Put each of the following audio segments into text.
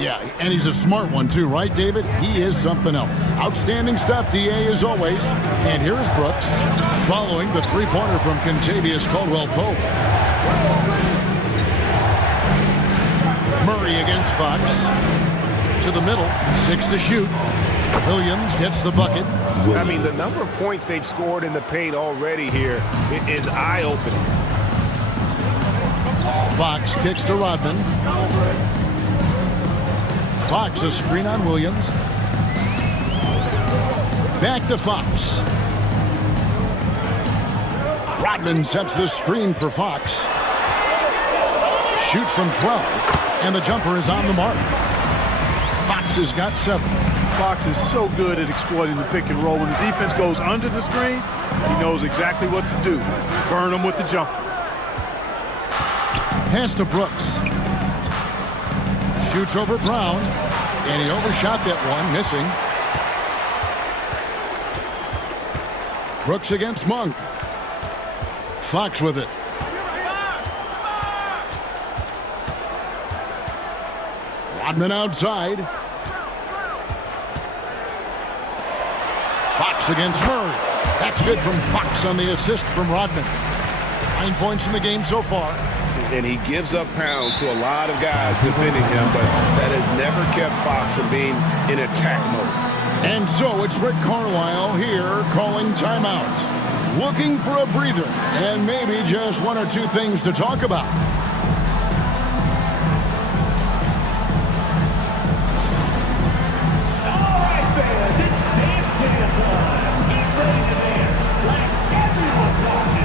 Yeah, and he's a smart one too, right, David? He is something else. Outstanding stuff, DA, as always. And here's Brooks following the three-pointer from Contavious Caldwell-Pope. Murray against Fox. To the middle, 6 to shoot. Williams gets the bucket. I mean, the number of points they've scored in the paint already here is eye-opening. Fox kicks to Rodman. Fox, a screen on Williams. Back to Fox. Rodman sets the screen for Fox. Shoots from 12, and the jumper is on the mark. Fox has got 7. Fox is so good at exploiting the pick and roll. When the defense goes under the screen, he knows exactly what to do. Burn them with the jumper. Pass to Brooks. Shoots over Brown, and he overshot that one, missing. Brooks against Monk. Fox with it. Rodman outside. Fox against Murray. That's good from Fox on the assist from Rodman. 9 points in the game so far. And he gives up pounds to a lot of guys defending him, but that has never kept Fox from being in attack mode. And so it's Rick Carlisle here calling timeout. Looking for a breather and maybe just 1 or 2 things to talk about. All right, fans, it's dance time. Get ready to dance like everyone's watching.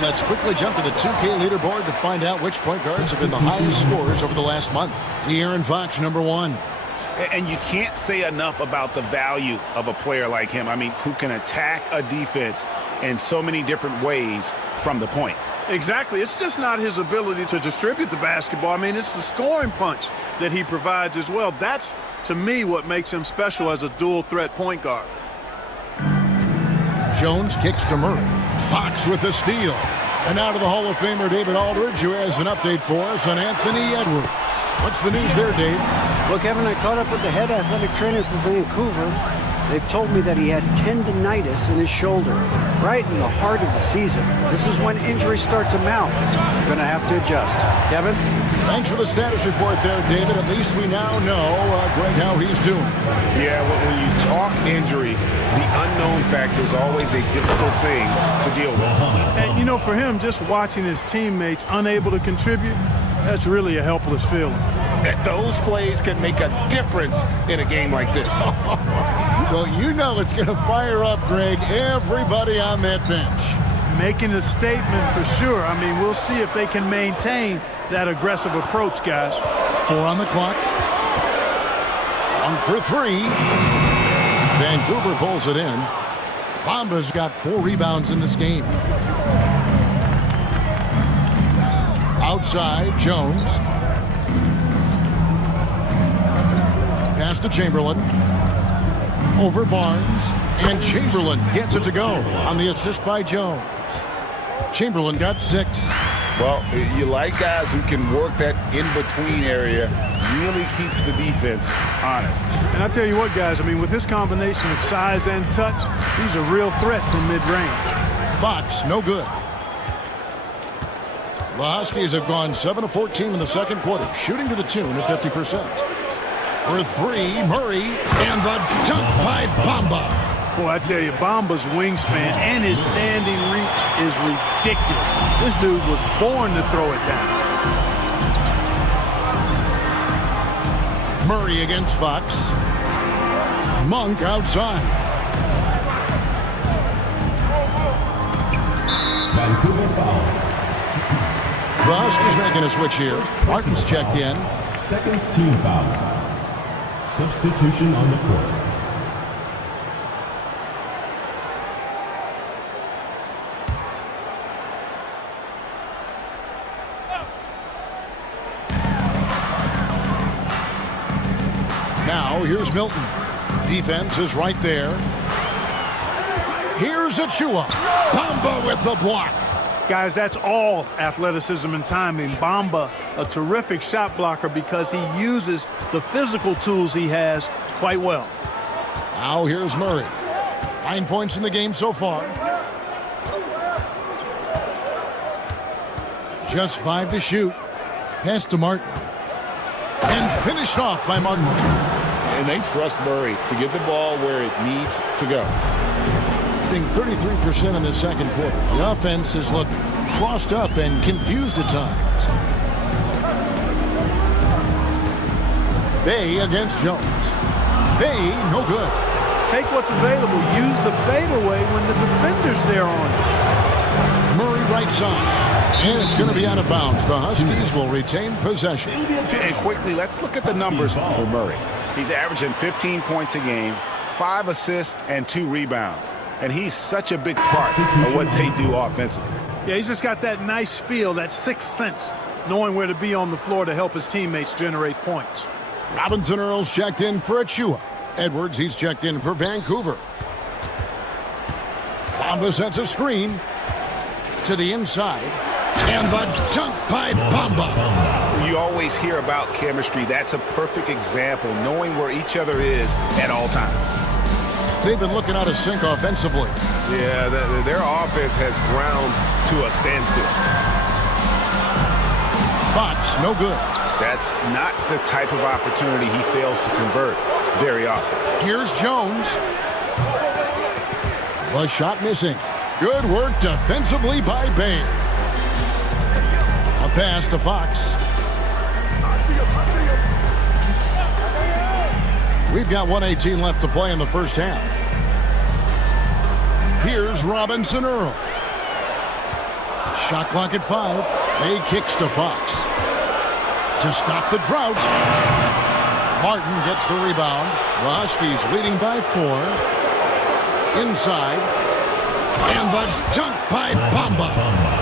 Let's quickly jump to the 2K leaderboard to find out which point guards have been the highest scorers over the last month. De'Aaron Fox, number 1. And you can't say enough about the value of a player like him. I mean, who can attack a defense in so many different ways from the point. Exactly. It's just not his ability to distribute the basketball. I mean, it's the scoring punch that he provides as well. That's, to me, what makes him special as a dual-threat point guard. Jones kicks to Murray. Fox with the steal. And now to the Hall of Famer David Aldridge, who has an update for us on Anthony Edwards. What's the news there, Dave? Well, Kevin, I caught up with the head athletic trainer for Vancouver. They've told me that he has tendinitis in his shoulder, right in the heart of the season. This is when injuries start to mount. You're going to have to adjust. Kevin? Thanks for the status report there, David. At least we now know, Greg, how he's doing. Yeah, when you talk injury, the unknown factor is always a difficult thing to deal with. And, you know, for him, just watching his teammates unable to contribute, that's really a helpless feeling. Those plays can make a difference in a game like this. Well, you know it's going to fire up, Greg, everybody on that bench. Making a statement for sure. I mean, we'll see if they can maintain that aggressive approach, guys. 4 on the clock. 1 for 3. Vancouver pulls it in. Bamba's got 4 rebounds in this game. Outside, Jones. Pass to Chamberlain. Over Barnes. And Chamberlain gets it to go on the assist by Jones. Chamberlain got 6. Well, you like guys who can work that in-between area. Really keeps the defense honest. And I tell you what, guys, I mean, with this combination of size and touch, he's a real threat from mid-range. Fox, no good. The Huskies have gone 7 of 14 in the second quarter, shooting to the tune of 50%. For three, Murray, and the dunk by Bamba. Boy, I tell you, Bamba's wingspan and his standing reach is ridiculous. This dude was born to throw it down. Murray against Fox. Monk outside. Vancouver foul. The Huskies making a switch here. Martin's checked in. Second team foul. Substitution on the court. Now, here's Milton. Defense is right there. Here's Achua. Bamba with the block. Guys, that's all athleticism and timing. Bamba, a terrific shot blocker because he uses the physical tools he has quite well. Now, here's Murray. 9 points in the game so far. Just 5 to shoot. Pass to Martin. And finished off by Martin. And they trust Murray to get the ball where it needs to go. Being 33% in the second quarter. The offense has looked crossed up and confused at times. Bay against Jones. Bay, no good. Take what's available. Use the fadeaway when the defender's there on it. Murray right side. And it's going to be out of bounds. The Huskies will retain possession. And quickly, let's look at the numbers for Murray. He's averaging 15 points a game, 5 assists, and 2 rebounds. And he's such a big part of what they do offensively. Yeah, he's just got that nice feel, that sixth sense, knowing where to be on the floor to help his teammates generate points. Robinson Earls checked in for Achua. Edwards, he's checked in for Vancouver. Bamba sets a screen to the inside. And the dunk by Bamba. You always hear about chemistry. That's a perfect example, knowing where each other is at all times. They've been looking out of sync offensively. Yeah, their offense has ground to a standstill. Fox, no good. That's not the type of opportunity he fails to convert very often. Here's Jones. The shot missing. Good work defensively by Bay. A pass to Fox. We've got 1:18 left to play in the first half. Here's Robinson Earl. Shot clock at 5. Bay kicks to Fox. To stop the drought. Martin gets the rebound. The Huskies leading by 4. Inside. And the dunk by Bamba.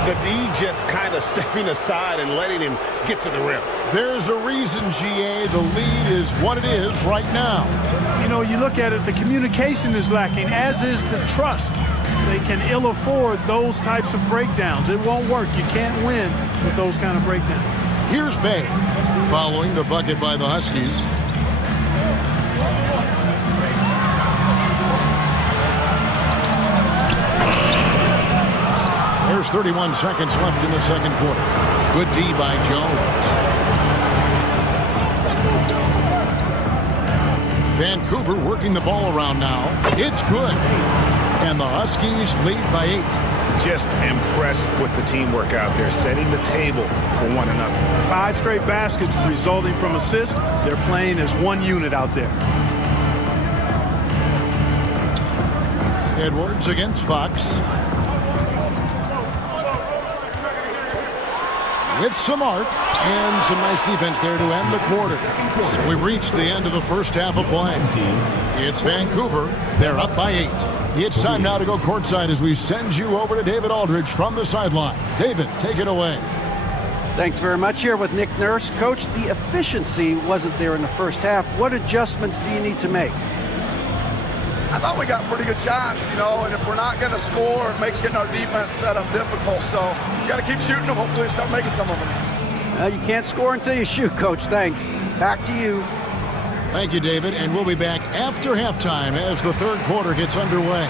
The D just kind of stepping aside and letting him get to the rim. There's a reason, GA, the lead is what it is right now. You know, you look at it, the communication is lacking, as is the trust. They can ill afford those types of breakdowns. It won't work. You can't win with those kind of breakdowns. Here's Bay, following the bucket by the Huskies. There's 31 seconds left in the second quarter. Good D by Jones. Vancouver working the ball around now. It's good. And the Huskies lead by 8. Just impressed with the teamwork out there, setting the table for one another. 5 straight baskets resulting from assists. They're playing as one unit out there. Edwards against Fox. With some arc and some nice defense there to end the quarter. So we've reached the end of the first half of play. It's Vancouver. They're up by 8. It's time now to go courtside as we send you over to David Aldridge from the sideline. David, take it away. Thanks very much. Here with Nick Nurse. Coach, the efficiency wasn't there in the first half. What adjustments do you need to make? I thought we got pretty good shots, you know, and if we're not going to score, it makes getting our defense set up difficult. So you got to keep shooting them. Hopefully start making some of them. You can't score until you shoot, Coach. Thanks. Back to you. Thank you, David, and we'll be back after halftime as the third quarter gets underway.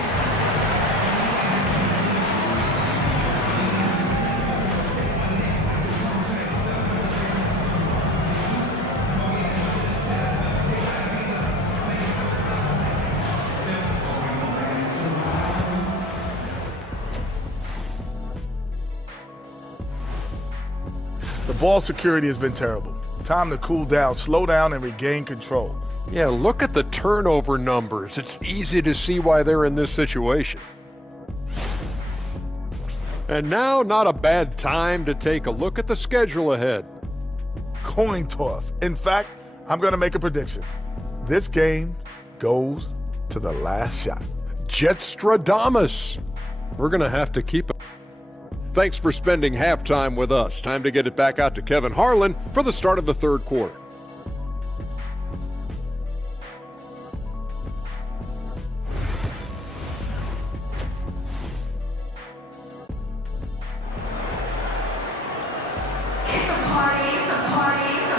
The ball security has been terrible. Time to cool down, slow down, and regain control. Yeah, look at the turnover numbers. It's easy to see why they're in this situation. And now, not a bad time to take a look at the schedule ahead. Coin toss. In fact, I'm going to make a prediction. This game goes to the last shot. Jetstradamus. We're going to have to keep it. Thanks for spending halftime with us. Time to get it back out to Kevin Harlan for the start of the third quarter.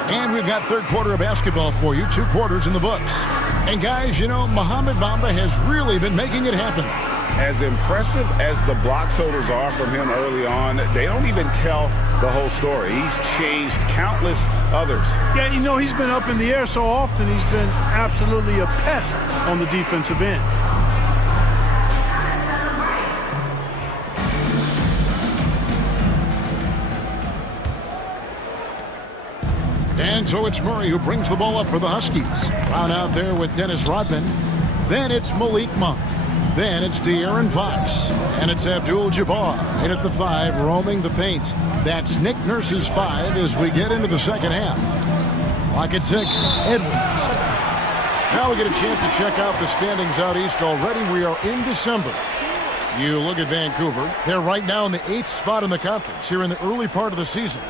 And we've got third quarter of basketball for you, 2 quarters in the books. And guys, you know, Mohamed Bamba has really been making it happen. As impressive as the block totals are from him early on, they don't even tell the whole story. He's changed countless others. Yeah, you know, he's been up in the air so often, he's been absolutely a pest on the defensive end. And so it's Murray who brings the ball up for the Huskies. Brown out there with Dennis Rodman. Then it's Malik Monk. Then it's De'Aaron Fox. And it's Abdul Jabbar in at the 5, roaming the paint. That's Nick Nurse's 5 as we get into the second half. Clock at 6, Edwards. Now we get a chance to check out the standings out east already. We are in December. You look at Vancouver. They're right now in the 8th spot in the conference here in the early part of the season.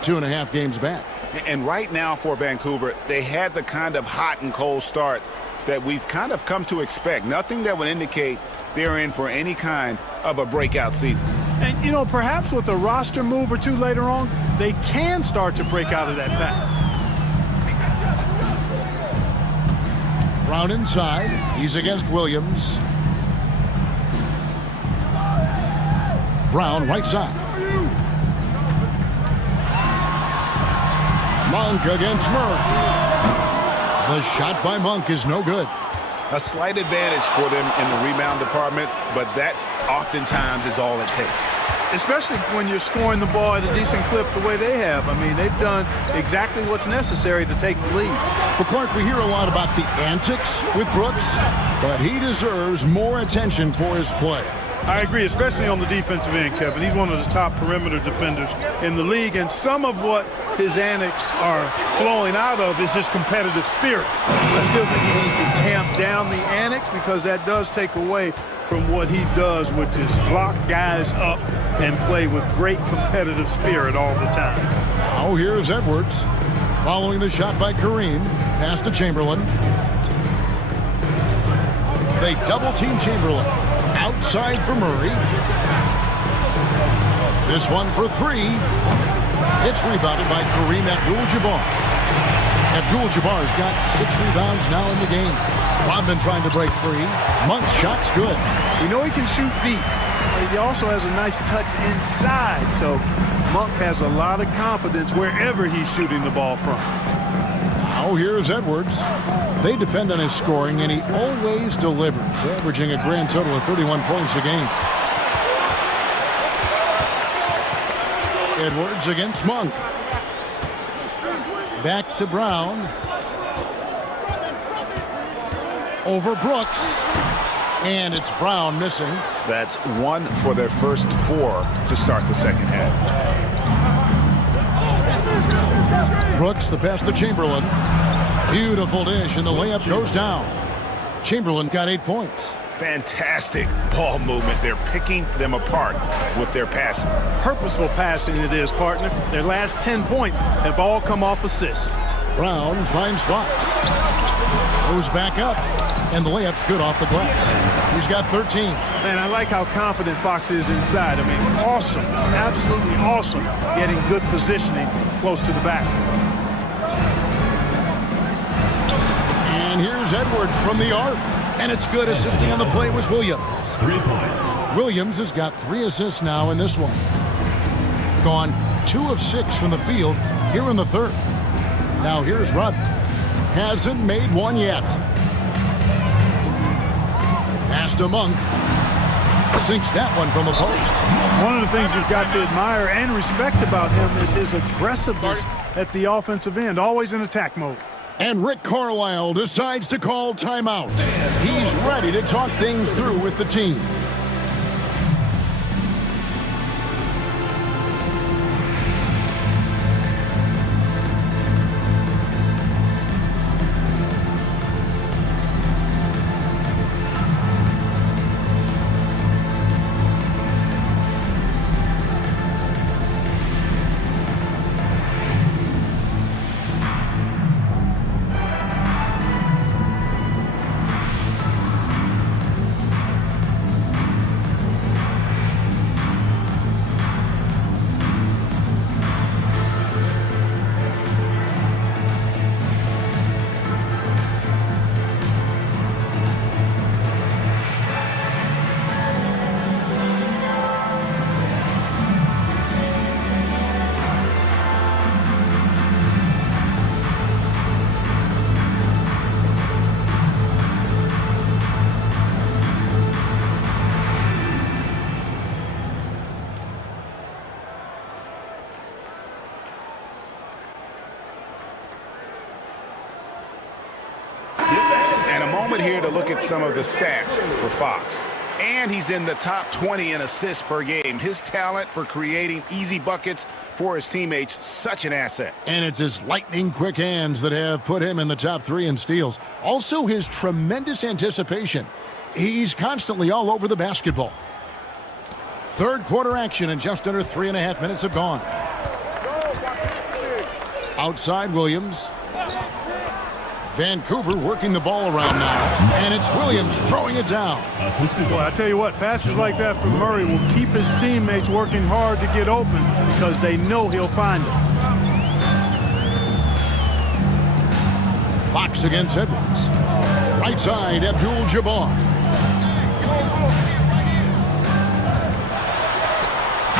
2.5 games back. And right now for Vancouver, they had the kind of hot and cold start that we've kind of come to expect. Nothing that would indicate they're in for any kind of a breakout season. And, you know, perhaps with a roster move or two later on, they can start to break out of that pack. Brown inside. He's against Williams. Brown right side. Monk against Murray. The shot by Monk is no good. A slight advantage for them in the rebound department, but that oftentimes is all it takes. Especially when you're scoring the ball at a decent clip the way they have. I mean, they've done exactly what's necessary to take the lead. Well, Clark, we hear a lot about the antics with Brooks, but he deserves more attention for his play. I agree, especially on the defensive end, Kevin. He's one of the top perimeter defenders in the league, and some of what his antics are flowing out of is his competitive spirit. I still think he needs to tamp down the antics because that does take away from what he does, which is lock guys up and play with great competitive spirit all the time. Now here's Edwards following the shot by Kareem. Pass to Chamberlain. They double-team Chamberlain. Outside for Murray. This one for 3. It's rebounded by Kareem Abdul-Jabbar. Abdul-Jabbar's got 6 rebounds now in the game. Rodman trying to break free. Monk's shot's good. You know he can shoot deep. He also has a nice touch inside, so Monk has a lot of confidence wherever he's shooting the ball from. Now here's Edwards. They depend on his scoring, and he always delivers, averaging a grand total of 31 points a game. Edwards against Monk. Back to Brown. Over Brooks. And it's Brown missing. That's 1 for their first 4 to start the second half. Brooks, the pass to Chamberlain. Beautiful dish, and the layup goes down. Chamberlain got 8 points. Fantastic ball movement. They're picking them apart with their passing. Purposeful passing it is, partner. Their last 10 points have all come off assists. Brown finds Fox. Goes back up, and the layup's good off the glass. He's got 13. Man, I like how confident Fox is inside. I mean, awesome, absolutely awesome, getting good positioning close to the basket. And here's Edwards from the arc. And it's good. Assisting on the play was Williams. 3 points. Williams has got 3 assists now in this one. Gone 2 of 6 from the field here in the third. Now here's Rodman. Hasn't made one yet. Pass to Monk. sinks that one from the post. One of the things you've got to admire and respect about him is his aggressiveness at the offensive end, always in attack mode. And Rick Carlisle decides to call timeout. He's ready to talk things through with the team. Here to look at some of the stats for Fox. And he's in the top 20 in assists per game. His talent for creating easy buckets for his teammates, such an asset. And it's his lightning-quick hands that have put him in the top 3 in steals. Also, his tremendous anticipation. He's constantly all over the basketball. Third quarter action, and just under 3.5 minutes have gone. Outside Williams. Vancouver working the ball around now, and it's Williams throwing it down. Boy, I tell you what, passes like that from Murray will keep his teammates working hard to get open because they know he'll find them. Fox against Edwards. Right side, Abdul-Jabbar.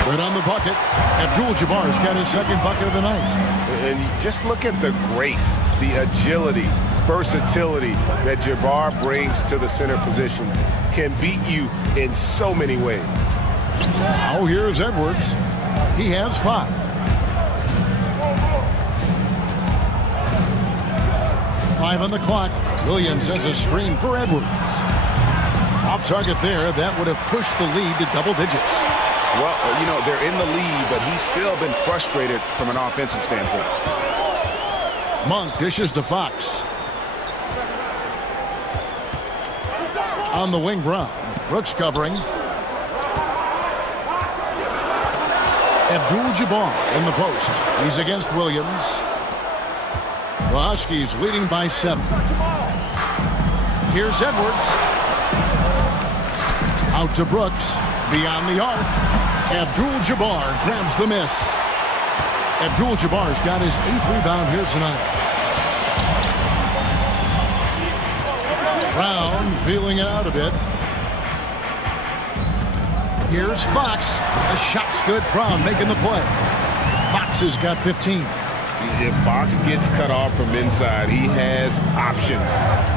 Good on the bucket. Abdul-Jabbar's got his second bucket of the night. And just look at the grace, the agility, versatility that Jabar brings to the center position. Can beat you in so many ways. Now here's Edwards. He has 5. Five on the clock. Williams sends a screen for Edwards. Off target there. That would have pushed the lead to double digits. Well, you know, they're in the lead, but he's still been frustrated from an offensive standpoint. Monk dishes to Fox. On the wing, Brown. Brooks covering. Abdul-Jabbar in the post. He's against Williams. The Huskies leading by 7. Here's Edwards. Out to Brooks. Beyond the arc. Abdul-Jabbar grabs the miss. Abdul-Jabbar's got his 8th rebound here tonight. Brown feeling it out a bit. Here's Fox. The shot's good. Brown making the play. Fox has got 15. If Fox gets cut off from inside, he has options.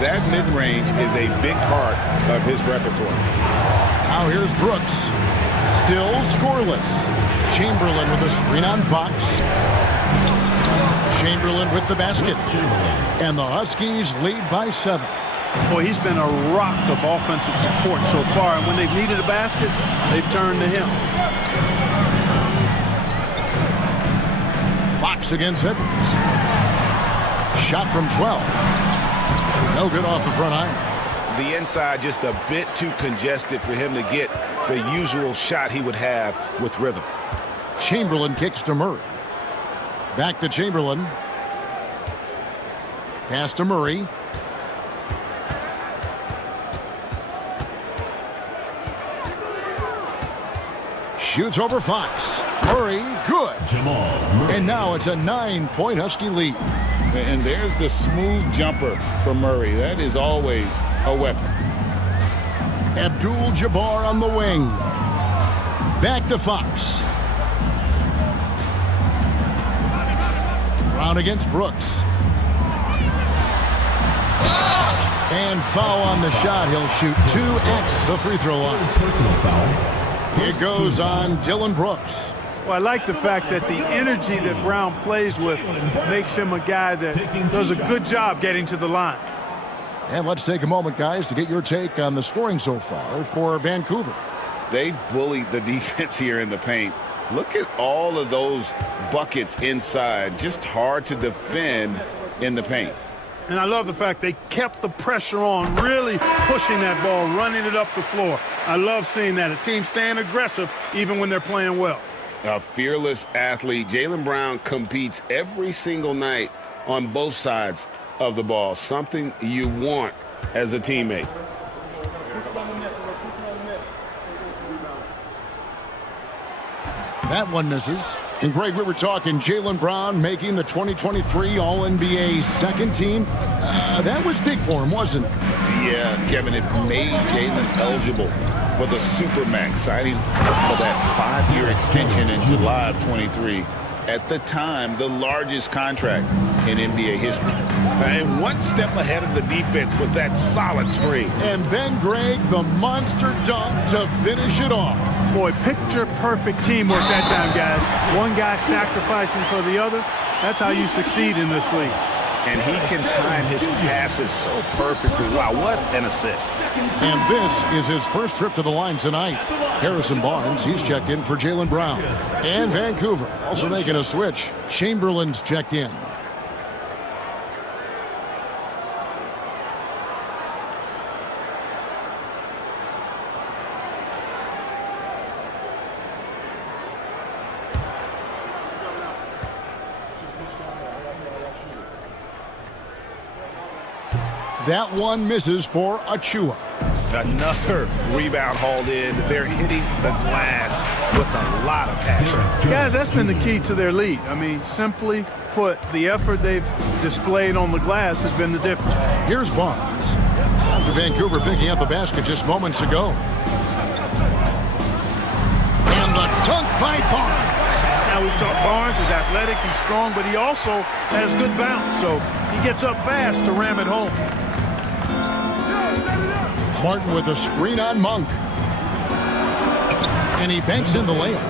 That mid-range is a big part of his repertoire. Now here's Brooks. Still scoreless. Chamberlain with a screen on Fox. Chamberlain with the basket. And the Huskies lead by 7. Boy, he's been a rock of offensive support so far, and when they've needed a basket, they've turned to him. Fox against Edwards. Shot from 12. No good off the front iron. The inside just a bit too congested for him to get the usual shot he would have with rhythm. Chamberlain kicks to Murray. Back to Chamberlain. Pass to Murray. Shoots over Fox. Murray, good. And now it's a 9-point Husky lead. And there's the smooth jumper for Murray. That is always a weapon. Abdul-Jabbar on the wing. Back to Fox. Brown against Brooks. And foul on the shot. He'll shoot 2 at the free throw line. Personal foul. It goes on Dylan Brooks. Well, I like the fact that the energy that Brown plays with makes him a guy that does a good job getting to the line. And let's take a moment, guys, to get your take on the scoring so far for Vancouver. They bullied the defense here in the paint. Look at all of those buckets inside. Just hard to defend in the paint. And I love the fact they kept the pressure on, really pushing that ball, running it up the floor. I love seeing that. A team staying aggressive even when they're playing well. A fearless athlete. Jaylen Brown competes every single night on both sides of the ball. Something you want as a teammate. That one misses. And Greg, we were talking Jaylen Brown making the 2023 All-NBA second team. That was big for him, wasn't it? Yeah, Kevin, it made Jaylen eligible for the Supermax, signing for that 5-year extension in July of 23. At the time, the largest contract in NBA history. And one step ahead of the defense with that solid screen. And then, Greg, the monster dunk to finish it off. Boy, picture-perfect teamwork that time, guys. One guy sacrificing for the other. That's how you succeed in this league. And he can time his passes so perfectly. Wow, what an assist. And this is his first trip to the line tonight. Harrison Barnes, he's checked in for Jaylen Brown. And Vancouver also making a switch. Chamberlain's checked in. That one misses for Achua. Another rebound hauled in. They're hitting the glass with a lot of passion. Guys, that's been the key to their lead. I mean, simply put, the effort they've displayed on the glass has been the difference. Here's Barnes. After Vancouver picking up a basket just moments ago. And the dunk by Barnes. Now we've talked Barnes is athletic, he's strong, but he also has good bounce. So he gets up fast to ram it home. Martin with a screen on Monk. And he banks in the layup.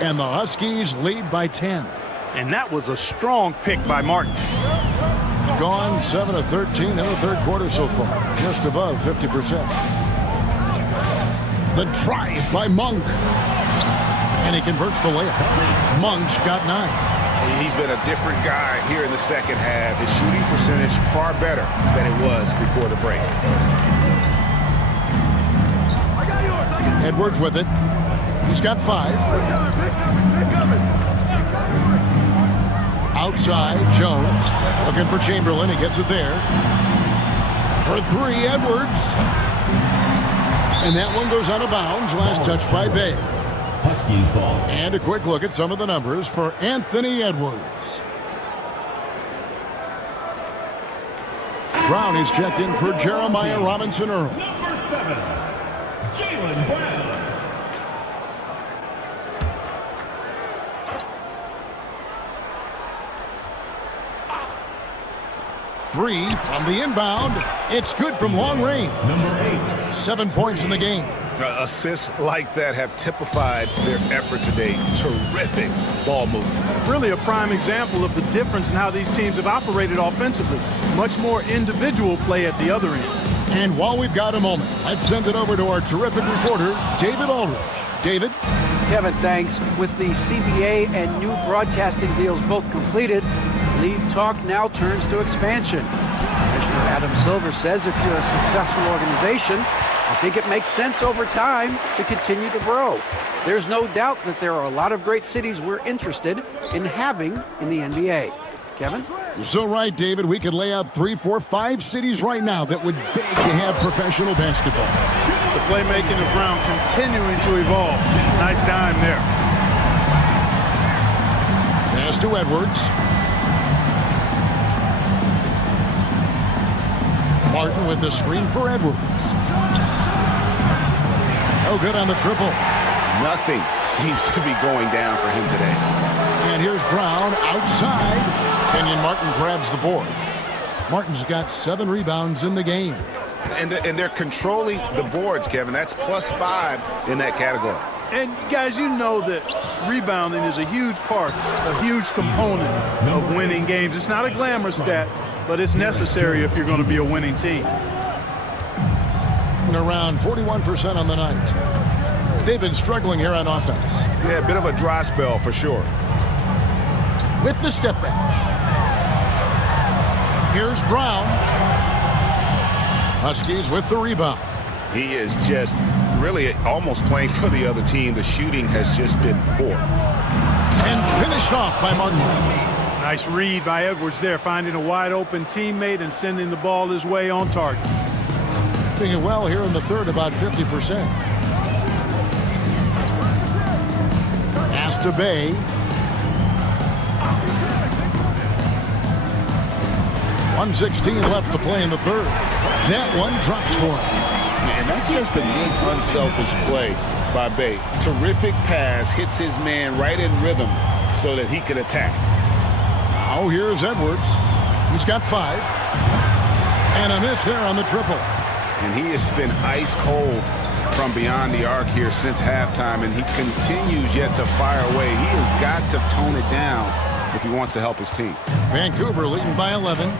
And the Huskies lead by 10. And that was a strong pick by Martin. Gone 7 of 13 in the third quarter so far. Just above 50%. The drive by Monk. And he converts the layup. Monk's got 9. He's been a different guy here in the second half. His shooting percentage far better than it was before the break. Edwards with it. He's got 5. Outside, Jones. Looking for Chamberlain. He gets it there. For 3, Edwards. And that one goes out of bounds. Last touch by Bay. Huskies ball. And a quick look at some of the numbers for Anthony Edwards. Brown is checked in for Jeremiah Robinson Earl. Number 7, Jaylen Brown. Three from the inbound. It's good from long range. Number 8. 7 points in the game. Assists like that have typified their effort today. Terrific ball movement. Really a prime example of the difference in how these teams have operated offensively. Much more individual play at the other end. And while we've got a moment, let's send it over to our terrific reporter, David Aldridge. David? Kevin, thanks. With the CBA and new broadcasting deals both completed, league talk now turns to expansion. Commissioner Adam Silver says if you're a successful organization, I think it makes sense over time to continue to grow. There's no doubt that there are a lot of great cities we're interested in having in the NBA. Kevin? You're so right, David. We could lay out 3, 4, 5 cities right now that would beg to have professional basketball. The playmaking of Brown continuing to evolve. Nice dime there. Pass to Edwards. Martin with the screen for Edwards. No good on the triple. Nothing seems to be going down for him today. And here's Brown outside. Kenyon Martin grabs the board. Martin's got 7 rebounds in the game. And they're controlling the boards, Kevin. That's +5 in that category. And guys, you know that rebounding is a huge part, a huge component of winning games. It's not a glamorous stat, but it's necessary if you're going to be a winning team. Around 41% on the night. They've been struggling here on offense. Yeah, a bit of a dry spell for sure. With the step back. Here's Brown. Huskies with the rebound. He is just really almost playing for the other team. The shooting has just been poor. And finished off by Martin. Nice read by Edwards there, finding a wide open teammate and sending the ball his way on target. Doing it well here in the third, about 50%. Pass to Bay. .116 left to play in the third. That one drops for him. And that's just a neat, unselfish play by Bay. Terrific pass, hits his man right in rhythm so that he could attack. Now here's Edwards. He's got 5. And a miss there on the triple. And he has been ice cold from beyond the arc here since halftime, and he continues yet to fire away. He has got to tone it down if he wants to help his team. Vancouver leading by 11.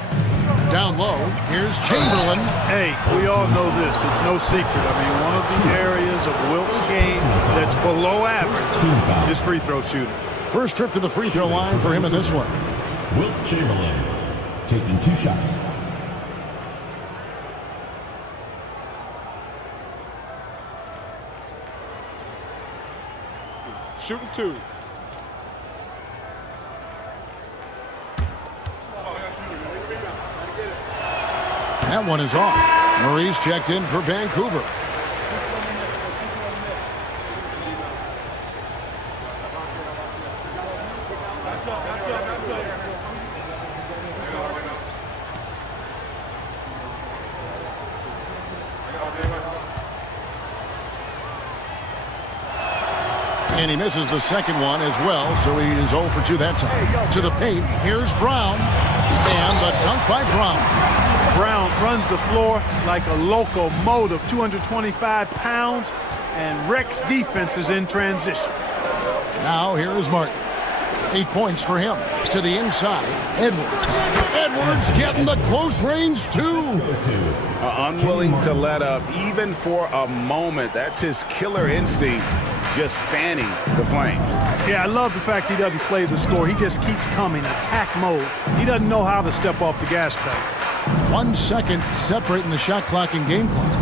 Down low, here's Chamberlain. Hey, we all know this. It's no secret. I mean, one of the areas of Wilt's game that's below average is free throw shooting. First trip to the free throw line for him in this one. Wilt Chamberlain taking 2 shots. Shooting 2. That one is off. Murray's checked in for Vancouver. And he misses the second one as well, so he is 0 for 2 that time. To the paint, here's Brown. And the dunk by Brown. Brown runs the floor like a locomotive, 225 pounds, and wrecks defenses in transition. Now here is Martin. 8 points for him. To the inside, Edwards. Edwards getting the close range too. Unwilling to let up even for a moment. That's his killer instinct, just fanning the flames. Yeah, I love the fact he doesn't play the score. He just keeps coming, attack mode. He doesn't know how to step off the gas pedal. 1 second separating the shot clock and game clock.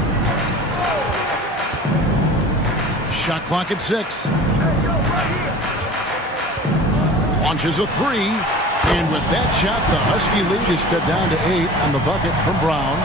Shot clock at 6. Launches a 3. And with that shot, the Husky lead is cut down to 8 on the bucket from Brown.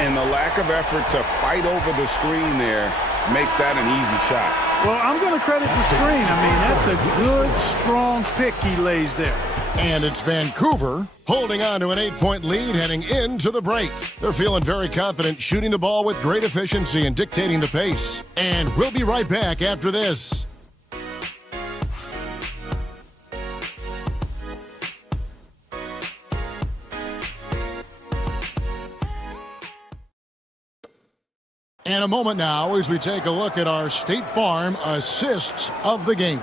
And the lack of effort to fight over the screen there makes that an easy shot. Well, I'm going to credit the screen. I mean, that's a good, strong pick he lays there. And it's Vancouver holding on to an 8-point lead heading into the break. They're feeling very confident, shooting the ball with great efficiency and dictating the pace. And we'll be right back after this. And a moment now as we take a look at our State Farm assists of the game.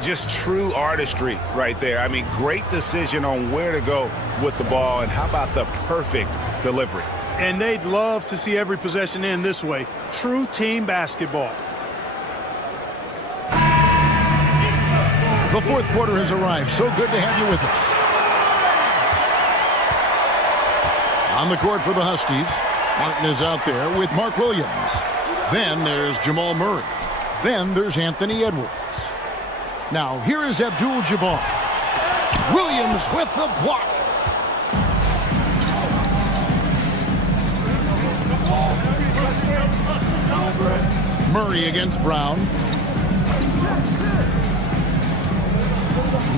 Just true artistry right there. I mean, great decision on where to go with the ball, and how about the perfect delivery? And they'd love to see every possession end this way. True team basketball. The fourth quarter has arrived. So good to have you with us. On the court for the Huskies, Martin is out there with Mark Williams. Then there's Jamal Murray. Then there's Anthony Edwards. Now, here is Abdul-Jabbar. Williams with the block. Murray against Brown.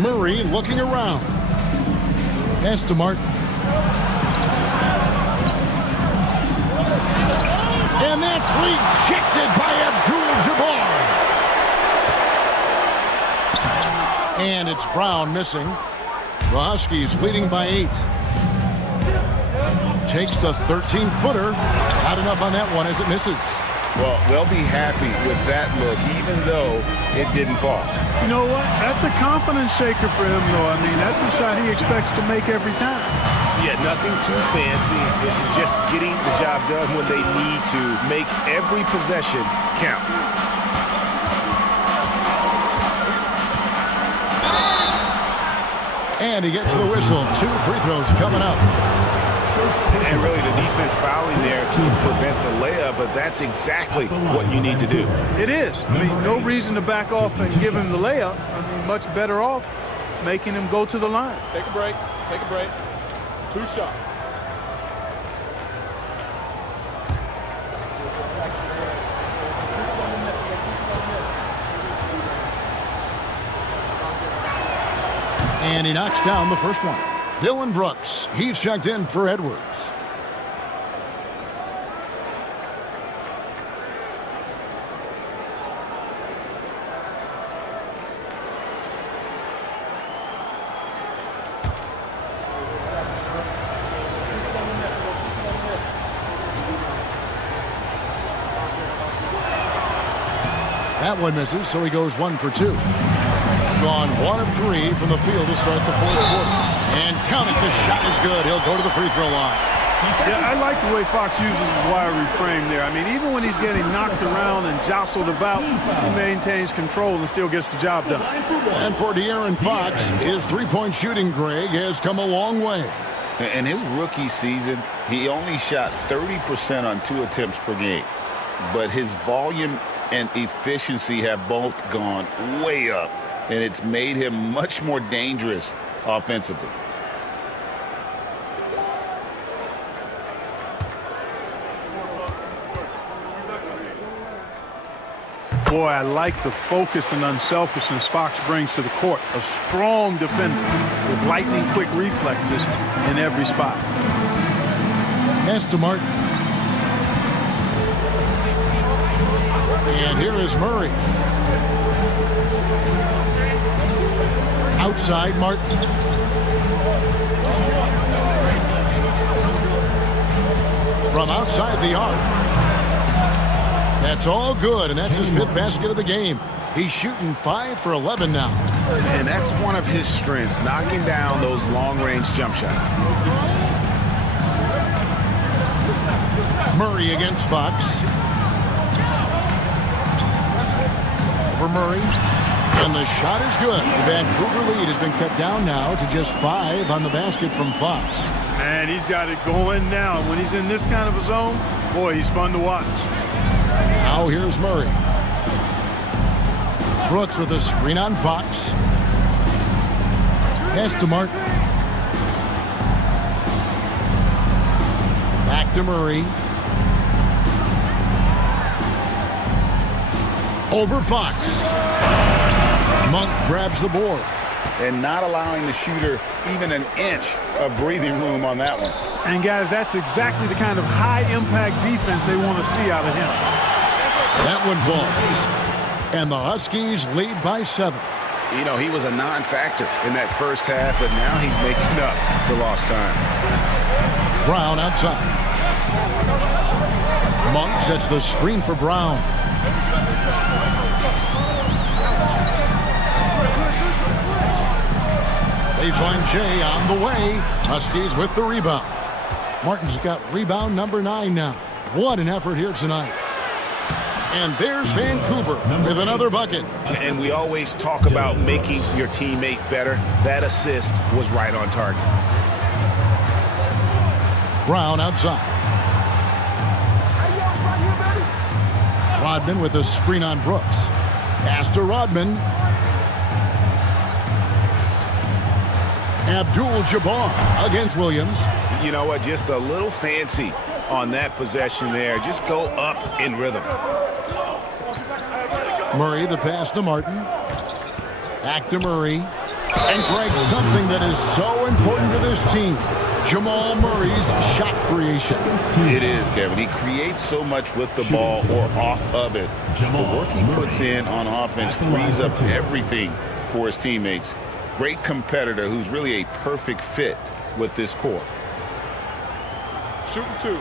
Murray looking around. Pass to Martin. And that's rejected by Abdul-Jabbar. And it's Brown missing. The Huskies leading by 8. takes the 13-footer. Not enough on that one as it misses. Well, they'll be happy with that look, even though it didn't fall. You know what? That's a confidence shaker for him, though. I mean, that's a shot he expects to make every time. Yeah, nothing too fancy. Just getting the job done when they need to. Make every possession count. And he gets the whistle. 2 free throws coming up. And really the defense fouling there to prevent the layup, but that's exactly what you need to do. It is. I mean, no reason to back off and give him the layup. I mean, much better off making him go to the line. Take a break. Take a break. 2 shots. And he knocks down the first one. Dylan Brooks, he's checked in for Edwards. That one misses, so he goes 1 for 2. Gone 1 of 3 from the field to start the fourth quarter. And count it, the shot is good. He'll go to the free throw line. Yeah, I like the way Fox uses his wiry frame there. I mean, even when he's getting knocked around and jostled about, he maintains control and still gets the job done. And for De'Aaron Fox, his three-point shooting, Greg, has come a long way. In his rookie season, he only shot 30% on 2 attempts per game. But his volume and efficiency have both gone way up, and it's made him much more dangerous offensively. Boy, I like the focus and unselfishness Fox brings to the court. A strong defender with lightning-quick reflexes in every spot. Pass to Martin. And here is Murray. Outside, Martin. From outside the arc. That's all good, and that's his 5th basket of the game. He's shooting 5 for 11 now. And that's one of his strengths, knocking down those long-range jump shots. Murray against Fox. For Murray. And the shot is good. The Vancouver lead has been cut down now to just 5 on the basket from Fox. Man, he's got it going now. When he's in this kind of a zone, boy, he's fun to watch. Now here's Murray. Brooks with a screen on Fox. Pass to Martin. Back to Murray. Over Fox. Monk grabs the board. And not allowing the shooter even an inch of breathing room on that one. And, guys, that's exactly the kind of high-impact defense they want to see out of him. That one falls. And the Huskies lead by 7. You know, he was a non-factor in that first half, but now he's making up for lost time. Brown outside. Monk sets the screen for Brown. Baseline Jay on the way. Huskies with the rebound. Martin's got rebound number 9 now. What an effort here tonight. And there's Vancouver with another bucket. And we always talk about making your teammate better. That assist was right on target. Brown outside. Rodman with a screen on Brooks. Pass to Rodman. Abdul-Jabbar against Williams. You know what? Just a little fancy on that possession there. Just go up in rhythm. Murray, the pass to Martin. Back to Murray. And Greg, something that is so important to this team. Jamal Murray's shot creation. It is, Kevin. He creates so much with the ball or off of it. The work he puts in on offense frees up everything for his teammates. Great competitor who's really a perfect fit with this core. Shooting 2.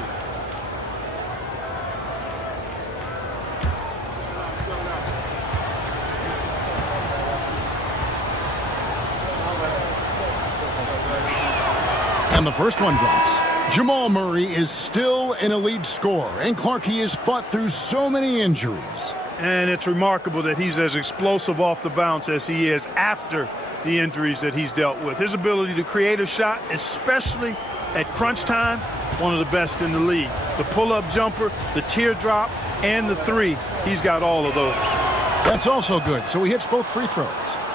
And the first one drops. Jamal Murray is still an elite scorer, and Clark, he has fought through so many injuries. And it's remarkable that he's as explosive off the bounce as he is after the injuries that he's dealt with. His ability to create a shot, especially at crunch time, one of the best in the league. The pull-up jumper, the teardrop, and the 3, he's got all of those. That's also good, so he hits both free throws.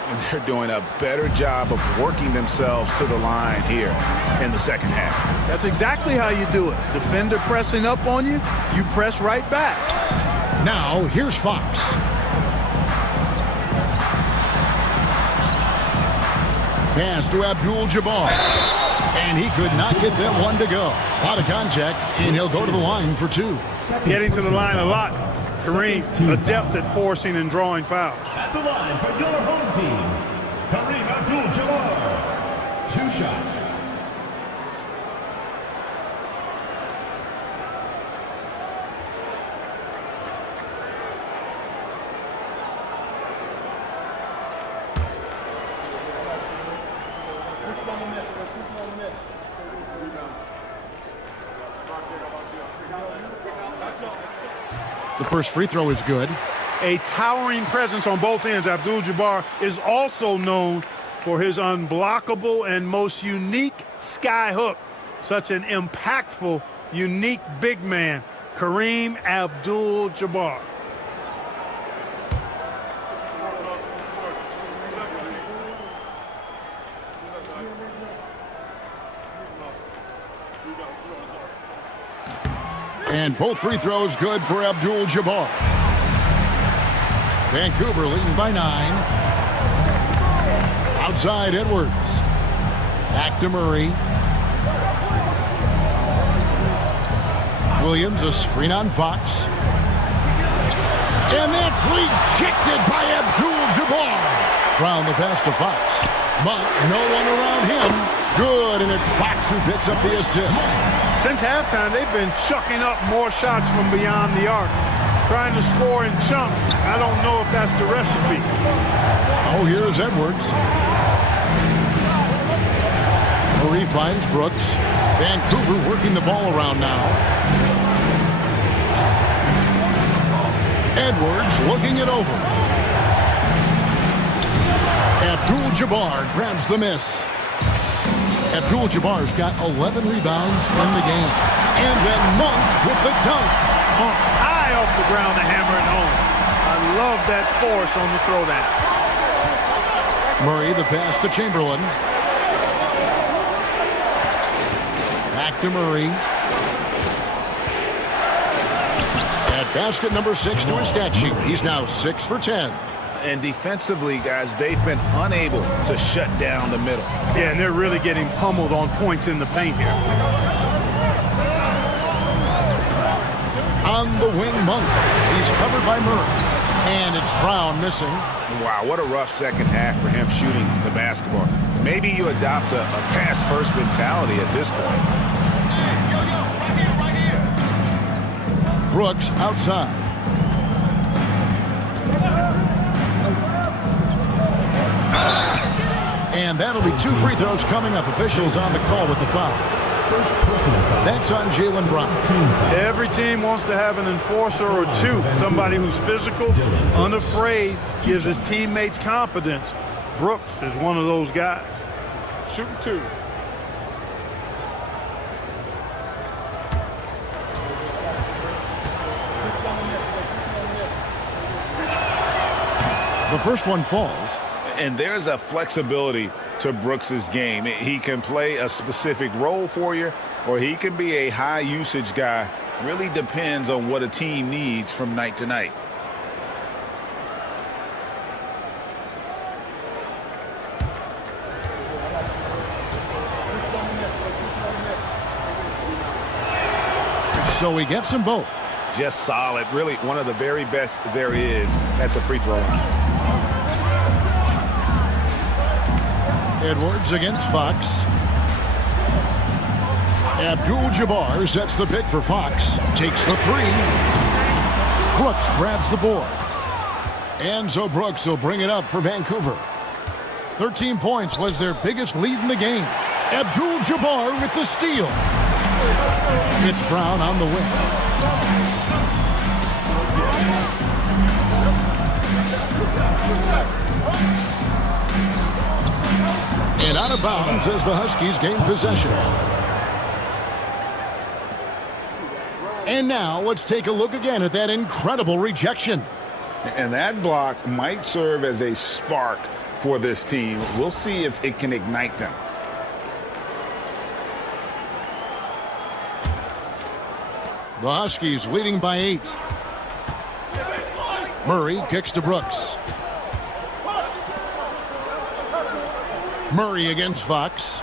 And they're doing a better job of working themselves to the line here in the second half. That's exactly how you do it. Defender pressing up on you, you press right back. Now, here's Fox. Pass to Abdul-Jabbar. And he could not get that one to go. Out of contact, and he'll go to the line for 2. Getting to the line a lot. Kareem, adept at forcing and drawing fouls. At the line for your home team, Kareem Abdul-Jabbar. 2 shots. The first free throw is good. A towering presence on both ends. Abdul-Jabbar is also known for his unblockable and most unique sky hook. Such an impactful, unique big man, Kareem Abdul-Jabbar. And both free throws good for Abdul-Jabbar. Vancouver leading by 9. Outside Edwards. Back to Murray. Williams, a screen on Fox. And that's rejected by Abdul-Jabbar. Round the pass to Fox. Monk, no one around him. Good, and it's Fox who picks up the assist. Since halftime, they've been chucking up more shots from beyond the arc. Trying to score in chunks. I don't know if that's the recipe. Oh, here's Edwards. Murray finds Brooks. Vancouver working the ball around now. Edwards looking it over. Abdul-Jabbar grabs the miss. Abdul-Jabbar's got 11 rebounds in the game. And then Monk with the dunk. Monk high off the ground to hammer it home. I love that force on the throwdown. Murray, the pass to Chamberlain. Back to Murray. At basket number 6 to his stat sheet. He's now 6 for 10. And defensively, guys, they've been unable to shut down the middle. Yeah, and they're really getting pummeled on points in the paint here. On the wing, Monk. He's covered by Murray. And it's Brown missing. Wow, what a rough second half for him shooting the basketball. Maybe you adopt a pass-first mentality at this point. Right here. Brooks outside. And that'll be 2 free throws coming up. Officials on the call with the foul. That's on Jaylen Brown. Every team wants to have an enforcer or 2. Somebody who's physical, unafraid, gives his teammates confidence. Brooks is one of those guys. Shooting 2. The first one falls. And there's a flexibility to Brooks's game. He can play a specific role for you, or he can be a high usage guy. Really depends on what a team needs from night to night. So he gets them both. Just solid. Really one of the very best there is at the free throw line. Edwards against Fox. Abdul-Jabbar sets the pick for Fox. Takes the three. Brooks grabs the board. And so Brooks will bring it up for Vancouver. 13 points was their biggest lead in the game. Abdul-Jabbar with the steal. It's Brown on the wing. And out of bounds as the Huskies gain possession. And now let's take a look again at that incredible rejection. And that block might serve as a spark for this team. We'll see if it can ignite them. The Huskies leading by 8. Murray kicks to Brooks. Murray against Fox.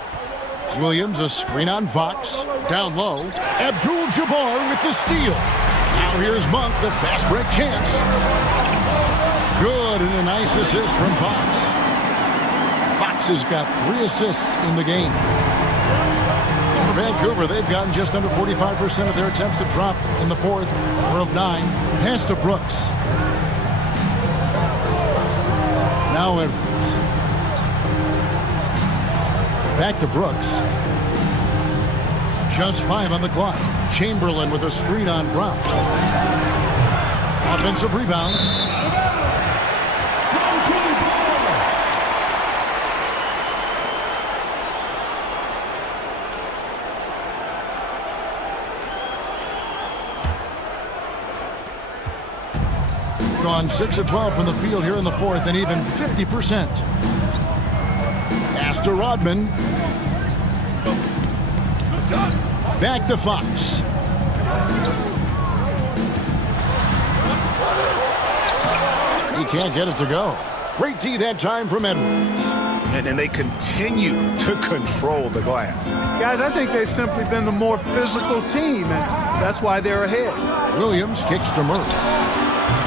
Williams a screen on Fox. Down low. Abdul-Jabbar with the steal. Now here's Monk, the fast break chance. Good, and a nice assist from Fox. Fox has got 3 assists in the game. For Vancouver, they've gotten just under 45% of their attempts to drop in the fourth, or of 9. Pass to Brooks. Now Edwards. Back to Brooks. Just 5 on the clock. Chamberlain with a screen on Brown. Offensive rebound. Gone 6 of 12 from the field here in the fourth, and even 50%. Pass to Rodman. Back to Fox. He can't get it to go. Great D that time from Edwards. And they continue to control the glass. Guys, I think they've simply been the more physical team, and that's why they're ahead. Williams kicks to Murray.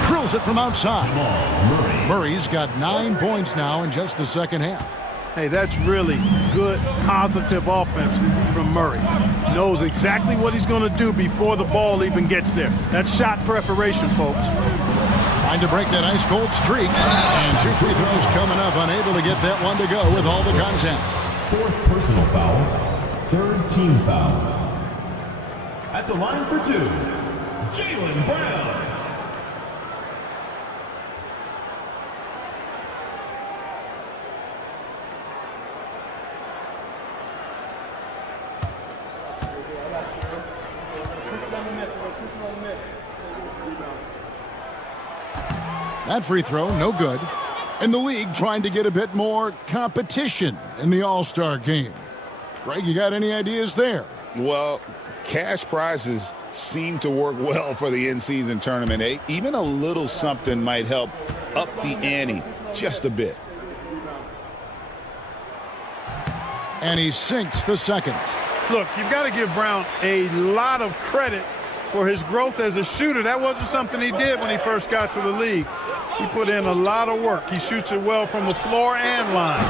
Drills it from outside. Murray's got 9 points now in just the second half. Hey, that's really good, positive offense from Murray. Knows exactly what he's going to do before the ball even gets there. That's shot preparation, folks. Trying to break that ice-cold streak. And 2 free throws coming up. Unable to get that one to go with all the contact. 4th personal foul. 3rd team foul. At the line for 2, Jaylen Brown. That free throw, no good. And the league trying to get a bit more competition in the All-Star game. Greg, you got any ideas there? Well, cash prizes seem to work well for the in-season tournament. Even a little something might help up the ante just a bit. And he sinks the second. Look, you've got to give Brown a lot of credit for his growth as a shooter. That wasn't something he did when he first got to the league. He put in a lot of work. He shoots it well from the floor and line.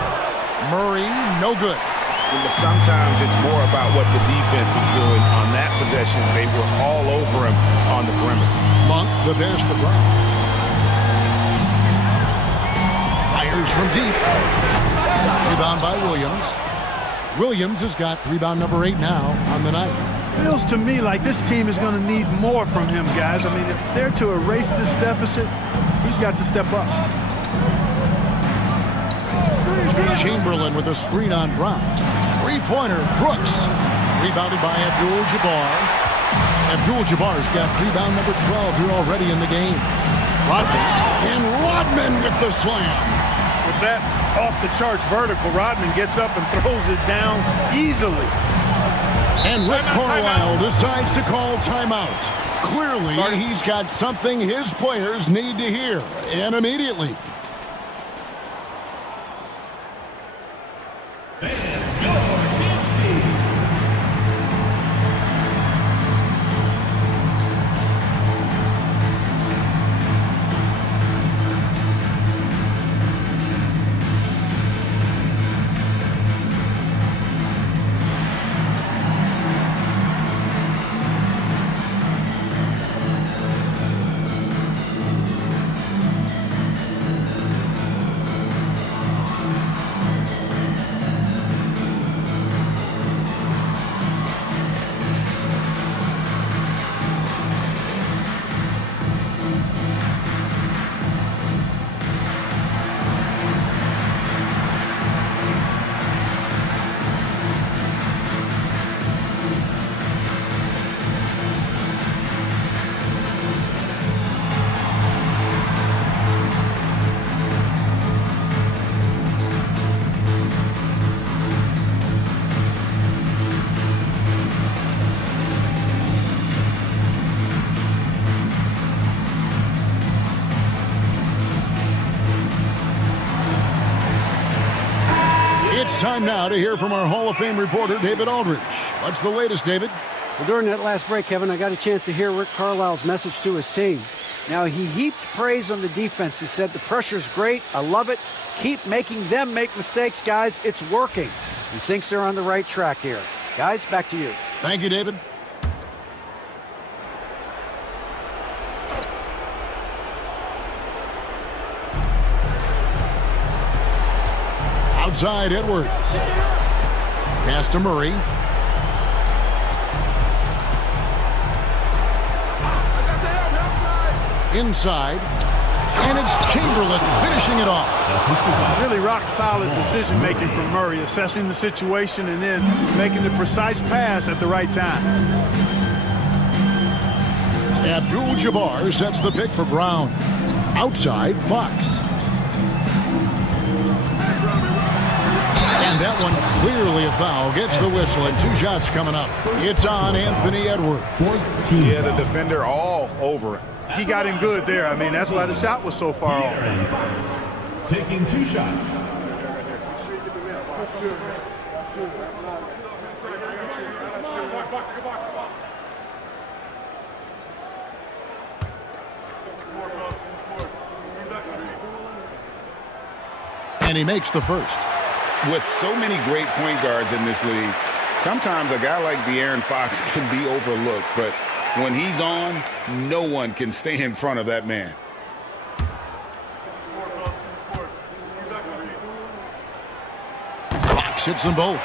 Murray, no good. But sometimes it's more about what the defense is doing on that possession. They were all over him on the perimeter. Monk, the pass to Brown. Fires from deep. Rebound by Williams. Williams has got rebound number 8 now on the night. Feels to me like this team is going to need more from him, guys. I mean, if they're to erase this deficit, he's got to step up. Chamberlain with a screen on Brown. 3-pointer, Brooks. Rebounded by Abdul-Jabbar. Abdul-Jabbar's got rebound number 12 here already in the game. Rodman. And Rodman with the slam. With that off-the-charts vertical, Rodman gets up and throws it down easily. And Rick Carlisle decides to call timeout. Clearly, he's got something his players need to hear, and immediately. time now to hear from our Hall of Fame reporter, David Aldridge. What's the latest, David? Well, during that last break, Kevin, I got a chance to hear Rick Carlisle's message to his team. Now, he heaped praise on the defense. He said, the pressure's great. I love it. Keep making them make mistakes, guys. It's working. He thinks they're on the right track here. Guys, back to you. Thank you, David. Outside, Edwards. Pass to Murray. Inside. And it's Chamberlain finishing it off. Really rock-solid decision-making from Murray, assessing the situation and then making the precise pass at the right time. Abdul-Jabbar sets the pick for Brown. Outside, Fox. And that one clearly a foul. Gets the whistle, and 2 shots coming up. It's on Anthony Edwards. Yeah, the defender all over him. He got him good there. I mean, that's why the shot was so far off. Taking 2 shots. And he makes the first. With so many great point guards in this league, sometimes a guy like De'Aaron Fox can be overlooked, but when he's on, no one can stay in front of that man. Fox hits them both.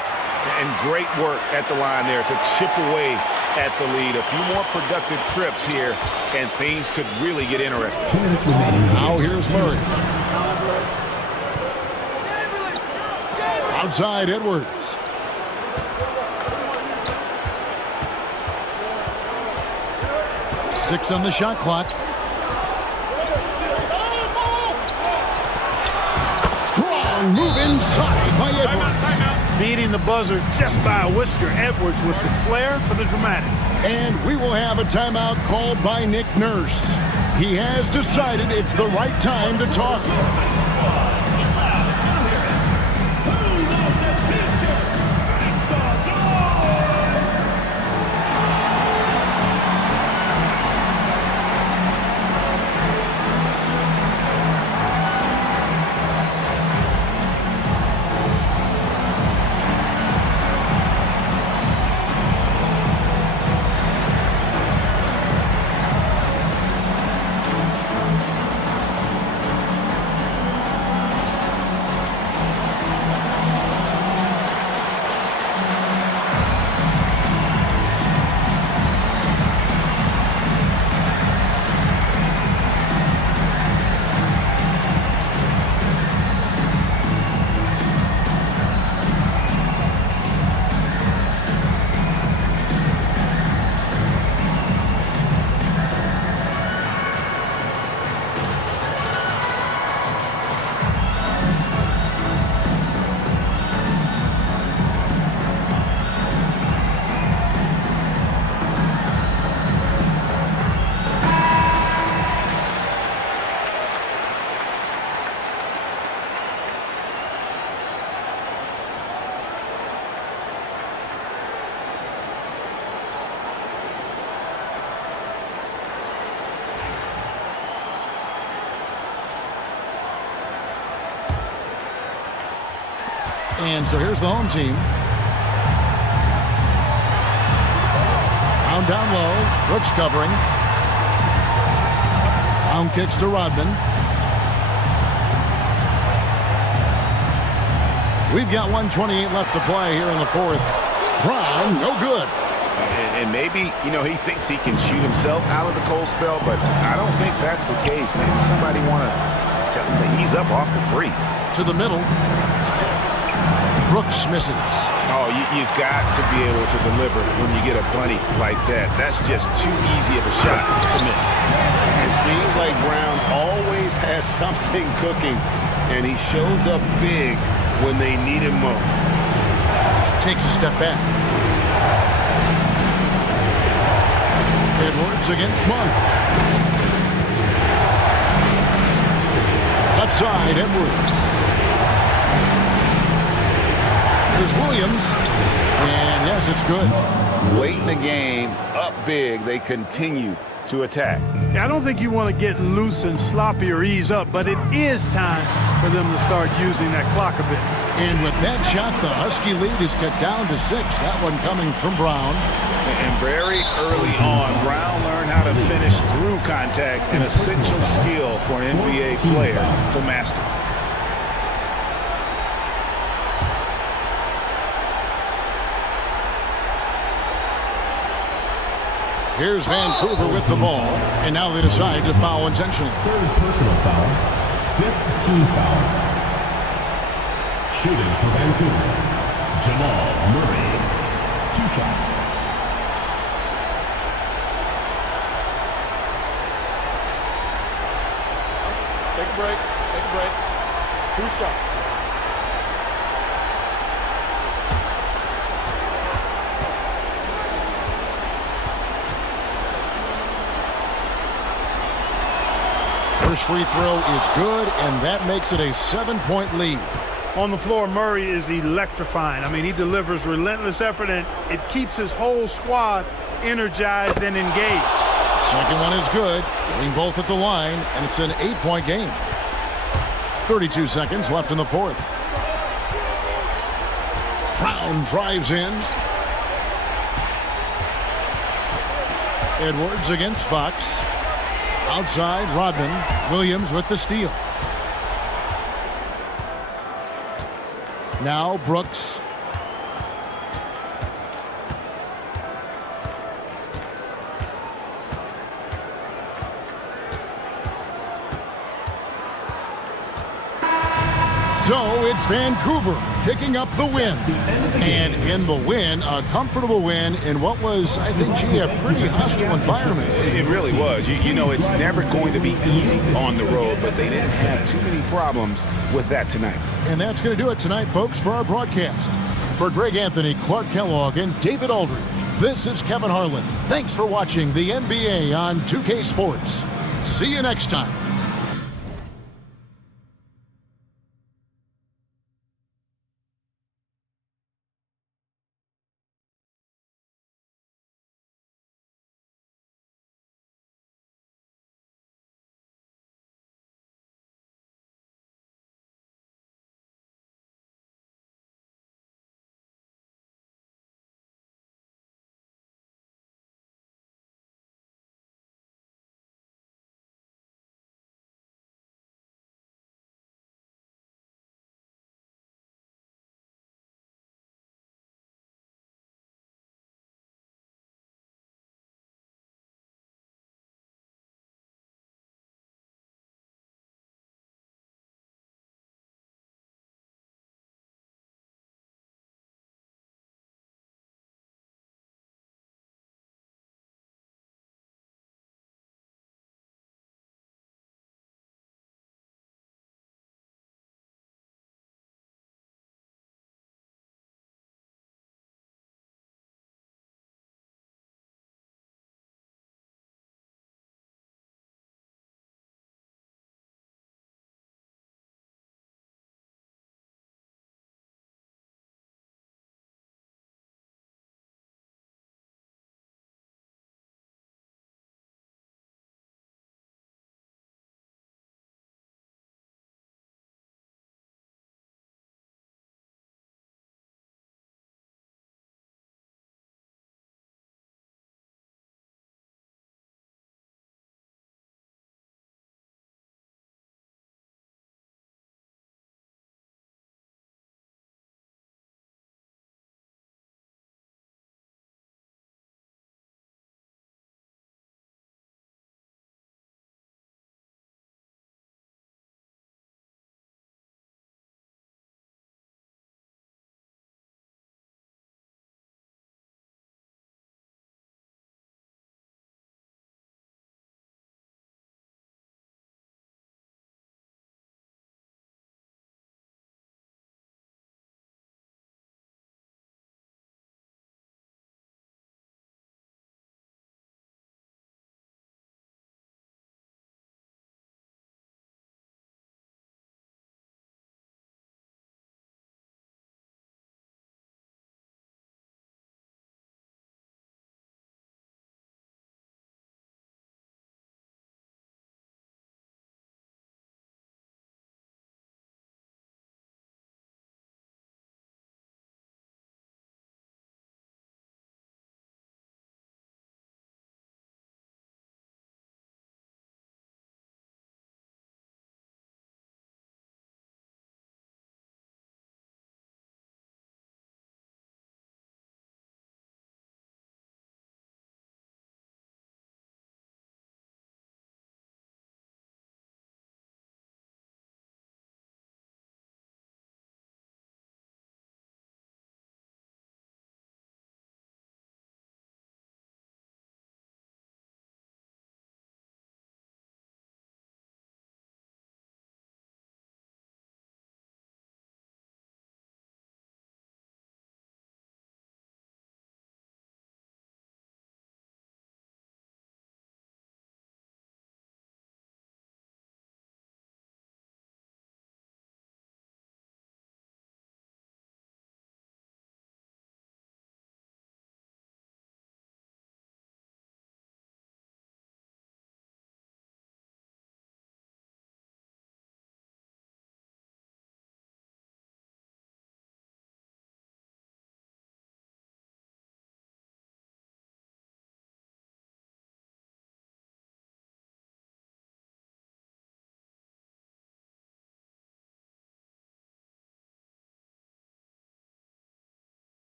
And great work at the line there to chip away at the lead. A few more productive trips here, and things could really get interesting. 2 minutes remaining. Now here's Murray. Outside, Edwards. Six on the shot clock. Strong move inside by Edwards. Beating the buzzer just by a whisker. Edwards with the flair for the dramatic. And we will have a timeout called by Nick Nurse. He has decided it's the right time to talk. And so here's the home team. Brown down low. Brooks covering. Brown kicks to Rodman. We've got 1:28 left to play here in the fourth. Brown, no good. And maybe, you know, he thinks he can shoot himself out of the cold spell, but I don't think that's the case. Maybe somebody want to tell him to ease up off the threes. To the middle. Brooks misses. Oh, you've got to be able to deliver when you get a bunny like that. That's just too easy of a shot to miss. It seems like Brown always has something cooking, and he shows up big when they need him most. Takes a step back. Edwards against Monk. Left side, Edwards. Here's Williams. And yes, it's good. Late in the game, up big, they continue to attack. Yeah, I don't think you want to get loose and sloppy or ease up, but it is time for them to start using that clock a bit. And with that shot, the Husky lead is cut down to 6. That one coming from Brown. And very early on, Brown learned how to finish through contact, an essential skill for an NBA player to master. Here's Vancouver with the ball, and now they decide to foul intentionally. Third personal foul. Fifth team foul. Shooting for Vancouver, Jamal Murray. 2 shots. Take a break. Take a break. 2 shots. First free throw is good, and that makes it a 7-point lead. On the floor, Murray is electrifying. I mean, he delivers relentless effort, and it keeps his whole squad energized and engaged. Second one is good, getting both at the line, and it's an 8-point game. 32 seconds left in the fourth. Brown drives in. Edwards against Fox. Outside, Rodman. Williams with the steal. Now Brooks. So it's Vancouver picking up the win. And in the win, a comfortable win in what was, I think, a pretty hostile environment. It really was. You know, it's never going to be easy on the road, but they didn't have too many problems with that tonight. And that's going to do it tonight, folks, for our broadcast. For Greg Anthony, Clark Kellogg, and David Aldridge, this is Kevin Harlan. Thanks for watching the NBA on 2K Sports. See you next time.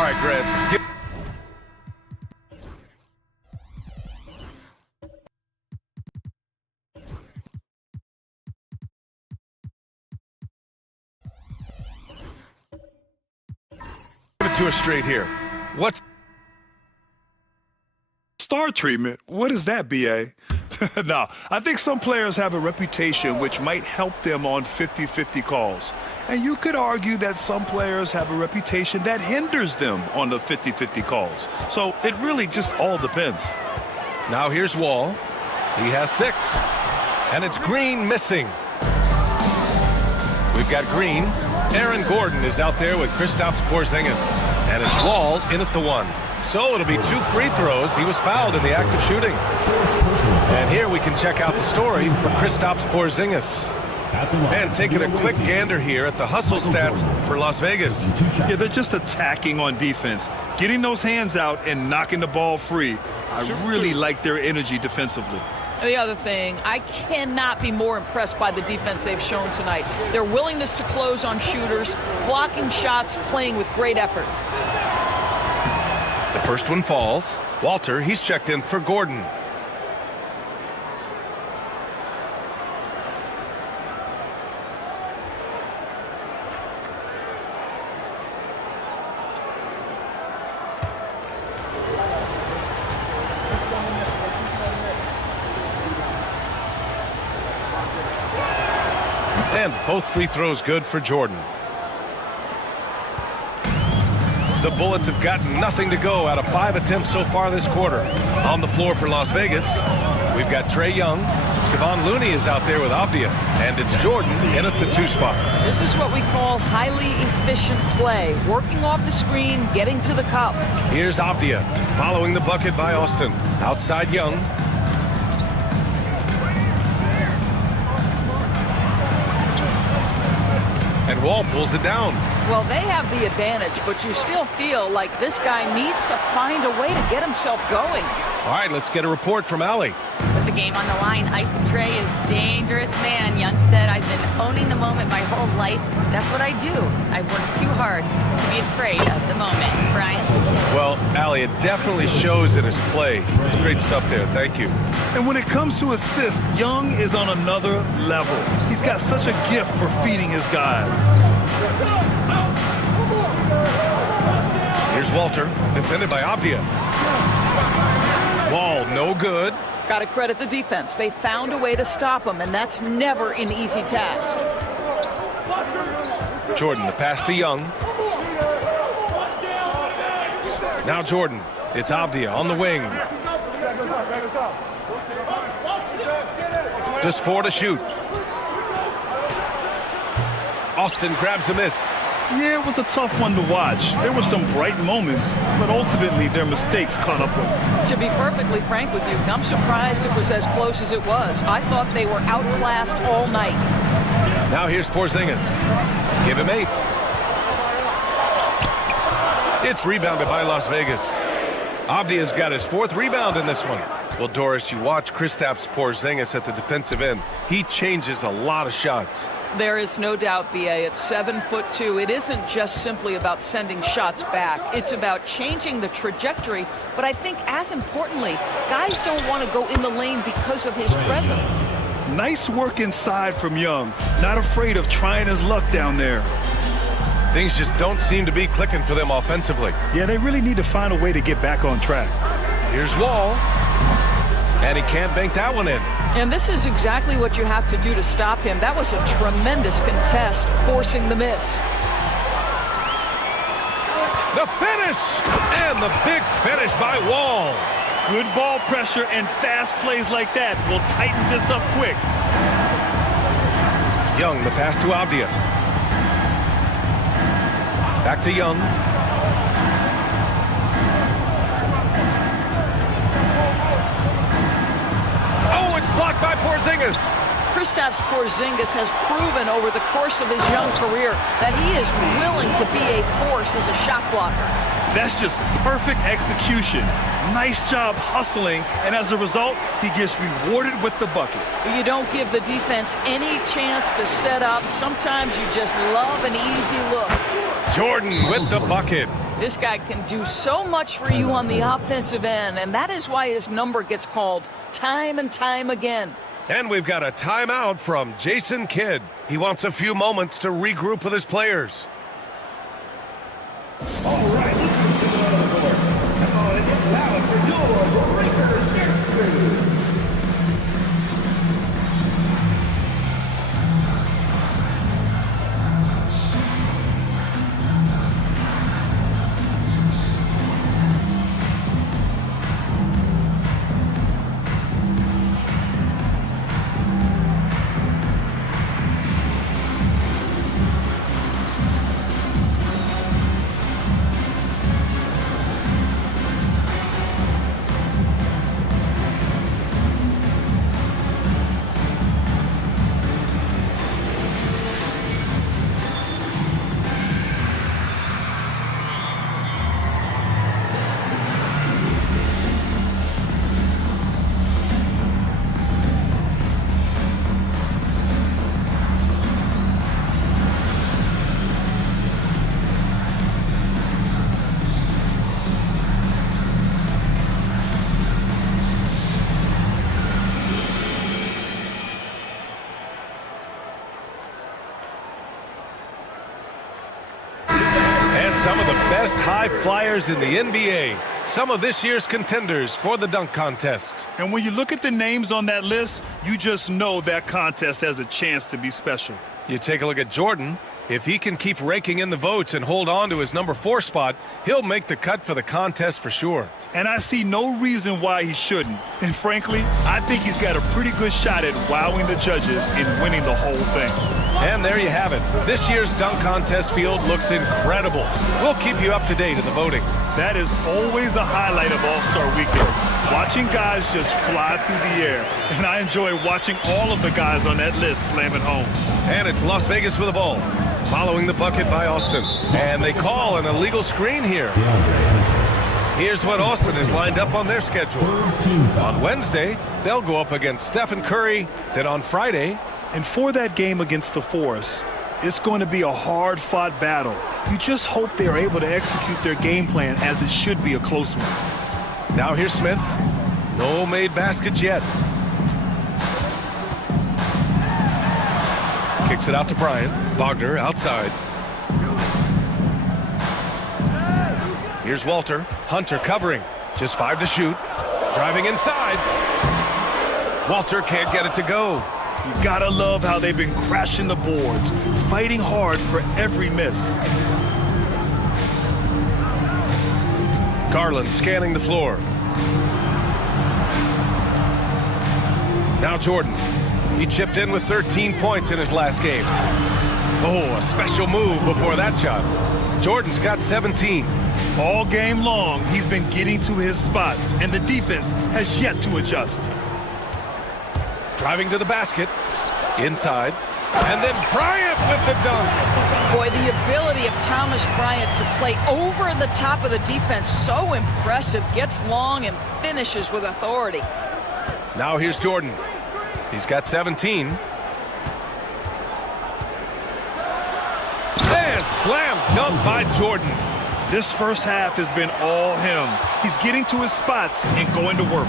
All right, Grant. To a straight here. What's star treatment? What is that, BA? No, I think some players have a reputation which might help them on 50-50 calls. And you could argue that some players have a reputation that hinders them on the 50-50 calls. So it really just all depends. Now here's Wall. He has 6. And it's Green missing. We've got Green. Aaron Gordon is out there with Kristaps Porzingis. And it's Wall in at the 1. So it'll be 2 free throws. He was fouled in the act of shooting. And here we can check out the story for Kristaps Porzingis. And taking a quick gander here at the hustle stats for Las Vegas. Yeah, they're just attacking on defense, getting those hands out and knocking the ball free. I really like their energy defensively. The other thing, I cannot be more impressed by the defense they've shown tonight. Their willingness to close on shooters, blocking shots, playing with great effort. The first one falls. Walter, he's checked in for Gordon. And both free throws good for Jordan. The Bullets have gotten nothing to go out of 5 attempts so far this quarter. On the floor for Las Vegas, we've got Trae Young. Kevon Looney is out there with Avdia. And it's Jordan in at the 2 spot. This is what we call highly efficient play. Working off the screen, getting to the cup. Here's Avdia, following the bucket by Austin. Outside Young. And Wall pulls it down. Well, they have the advantage, but you still feel like this guy needs to find a way to get himself going. All right, let's get a report from Allie. With the game on the line, Ice Trae is dangerous man. Young said, I've been owning the moment my whole life. That's what I do. I've worked too hard to be afraid of the moment. Brian? Well, Allie, it definitely shows in his play. It's great stuff there. Thank you. And when it comes to assists, Young is on another level. He's got such a gift for feeding his guys. Here's Walter, defended by Avdia. Wall, no good. Got to credit the defense. They found a way to stop him, and that's never an easy task. Jordan, the pass to Young. Now Jordan. It's Avdia on the wing. Just 4 to shoot. Austin grabs a miss. Yeah, it was a tough one to watch. There were some bright moments, but ultimately their mistakes caught up with them. To be perfectly frank with you, I'm surprised it was as close as it was. I thought they were outclassed all night. Now here's Porzingis. Give him 8. It's rebounded by Las Vegas. Avdia's got his 4th rebound in this one. Well, Doris, you watch Kristaps Porzingis at the defensive end. He changes a lot of shots. There is no doubt, B.A. At 7'2", it isn't just simply about sending shots back. It's about changing the trajectory. But I think, as importantly, guys don't want to go in the lane because of his presence. Nice work inside from Young. Not afraid of trying his luck down there. Things just don't seem to be clicking for them offensively. Yeah, they really need to find a way to get back on track. Here's Wall. And he can't bank that one in. And this is exactly what you have to do to stop him. That was a tremendous contest, forcing the miss. The finish! And the big finish by Wall. Good ball pressure and fast plays like that will tighten this up quick. Young, the pass to Avdia. Back to Young. Oh, it's blocked by Porzingis. Kristaps Porzingis has proven over the course of his young career that he is willing to be a force as a shot blocker. That's just perfect execution. Nice job hustling, and as a result, he gets rewarded with the bucket. You don't give the defense any chance to set up. Sometimes you just love an easy look. Jordan with the bucket. This guy can do so much for you on the offensive end, and that is why his number gets called time and time again. And we've got a timeout from Jason Kidd. He wants a few moments to regroup with his players. All right, let's go to the leaderboard. Come on and get loud for your breakers next through. Some of the best high flyers in the NBA. Some of this year's contenders for the dunk contest. And when you look at the names on that list, you just know that contest has a chance to be special. You take a look at Jordan. If he can keep raking in the votes and hold on to his number 4 spot, he'll make the cut for the contest for sure. And I see no reason why he shouldn't. And frankly, I think he's got a pretty good shot at wowing the judges in winning the whole thing. And there you have it. This year's dunk contest field looks incredible. We'll keep you up to date in the voting. That is always a highlight of All-Star Weekend. Watching guys just fly through the air. And I enjoy watching all of the guys on that list slam it home. And it's Las Vegas with the ball. Following the bucket by Austin. And they call an illegal screen here. Here's what Austin is lined up on their schedule. On Wednesday, they'll go up against Stephen Curry. Then on Friday. And for that game against the Force, it's going to be a hard-fought battle. You just hope they are able to execute their game plan as it should be a close one. Now here's Smith. No made baskets yet. Kicks it out to Bryant. Wagner outside. Here's Walter. Hunter covering. Just 5 to shoot. Driving inside. Walter can't get it to go. You gotta love how they've been crashing the boards, fighting hard for every miss. Garland scanning the floor. Now Jordan. He chipped in with 13 points in his last game. Oh, a special move before that shot. Jordan's got 17. All game long, he's been getting to his spots, and the defense has yet to adjust. Driving to the basket. Inside. And then Bryant with the dunk. Boy, the ability of Thomas Bryant to play over the top of the defense, so impressive. Gets long and finishes with authority. Now here's Jordan. He's got 17. And slam dunk by Jordan. This first half has been all him. He's getting to his spots and going to work.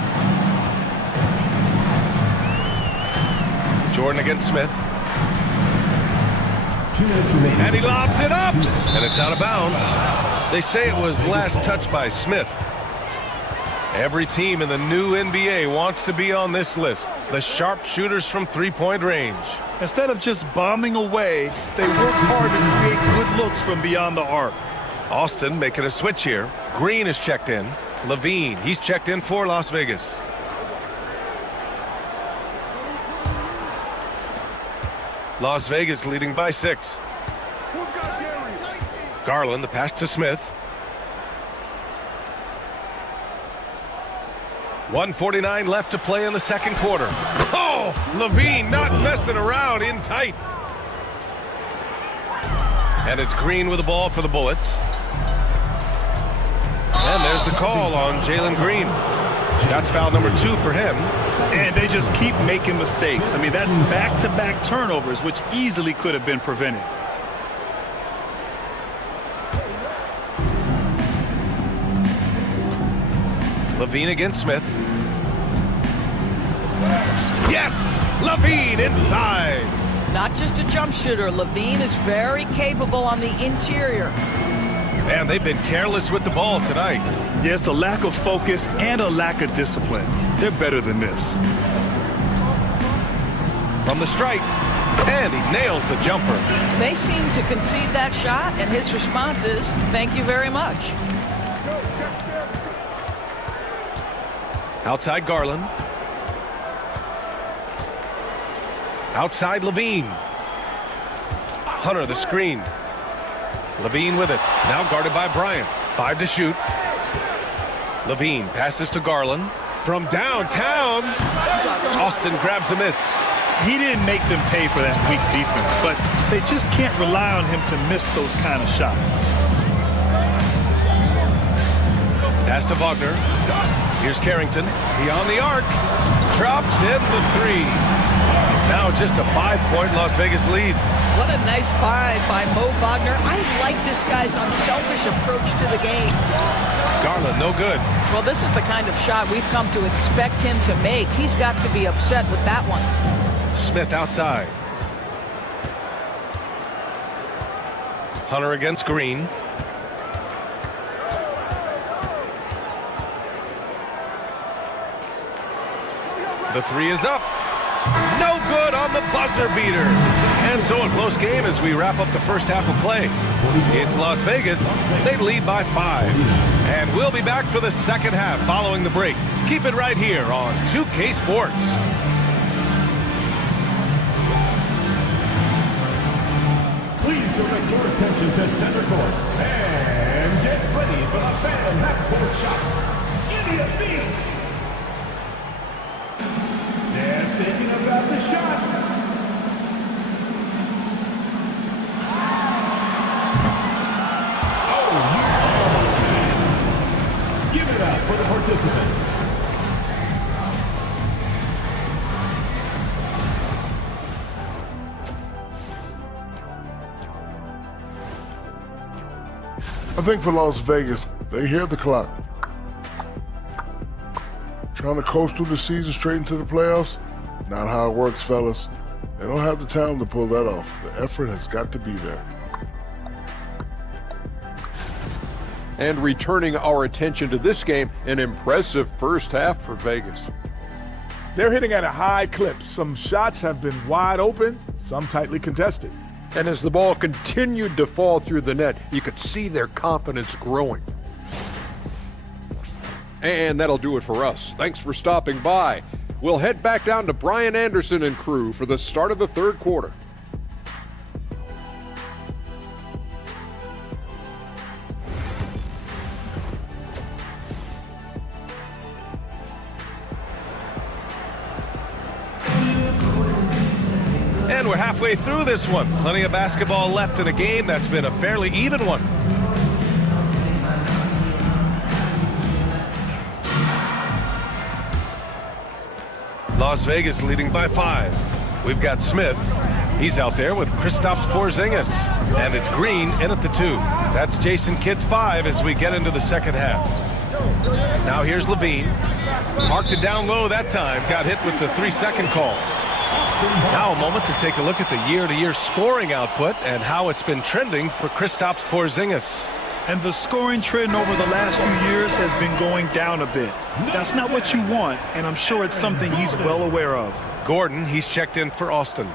Jordan against Smith. And he lobs it up. And it's out of bounds. They say it was last touched by Smith. Every team in the new NBA wants to be on this list. The sharpshooters from three-point range. Instead of just bombing away, they work hard to create good looks from beyond the arc. Austin making a switch here. Green is checked in. Levine, he's checked in for Las Vegas. Las Vegas leading by 6. Garland, the pass to Smith. 1:49 left to play in the second quarter. Oh, Levine not messing around, in tight. And it's Green with the ball for the Bullets. And there's the call on Jalen Green. That's foul number 2 for him. And they just keep making mistakes. I mean, that's back-to-back turnovers, which easily could have been prevented. Levine against Smith. Yes! Levine inside. Not just a jump shooter. Levine is very capable on the interior. And they've been careless with the ball tonight. Yeah, it's a lack of focus and a lack of discipline. They're better than this. From the stripe. And he nails the jumper. They seem to concede that shot, and his response is, thank you very much. Outside Garland. Outside Levine. Hunter the screen. Levine with it. Now guarded by Bryant. 5 to shoot. Levine passes to Garland. From downtown. Austin grabs a miss. He didn't make them pay for that weak defense, but they just can't rely on him to miss those kind of shots. Pass to Wagner. Here's Carrington. Beyond the arc. Drops in the 3. Now just a 5-point Las Vegas lead. What a nice find by Mo Wagner. I like this guy's unselfish approach to the game. Garland, no good. Well, this is the kind of shot we've come to expect him to make. He's got to be upset with that one. Smith outside. Hunter against Green. The 3 is up. No good on the buzzer beater. And so a close game as we wrap up the first half of play. It's Las Vegas. They lead by 5. And we'll be back for the second half following the break. Keep it right here on 2K Sports. Please direct your attention to center court and get ready for the fan half-court shot. India field. They're thinking about the shot. Oh, give it up for the participants. I think for Las Vegas, they hear the clock. Trying to coast through the season straight into the playoffs? Not how it works, fellas. They don't have the talent to pull that off. The effort has got to be there. And returning our attention to this game, an impressive first half for Vegas. They're hitting at a high clip. Some shots have been wide open, some tightly contested. And as the ball continued to fall through the net, you could see their confidence growing. And that'll do it for us. Thanks for stopping by. We'll head back down to Brian Anderson and crew for the start of the third quarter. And we're halfway through this one. Plenty of basketball left in a game that's been a fairly even one. Las Vegas leading by 5. We've got Smith. He's out there with Kristaps Porzingis. And it's Green in at the 2. That's Jason Kidd's 5 as we get into the second half. Now here's Levine. Marked it down low that time. Got hit with the 3-second call. Now a moment to take a look at the year-to-year scoring output and how it's been trending for Kristaps Porzingis. And the scoring trend over the last few years has been going down a bit. That's not what you want, and I'm sure it's something he's well aware of. Gordon, he's checked in for Austin.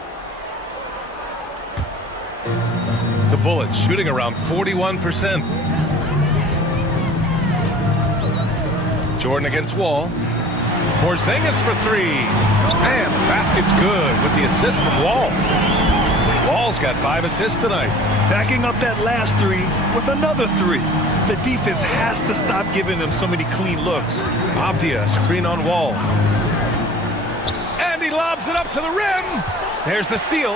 The Bullets shooting around 41%. Jordan against Wall. Porzingis for 3. And the basket's good with the assist from Wall. Wall's got 5 assists tonight. Backing up that last 3 with another 3. The defense has to stop giving them so many clean looks. Avdia, screen on Wall. And he lobs it up to the rim. There's the steal.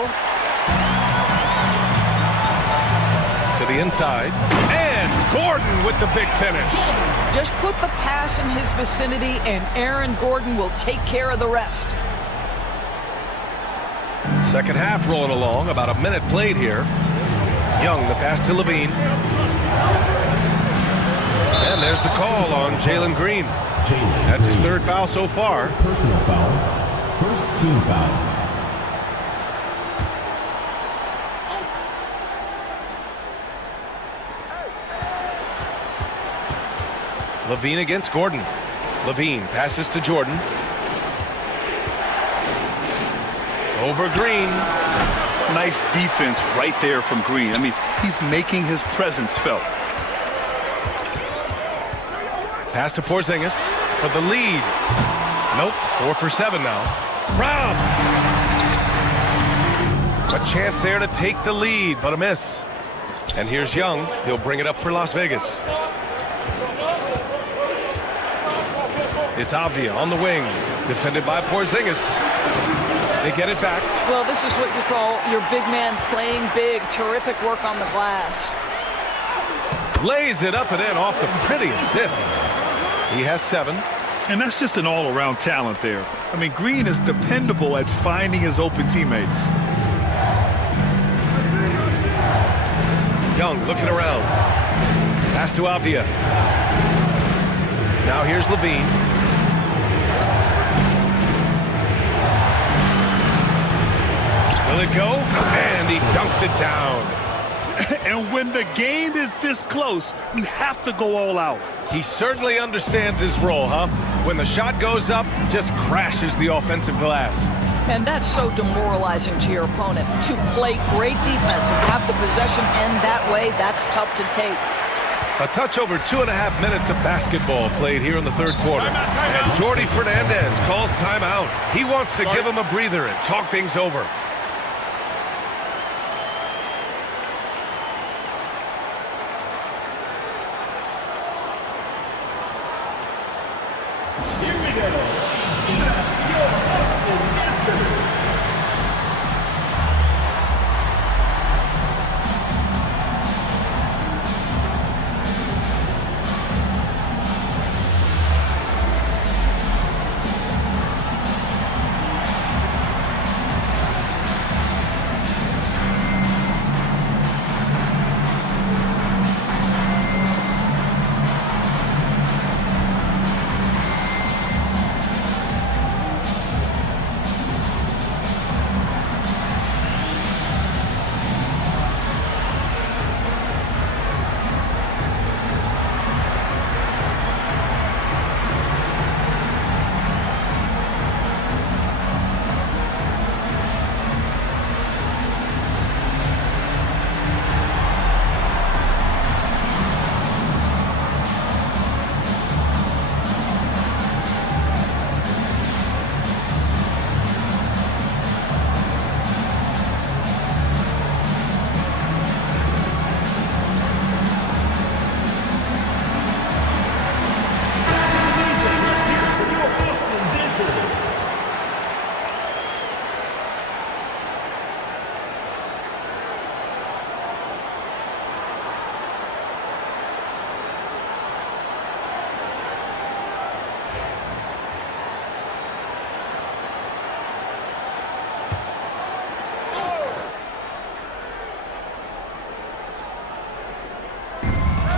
To the inside. And Gordon with the big finish. Just put the pass in his vicinity, and Aaron Gordon will take care of the rest. Second half rolling along, about a minute played here. Young, the pass to Levine. And there's the call on Jalen Green. That's his third foul so far. Personal foul. First team foul. Levine against Gordon. Levine passes to Jordan. Over Green. Nice defense right there from Green. I mean, he's making his presence felt. Pass to Porzingis for the lead. Nope, 4 for 7 now. Robbed. A chance there to take the lead, but a miss. And here's Young. He'll bring it up for Las Vegas. It's Avdia on the wing, defended by Porzingis. They get it back. Well, this is what you call your big man playing big. Terrific work on the glass. Lays it up and in off the pretty assist. He has 7. And that's just an all-around talent there. I mean, Green is dependable at finding his open teammates. Young looking around. Pass to Avdia. Now here's Levine. Will it go? And he dunks it down. And when the game is this close, you have to go all out. He certainly understands his role, huh? When the shot goes up, just crashes the offensive glass. And that's so demoralizing to your opponent. To play great defense and have the possession end that way, that's tough to take. A touch over 2.5 minutes of basketball played here in the third quarter. And Jordi Fernandez calls timeout. He wants to give him a breather and talk things over.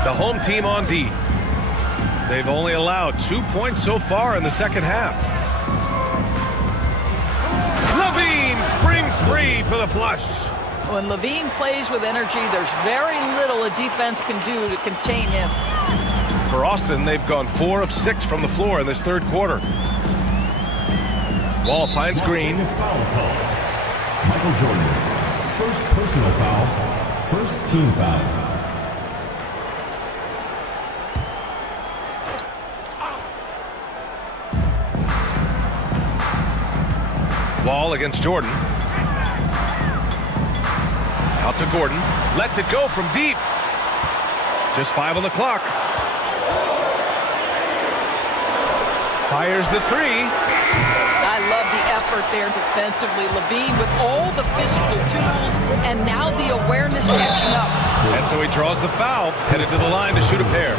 The home team on D. They've only allowed 2 points so far in the second half. Levine springs free for the flush. When Levine plays with energy, there's very little a defense can do to contain him. For Austin, they've gone 4 of 6 from the floor in this third quarter. Wall finds Green. Michael Jordan, first personal foul, first team foul. Wall against Jordan. Out to Gordon. Lets it go from deep. Just 5 on the clock. Fires the 3. I love the effort there defensively. Levine with all the physical tools and now the awareness catching up. And so he draws the foul, headed to the line to shoot a pair.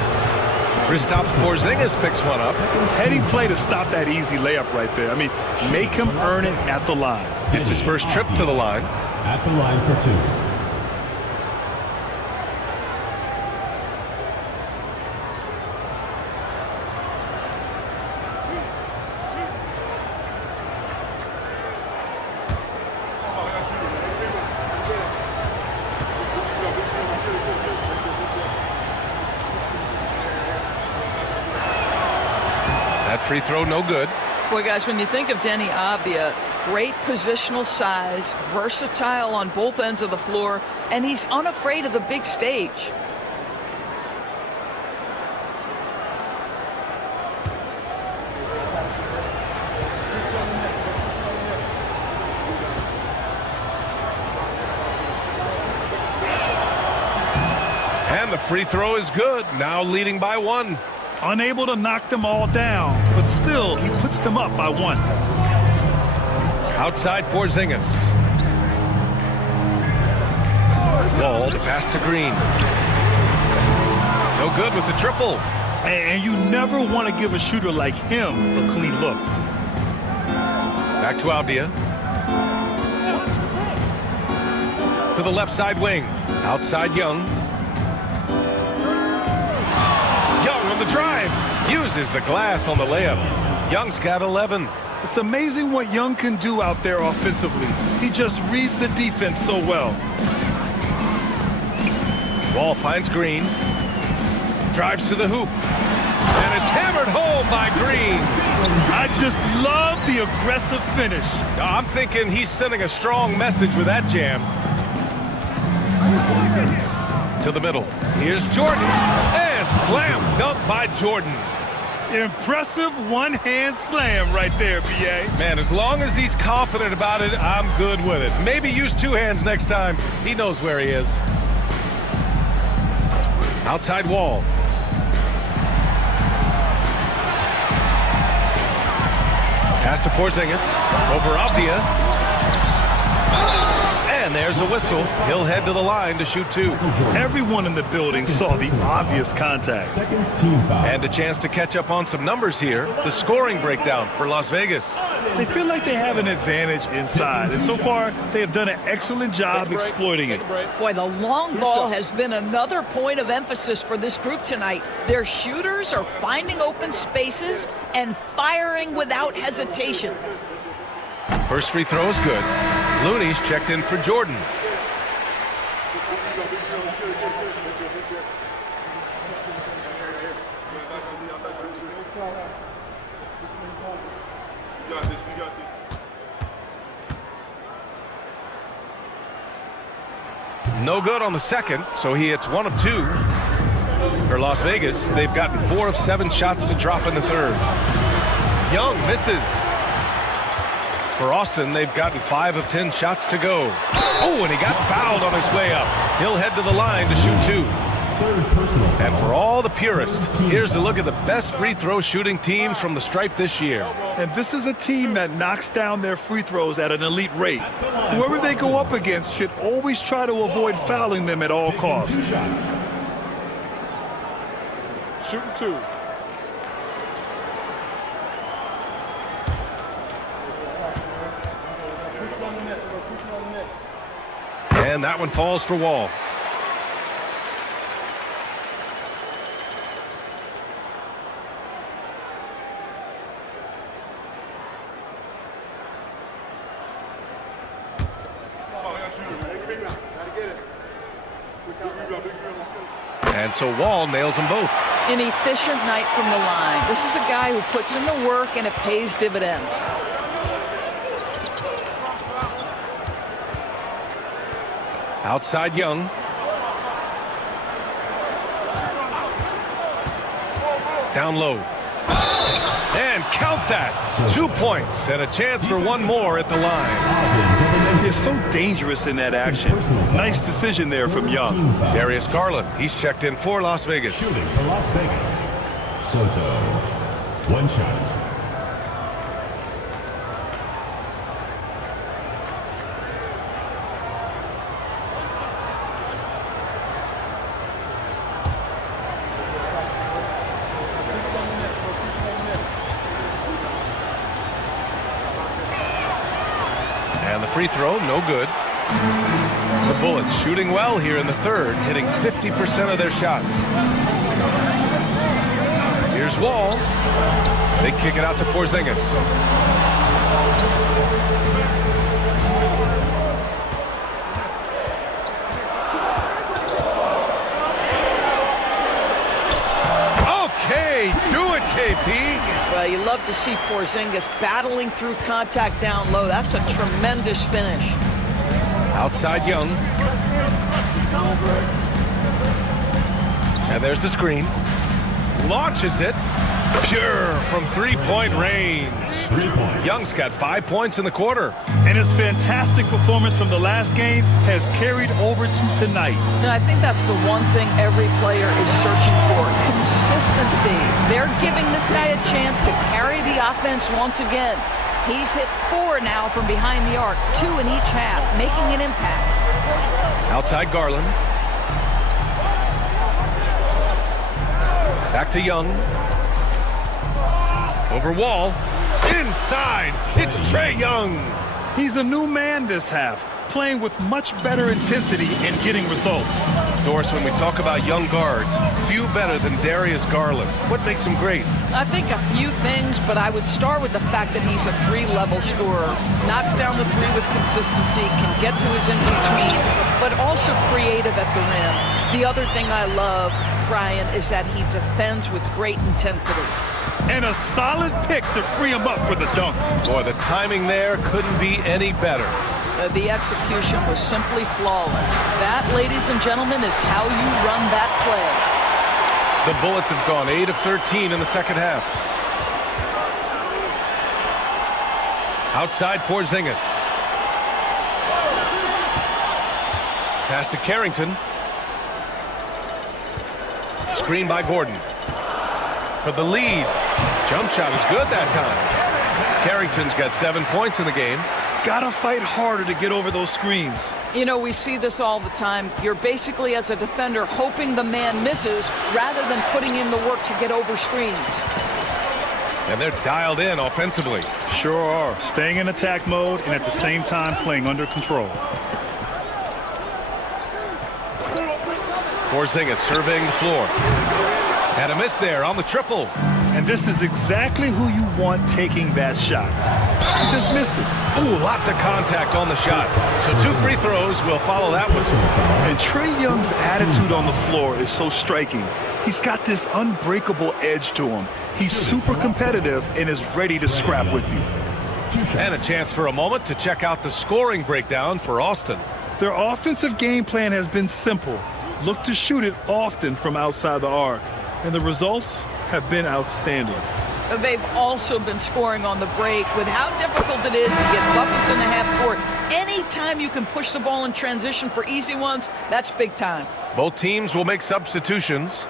Kristaps Porzingis picks one up. Heady play to stop that easy layup right there. I mean, make him earn it at the line. It's his first trip to the line. At the line for 2. free throw, no good. Boy, guys, when you think of Denny Avdia, great positional size, versatile on both ends of the floor, and he's unafraid of the big stage. And the free throw is good, now leading by 1. Unable to knock them all down, but still, he puts them up by 1. Outside Porzingis. Wall, the pass to Green. No good with the triple. And you never want to give a shooter like him a clean look. Back to Avdia. To the left side wing. Outside Young. Young on the drive. Uses the glass on the layup. Young's got 11. It's amazing what Young can do out there offensively. He just reads the defense so well. Wall finds Green. Drives to the hoop. And it's hammered home by Green. I just love the aggressive finish. I'm thinking he's sending a strong message with that jam. To the middle. Here's Jordan. And slam dunk by Jordan. Impressive one-hand slam right there, B.A. Man, as long as he's confident about it, I'm good with it. Maybe use 2 hands next time. He knows where he is. Outside Wall. Pass to Porzingis. Over Avdia. And there's a whistle. He'll head to the line to shoot 2. Everyone in the building saw the obvious contact. And a chance to catch up on some numbers here. The scoring breakdown for Las Vegas. They feel like they have an advantage inside, and so far they have done an excellent job exploiting it. Boy, the long ball has been another point of emphasis for this group tonight. Their shooters are finding open spaces and firing without hesitation. First free throw is good. Looney's checked in for Jordan. No good on the second, so he hits 1 of 2. For Las Vegas, they've gotten 4 of 7 shots to drop in the third. Young misses. For Austin, they've gotten 5 of 10 shots to go. Oh, and he got fouled on his way up. He'll head to the line to shoot 2. And for all the purists, here's a look at the best free throw shooting teams from the stripe this year. And this is a team that knocks down their free throws at an elite rate. Whoever they go up against should always try to avoid fouling them at all costs. Shooting 2. And that one falls for Wall. And so Wall nails them both. An efficient night from the line. This is a guy who puts in the work and it pays dividends. Outside Young. Down low. And count that. 2 points and a chance for 1 more at the line. It's so dangerous in that action. Nice decision there from Young. Darius Garland, he's checked in for Las Vegas. Shooting for Las Vegas. Soto. 1 shot. And the free throw, no good. The Bullets shooting well here in the third, hitting 50% of their shots. Here's Wall. They kick it out to Porzingis. Okay, do it, KP. Well, you love love to see Porzingis battling through contact down low. That's a tremendous finish. Outside Young. And there's the screen. Launches it. Pure from three-point range. Young's got 5 points in the quarter. And his fantastic performance from the last game has carried over to tonight. And I think that's the one thing every player is searching for, consistency. They're giving this guy a chance to carry the offense once again. He's hit 4 now from behind the arc, 2 in each half, making an impact. Outside Garland. Back to Young. Over Wall. Inside. It's Trae Young. He's a new man this half, playing with much better intensity and getting results. Doris, when we talk about young guards, few better than Darius Garland. What makes him great? I think a few things, but I would start with the fact that he's a 3-level scorer. Knocks down the 3 with consistency, can get to his in-between, but also creative at the rim. The other thing I love, Brian, is that he defends with great intensity. And a solid pick to free him up for the dunk. Boy, the timing there couldn't be any better. The execution was simply flawless. That, ladies and gentlemen, is how you run that play. The Bullets have gone 8 of 13 in the second half. Outside Porzingis. Pass to Carrington. Screen by Gordon. For the lead. Jump shot is good that time. Carrington's got 7 points in the game. Gotta fight harder to get over those screens. You know, we see this all the time. You're basically, as a defender, hoping the man misses rather than putting in the work to get over screens. And they're dialed in offensively. Sure are. Staying in attack mode and at the same time playing under control. Porzingis surveying the floor. And a miss there on the triple. And this is exactly who you want taking that shot. He just missed it. Ooh, lots of contact on the shot. So 2 free throws will follow that whistle. And Trae Young's attitude on the floor is so striking. He's got this unbreakable edge to him. He's super competitive and is ready to scrap with you. And a chance for a moment to check out the scoring breakdown for Austin. Their offensive game plan has been simple. Look to shoot it often from outside the arc. And the results have been outstanding. They've also been scoring on the break. With how difficult it is to get buckets in the half court, anytime you can push the ball in transition for easy ones, that's big time. Both teams will make substitutions.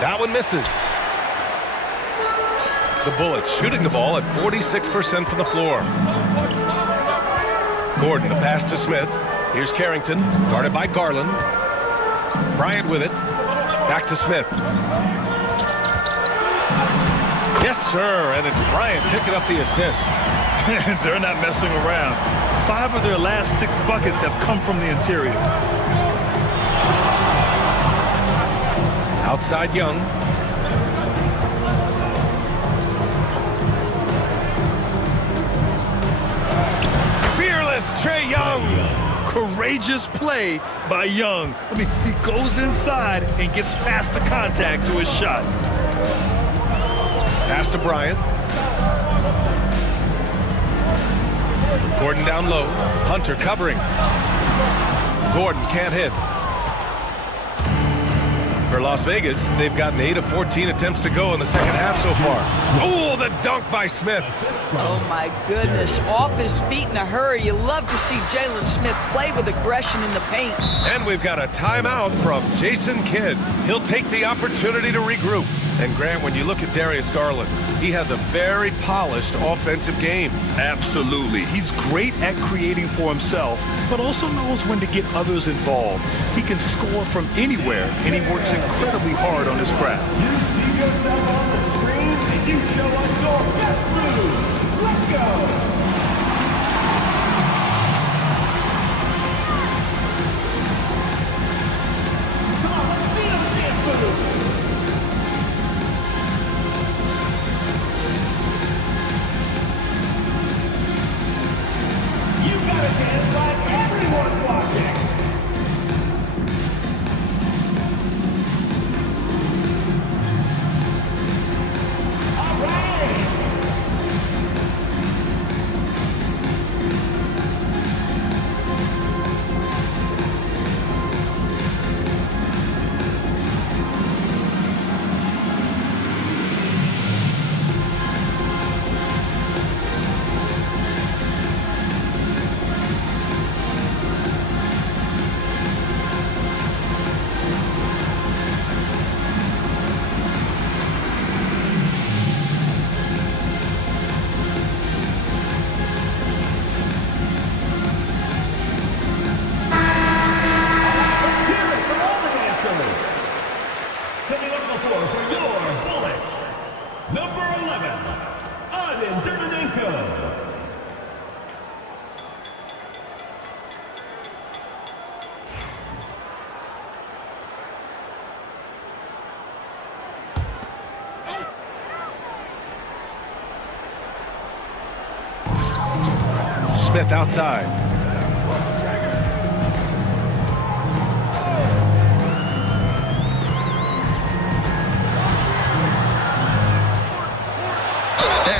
That one misses. The Bullets shooting the ball at 46% from the floor. Gordon, the pass to Smith. Here's Carrington, guarded by Garland. Bryant with it. Back to Smith. Yes, sir, and it's Bryant picking up the assist. They're not messing around. 5 of their last 6 buckets have come from the interior. Outside Young. Trae Young. Courageous play by Young. I mean, he goes inside and gets past the contact to his shot. Pass to Bryant. Gordon down low. Hunter covering. Gordon can't hit. For Las Vegas, they've gotten 8 of 14 attempts to go in the second half so far. Oh, the dunk by Smith. Oh, my goodness. Off his feet in a hurry. You love to see Jalen Smith play with aggression in the paint. And we've got a timeout from Jason Kidd. He'll take the opportunity to regroup. And Grant, when you look at Darius Garland, he has a very polished offensive game. Absolutely. He's great at creating for himself, but also knows when to get others involved. He can score from anywhere, and he works incredibly hard on his craft. You see yourself on the screen, and you show us your best moves. Let's go! You Smith outside.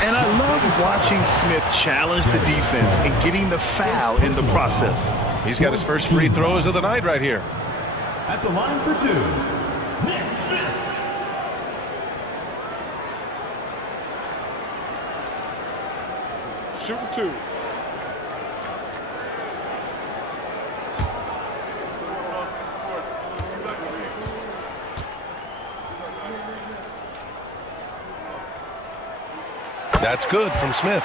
And I love watching Smith challenge the defense and getting the foul in the process. He's got his first free throws of the night right here. At the line for two, Nick Smith. Shooting two. That's good from Smith.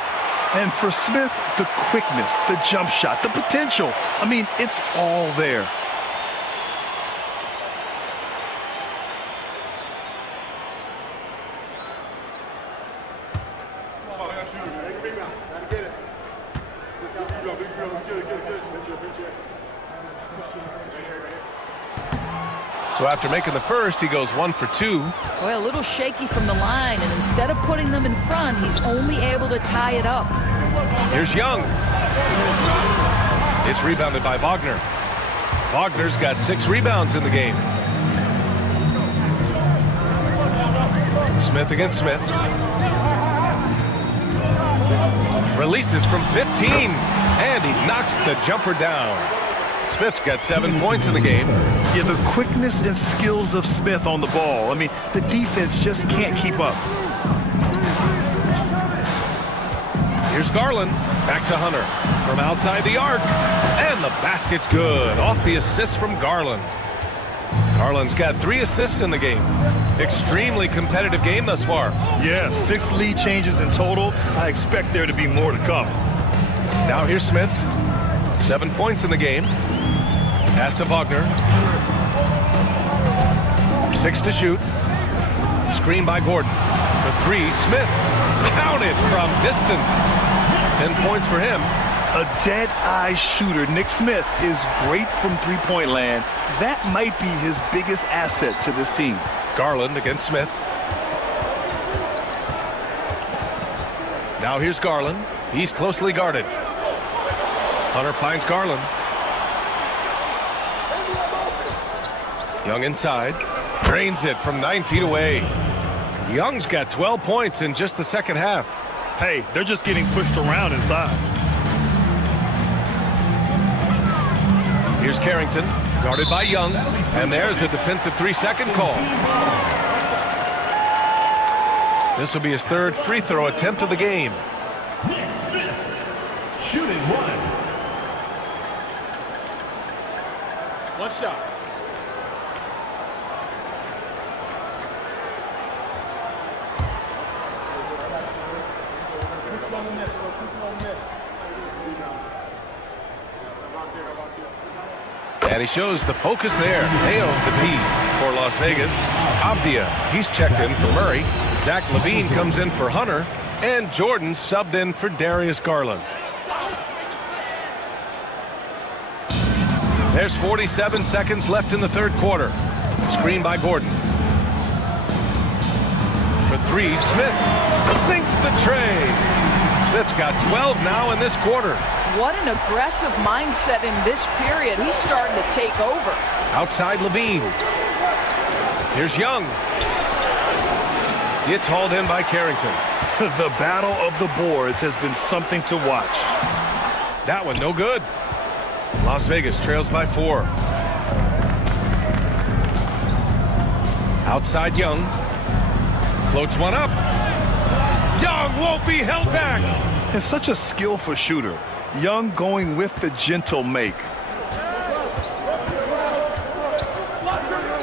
And for Smith, the quickness, the jump shot, the potential. I mean, it's all there. So after making the first, he goes 1 for 2. Boy, a little shaky from the line, and instead of putting them in front, he's only able to tie it up. Here's Young. It's rebounded by Wagner. Wagner's got 6 rebounds in the game. Smith against Smith. Releases from 15, and he knocks the jumper down. Smith's got 7 points in the game. Yeah, the quickness and skills of Smith on the ball. I mean, the defense just can't keep up. Here's Garland. Back to Hunter. From outside the arc. And the basket's good. Off the assist from Garland. Garland's got 3 assists in the game. Extremely competitive game thus far. Yeah, 6 lead changes in total. I expect there to be more to come. Now here's Smith. 7 points in the game. Pass to Wagner. 6 to shoot. Screen by Gordon. For 3, Smith. Counted from distance. 10 points for him. A dead-eye shooter. Nick Smith is great from three-point land. That might be his biggest asset to this team. Garland against Smith. Now here's Garland. He's closely guarded. Hunter finds Garland. Young inside. Drains it from 9 feet away. Young's got 12 points in just the second half. Hey, they're just getting pushed around inside. Here's Carrington, guarded by Young, and there's a defensive 3-second call. This will be his 3rd free throw attempt of the game. Nick Smith, shooting 1. One shot. And he shows the focus there. Nails the tee for Las Vegas. Avdia, he's checked in for Murray. Zach Levine comes in for Hunter. And Jordan subbed in for Darius Garland. There's 47 seconds left in the 3rd quarter. Screen by Gordon. For 3, Smith sinks the tray. Smith's got 12 now in this quarter. What an aggressive mindset in this period. He's starting to take over. Outside Levine. Here's Young. It's hauled in by Carrington. The battle of the boards has been something to watch. That one no good. Las Vegas trails by 4. Outside Young. Floats one up. Young won't be held back. And such a skillful shooter. Young going with the gentle make.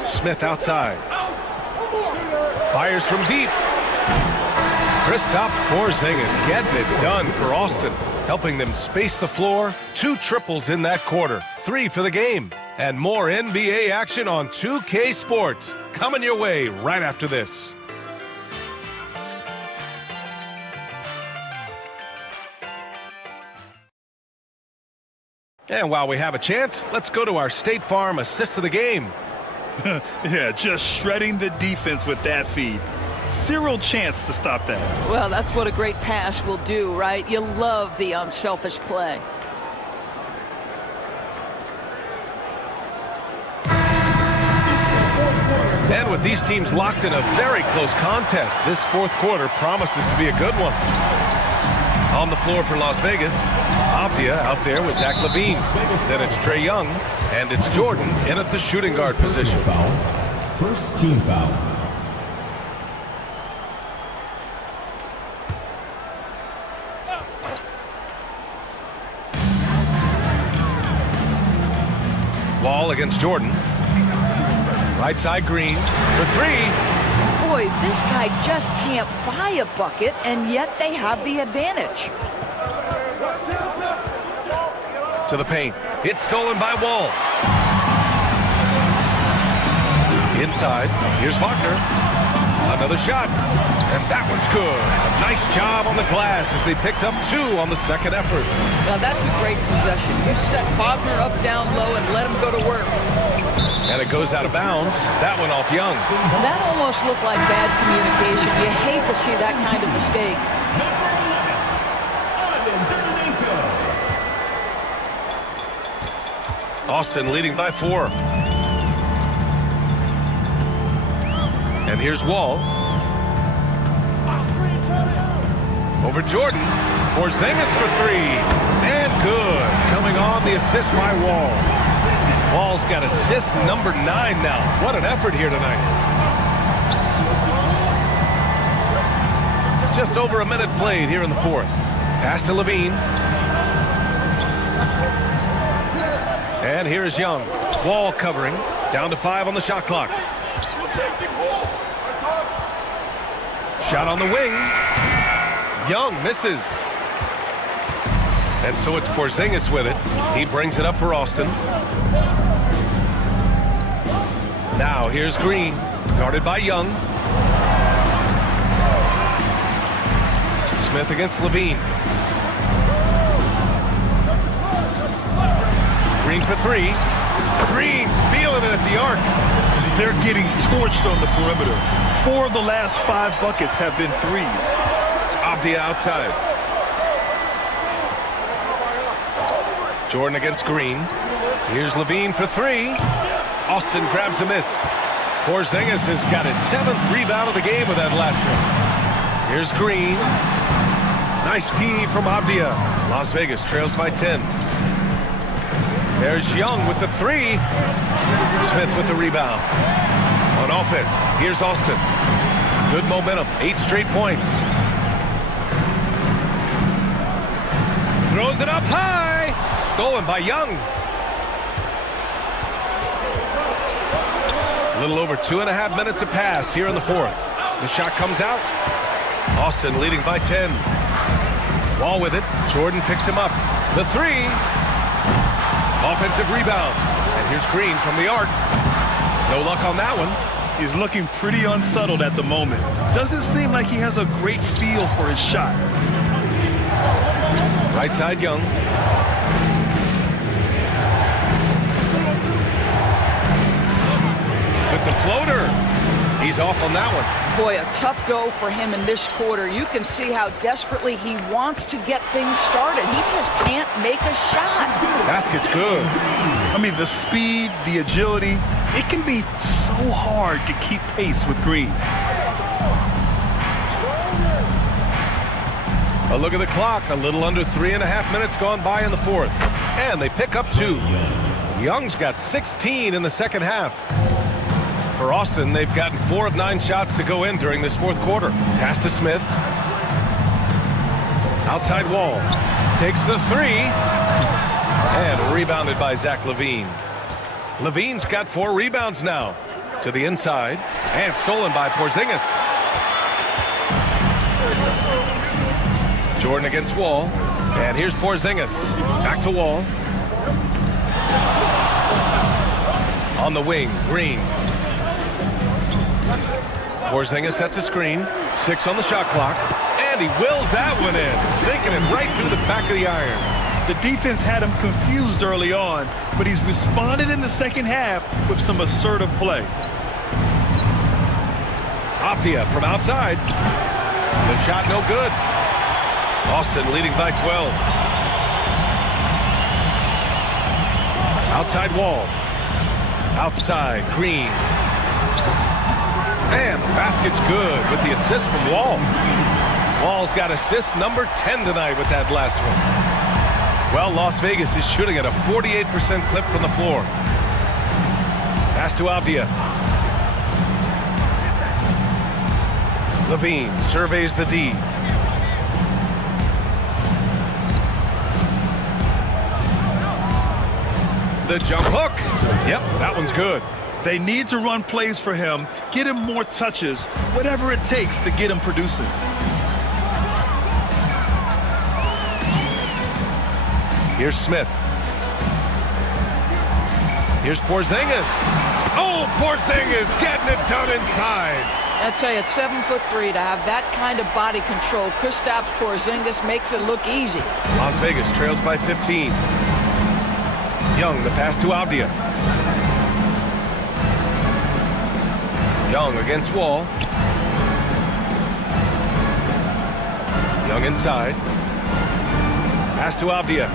Smith outside. Fires from deep. Kristaps Porzingis getting it done for Austin, helping them space the floor. 2 triples in that quarter. 3 for the game. And more NBA action on 2K Sports. Coming your way right after this. And while we have a chance, let's go to our State Farm assist of the game. Yeah, just shredding the defense with that feed. Zero chance to stop that. Well, that's what a great pass will do, right? You love the unselfish play. And with these teams locked in a very close contest, this fourth quarter promises to be a good one. On the floor for Las Vegas, Avdia out there with Zach LaVine. Then it's Trae Young, and it's Jordan in at the shooting guard position. First team foul. Wall against Jordan. Right side Green for three. Boy, this guy just can't buy a bucket, and yet they have the advantage. To the paint. It's stolen by Wall. Inside. Here's Wagner. Another shot. And that one's good. Nice job on the glass as they picked up 2 on the second effort. Now that's a great possession. You set Wagner up down low and let him go to work. And it goes out of bounds. That one off Young. That almost looked like bad communication. You hate to see that kind of mistake. Austin leading by 4. And here's Wall. Over Jordan. Porzingis for 3. And good. Coming on the assist by Wall. Wall's got assist number 9 now. What an effort here tonight. Just over a minute played here in the fourth. Pass to LaVine. And here is Young. Wall covering. Down to 5 on the shot clock. Shot on the wing. Young misses. And so it's Porzingis with it. He brings it up for Austin. Now here's Green. Guarded by Young. Smith against LaVine. Green for 3. Green's feeling it at the arc. They're getting torched on the perimeter. 4 of the last 5 buckets have been threes. Avdia outside. Jordan against Green. Here's LaVine for 3. Austin grabs a miss. Porzingis has got his 7th rebound of the game with that last one. Here's Green. Nice D from Avdia. Las Vegas trails by 10. There's Young with the 3. Smith with the rebound. On offense, here's Austin. Good momentum, 8 straight points. Throws it up high. Stolen by Young. A little over 2.5 minutes have passed here in the fourth. The shot comes out. Austin leading by 10. Wall with it. Jordan picks him up. The 3. Offensive rebound. And here's Green from the arc. No luck on that one. He's looking pretty unsettled at the moment. Doesn't seem like he has a great feel for his shot. Right side Young. With the floater. He's off on that one. Boy, a tough go for him in this quarter. You can see how desperately he wants to get things started. He just can't make a shot. Basket's good. I mean, the speed, the agility, it can be so hard to keep pace with Green. A look at the clock. A little under 3.5 minutes gone by in the fourth. And they pick up 2. Young's got 16 in the second half. For Austin, they've gotten 4 of 9 shots to go in during this fourth quarter. Pass to Smith. Outside Wall. Takes the 3. And rebounded by Zach LaVine. LaVine's got 4 rebounds now. To the inside. And stolen by Porzingis. Jordan against Wall. And here's Porzingis. Back to Wall. On the wing, Green. Porzingis sets a screen. 6 on the shot clock. And he wills that one in. Sinking it right through the back of the iron. The defense had him confused early on, but he's responded in the second half with some assertive play. Avdia from outside. The shot no good. Austin leading by 12. Outside Wall. Outside Green. And the basket's good with the assist from Wall. Wall's got assist number 10 tonight with that last one. Well, Las Vegas is shooting at a 48% clip from the floor. Pass to Avdia. Levine surveys the D. The jump hook. Yep, that one's good. They need to run plays for him, get him more touches, whatever it takes to get him producing. Here's Smith. Here's Porzingis. Oh, Porzingis getting it done inside. I tell you, at 7'3", to have that kind of body control, Kristaps Porzingis makes it look easy. Las Vegas trails by 15. Young, the pass to Avdia. Young against Wall. Young inside. Pass to Avdia.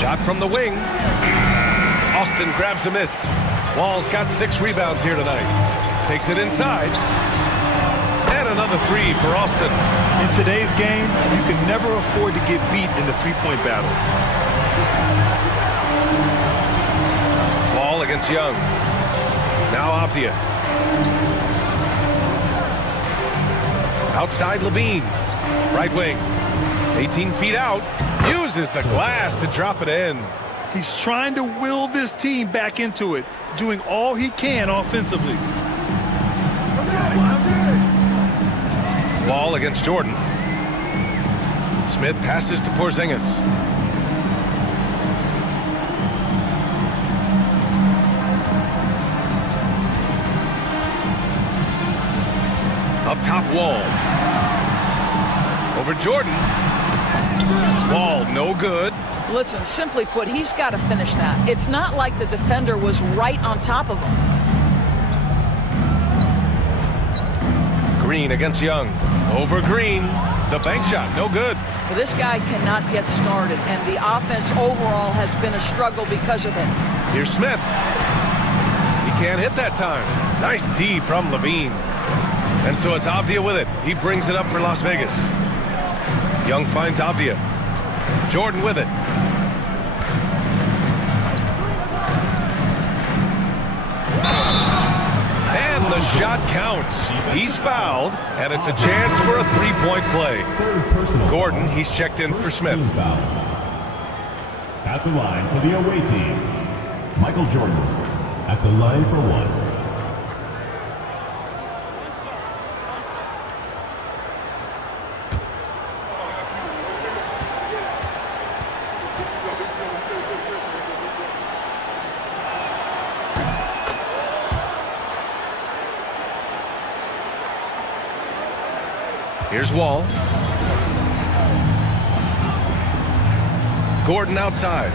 Shot from the wing. Austin grabs a miss. Wall's got 6 rebounds here tonight. Takes it inside. And another 3 for Austin. In today's game, you can never afford to get beat in the three-point battle. Wall against Young. Now Avdia. Outside Levine. Right wing. 18 feet out. Uses the glass to drop it in. He's trying to will this team back into it, doing all he can offensively. Wall against Jordan. Smith passes to Porzingis. Up top, Wall. Over Jordan. Wall, no good. Listen, simply put, he's got to finish that. It's not like the defender was right on top of him. Green against Young. Over Green. The bank shot, no good. But this guy cannot get started, and the offense overall has been a struggle because of it. Here's Smith. He can't hit that time. Nice D from Levine. And so it's Avdia with it. He brings it up for Las Vegas. Young finds Avdia. Jordan with it. And the shot counts. He's fouled, and it's a chance for a three-point play. Gordon, he's checked in for Smith. At the line for the away team, Michael Jordan at the line for 1. Here's Wall. Gordon outside.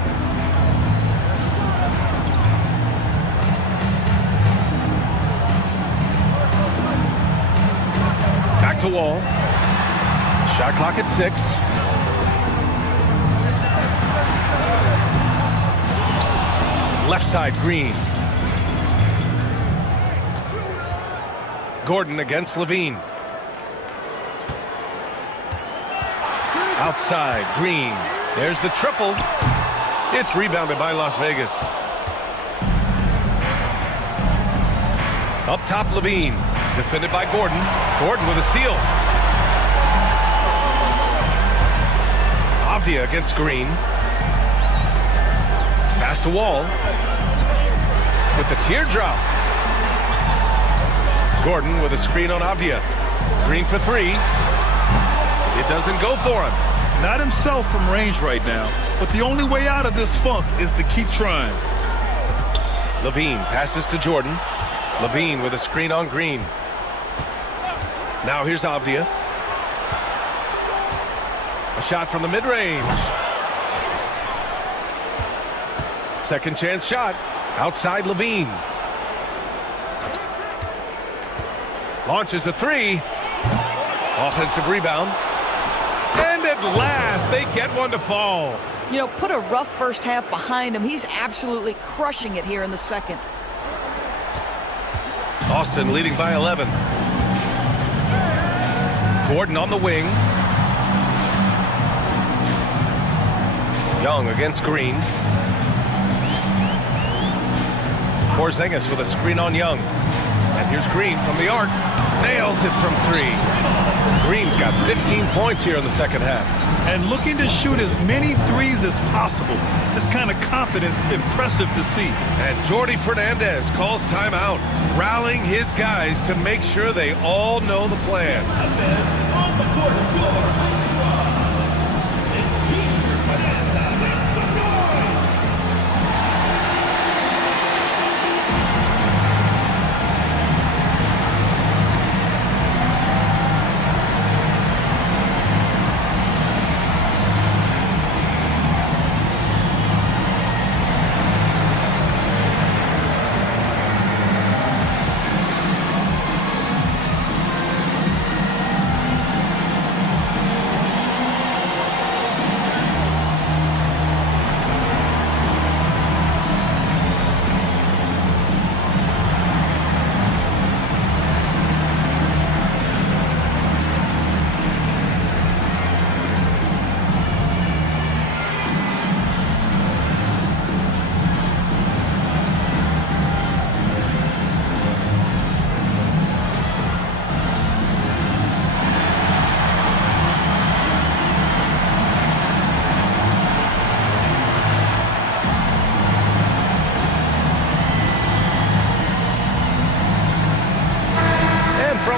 Back to Wall. Shot clock at 6. Left side, Green. Gordon against Levine. Outside, Green. There's the triple. It's rebounded by Las Vegas. Up top, Levine. Defended by Gordon. Gordon with a steal. Avdia against Green. Pass to Wall. With the teardrop. Gordon with a screen on Avdia. Green for 3. It doesn't go for him. Not himself from range right now, but the only way out of this funk is to keep trying. Levine passes to Jordan. Levine with a screen on Green. Now here's Avdia. A shot from the mid-range. Second chance shot. Outside Levine. Launches a 3. Offensive rebound. And at last, they get one to fall. You know, put a rough first half behind him. He's absolutely crushing it here in the second. Austin leading by 11. Gordon on the wing. Young against Green. Porzingis with a screen on Young. And here's Green from the arc. Nails it from 3. Green's got 15 points here in the second half. And looking to shoot as many threes as possible. This kind of confidence, impressive to see. And Jordi Fernandez calls timeout, rallying his guys to make sure they all know the plan. On the court floor, it's T-shirt Bonanza. Make some noise!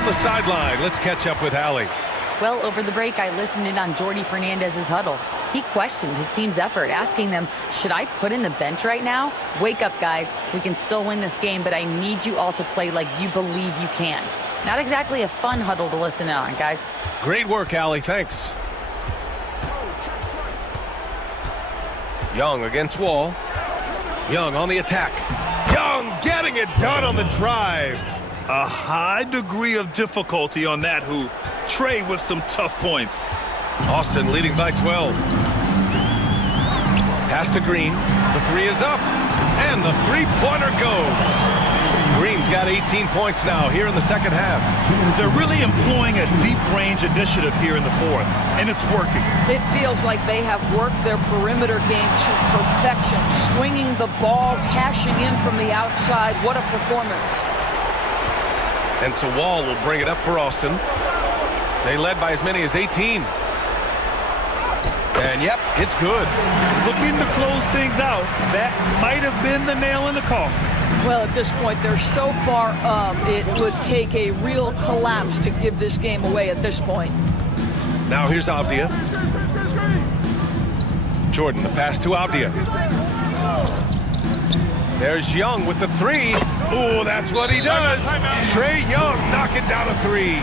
The sideline. Let's catch up with Allie. Well, over the break, I listened in on Jordi Fernandez's huddle. He questioned his team's effort, asking them, should I put in the bench right now? Wake up, guys. We can still win this game, but I need you all to play like you believe you can. Not exactly a fun huddle to listen in on, guys. Great work, Allie. Thanks. Young against Wall. Young on the attack. Young getting it done on the drive. A high degree of difficulty on that hoop. Trey with some tough points. Austin leading by 12. Pass to Green. The 3 is up. And the three-pointer goes. Green's got 18 points now here in the second half. They're really employing a deep-range initiative here in the fourth, and it's working. It feels like they have worked their perimeter game to perfection. Swinging the ball, cashing in from the outside. What a performance. And so Wall will bring it up for Austin. They led by as many as 18. And yep, it's good. Looking to close things out. That might have been the nail in the coffin. Well, at this point, they're so far up, it would take a real collapse to give this game away at this point. Now here's Avdia. Jordan, the pass to Avdia. There's Young with the 3. Ooh, that's what he does. Trey Young knocking down a 3.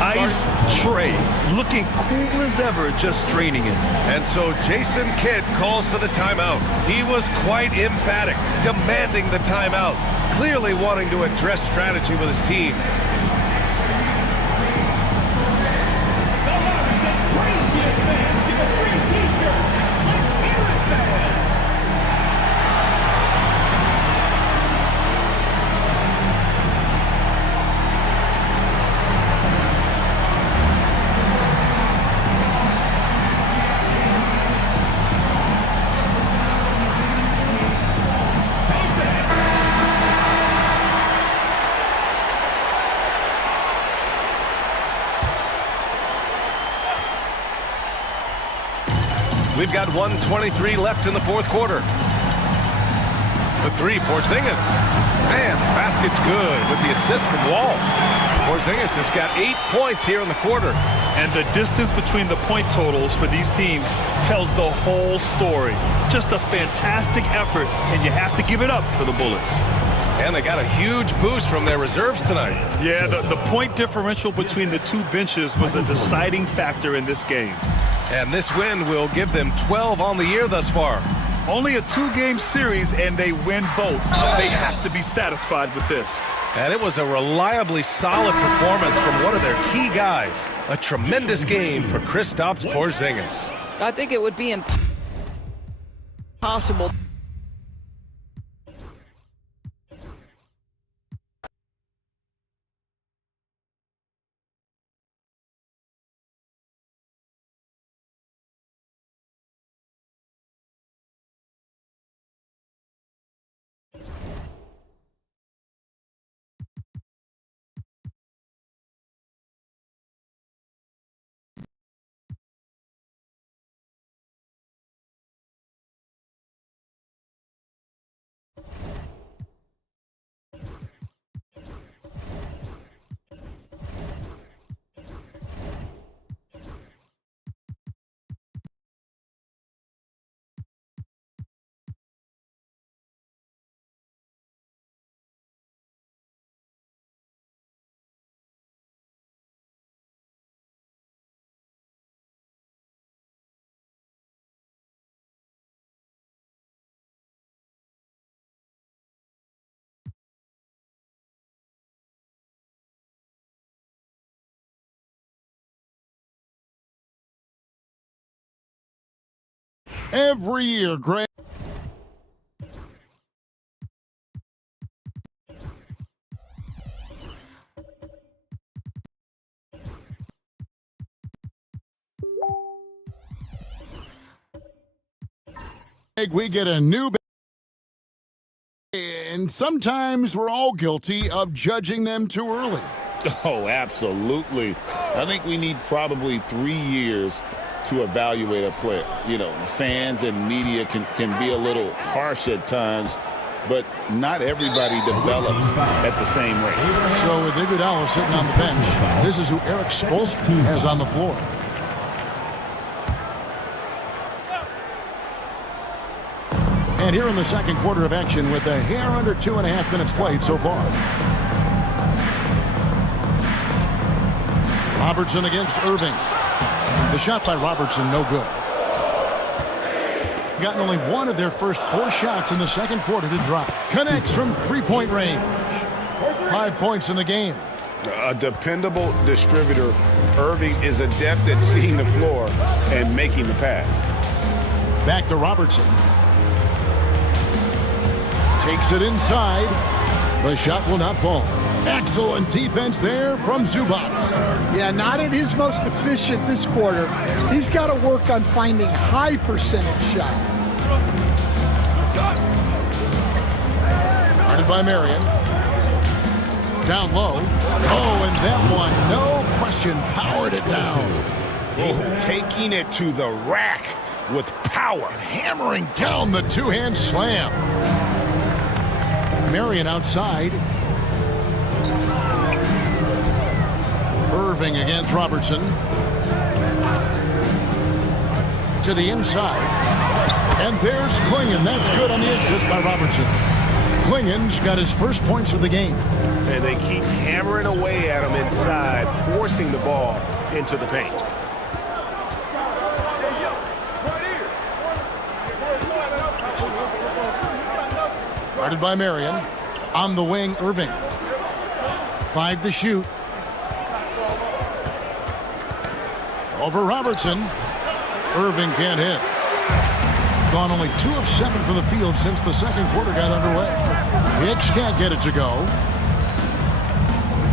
Ice Trey, looking cool as ever, just draining it. And so Jason Kidd calls for the timeout. He was quite emphatic, demanding the timeout, clearly wanting to address strategy with his team. The loudest and craziest fans give a free T-shirt. Let's hear it, fans! We've got 1:23 left in the fourth quarter. The 3, Porzingis. Man, the basket's good with the assist from Wall. Porzingis has got 8 points here in the quarter. And the distance between the point totals for these teams tells the whole story. Just a fantastic effort, and you have to give it up for the Bullets. And they got a huge boost from their reserves tonight. Yeah, the point differential between the two benches was a deciding factor in this game. And this win will give them 12 on the year thus far. Only a 2-game series, and they win both. They have to be satisfied with this. And it was a reliably solid performance from one of their key guys. A tremendous game for Kristaps Porzingis. I think it would be possible. Every year, Greg. We get a new, and sometimes we're all guilty of judging them too early. Oh, absolutely. I think we need probably 3 years to evaluate a player. You know, fans and media can be a little harsh at times, but not everybody develops at the same rate. So with Iguodala sitting on the bench, this is who Eric Spoelstra has on the floor. And here in the second quarter of action with a hair under 2.5 minutes played so far. Robertson against Irving. The shot by Robertson, no good. Gotten only one of their first 4 shots in the second quarter to drop. Connects from three-point range. 5 points in the game. A dependable distributor, Irving is adept at seeing the floor and making the pass. Back to Robertson. Takes it inside. The shot will not fall. Excellent defense there from Zubac. Yeah, not at his most efficient this quarter. He's got to work on finding high percentage shots. Guarded by Marion. Down low. Oh, and that one, no question, powered it down. Oh, taking it to the rack with power. Hammering down the two-hand slam. Marion outside. Irving against Robertson. To the inside. And there's Klingon. That's good on the assist by Robertson. Klingon's got his first points of the game. And they keep hammering away at him inside, forcing the ball into the paint. Guarded by Marion. On the wing, Irving. 5 to shoot. Over Robertson. Irving can't hit. Gone only 2 of 7 from the field since the second quarter got underway. Hicks can't get it to go.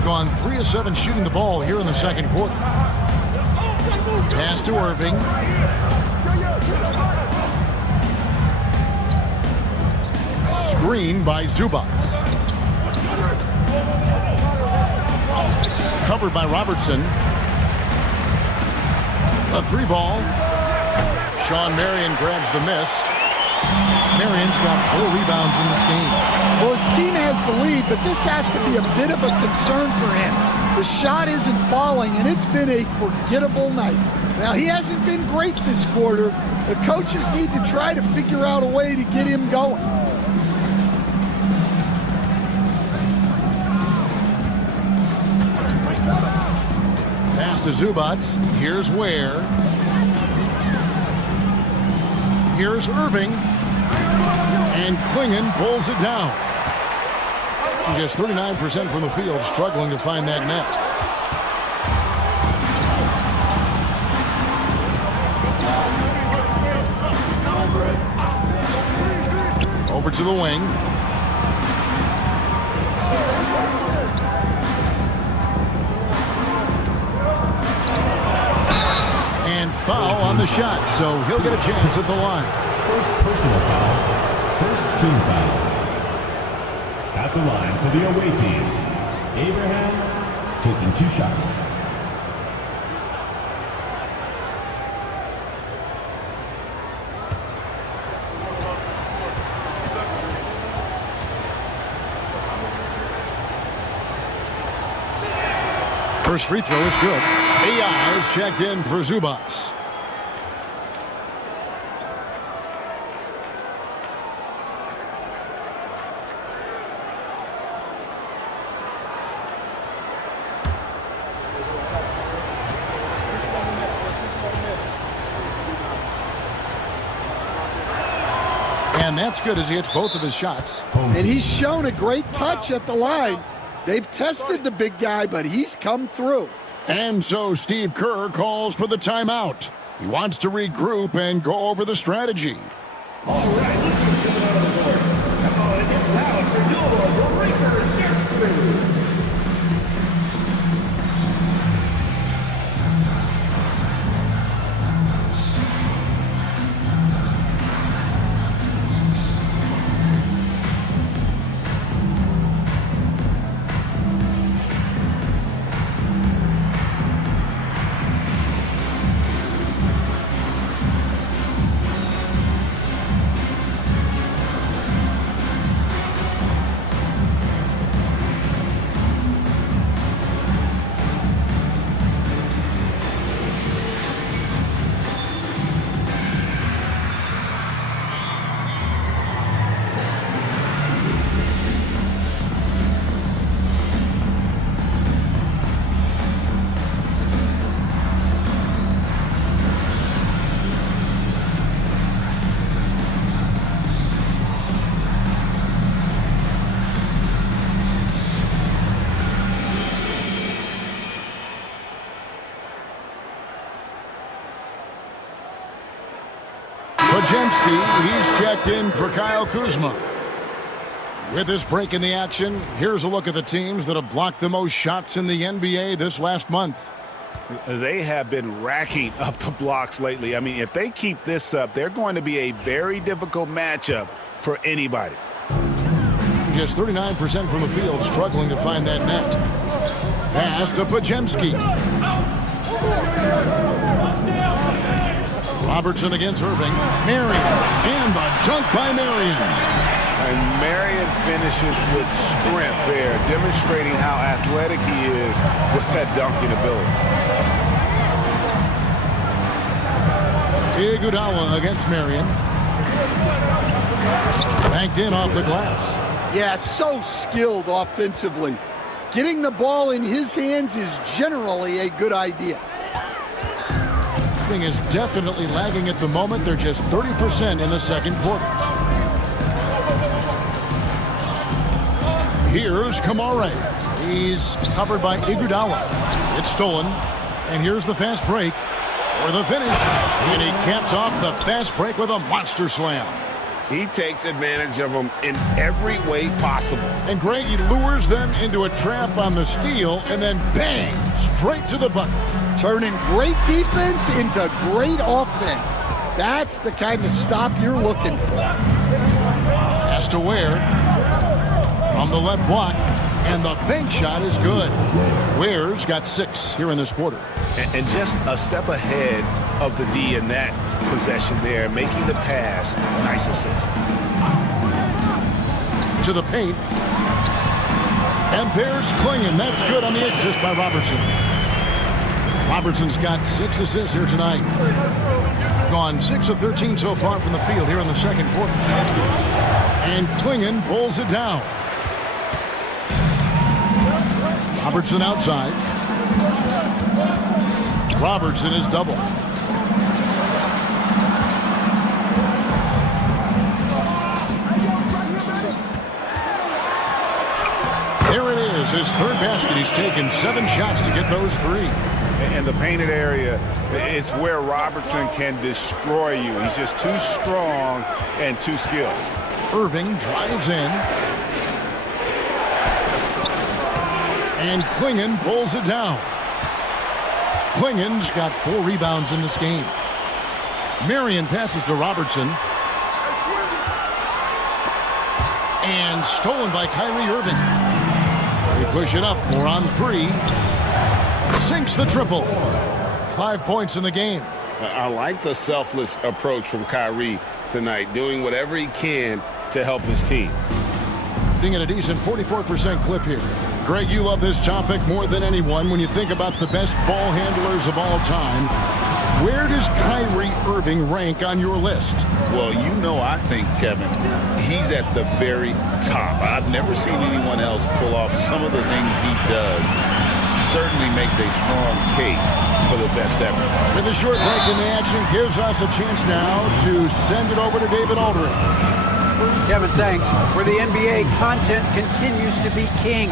Gone 3 of 7 shooting the ball here in the second quarter. Pass to Irving. Screen by Zubac. Covered by Robertson. A 3-ball. Sean Marion grabs the miss. Marion's got 4 rebounds in this game. Well, his team has the lead, but this has to be a bit of a concern for him. The shot isn't falling, and it's been a forgettable night. Now, he hasn't been great this quarter. The coaches need to try to figure out a way to get him going. Pass to Zubac. Here's Ware. Here's Irving. And Klingon pulls it down. Just 39% from the field, struggling to find that net. over to the wing. And foul on the shot, so he'll get a chance at the line. First personal foul. First team foul. At the line for the away team, Abraham taking 2 shots. First free throw is good. AI is checked in for Zubas. And that's good as he hits both of his shots. And he's shown a great touch at the line. They've tested the big guy, but he's come through. And so Steve Kerr calls for the timeout. He wants to regroup and go over the strategy. All right, let's get out of the board. Come on, get loud for your breaker next. He's checked in for Kyle Kuzma. With this break in the action, here's a look at the teams that have blocked the most shots in the NBA this last month. They have been racking up the blocks lately. I mean, if they keep this up, they're going to be a very difficult matchup for anybody. Just 39% from the field, struggling to find that net. Pass to Pajemski. Robertson against Irving. Marion. And a dunk by Marion. And Marion finishes with strength there, demonstrating how athletic he is with that dunking ability. Iguodala against Marion. Banked in off the glass. Yeah, so skilled offensively. Getting the ball in his hands is generally a good idea. Is definitely lagging at the moment. They're just 30% in the second quarter. Here's Kamare. He's covered by Iguodala. It's stolen. And here's the fast break for the finish. And he caps off the fast break with a monster slam. He takes advantage of them in every way possible. And Greg, he lures them into a trap on the steal and then bang, straight to the bucket. Turning great defense into great offense. That's the kind of stop you're looking for. Pass to Ware from the left block, and the bank shot is good. Ware's got 6 here in this quarter. And just a step ahead of the D in that possession there, making the pass. Nice assist. To the paint. And there's Klingon. That's good on the assist by Robertson. Robertson's got 6 assists here tonight. Gone 6 of 13 so far from the field here in the second quarter. And Klingon pulls it down. Robertson outside. Robertson is double. There it is, his third basket. He's taken 7 shots to get those 3. And the painted area is where Robertson can destroy you. He's just too strong and too skilled. Irving drives in. And Klingon pulls it down. Klingon's got 4 rebounds in this game. Marion passes to Robertson. And stolen by Kyrie Irving. They push it up, 4 on 3. Sinks the triple. 5 points in the game. I like the selfless approach from Kyrie tonight, doing whatever he can to help his team. Being at a decent 44% clip here. Greg, you love this topic more than anyone when you think about the best ball handlers of all time. Where does Kyrie Irving rank on your list? Well, you know, I think, Kevin, he's at the very top. I've never seen anyone else pull off some of the things he does. Certainly makes a strong case for the best ever. With a short break in the action, gives us a chance now to send it over to David Aldridge. Kevin, thanks. For the NBA, content continues to be king.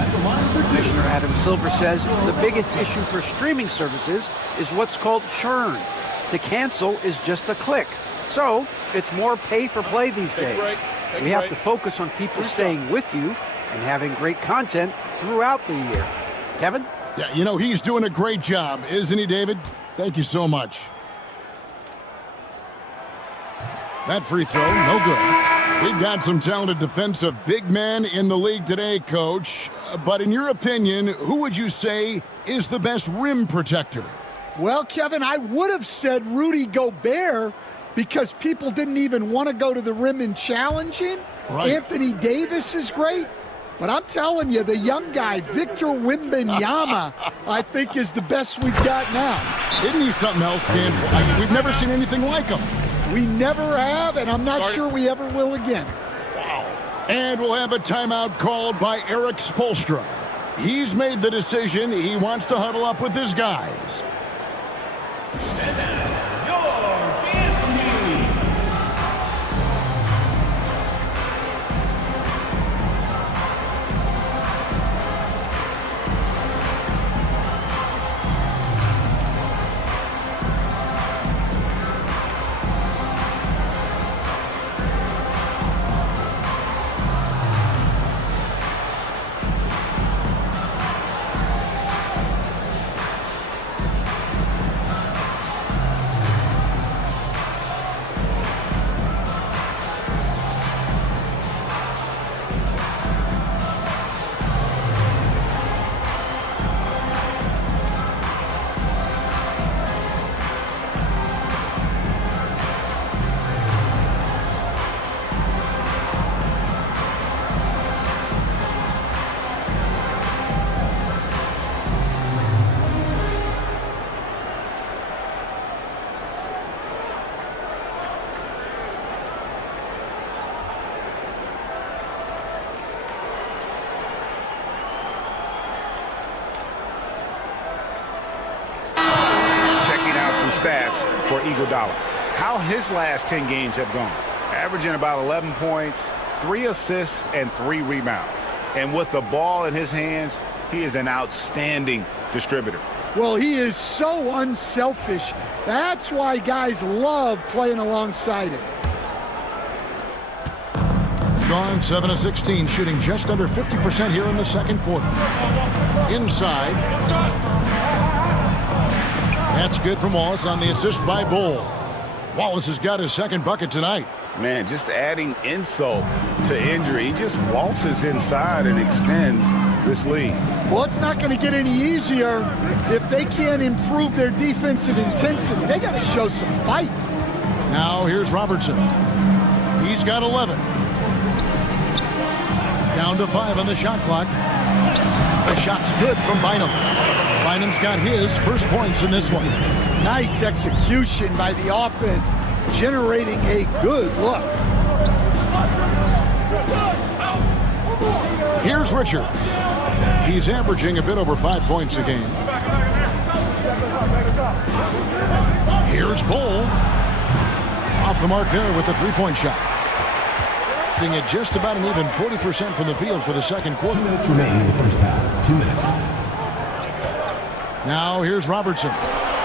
Commissioner Adam Silver says the biggest issue for streaming services is what's called churn. To cancel is just a click. So it's more pay for play these days. We have to focus on people staying with you and having great content throughout the year. Kevin? Yeah, you know, he's doing a great job, isn't he, David? Thank you so much. That free throw, no good. We've got some talented defensive big men in the league today, Coach. But in your opinion, who would you say is the best rim protector? Well, Kevin, I would have said Rudy Gobert because people didn't even want to go to the rim and challenge him. Right. Anthony Davis is great. But I'm telling you, the young guy, Victor Wembanyama, I think is the best we've got now. Isn't he something else, Dan? We've never seen anything like him. We never have, and I'm not sure we ever will again. Wow. And we'll have a timeout called by Eric Spoelstra. He's made the decision. He wants to huddle up with his guys. Stats for Iguodala. How his last 10 games have gone. Averaging about 11 points, 3 assists, and 3 rebounds. And with the ball in his hands, he is an outstanding distributor. Well, he is so unselfish. That's why guys love playing alongside him. Gone 7 of 16, shooting just under 50% here in the second quarter. Inside. That's good from Wallace on the assist by Bull. Wallace has got his second bucket tonight. Man, just adding insult to injury. He just waltzes inside and extends this lead. Well, it's not going to get any easier if they can't improve their defensive intensity. They got to show some fight. Now here's Robertson. He's got 11. Down to 5 on the shot clock. The shot's good from Bynum. Bynum's got his first points in this one. Nice execution by the offense, generating a good look. Here's Richards. He's averaging a bit over 5 points a game. Here's Bull. Off the mark there with the three-point shot. Being at just about an even 40% from the field for the second quarter. 2 minutes remaining in the first half. 2 minutes. Now here's Robertson.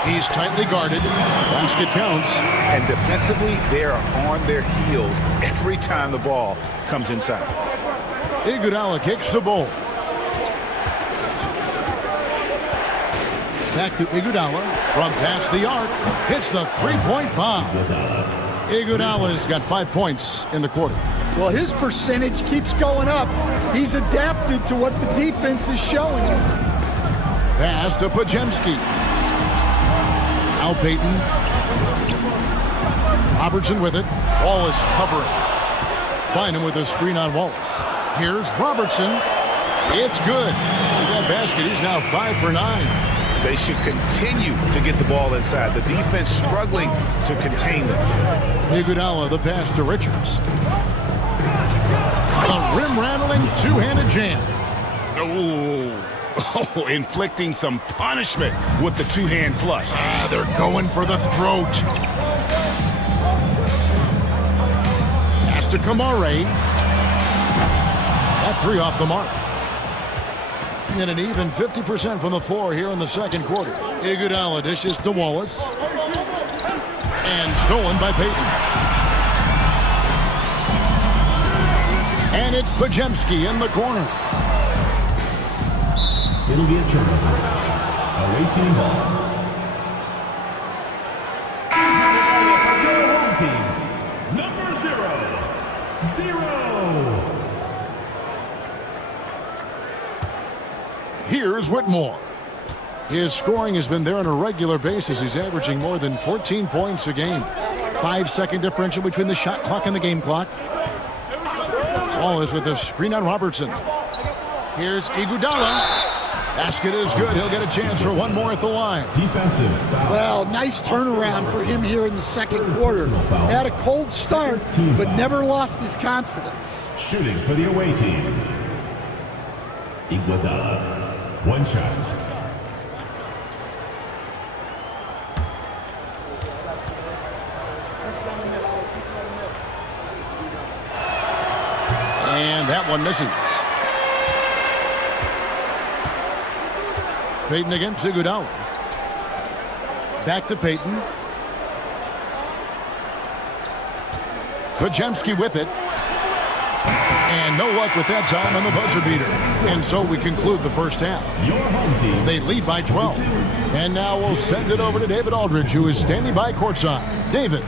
He's tightly guarded. Basket counts. And defensively, they are on their heels every time the ball comes inside. Iguodala kicks the ball. Back to Iguodala from past the arc. Hits the three-point bomb. Iguodala's got 5 points in the quarter. Well, his percentage keeps going up. He's adapted to what the defense is showing him. Pass to Pajemski. Now Payton. Robertson with it. Wallace covering. Bynum with a screen on Wallace. Here's Robertson. It's good. With that basket, he's now 5 for 9. They should continue to get the ball inside. The defense struggling to contain them. Iguodala, the pass to Richards. A rim-rattling two-handed jam. Oh, inflicting some punishment with the two-hand flush. They're going for the throat. Pass to Kamare. That three off the mark. And an even 50% from the floor here in the second quarter. Iguodala dishes to Wallace. And stolen by Payton. And it's Pajemski in the corner. It'll be a turnover. Away team ball. Your home team, number 0. Here's Whitmore. His scoring has been there on a regular basis. He's averaging more than 14 points a game. 5-second differential between the shot clock and the game clock. Wallace with a screen on Robertson. Here's Iguodala. Basket is good. He'll get a chance for one more at the line. Defensive foul. Well, nice turnaround for him here in the second quarter. Had a cold start, but never lost his confidence. Shooting for the away team. Iguodala. One shot. And that one misses. Payton against Iguodala. Back to Payton. Pajemski with it. And no luck with that time on the buzzer beater. And so we conclude the first half. Your home team. They lead by 12. And now we'll send it over to David Aldridge, who is standing by courtside. David.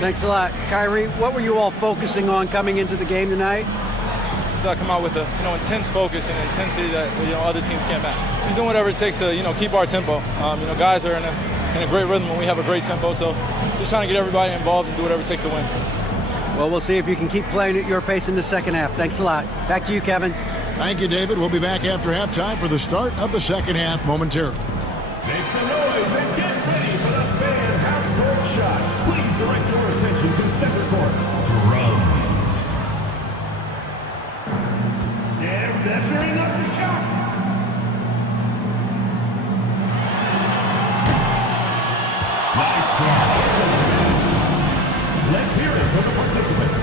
Thanks a lot. Kyrie, what were you all focusing on coming into the game tonight? So I come out with a intense focus and intensity that other teams can't match. Just doing whatever it takes to keep our tempo. Guys are in a great rhythm and we have a great tempo. So just trying to get everybody involved and do whatever it takes to win. Well, we'll see if you can keep playing at your pace in the second half. Thanks a lot. Back to you, Kevin. Thank you, David. We'll be back after halftime for the start of the second half momentarily. Make some noise and get ready for the fan half-court shot. Please direct your attention to center court. Drums. Yeah, measuring up the shot. Nice play. Let's hear it from the participants.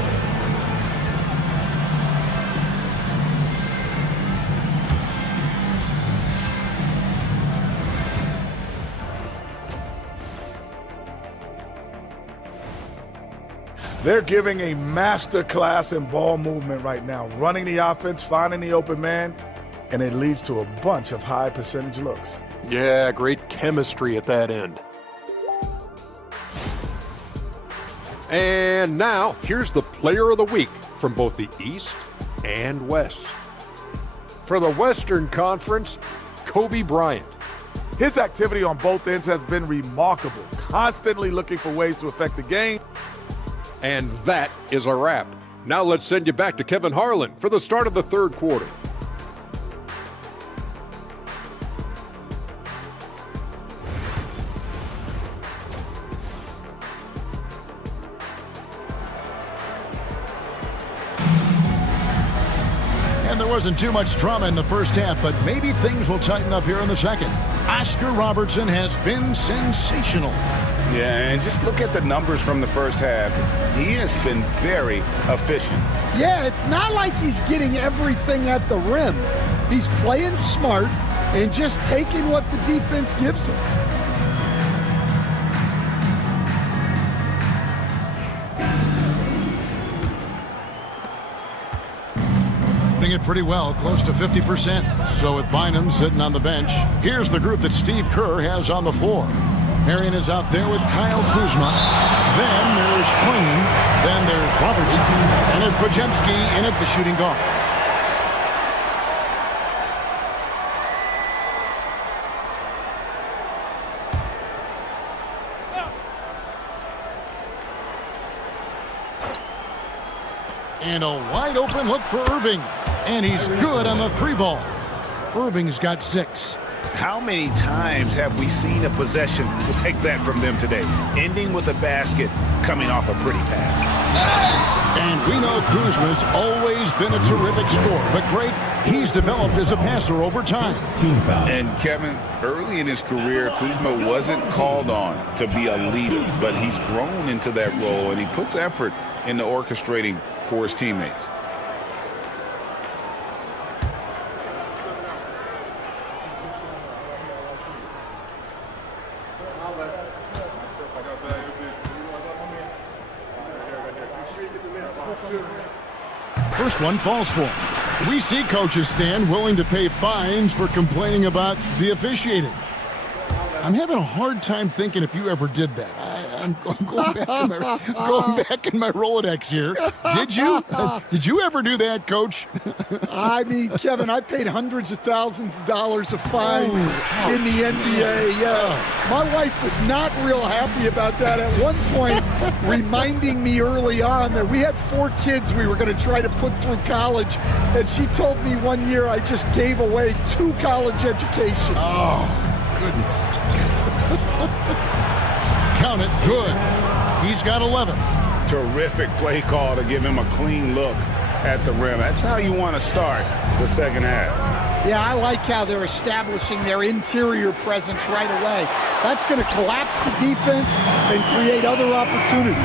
They're giving a master class in ball movement right now, running the offense, finding the open man, and it leads to a bunch of high percentage looks. Yeah, great chemistry at that end. And now, here's the player of the week from both the East and West. For the Western Conference, Kobe Bryant. His activity on both ends has been remarkable, constantly looking for ways to affect the game. And that is a wrap. Now let's send you back to Kevin Harlan for the start of the third quarter. And there wasn't too much drama in the first half, but maybe things will tighten up here in the second. Oscar Robertson has been sensational. Yeah, and just look at the numbers from the first half. He has been very efficient. Yeah, it's not like he's getting everything at the rim. He's playing smart. and just taking what the defense gives him. Doing it pretty well, close to 50%. So with Bynum sitting on the bench, here's the group that Steve Kerr has on the floor. Marion is out there with Kyle Kuzma. Then there's Kling. Then there's Robertson. And it's Bajemski in at the shooting guard. And a wide open look for Irving. And he's good on the three ball. Irving's got 6. How many times have we seen a possession like that from them today? Ending with a basket, coming off a pretty pass. And we know Kuzma's always been a terrific scorer, but great, he's developed as a passer over time. And Kevin, early in his career, Kuzma wasn't called on to be a leader, but he's grown into that role, and he puts effort into orchestrating for his teammates. First one falls for him. We see coaches stand willing to pay fines for complaining about the officiating. I'm having a hard time thinking if you ever did that. I'm going back in my Rolodex here. Did you? Did you ever do that, Coach? I mean, Kevin, I paid hundreds of thousands of dollars of fines in the NBA. Yeah, my wife was not real happy about that at one point, reminding me early on that we had 4 kids we were going to try to put through college, and she told me one year I just gave away 2 college educations. Oh, goodness. Count it, good. He's got 11. Terrific play call to give him a clean look at the rim. That's how you want to start the second half. Yeah, I like how they're establishing their interior presence right away. That's going to collapse the defense and create other opportunities.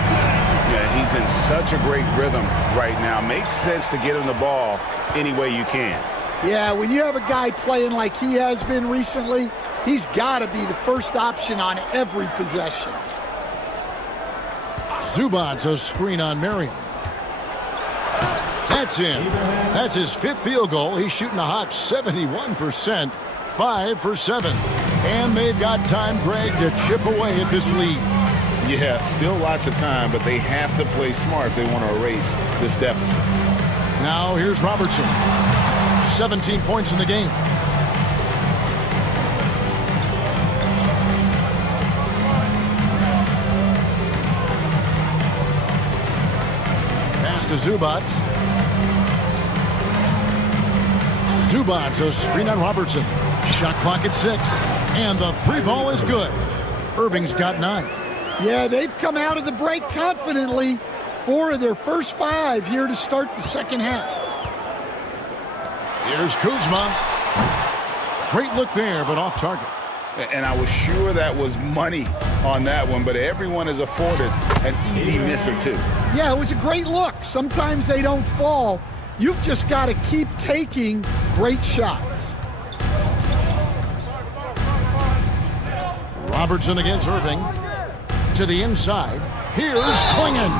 Yeah, he's in such a great rhythm right now. Makes sense to get him the ball any way you can. Yeah, when you have a guy playing like he has been recently, he's got to be the first option on every possession. Zubac's a screen on Marion. That's in. That's his 5th field goal. He's shooting a hot 71%, 5 for 7. And they've got time, Greg, to chip away at this lead. Yeah, still lots of time, but they have to play smart if they want to erase this deficit. Now here's Robertson. 17 points in the game. To Zubac. Zubac, a screen on Robertson. Shot clock at 6. And the 3 ball is good. Irving's got 9. Yeah, they've come out of the break confidently. 4 of their first 5 here to start the second half. Here's Kuzma. Great look there, but off target. And I was sure that was money on that one, but everyone is afforded an easy miss or 2. Yeah, it was a great look. Sometimes they don't fall. You've just got to keep taking great shots. Robertson against Irving. To the inside. Here's Klingon.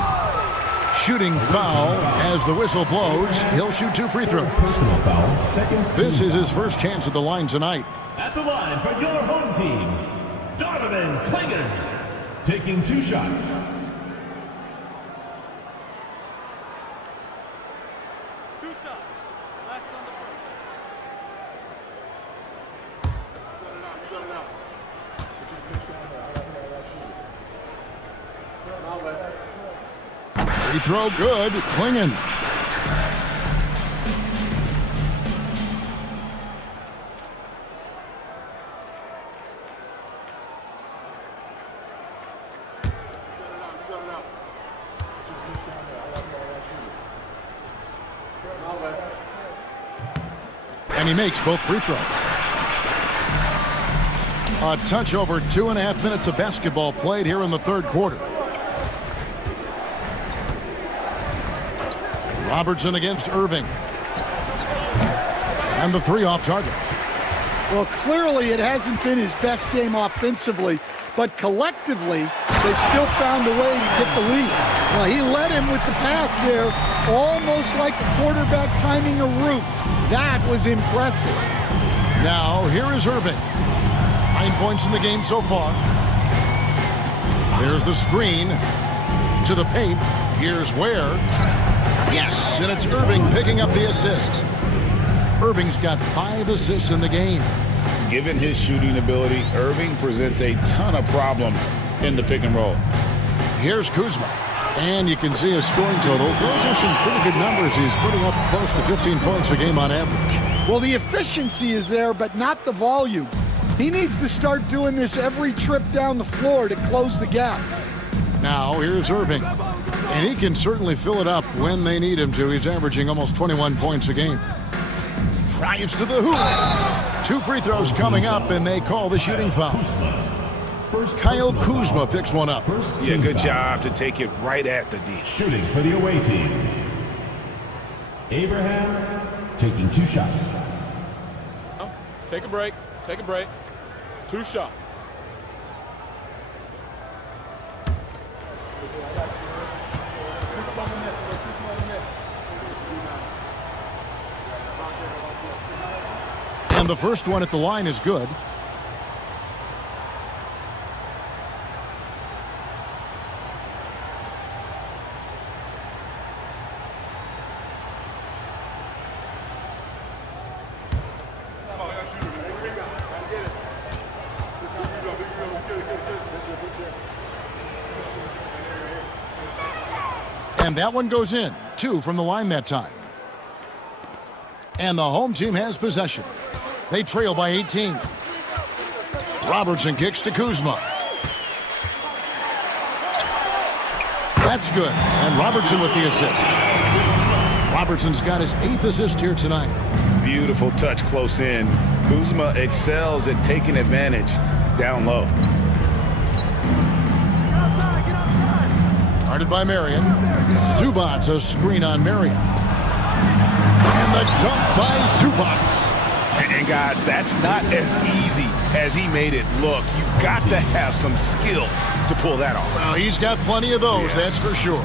Shooting foul as the whistle blows. He'll shoot 2 free throws. Personal foul, second. This is his first chance at the line tonight. At the line for your home team, Donovan Klingon, taking 2 shots. Free throw good. Klingon. And he makes both free throws. A touch over 2.5 minutes of basketball played here in the third quarter. Robertson against Irving. And the 3 off target. Well, clearly it hasn't been his best game offensively, but collectively, they've still found a way to get the lead. Well, he led him with the pass there, almost like a quarterback timing a route. That was impressive. Now, here is Irving. 9 points in the game so far. There's the screen to the paint. Here's Ware. Yes, and it's Irving picking up the assist. Irving's got 5 assists in the game. Given his shooting ability, Irving presents a ton of problems in the pick and roll. Here's Kuzma. And you can see his scoring totals. Those are some pretty good numbers. He's putting up close to 15 points a game on average. Well, the efficiency is there, but not the volume. He needs to start doing this every trip down the floor to close the gap. Now, here's Irving. And he can certainly fill it up when they need him to. He's averaging almost 21 points a game. Drives to the hoop. 2 free throws coming up, and they call the shooting foul. Kyle Kuzma picks one up. Yeah, good job to take it right at the D. Shooting for the away team. Abraham taking 2 shots. Take a break. Take a break. 2 shots. And the first one at the line is good. And that one goes in. 2 from the line that time. And the home team has possession. They trail by 18. Robertson kicks to Kuzma. That's good. And Robertson with the assist. Robertson's got his 8th assist here tonight. Beautiful touch close in. Kuzma excels at taking advantage down low. Guarded by Marion. Zubats a screen on Marion. And the dunk by Zubats. And guys, that's not as easy as he made it look. You've got to have some skills to pull that off. Well, he's got plenty of those, that's for sure.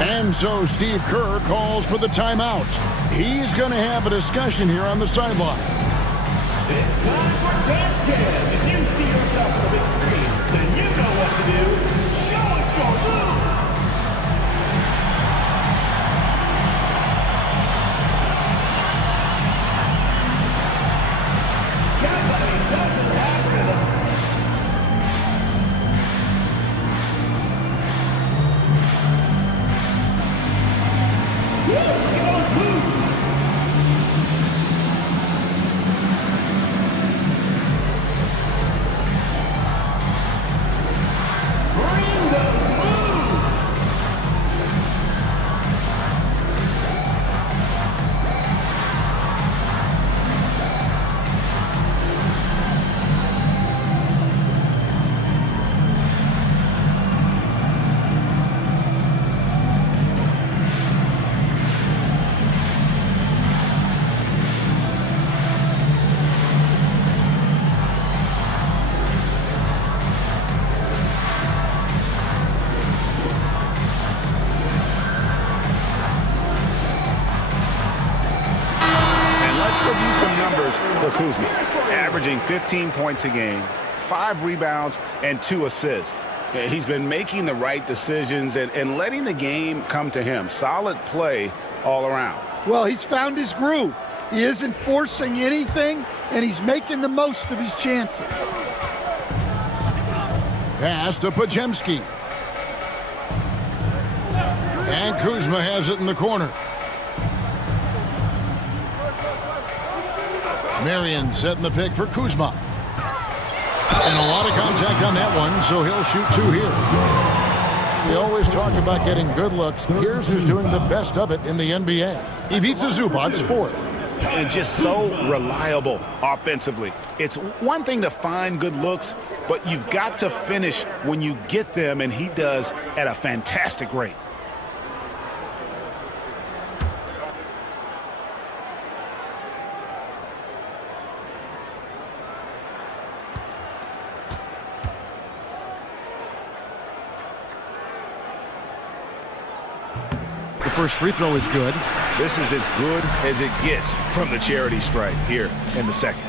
And so Steve Kerr calls for the timeout. He's going to have a discussion here on the sideline. It's time for basket. If you see yourself on the big screen, then you know what to do. Show us your moves. Somebody doesn't have rhythm. Bring those moves. Review some numbers for Kuzma. Averaging 15 points a game, 5 rebounds, and 2 assists. He's been making the right decisions and letting the game come to him. Solid play all around. Well, he's found his groove. He isn't forcing anything, and he's making the most of his chances. Pass to Pajemski. And Kuzma has it in the corner. Marion setting the pick for Kuzma. And a lot of contact on that one, so he'll shoot 2 here. We always talk about getting good looks. Here's who's doing the best of it in the NBA. Ivica Zubac's 4th. And just so reliable offensively. It's one thing to find good looks, but you've got to finish when you get them, and he does at a fantastic rate. first free throw is good. This is as good as it gets from the charity stripe here in the second.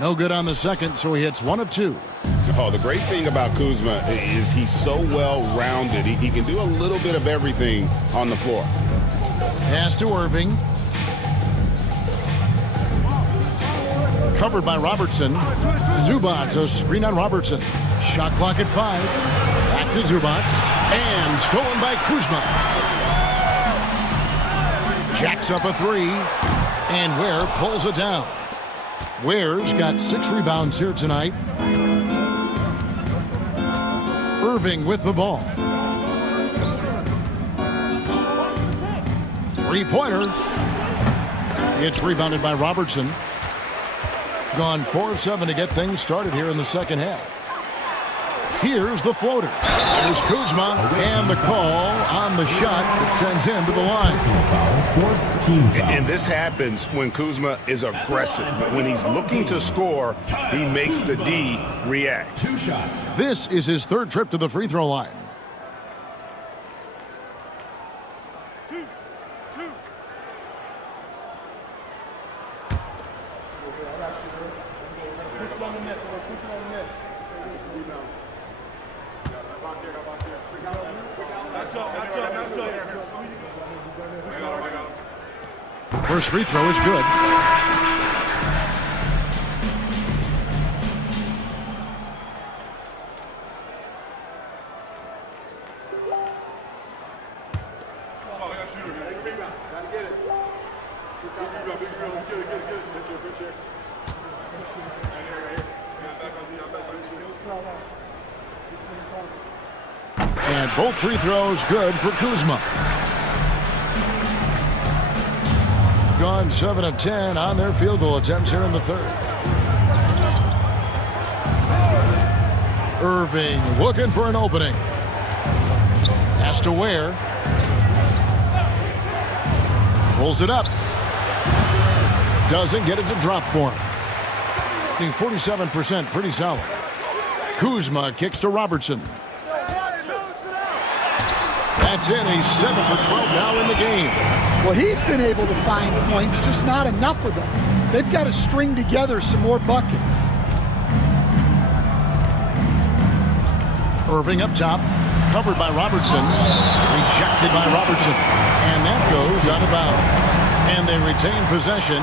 No good on the second, so he hits 1 of 2. Oh, the great thing about Kuzma is he's so well-rounded. He can do a little bit of everything on the floor. Pass to Irving. Covered by Robertson. Zubac, a screen on Robertson. Shot clock at 5. Back to Zubac. And stolen by Kuzma. Jacks up a 3. And Ware pulls it down. Ware's got 6 rebounds here tonight. Irving with the ball. Three-pointer. It's rebounded by Robertson. Gone 4 of 7 to get things started here in the second half. Here's the floater. There's Kuzma, and the call on the shot that sends him to the line. And this happens when Kuzma is aggressive. When he's looking to score, he makes the D react. 2 shots. This is his 3rd trip to the free throw line. First free throw is good. And both free throws good for Kuzma. Gone 7 of 10 on their field goal attempts here in the 3rd. Irving looking for an opening. Has to Ware. Pulls it up. Doesn't get it to drop for him. 47%, pretty solid. Kuzma kicks to Robertson. That's in. He's 7 for 12 now in the game. Well, he's been able to find points, just not enough of them. They've got to string together some more buckets. Irving up top, covered by Robertson. Rejected by Robertson. And that goes out of bounds. And they retain possession.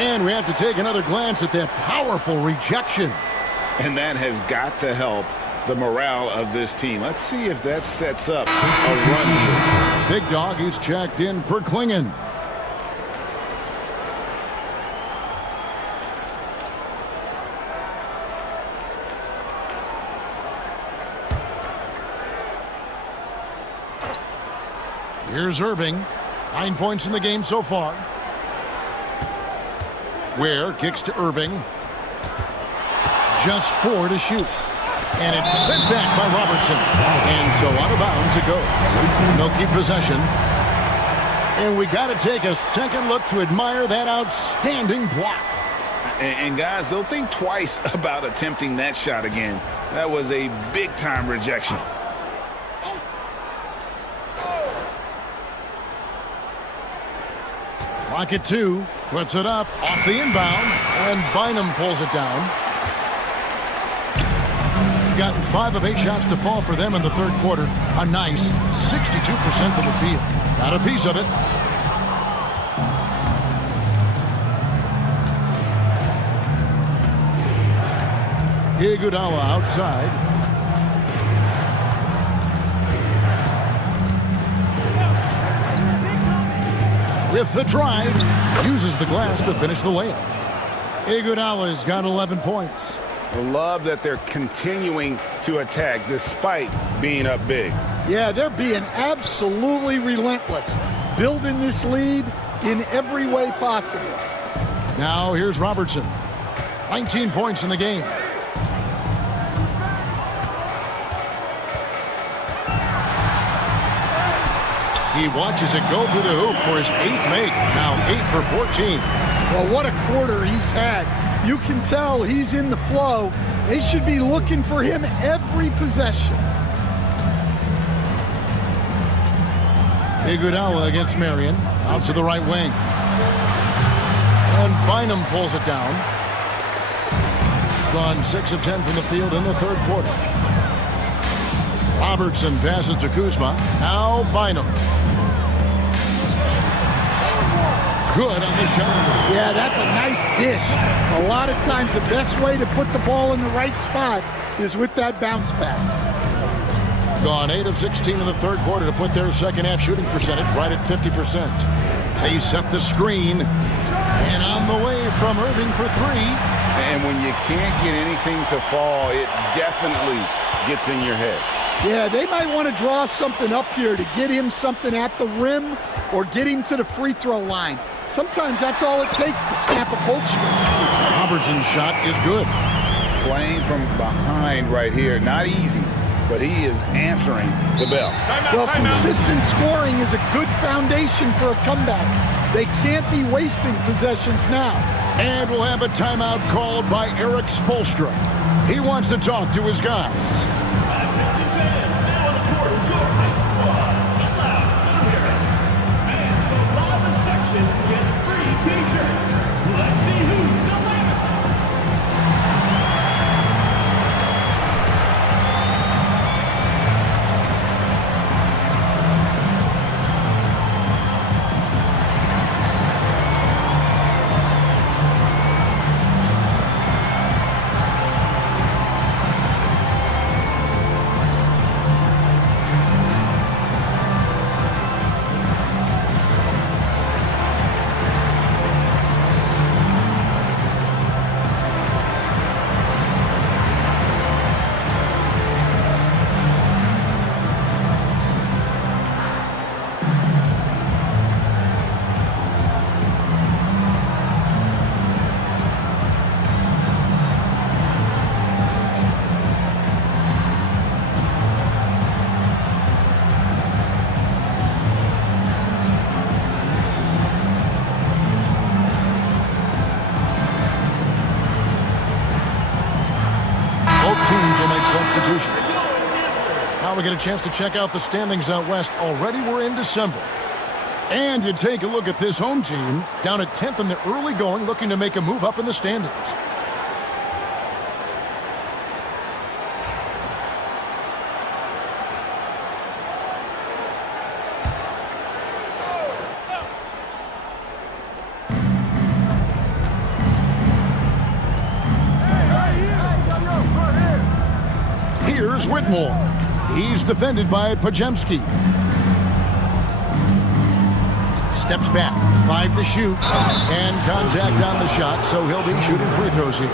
And we have to take another glance at that powerful rejection. And that has got to help the morale of this team. Let's see if that sets up a run here. Big Dog is checked in for Klingon. Here's Irving. 9 points in the game so far. Ware kicks to Irving. Just 4 to shoot. And it's sent back by Robertson. And so out of bounds it goes. No keep possession. And we got to take a second look to admire that outstanding block. And guys, they'll think twice about attempting that shot again. That was a big-time rejection. Clock at 2. Puts it up off the inbound. And Bynum pulls it down. Got 5 of 8 shots to fall for them in the 3rd quarter. A nice 62% from the field. Got a piece of it. Iguodala outside. With the drive, uses the glass to finish the layup. Iguodala's got 11 points. I love that they're continuing to attack despite being up big. Yeah, they're being absolutely relentless, building this lead in every way possible. Now here's Robertson. 19 points in the game. He watches it go through the hoop for his 8th make. Now 8 for 14. Well, what a quarter he's had. You can tell he's in the flow. They should be looking for him every possession. Iguodala against Marion. Out to the right wing. And Bynum pulls it down. Gone 6 of 10 from the field in the third quarter. Robertson passes to Kuzma. Now Bynum. Good on the shot. Yeah, that's a nice dish. A lot of times the best way to put the ball in the right spot is with that bounce pass. Gone 8 of 16 in the third quarter to put their second half shooting percentage right at 50%. They set the screen. And on the way from Irving for 3. And when you can't get anything to fall, it definitely gets in your head. Yeah, they might want to draw something up here to get him something at the rim or get him to the free throw line. Sometimes that's all it takes to snap a pull string. Robertson's shot is good. Playing from behind right here, not easy, but he is answering the bell. Well, consistent scoring is a good foundation for a comeback. They can't be wasting possessions now. And we'll have a timeout called by Eric Spoelstra. He wants to talk to his guys. Teams will make substitutions. Now we get a chance to check out the standings out west. Already we're in December. And you take a look at this home team, down at 10th in the early going, looking to make a move up in the standings. Here's Whitmore. He's defended by Pajemski. Steps back, 5 to shoot, and contact on the shot, so he'll be shooting free throws here.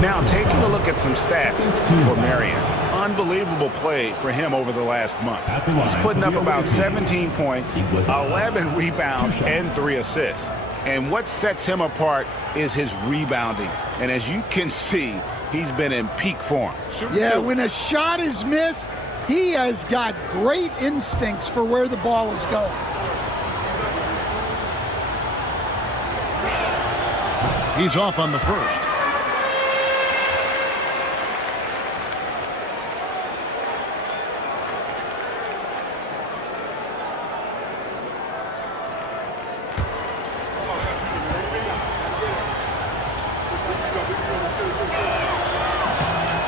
Now, taking a look at some stats for Marion. Unbelievable play for him over the last month. He's putting up about 17 points, 11 rebounds, and 3 assists. And what sets him apart is his rebounding. And as you can see, he's been in peak form. Yeah, when a shot is missed, he has got great instincts for where the ball is going. He's off on the first.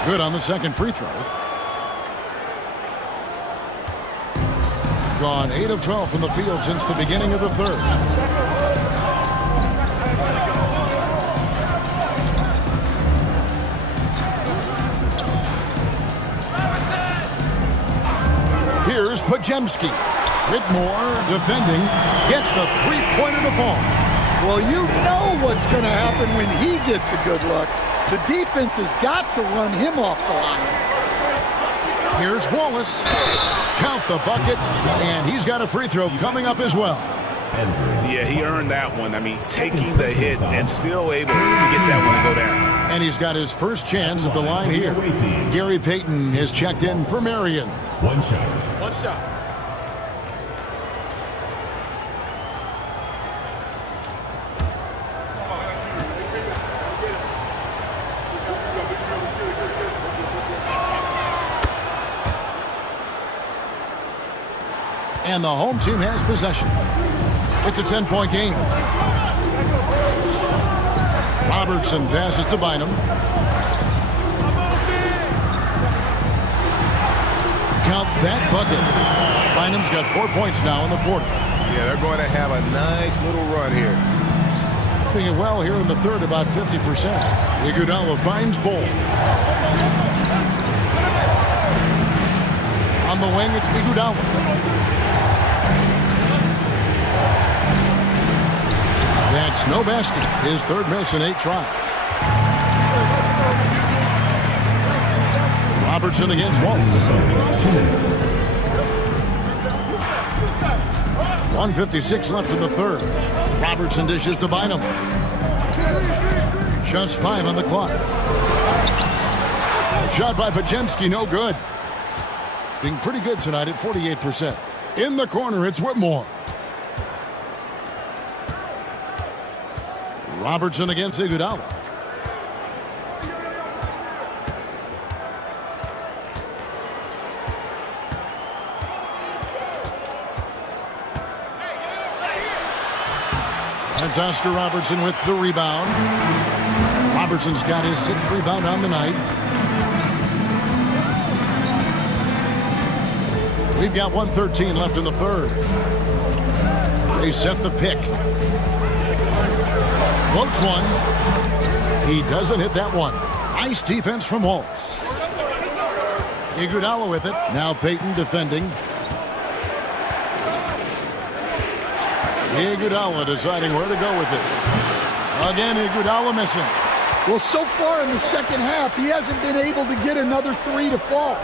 Good on the second free throw. Gone 8 of 12 from the field since the beginning of the third. Here's Pajemski. Whitmore defending, gets the three-pointer to fall. Well, you know what's going to happen when he gets a good look. The defense has got to run him off the line. Here's Wallace. Count the bucket, and he's got a free throw coming up as well. Yeah, he earned that one. I mean, taking the hit and still able to get that one to go down. And he's got his first chance at the line here. Gary Payton is checked in for Marion. One shot. One shot. And the home team has possession. It's a 10-point game. Robertson passes to Bynum. Count that bucket. Bynum's got 4 points now in the quarter. Yeah, they're going to have a nice little run here. Doing it well here in the third, about 50%. Iguodala finds Bol. On the wing, it's Iguodala. That's no basket. His third miss in 8 tries. Robertson against Wallace. 1:56 left in the third. Robertson dishes to Bynum. Just 5 on the clock. Shot by Pajemski, no good. Being pretty good tonight at 48%. In the corner, it's Whitmore. Robertson against Iguodala. That's Oscar Robertson with the rebound. Robertson's got his 6th rebound on the night. We've got 1:13 left in the third. They set the pick. Floats one. He doesn't hit that one. Nice defense from Wallace. Iguodala with it. Now Payton defending. Iguodala deciding where to go with it. Again, Iguodala missing. Well, so far in the second half, he hasn't been able to get another 3 to fall.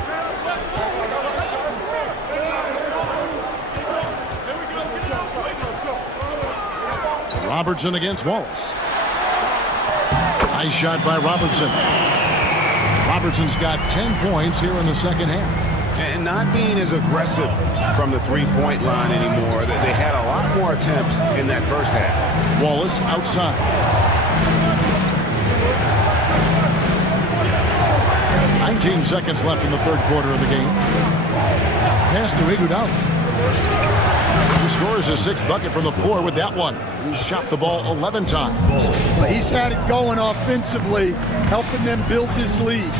Robertson against Wallace. Nice shot by Robertson. Robertson's got 10 points here in the second half. And not being as aggressive from the three-point line anymore. They had a lot more attempts in that first half. Wallace outside. "19 seconds left in the third quarter of the game. Pass to Iguodala. He scores his 6th bucket from the floor with that one. He's shot the ball 11 times. But he's had it going offensively, helping them build this lead.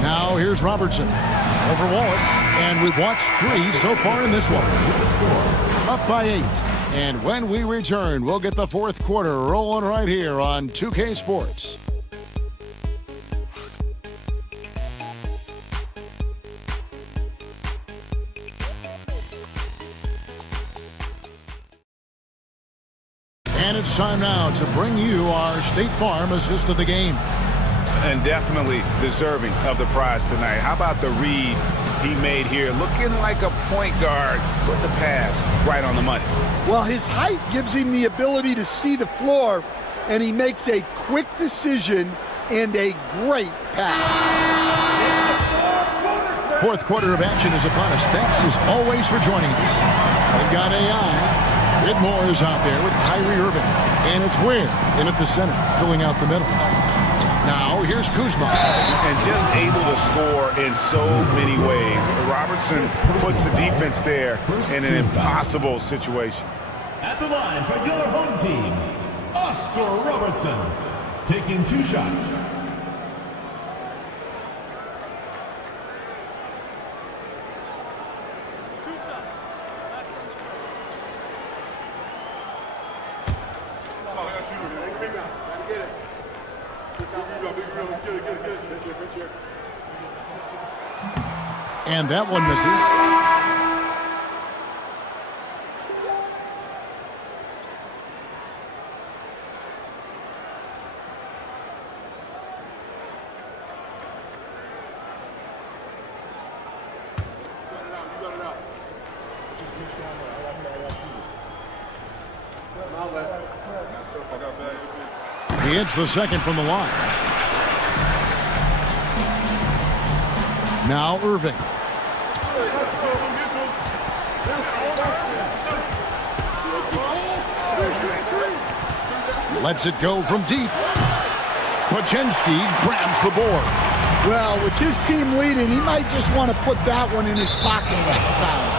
Now here's Robertson over Wallace, and we've watched 3 so far in this one. Up by 8. And when we return, we'll get the fourth quarter rolling right here on 2K Sports. And it's time now to bring you our State Farm assist of the game. And definitely deserving of the prize tonight. How about the read he made here? Looking like a point guard. Put the pass right on the money. Well, his height gives him the ability to see the floor, and he makes a quick decision and a great pass. Fourth quarter of action is upon us. Thanks as always for joining us. They've got AI. Whitmore is out there with Kyrie Irving. And it's Ware in at the center, filling out the middle. Now, here's Kuzma. And just able to score in so many ways. Robertson puts the defense there in an impossible situation. At the line for your home team, Oscar Robertson, taking 2 shots. And that one misses. He hits the second from the line. Now Irving. Lets it go from deep. Pajemski grabs the board. Well, with his team leading, he might just want to put that one in his pocket next time.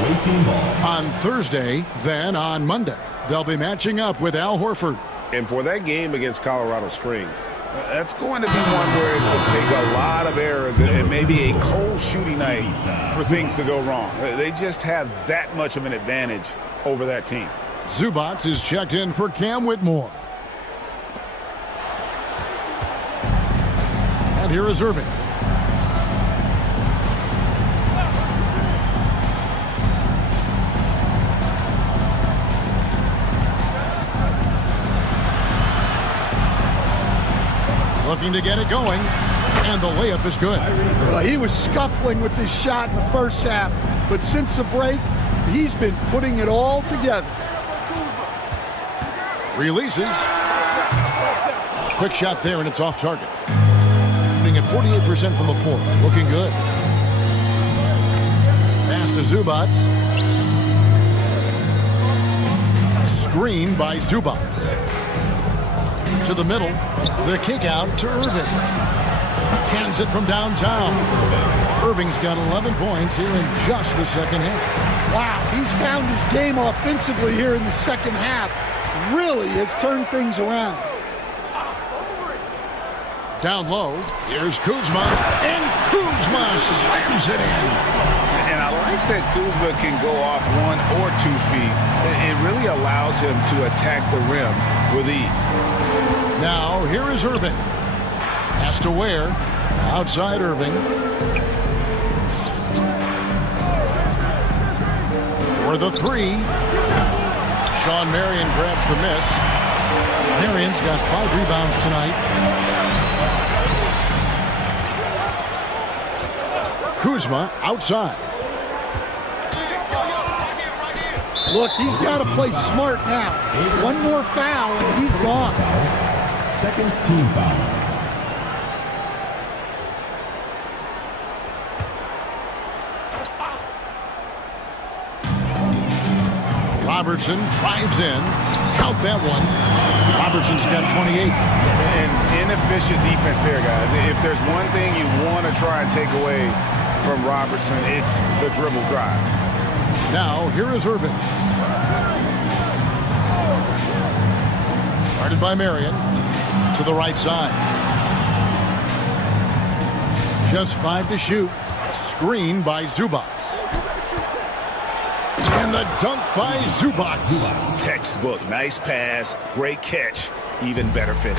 Away team ball. On Thursday, then on Monday, they'll be matching up with Al Horford. And for that game against Colorado Springs, that's going to be one where it will take a lot of errors and maybe a cold shooting night for things to go wrong. They just have that much of an advantage over that team. Zubac is checked in for Cam Whitmore. And here is Irving. Looking to get it going, and the layup is good. Well, he was scuffling with this shot in the first half, but since the break, he's been putting it all together. Releases. Quick shot there, and it's off target. Shooting at 48% from the floor. Looking good. Pass to Zubac. Screen by Zubac. To the middle. The kick out to Irving. Cans it from downtown. Irving's got 11 points here in just the second half. Wow, he's found his game offensively here in the second half. Really has turned things around. Down low, here's Kuzma, and Kuzma slams it in. And I like that Kuzma can go off 1 or 2 feet. It really allows him to attack the rim with ease. Now, here is Irving. Has to Ware. Outside Irving. For the three. Sean Marion grabs the miss. Marion's got 5 rebounds tonight. Kuzma outside. Look, he's got to play smart now. One more foul and he's gone. Second team foul. Robertson drives in. Count that one. Robertson's got 28. And inefficient defense there, guys. If there's one thing you want to try and take away from Robertson, it's the dribble drive. Now, here is Irving. Guarded by Marion. To the right side. Just 5 to shoot. Screen by Zubac. And the dunk by Zubac. Textbook. Nice pass. Great catch. Even better finish.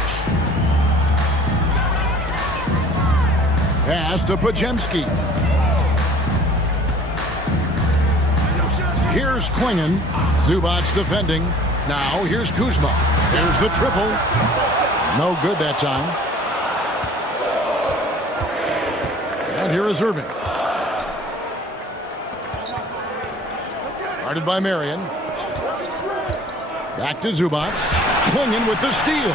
Pass to Pajemski. Here's Klingon. Zubac defending. Now here's Kuzma. Here's the triple. No good that time. And here is Irving. Guarded by Marion. Back to Zubac. Klingon with the steal.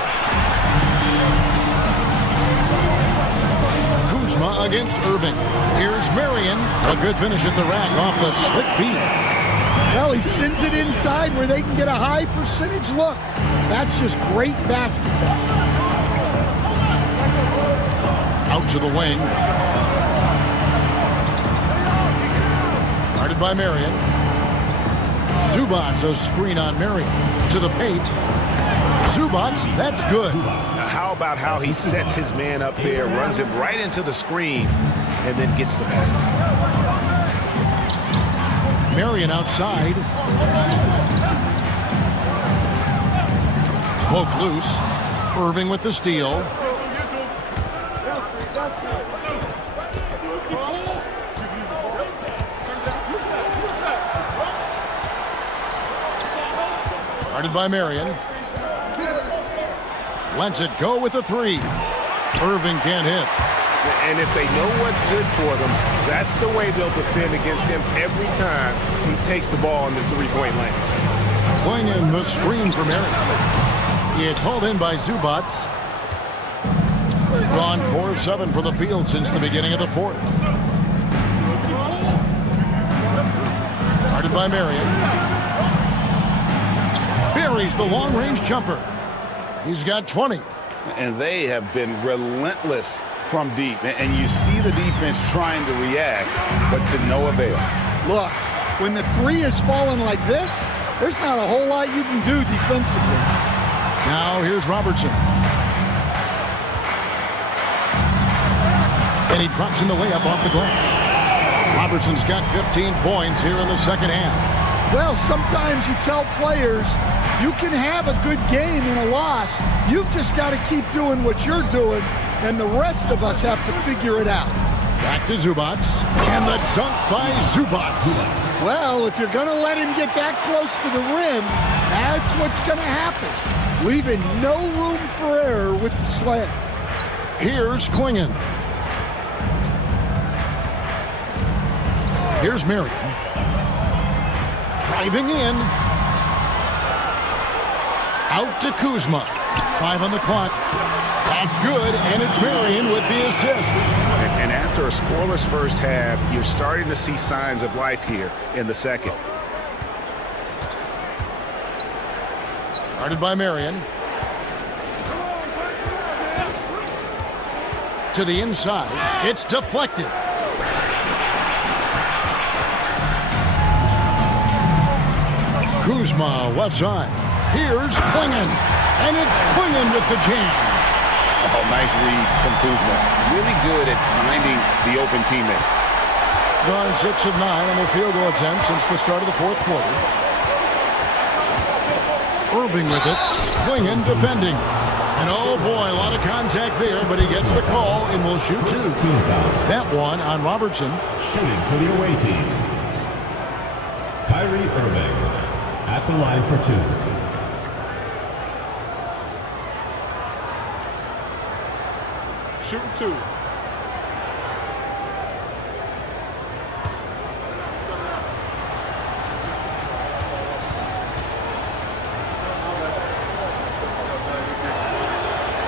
Kuzma against Irving. Here's Marion. A good finish at the rack off the slick feed. Well, he sends it inside where they can get a high percentage look. That's just great basketball. Out to the wing. Guarded by Marion. Zubac, a screen on Marion. To the paint. Zubac, that's good. Now, how about how he sets his man up there, runs him right into the screen, and then gets the basket. Marion outside. Poke loose. Irving with the steal. Guarded by Marion. Lets it go with the 3. Irving can't hit. And if they know what's good for them, that's the way they'll defend against him every time he takes the ball in the three-point lane. Klingon the screen for Marion. It's hauled in by Zubac. Gone 4 of 7 for the field since the beginning of the 4th. Guarded by Marion. Buries the long-range jumper. He's got 20. And they have been relentless from deep. And you see the defense trying to react, but to no avail. Look, when the three is falling like this, there's not a whole lot you can do defensively. Now here's Robertson. And he drops in the layup off the glass. Robertson's got 15 points here in the second half. Well, sometimes you tell players you can have a good game in a loss. You've just got to keep doing what you're doing, and the rest of us have to figure it out. Back to Zubac, and the dunk by Zubac. Well, if you're going to let him get that close to the rim, that's what's going to happen. Leaving no room for error with the slam. Here's Klingon. Here's Marion. Driving in. Out to Kuzma. 5 on the clock. That's good, and it's Marion with the assist. And after a scoreless first half, you're starting to see signs of life here in the second. Guarded by Marion. To the inside. It's deflected. Kuzma, left side. Here's Klingon. And it's Klingon with the jam. Oh, nice read from Kuzma. Really good at finding the open teammate. Gone 6 of 9 on their field goal attempts since the start of the fourth quarter. Irving with it. Klingon defending. And oh boy, a lot of contact there, but he gets the call and will shoot 2. That one on Robertson. Shooting for the away team. Kyrie Irving at the line for 2. Shooting 2.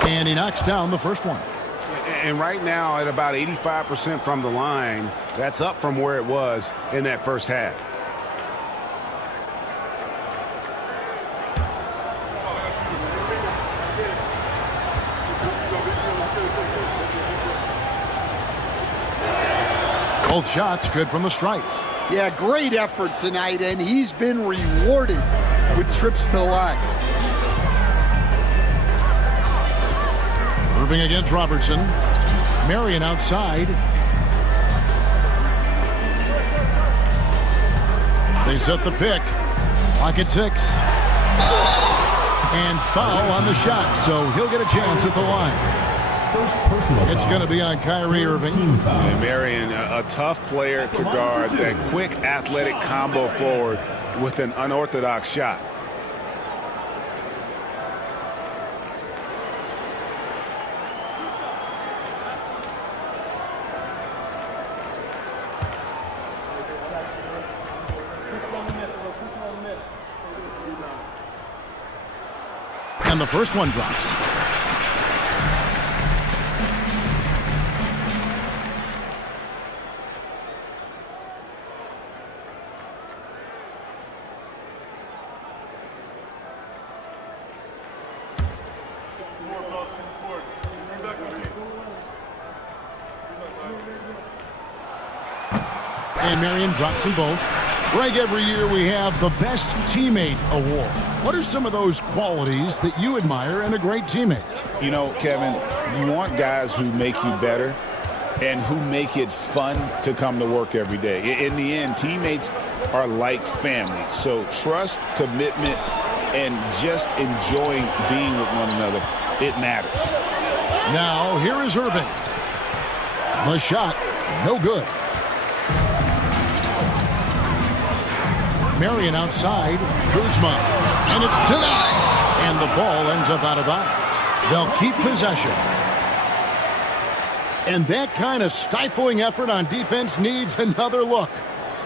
And he knocks down the first one. And right now at about 85% from the line, that's up from where it was in that first half. Both shots good from the stripe. Yeah, great effort tonight, and he's been rewarded with trips to the line. Irving against Robertson. Marion outside. They set the pick. Clock at 6. And foul on the shot, so he'll get a chance at the line. It's going to be on Kyrie Irving. And Marion, a tough player to guard. That quick athletic combo forward with an unorthodox shot. And the first one drops. And Marion drops them both. Greg, every year we have the Best Teammate Award. What are some of those qualities that you admire in a great teammate? You know, Kevin, you want guys who make you better and who make it fun to come to work every day. In the end, teammates are like family. So trust, commitment, and just enjoying being with one another, it matters. Now, here is Irving. The shot, no good. Marion outside, Kuzma, and it's denied. And the ball ends up out of bounds. They'll keep possession. And that kind of stifling effort on defense needs another look.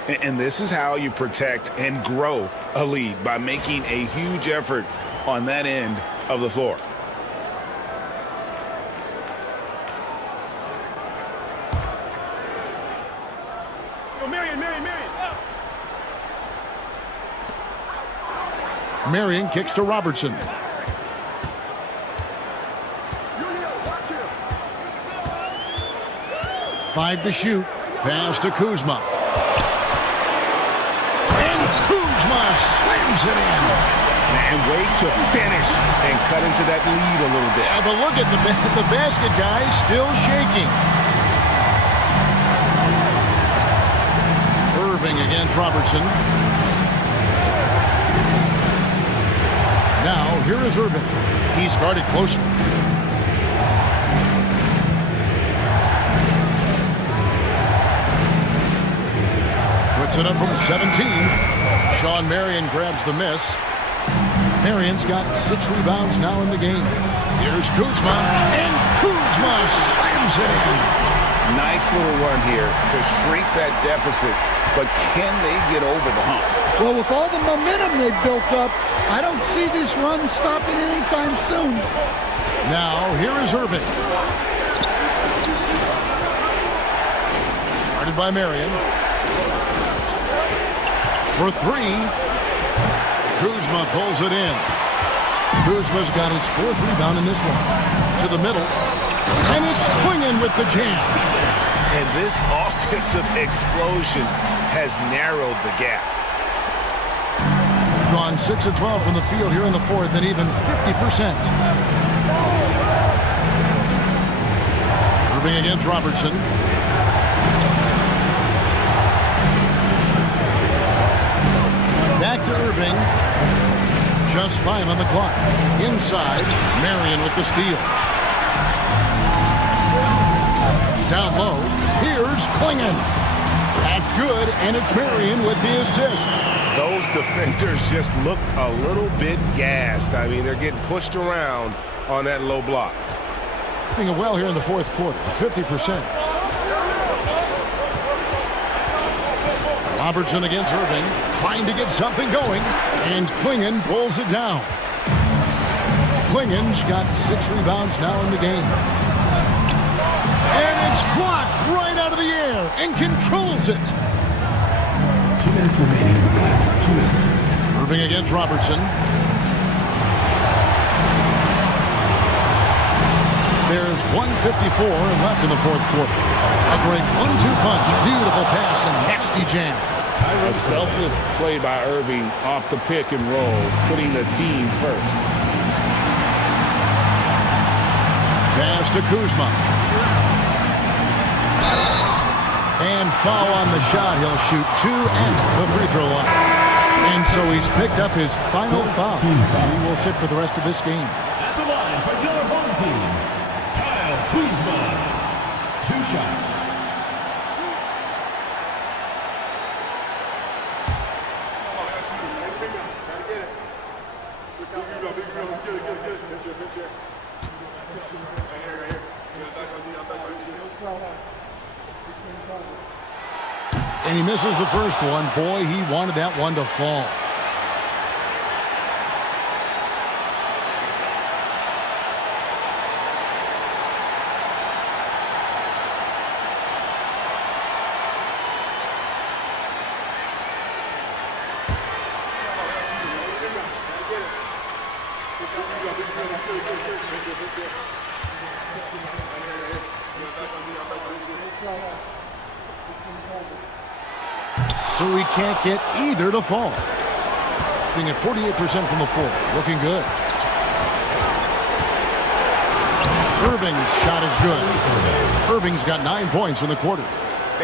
And this is how you protect and grow a lead, by making a huge effort on that end of the floor. Marion kicks to Robertson. 5 to shoot. Pass to Kuzma. And Kuzma slams it in. And wait to finish and cut into that lead a little bit. Yeah, but look at the basket guy still shaking. Irving against Robertson. Now, here is Irving. He's guarded closely. Puts it up from 17. Sean Marion grabs the miss. Marion's got 6 rebounds now in the game. Here's Kuzma, and Kuzma slams it in. Nice little run here to shrink that deficit, but can they get over the hump? Well, with all the momentum they've built up, I don't see this run stopping anytime soon. Now, here is Irving. Guarded by Marion. For 3. Kuzma pulls it in. Kuzma's got his 4th rebound in this one. To the middle. And it's Quingen with the jam. And this offensive explosion has narrowed the gap. Gone 6 of 12 from the field here in the 4th, and even 50%. Irving against Robertson. Back to Irving. Just 5 on the clock. Inside, Marion with the steal. Down low, here's Quingen. That's good, and it's Marion with the assist. Those defenders just look a little bit gassed. I mean, they're getting pushed around on that low block. Doing well here in the 4th quarter, 50%. Robertson against Irving, trying to get something going, and Quingen pulls it down. Quingen's got 6 rebounds now in the game. And it's blocked right out of the air and controls it. 2 minutes remaining. 2 minutes. Irving against Robertson. There's 1:54 left in the 4th quarter. A great 1-2 punch, beautiful pass, and nasty jam. A selfless play by Irving off the pick and roll, putting the team first. Pass to Kuzma. And foul on the shot. He'll shoot 2 at the free throw line. And so he's picked up his final foul. He will sit for the rest of this game. At the line for your home team, Kyle Kuzma. 2 shots. And he misses the first one. Boy, he wanted that one to fall. So he can't get either to fall. Being at 48% from the floor. Looking good. Irving's shot is good. Irving's got 9 points in the quarter.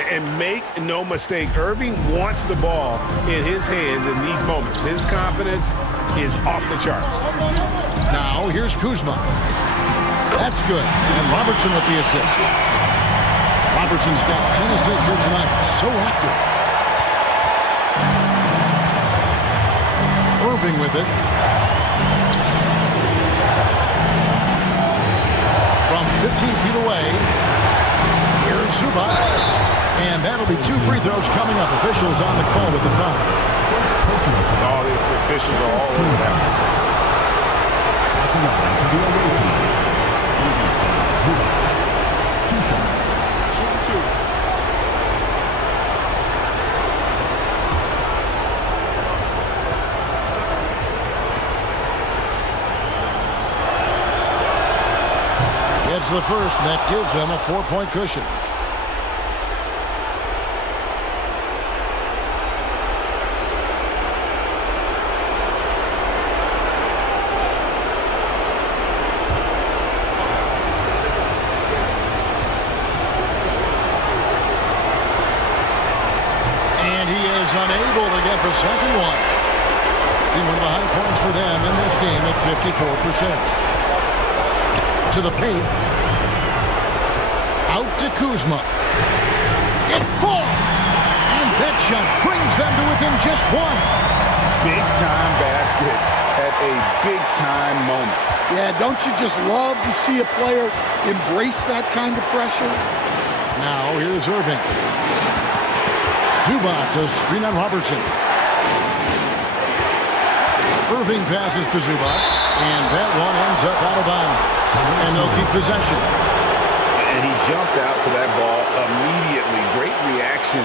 And make no mistake, Irving wants the ball in his hands in these moments. His confidence is off the charts. Now here's Kuzma. That's good. And Robertson with the assist. Robertson's got 10 assists here tonight. So active. Irving with it. From 15 feet away. Here's Zubac. And that'll be 2 free throws coming up. Officials on the call with the foul. All the officials are all over that. At the line for the away team, Zubac. 2 shots. Shoot 2. Gets the first, and that gives them a 4-point cushion. unable to get the second one. One of the high points for them in this game at 54%. To the paint. Out to Kuzma. It falls! And that shot brings them to within just one. Big-time basket at a big-time moment. Yeah, don't you just love to see a player embrace that kind of pressure? Now here's Irving. Zubac, a screen on Robertson. Irving passes to Zubac, and that one ends up out of bounds. And they'll keep possession. And he jumped out to that ball immediately. Great reaction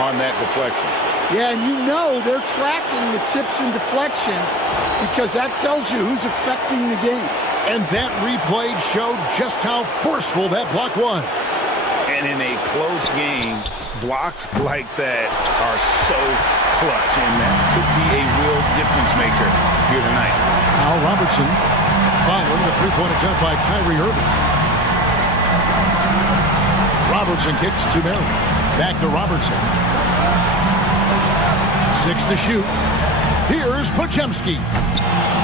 on that deflection. Yeah, and you know they're tracking the tips and deflections because that tells you who's affecting the game. And that replay showed just how forceful that block was. And in a close game, blocks like that are so clutch, and that could be a real difference maker here tonight. Al Robertson following the three-point attempt by Kyrie Irving. Robertson kicks to Marion. Back to Robertson. 6 to shoot. Here's Podziemski.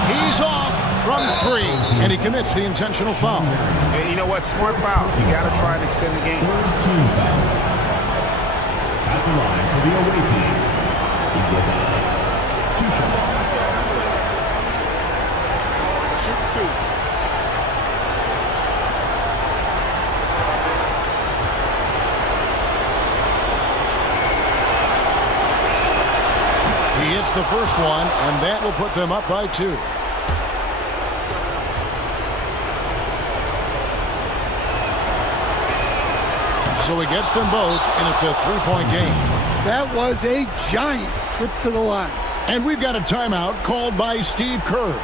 He's off from 3, and he commits the intentional foul. And you know what? Smart fouls. You got to try and extend the game. Team foul. At the line for the away team. Iguodala. 2 shots. Shoot 2. He hits the first one, and that will put them up by 2. So he gets them both, and it's a 3-point game. That was a giant trip to the line. And we've got a timeout called by Steve Kerr.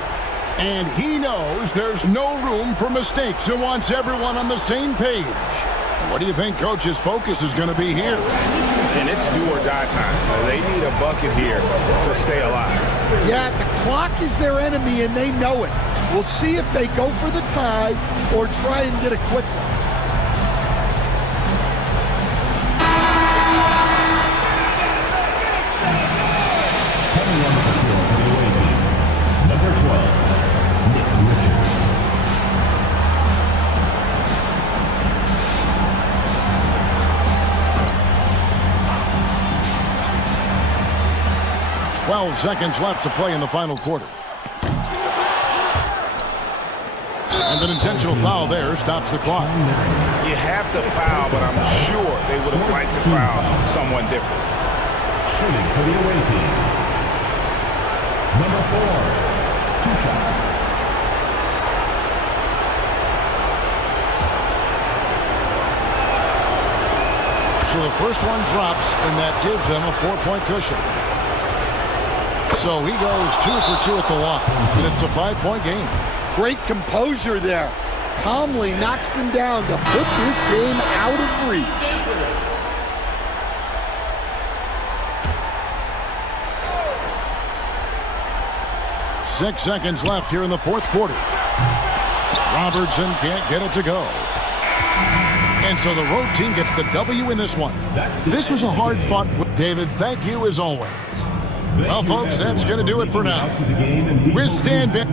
And he knows there's no room for mistakes and wants everyone on the same page. What do you think Coach's focus is going to be here? And it's do or die time. They need a bucket here to stay alive. Yeah, the clock is their enemy, and they know it. We'll see if they go for the tie or try and get a quick one. Number 12, Nick Richards. 12 seconds left to play in the final quarter. And an intentional foul there stops the clock. You have to foul, but I'm sure they would have liked to foul someone different. Shooting for the away team. Number 4, 2 shots. So the first one drops, and that gives them a 4-point cushion. So he goes 2 for 2 at the line, and it's a 5-point game. Great composure there. Calmly knocks them down to put this game out of reach. Six seconds left here in the fourth quarter. Robertson can't get it to go. And so the road team gets the W in this one. This was a hard-fought win. David, thank you as always. Well, folks, that's going to do it for now. We're standing.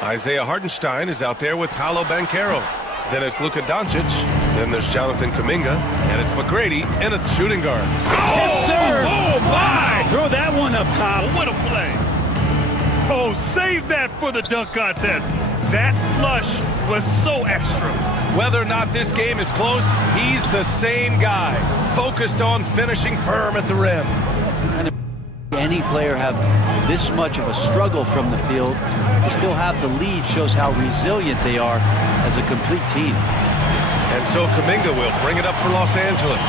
Isaiah Hartenstein is out there with Paolo Banchero. Then it's Luka Doncic. Then there's Jonathan Kuminga. And it's McGrady and a shooting guard. Yes, sir. Oh, my. Throw that one up top. What a play. Oh, save that for the dunk contest. That flush was so extra. Whether or not this game is close, he's the same guy. Focused on finishing firm at the rim. Any player have this much of a struggle from the field to still have the lead shows how resilient they are as a complete team. And so Kuminga will bring it up for Los Angeles.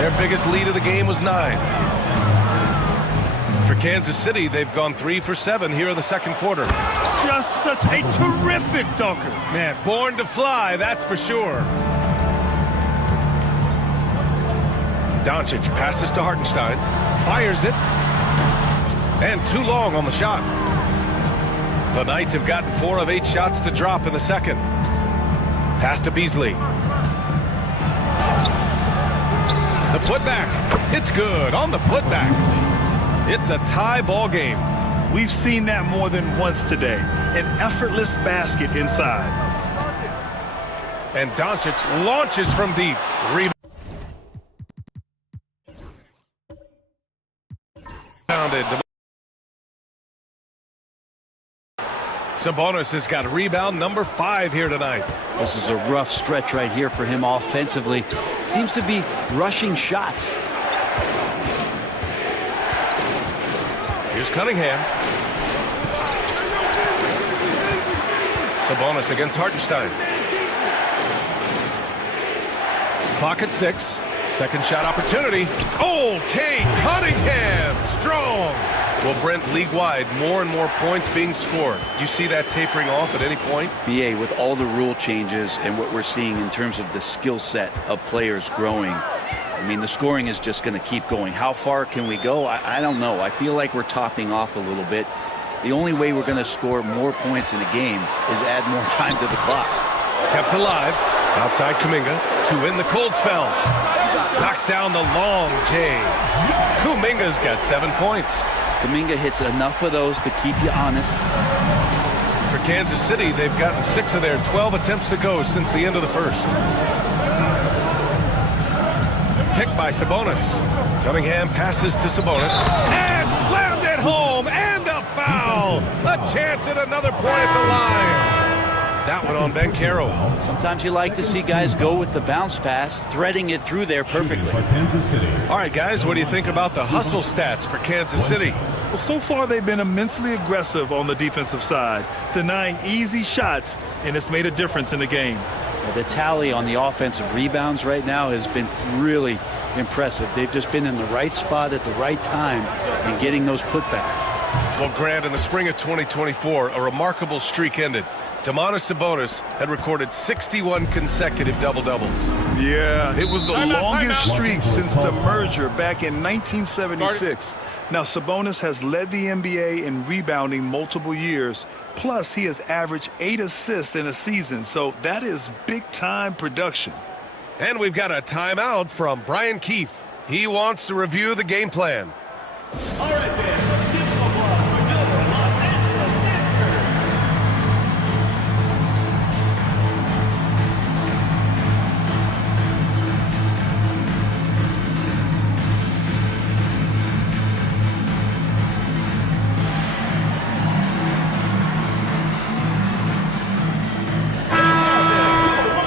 Their biggest lead of the game was 9. For Kansas City, they've gone 3 for 7 here in the second quarter. Just such a terrific dunker. Man, born to fly, that's for sure. Doncic passes to Hartenstein, fires it, and too long on the shot. The Knights have gotten 4 of 8 shots to drop in the second. Pass to Beasley. The putback. It's good on the putback. It's a tie ball game. We've seen that more than once today. An effortless basket inside. And Doncic launches from deep. Rebounded. Sabonis has got rebound number 5 here tonight. This is a rough stretch right here for him offensively. Seems to be rushing shots. Here's Cunningham. Sabonis against Hartenstein. Clock at 6. Second shot opportunity. Okay, Cunningham, strong. Well, Brent, league-wide, more and more points being scored. You see that tapering off at any point? BA, with all the rule changes and what we're seeing in terms of the skill set of players growing, I mean, the scoring is just going to keep going. How far can we go? I don't know. I feel like we're topping off a little bit. The only way we're going to score more points in a game is add more time to the clock. Kept alive. Outside Kuminga to win the cold spell. Knocks down the long J. Kuminga's got 7 points. Kuminga hits enough of those to keep you honest. For Kansas City, they've gotten 6 of their 12 attempts to go since the end of the first. Picked by Sabonis. Cunningham passes to Sabonis. And slammed it home. And a foul. A chance at another point at the line. That one on Banchero. Sometimes you like to see guys go with the bounce pass, threading it through there perfectly. All right, guys, what do you think about the hustle stats for Kansas City? Well, so far they've been immensely aggressive on the defensive side, denying easy shots, and it's made a difference in the game. The tally on the offensive rebounds right now has been really impressive. They've just been in the right spot at the right time and getting those putbacks. Well, Grant, in the spring of 2024, a remarkable streak ended. Domantas Sabonis had recorded 61 consecutive double-doubles. Yeah, it was the longest streak since the merger back in 1976. Now, Sabonis has led the NBA in rebounding multiple years. Plus, he has averaged 8 assists in a season, so that is big-time production. And we've got a timeout from Brian Keefe. He wants to review the game plan. All right, fans, give some applause for Miller, Los Angeles Gangster.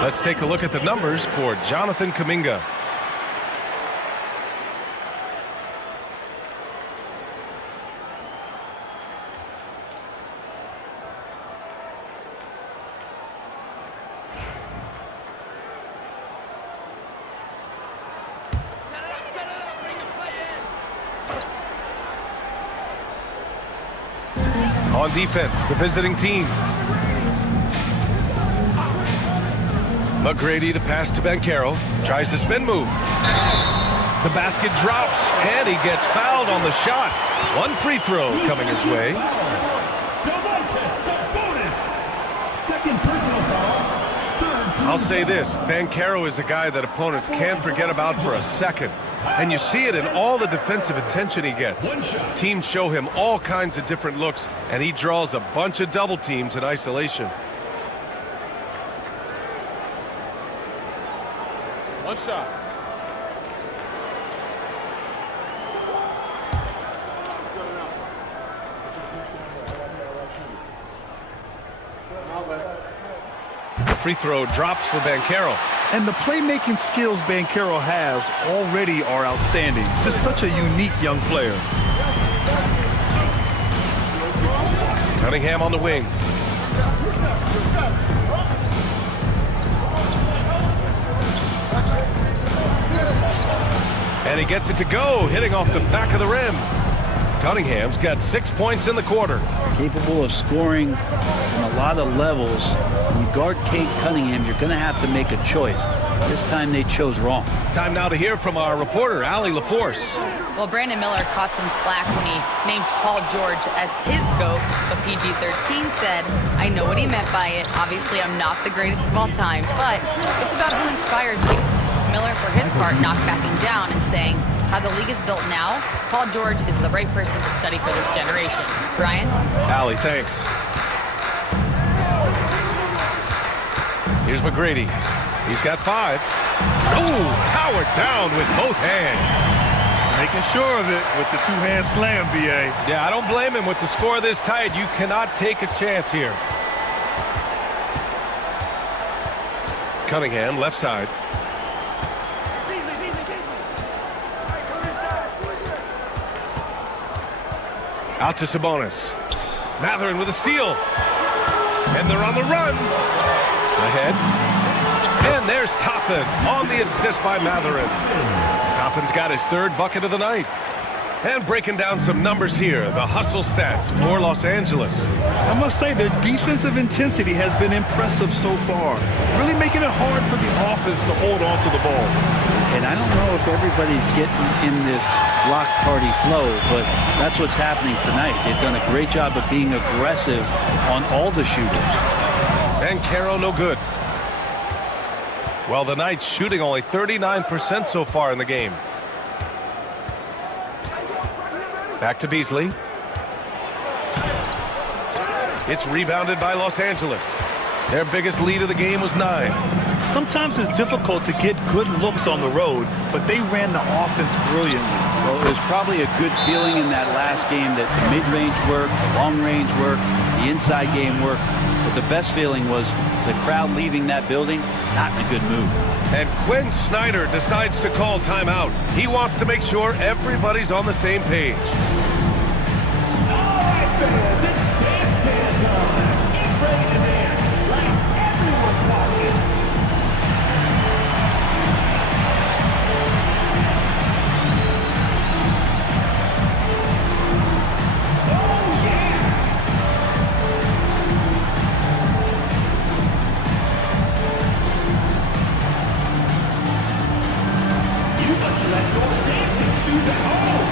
Let's take a look at the numbers for Jonathan Kuminga. On defense, the visiting team. McGrady, the pass to Banchero, tries the spin move. The basket drops, and he gets fouled on the shot. One free throw coming his way. Second personal foul. I'll say this, Banchero is a guy that opponents can't forget about for a second. And you see it in all the defensive attention he gets. Teams show him all kinds of different looks, and he draws a bunch of double teams in isolation. One shot. The free throw drops for Banchero. And the playmaking skills Banchero has already are outstanding. Just such a unique young player. Cunningham on the wing. And he gets it to go, hitting off the back of the rim. Cunningham's got 6 points in the quarter. Capable of scoring on a lot of levels. When you guard Kate Cunningham, you're going to have to make a choice. This time they chose wrong. Time now to hear from our reporter, Allie LaForce. Well, Brandon Miller caught some flack when he named Paul George as his GOAT, but PG-13 said, I know what he meant by it. Obviously, I'm not the greatest of all time, but it's about who inspires you. Miller, for his part, not backing down and saying, how the league is built now, Paul George is the right person to study for this generation. Brian? Allie, thanks. Here's McGrady. He's got 5. Oh, powered down with both hands. Making sure of it with the two-hand slam, B.A. Yeah, I don't blame him with the score this tight. You cannot take a chance here. Cunningham, left side. Out to Sabonis. Mathurin with a steal. And they're on the run. Ahead. And there's Toppin on the assist by Mathurin. Toppin's got his 3rd bucket of the night. And breaking down some numbers here, the hustle stats for Los Angeles. I must say their defensive intensity has been impressive so far. Really making it hard for the offense to hold on to the ball. And I don't know if everybody's getting in this block party flow, but that's what's happening tonight. They've done a great job of being aggressive on all the shooters. Banchero no good. Well, the Knights shooting only 39% so far in the game. Back to Beasley. It's rebounded by Los Angeles. Their biggest lead of the game was 9. Sometimes it's difficult to get good looks on the road, but they ran the offense brilliantly. Well, it was probably a good feeling in that last game that the mid-range worked, the long-range worked, the inside game worked. But the best feeling was the crowd leaving that building not in a good mood. And Quinn Snyder decides to call timeout. He wants to make sure everybody's on the same page. All right, fans, it's dance time. Get ready to dance like everyone's watching. Oh, yeah. You must let your dancing shoes at home.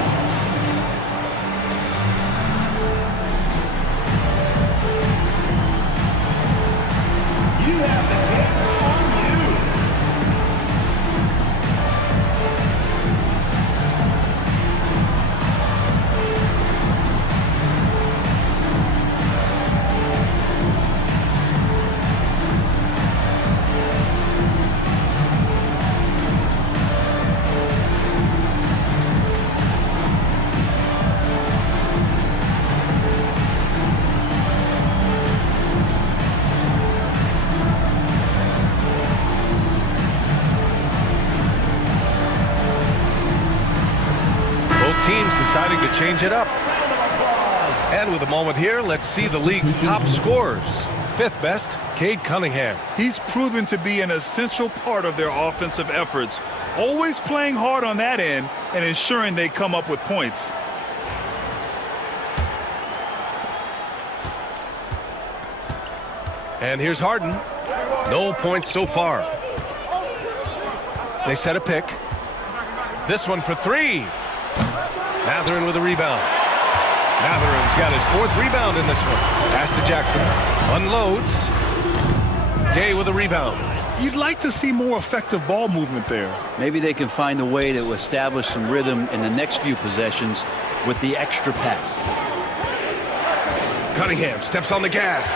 teams deciding to change it up. And with a moment here, let's see the league's top scorers. 5th best, Cade Cunningham. He's proven to be an essential part of their offensive efforts, always playing hard on that end and ensuring they come up with points. And here's Harden. No points so far. They set a pick. This one for 3. Mathurin with a rebound. Mathurin's got his 4th rebound in this one. Pass to Jackson. Unloads. Gay with a rebound. You'd like to see more effective ball movement there. Maybe they can find a way to establish some rhythm in the next few possessions with the extra pass. Cunningham steps on the gas.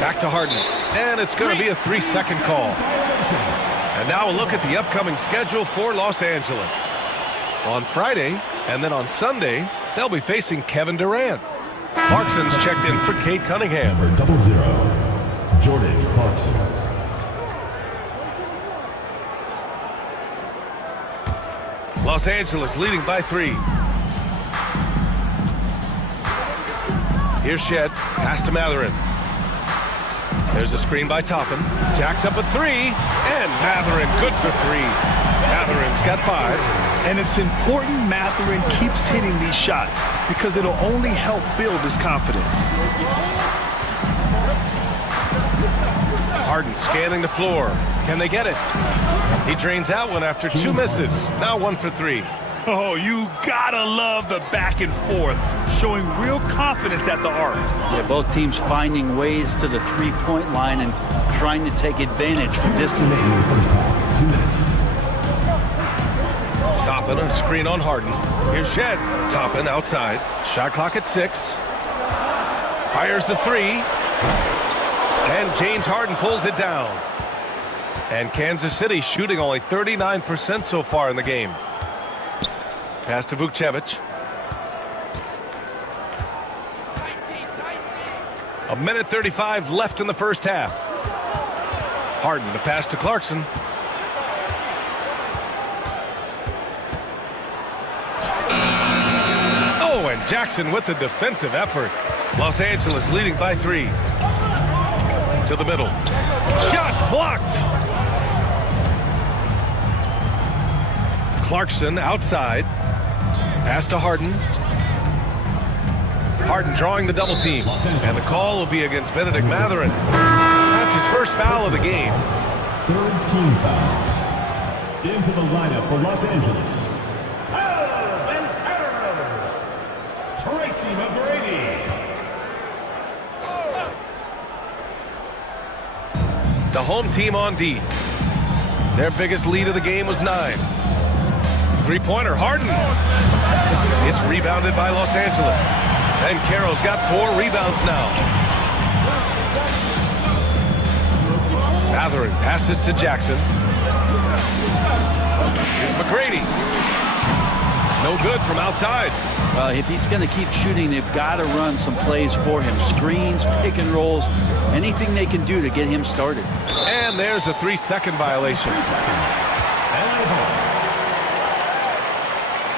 Back to Harden. And it's going to be a 3-second call. And now a look at the upcoming schedule for Los Angeles. On Friday and then on Sunday, they'll be facing Kevin Durant. Clarkson's checked in for Cade Cunningham. Number 00, Jordan Clarkson. Los Angeles leading by 3. Here's Shed. Pass to Mathurin. There's a screen by Toppin. Jacks up at 3. And Mathurin good for 3. Mathurin's got 5. And it's important Mathurin keeps hitting these shots because it'll only help build his confidence. Harden scanning the floor. Can they get it? He drains out one after 2 misses. Now 1 for 3. Oh, you gotta love the back and forth, showing real confidence at the arc. Yeah, both teams finding ways to the 3-point line and trying to take advantage from distance. 2 minutes. Toppin, a screen on Harden. Here's Shed. Toppin outside. Shot clock at 6. Fires the 3. And James Harden pulls it down. And Kansas City shooting only 39% so far in the game. Pass to Vukcevic. A minute 35 left in the first half. Harden, the pass to Clarkson. Oh, and Jackson with the defensive effort. Los Angeles leading by 3. To the middle. Shots blocked. Clarkson outside. Pass to Harden. Harden drawing the double team. And the call will be against Benedict Mathurin. That's his first foul of the game. 3rd team foul. Into the lineup for Los Angeles. Tracy McGrady. The home team on D. Their biggest lead of the game was 9. 3-pointer, Harden. It's rebounded by Los Angeles. And Carroll's got 4 rebounds now. Mathurin passes to Jackson. Here's McGrady. No good from outside. If he's going to keep shooting, they've got to run some plays for him. Screens, pick and rolls, anything they can do to get him started. And there's a 3-second violation.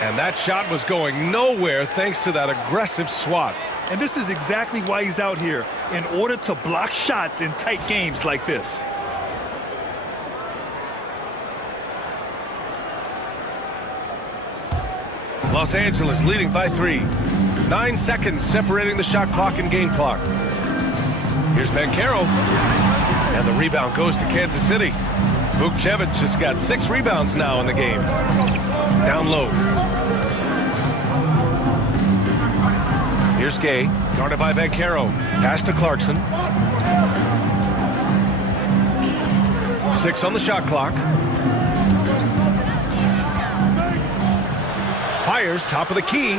And that shot was going nowhere thanks to that aggressive swat. And this is exactly why he's out here, in order to block shots in tight games like this. Los Angeles leading by 3. 9 seconds separating the shot clock and game clock. Here's Banchero. And the rebound goes to Kansas City. Vukcevic has got 6 rebounds now in the game. Down low. Here's Gay, guarded by Banchero. Pass to Clarkson. 6 on the shot clock. Fires, top of the key.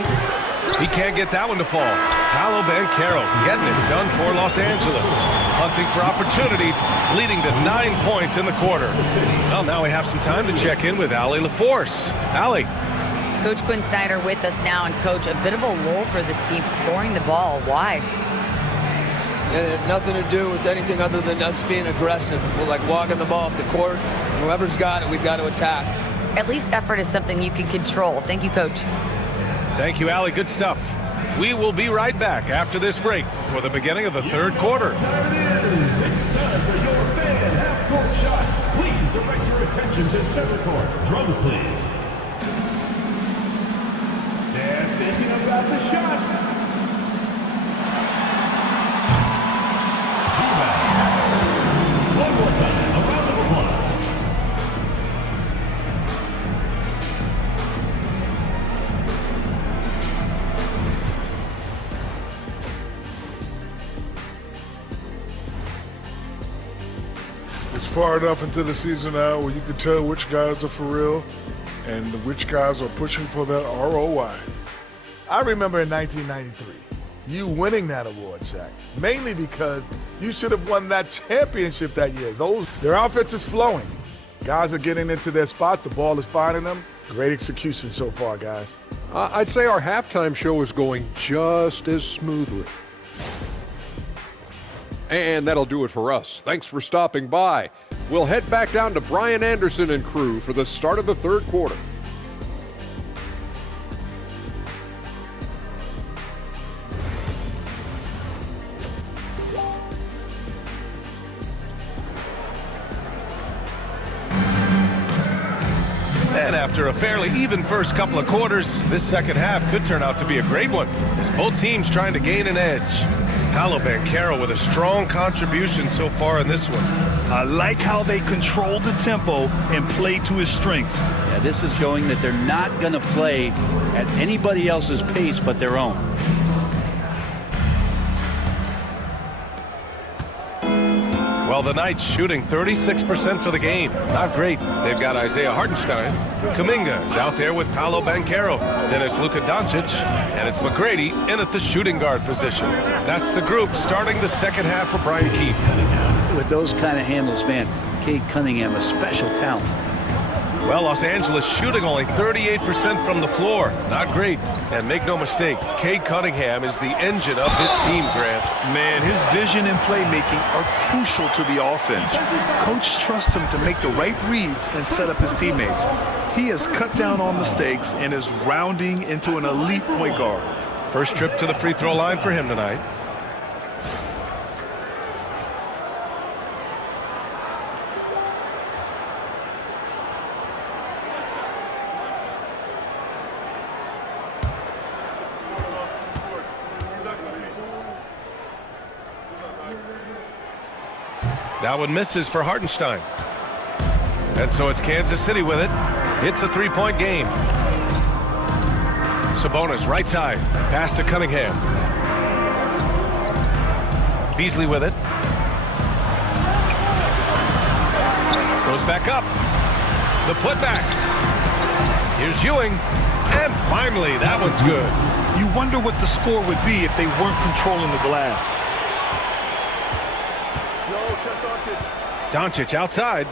He can't get that one to fall. Paolo Banchero getting it done for Los Angeles. Hunting for opportunities, leading to 9 points in the quarter. Well, now we have some time to check in with Allie LaForce. Allie. Coach Quinn Snyder with us now, and Coach, a bit of a lull for this team scoring the ball. Why? It had nothing to do with anything other than us being aggressive. We're like walking the ball up the court. Whoever's got it, we've got to attack. At least effort is something you can control. Thank you, Coach. Thank you, Allie. Good stuff. We will be right back after this break for the beginning of the third quarter. There it is. It's time for your fan half-court shot. Please direct your attention to center court. Drums, please. They're thinking about the shot. One more time. A round of applause. It's far enough into the season now where you can tell which guys are for real and which guys are pushing for that ROI. I remember in 1993, you winning that award, Shaq, mainly because you should have won that championship that year. Their offense is flowing. Guys are getting into their spot. The ball is finding them. Great execution so far, guys. I'd say our halftime show is going just as smoothly. And that'll do it for us. Thanks for stopping by. We'll head back down to Brian Anderson and crew for the start of the third quarter. And after a fairly even first couple of quarters, this second half could turn out to be a great one, as both teams trying to gain an edge. Paolo Banchero with a strong contribution so far in this one. I like how they control the tempo and play to his strengths. Yeah, this is showing that they're not going to play at anybody else's pace but their own. Well, the Knights shooting 36% for the game. Not great. They've got Isaiah Hartenstein. Kuminga is out there with Paolo Banchero. Then it's Luka Doncic, and it's McGrady in at the shooting guard position. That's the group starting the second half for Brian Keefe. With those kind of handles, man, Cade Cunningham, a special talent. Well, Los Angeles shooting only 38% from the floor. Not great. And make no mistake, Cade Cunningham is the engine of this team, Grant. Man, his vision and playmaking are crucial to the offense. Coach trusts him to make the right reads and set up his teammates. He has cut down on mistakes and is rounding into an elite point guard. First trip to the free throw line for him tonight. That one misses for Hartenstein. And so it's Kansas City with it. It's a three-point game. Sabonis, right side. Pass to Cunningham. Beasley with it. Goes back up. The putback. Here's Ewing. And finally, that one's good. You wonder what the score would be if they weren't controlling the glass. Doncic outside.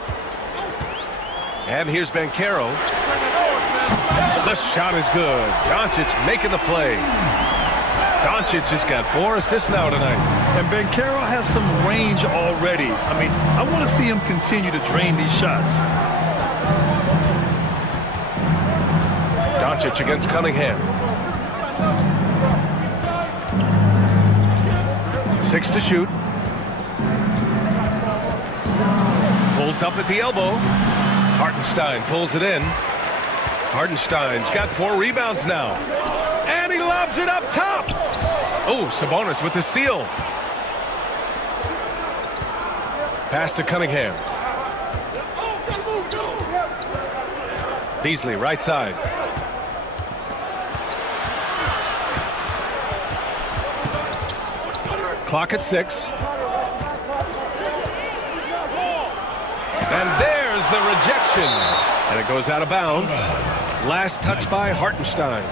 And here's Banchero. The shot is good. Doncic making the play. Doncic has got 4 assists now tonight. And Banchero has some range already. I mean, I want to see him continue to drain these shots. Doncic against Cunningham. 6 to shoot. Pulls up at the elbow. Hartenstein pulls it in. Hartenstein's got 4 rebounds now. And he lobs it up top. Oh, Sabonis with the steal. Pass to Cunningham. Beasley, right side. Clock at 6. And there's the rejection. And it goes out of bounds. Last touch by Hartenstein.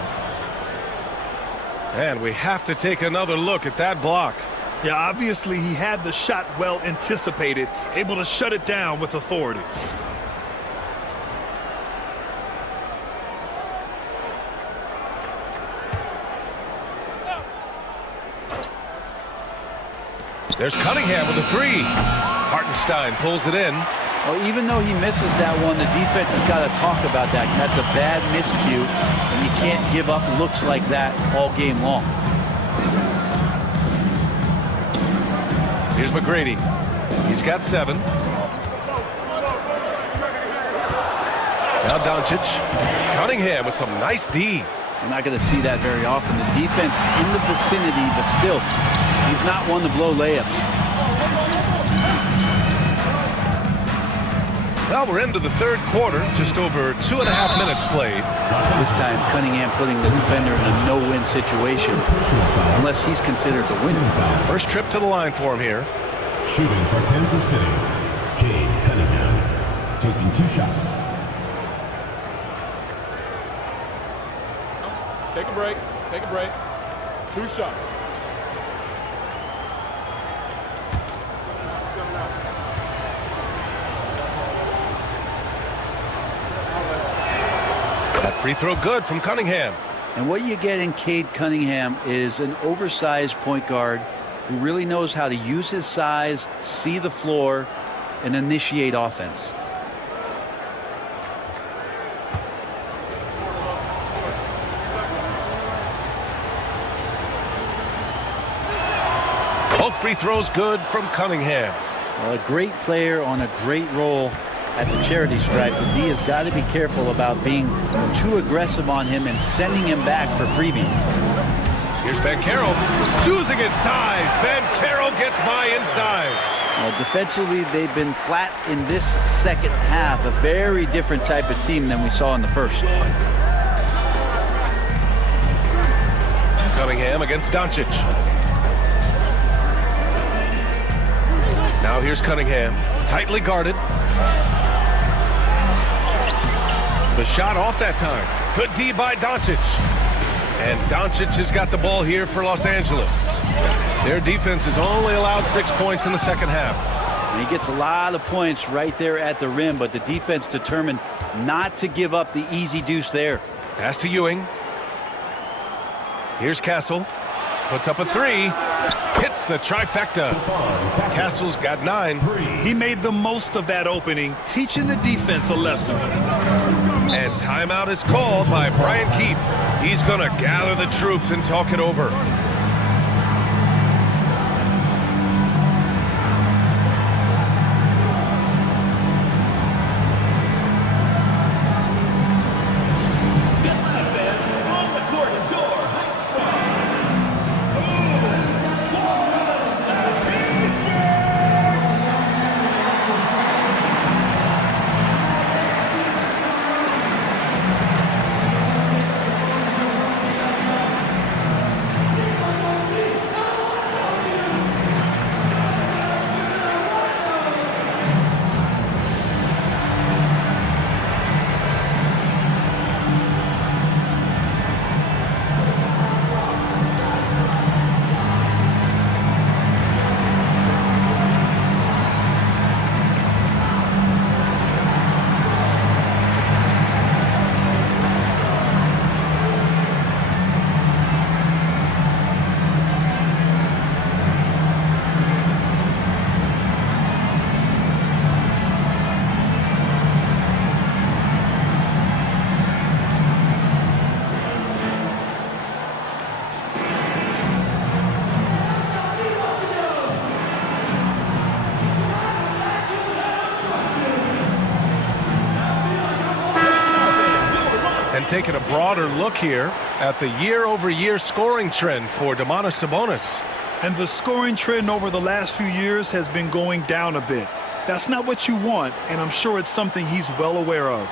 And we have to take another look at that block. Yeah, obviously he had the shot well anticipated, able to shut it down with authority. There's Cunningham with a 3. Hartenstein pulls it in. Well, even though he misses that one, the defense has got to talk about that. That's a bad miscue, and you can't give up looks like that all game long. Here's McGrady. He's got 7. Now Doncic. Cunningham with some nice D. You're not going to see that very often. The defense in the vicinity, but still, he's not one to blow layups. Well, we're into the third quarter. Just over 2.5 minutes played. This time, Cunningham putting the defender in a no-win situation, unless he's considered the winner. First trip to the line for him here. Shooting for Kansas City, Cade Cunningham, taking 2 shots. Take a break. Take a break. 2 shots. That free throw good from Cunningham. And what you get in Cade Cunningham is an oversized point guard who really knows how to use his size, see the floor, and initiate offense. Both free throws good from Cunningham. Well, a great player on a great role at the charity stripe. The D has got to be careful about being too aggressive on him and sending him back for freebies. Here's Banchero using his size. Banchero gets by inside. Well, defensively, they've been flat in this second half. A very different type of team than we saw in the first. Cunningham against Doncic. Now here's Cunningham, tightly guarded. The shot off that time. Good D by Doncic. And Doncic has got the ball here for Los Angeles. Their defense has only allowed 6 points in the second half. And he gets a lot of points right there at the rim, but the defense determined not to give up the easy deuce there. Pass to Ewing. Here's Castle. Puts up a 3. Hits the trifecta. Castle's got 9. He made the most of that opening, teaching the defense a lesson. And timeout is called by Brian Keefe. He's going to gather the troops and talk it over. And taking a broader look here at the year-over-year scoring trend for Domantas Sabonis. And the scoring trend over the last few years has been going down a bit. That's not what you want, and I'm sure it's something he's well aware of.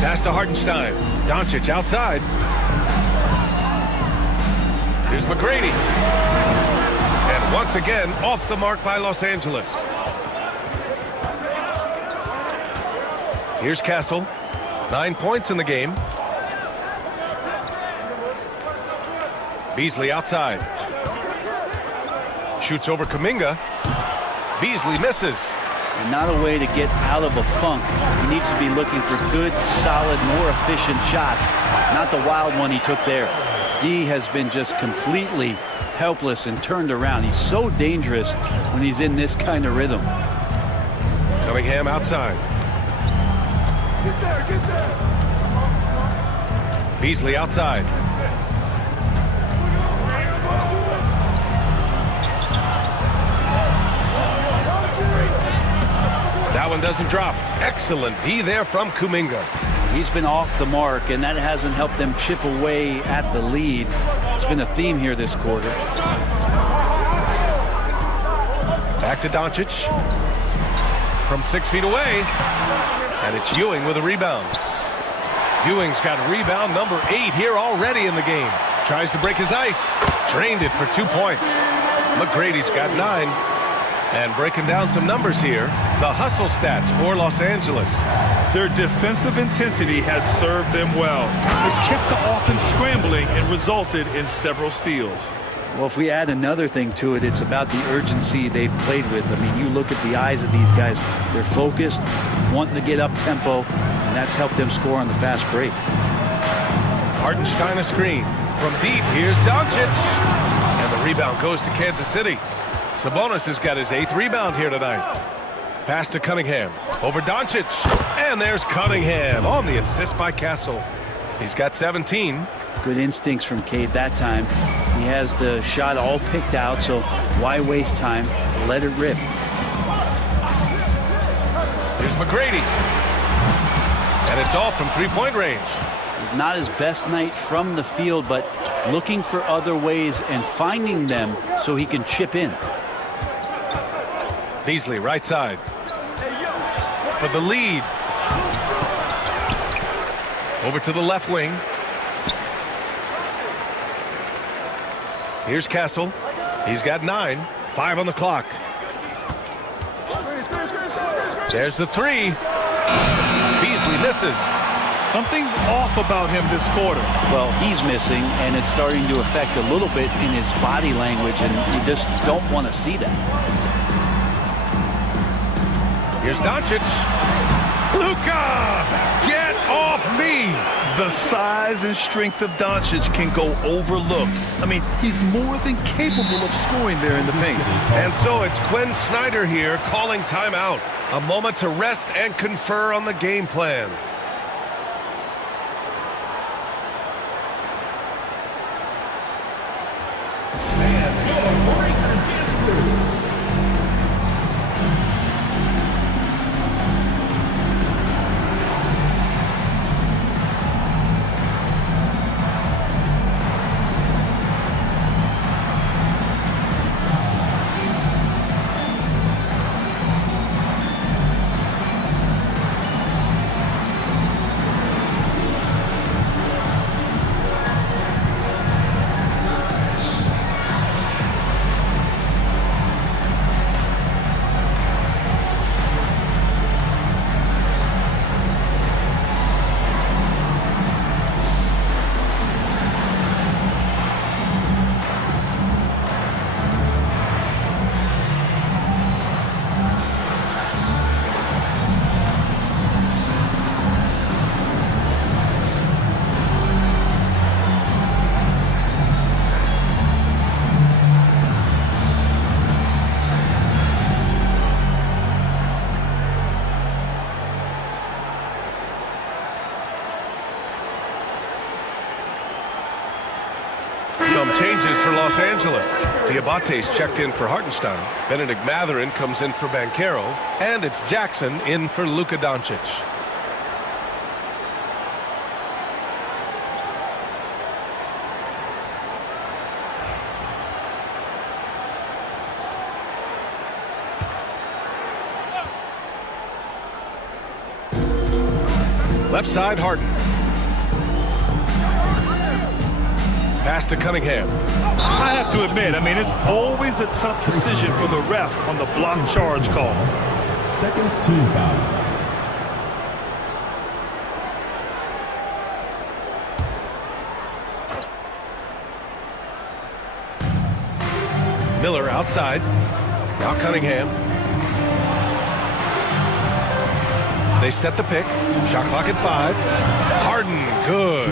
Pass to Hartenstein. Doncic outside. Here's McGrady. And once again, off the mark by Los Angeles. Here's Castle. 9 points in the game. Beasley outside. Shoots over Kuminga. Beasley misses. and not a way to get out of a funk. He needs to be looking for good, solid, more efficient shots, not the wild one he took there. D has been just completely helpless and turned around. He's so dangerous when he's in this kind of rhythm. Cunningham outside. Get there. Beasley outside. That one doesn't drop. Excellent D there from Kuminga. He's been off the mark, and that hasn't helped them chip away at the lead. It's been a theme here this quarter. Back to Doncic. From 6 feet away. And it's Ewing with a rebound. Ewing's got rebound number 8 here already in the game. Tries to break his ice. Drained it for 2 points. McGrady's got 9. And breaking down some numbers here, the hustle stats for Los Angeles. Their defensive intensity has served them well. It kept the offense scrambling and resulted in several steals. Well, if we add another thing to it, it's about the urgency they've played with. I mean, you look at the eyes of these guys. They're focused, wanting to get up tempo, and that's helped them score on the fast break. Hartenstein a screen. From deep, here's Doncic. And the rebound goes to Kansas City. Sabonis has got his 8th rebound here tonight. Pass to Cunningham. Over Doncic. And there's Cunningham on the assist by Castle. He's got 17. Good instincts from Cade that time. He has the shot all picked out, so why waste time? Let it rip. Here's McGrady. And it's all from three-point range. It's not his best night from the field, but looking for other ways and finding them so he can chip in. Beasley, right side. For the lead. Over to the left wing. Here's Castle. He's got 9. 5 on the clock. There's the 3. Beasley misses. Something's off about him this quarter. Well, he's missing, and it's starting to affect a little bit in his body language, and you just don't want to see that. Here's Doncic. Luka! Get off me! The size and strength of Doncic can go overlooked. I mean, he's more than capable of scoring there in the paint. And so it's Quinn Snyder here calling timeout. A moment to rest and confer on the game plan. Some changes for Los Angeles. Diabate's checked in for Hartenstein. Benedict Mathurin comes in for Banchero. And it's Jackson in for Luka Doncic. Left side, Harden. Pass to Cunningham. I have to admit, I mean, it's always a tough decision for the ref on the block charge call. Second team foul. Miller outside. Now Cunningham. They set the pick. Shot clock at 5. Harden, good.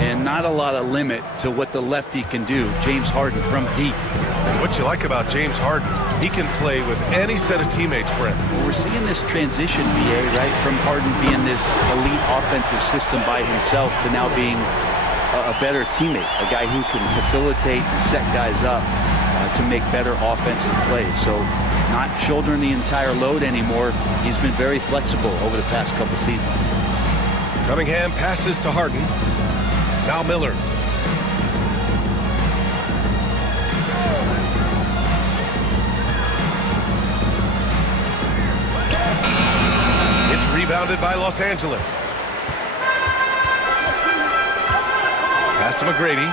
And not a lot of limit to what the lefty can do. James Harden from deep. And what you like about James Harden, he can play with any set of teammates, Brent. Well, we're seeing this transition, BA, right, from Harden being this elite offensive system by himself to now being a better teammate, a guy who can facilitate and set guys up to make better offensive plays. So not shouldering the entire load anymore. He's been very flexible over the past couple seasons. Cunningham passes to Harden. Now Miller. It's rebounded by Los Angeles. Pass to McGrady.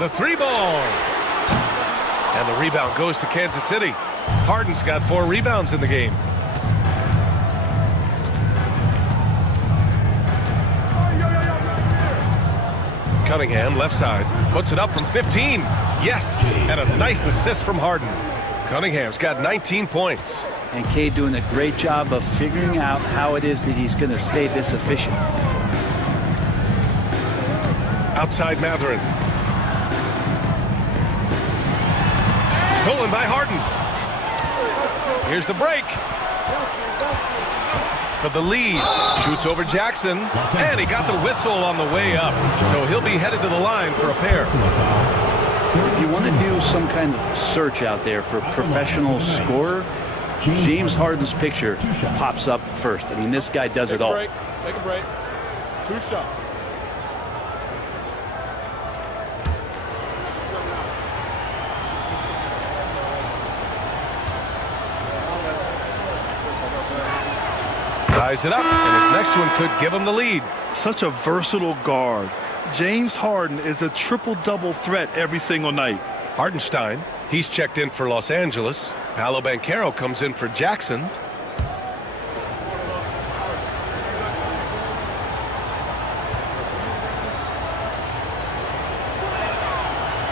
The 3-ball. And the rebound goes to Kansas City. Harden's got 4 rebounds in the game. Cunningham, left side, puts it up from 15. Yes, and a nice assist from Harden. Cunningham's got 19 points. And Cade doing a great job of figuring out how it is that he's going to stay this efficient. Outside Matherin. Stolen by Harden. Here's the break. For the lead. Shoots over Jackson. And he got the whistle on the way up. So he'll be headed to the line for a pair. If you want to do some kind of search out there for a professional scorer, James Harden's picture pops up first. I mean, this guy does it all. Take a break. 2 shots. Ties it up, and his next one could give him the lead. Such a versatile guard. James Harden is a triple-double threat every single night. Hardenstein, he's checked in for Los Angeles. Paolo Banchero comes in for Jackson.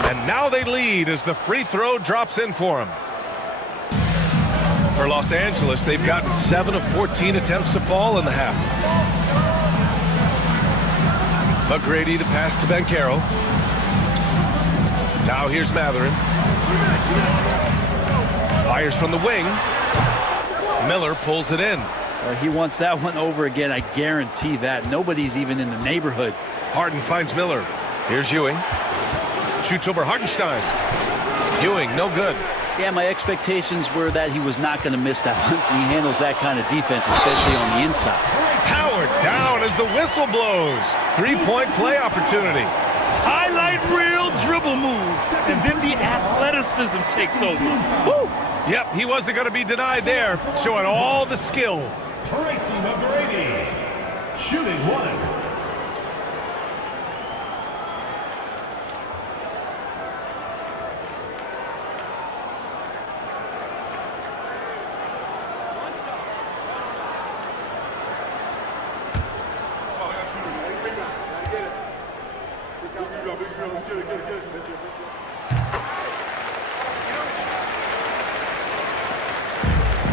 And now they lead as the free throw drops in for him. For Los Angeles, they've gotten 7 of 14 attempts to fall in the half. McGrady, the pass to Banchero. Now here's Matherin. Fires from the wing. Miller pulls it in. He wants that one over again. I guarantee that. Nobody's even in the neighborhood. Harden finds Miller. Here's Ewing. Shoots over Hardenstein. Ewing, no good. Yeah, my expectations were that he was not going to miss that one. He handles that kind of defense, especially on the inside. Howard down as the whistle blows. 3-point play opportunity. Highlight reel dribble moves, and then the athleticism takes over. Woo! Yep, he wasn't going to be denied there, showing all the skill. Tracy McGrady, shooting 1.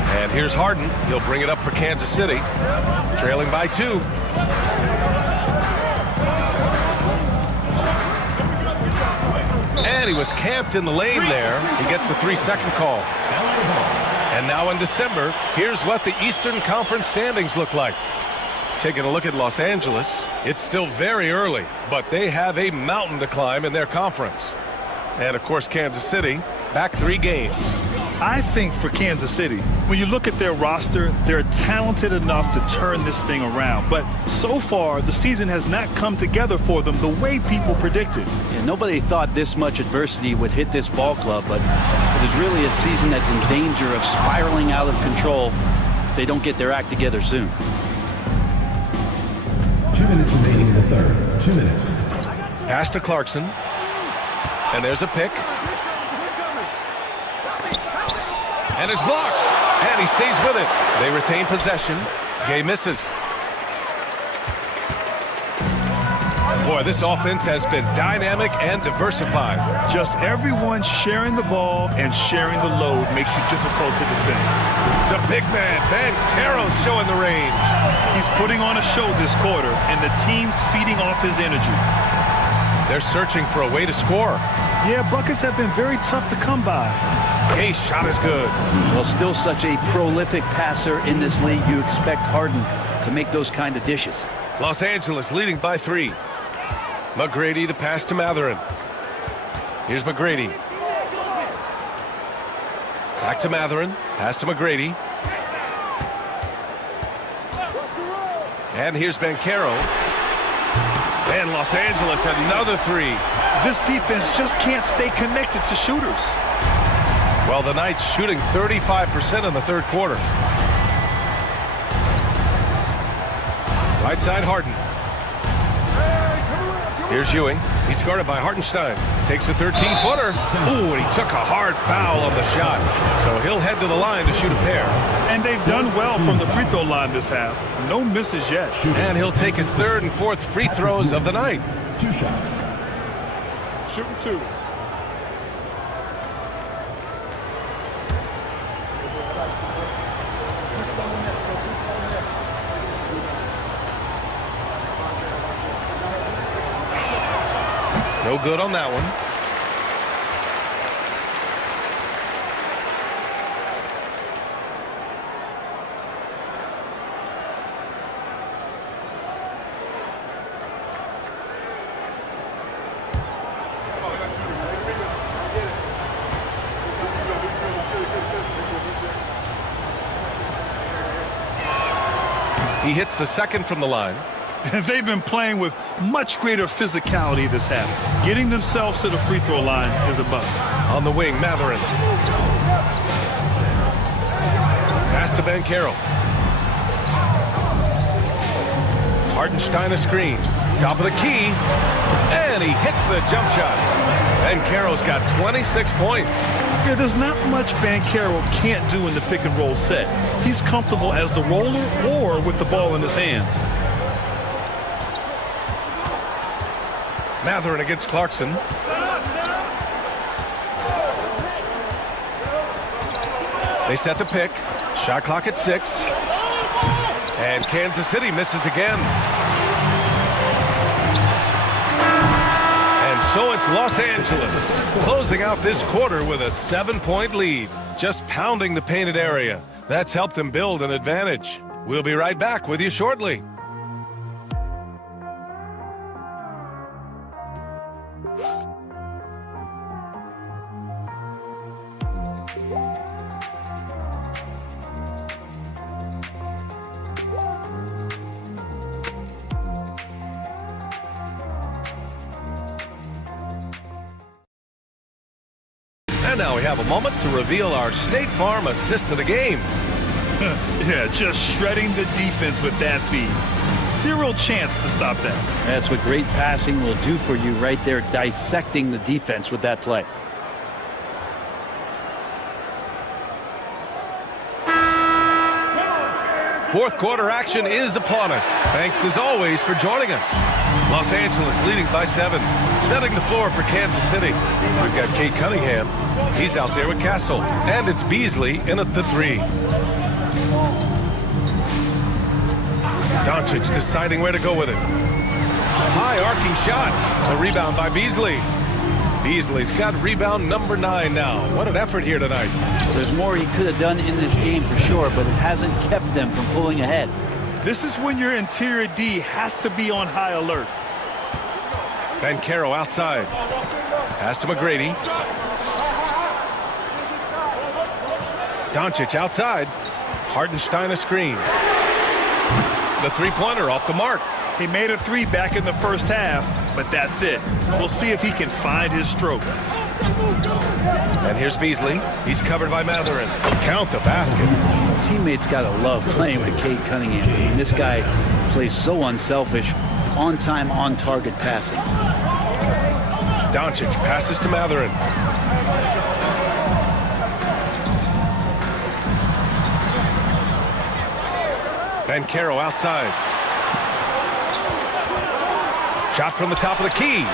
And here's Harden. He'll bring it up for Kansas City. Trailing by 2. And he was camped in the lane there. He gets a 3-second call. And now in December, here's what the Eastern Conference standings look like. Taking a look at Los Angeles, it's still very early, but they have a mountain to climb in their conference. And of course, Kansas City, back 3 games. I think for Kansas City, when you look at their roster, they're talented enough to turn this thing around. But so far, the season has not come together for them the way people predicted. Yeah, nobody thought this much adversity would hit this ball club, but it is really a season that's in danger of spiraling out of control if they don't get their act together soon. 2 minutes remaining in the third. 2 minutes. Pass to Clarkson. And there's a pick. And it's blocked. And he stays with it. They retain possession. Gay misses. Boy, this offense has been dynamic and diversified. Just everyone sharing the ball and sharing the load makes you difficult to defend. The big man, Banchero, showing the range. He's putting on a show this quarter, and the team's feeding off his energy. They're searching for a way to score. Yeah, buckets have been very tough to come by. Kay's shot is good. Well, still such a prolific passer in this league. You expect Harden to make those kind of dishes. Los Angeles leading by 3. McGrady, the pass to Matherin. Here's McGrady. Back to Matherin. Pass to McGrady. And here's Banchero. And Los Angeles had another 3. This defense just can't stay connected to shooters. Well, the Knights shooting 35% in the third quarter. Right side, Harden. Here's Ewing. He's guarded by Hartenstein. Takes a 13-footer. Ooh, and he took a hard foul on the shot. So he'll head to the line to shoot a pair. And they've done well from the free throw line this half. No misses yet. And he'll take his third and fourth free throws of the night. 2 shots. Shooting 2. No good on that one. He hits the second from the line. They've been playing with much greater physicality this half. Getting themselves to the free throw line is a bust. On the wing, Matherin. Pass to Banchero. Hartenstein a screen. Top of the key. And he hits the jump shot. Banchero's got 26 points. Yeah, there's not much Banchero can't do in the pick and roll set. He's comfortable as the roller or with the ball in his hands. Matherin against Clarkson. They set the pick. Shot clock at 6. And Kansas City misses again. And so it's Los Angeles closing out this quarter with a 7-point lead. Just pounding the painted area. That's helped them build an advantage. We'll be right back with you shortly. And now we have a moment to reveal our State Farm assist of the game. Yeah, just shredding the defense with that feed. Zero chance to stop that. That's what great passing will do for you right there, dissecting the defense with that play. Fourth quarter action is upon us. Thanks as always for joining us. Los Angeles leading by 7. Setting the floor for Kansas City. We've got Kate Cunningham. He's out there with Castle. And it's Beasley in at the 3. Doncic deciding where to go with it. High arcing shot. A rebound by Beasley. Beasley's got rebound number 9 now. What an effort here tonight. There's more he could have done in this game for sure, but it hasn't kept them from pulling ahead. This is when your interior D has to be on high alert. Banchero outside. Pass to McGrady. Doncic outside. Hartenstein a screen. The three-pointer off the mark. He made a 3 back in the first half, but that's it. We'll see if he can find his stroke. And here's Beasley. He's covered by Matherin. Count the baskets. Teammates got to love playing with Kate Cunningham. I mean, this guy plays so unselfish, on-time, on-target passing. Doncic passes to Matherin. Banchero outside. Shot from the top of the key.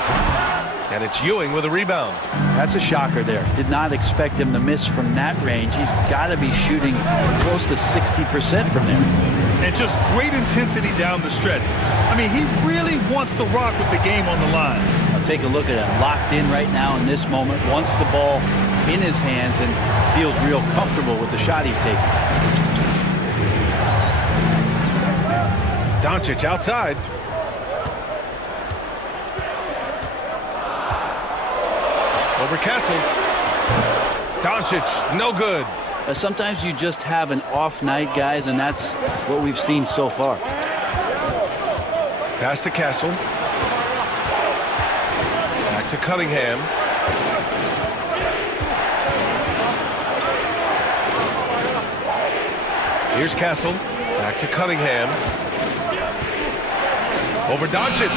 And it's Ewing with a rebound. That's a shocker there. Did not expect him to miss from that range. He's got to be shooting close to 60% from there. And just great intensity down the stretch. I mean, he really wants to rock with the game on the line. I'll take a look at him. Locked in right now in this moment. Wants the ball in his hands and feels real comfortable with the shot he's taking. Doncic outside. Over Castle. Doncic, no good. Sometimes you just have an off night, guys, and that's what we've seen so far. Pass to Castle. Back to Cunningham. Here's Castle. Back to Cunningham. Over Doncic.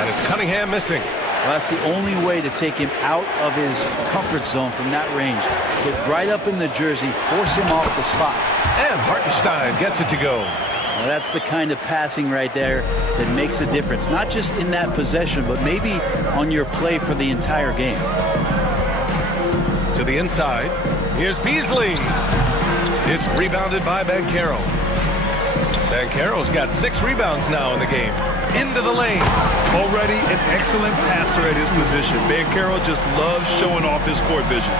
And it's Cunningham missing. Well, that's the only way to take him out of his comfort zone from that range. Get right up in the jersey, force him off the spot. And Hartenstein gets it to go. Well, that's the kind of passing right there that makes a difference. Not just in that possession, but maybe on your play for the entire game. To the inside. Here's Beasley. It's rebounded by Banchero. Banchero's got 6 rebounds now in the game. Into the lane. Already an excellent passer at his position. Banchero just loves showing off his court vision.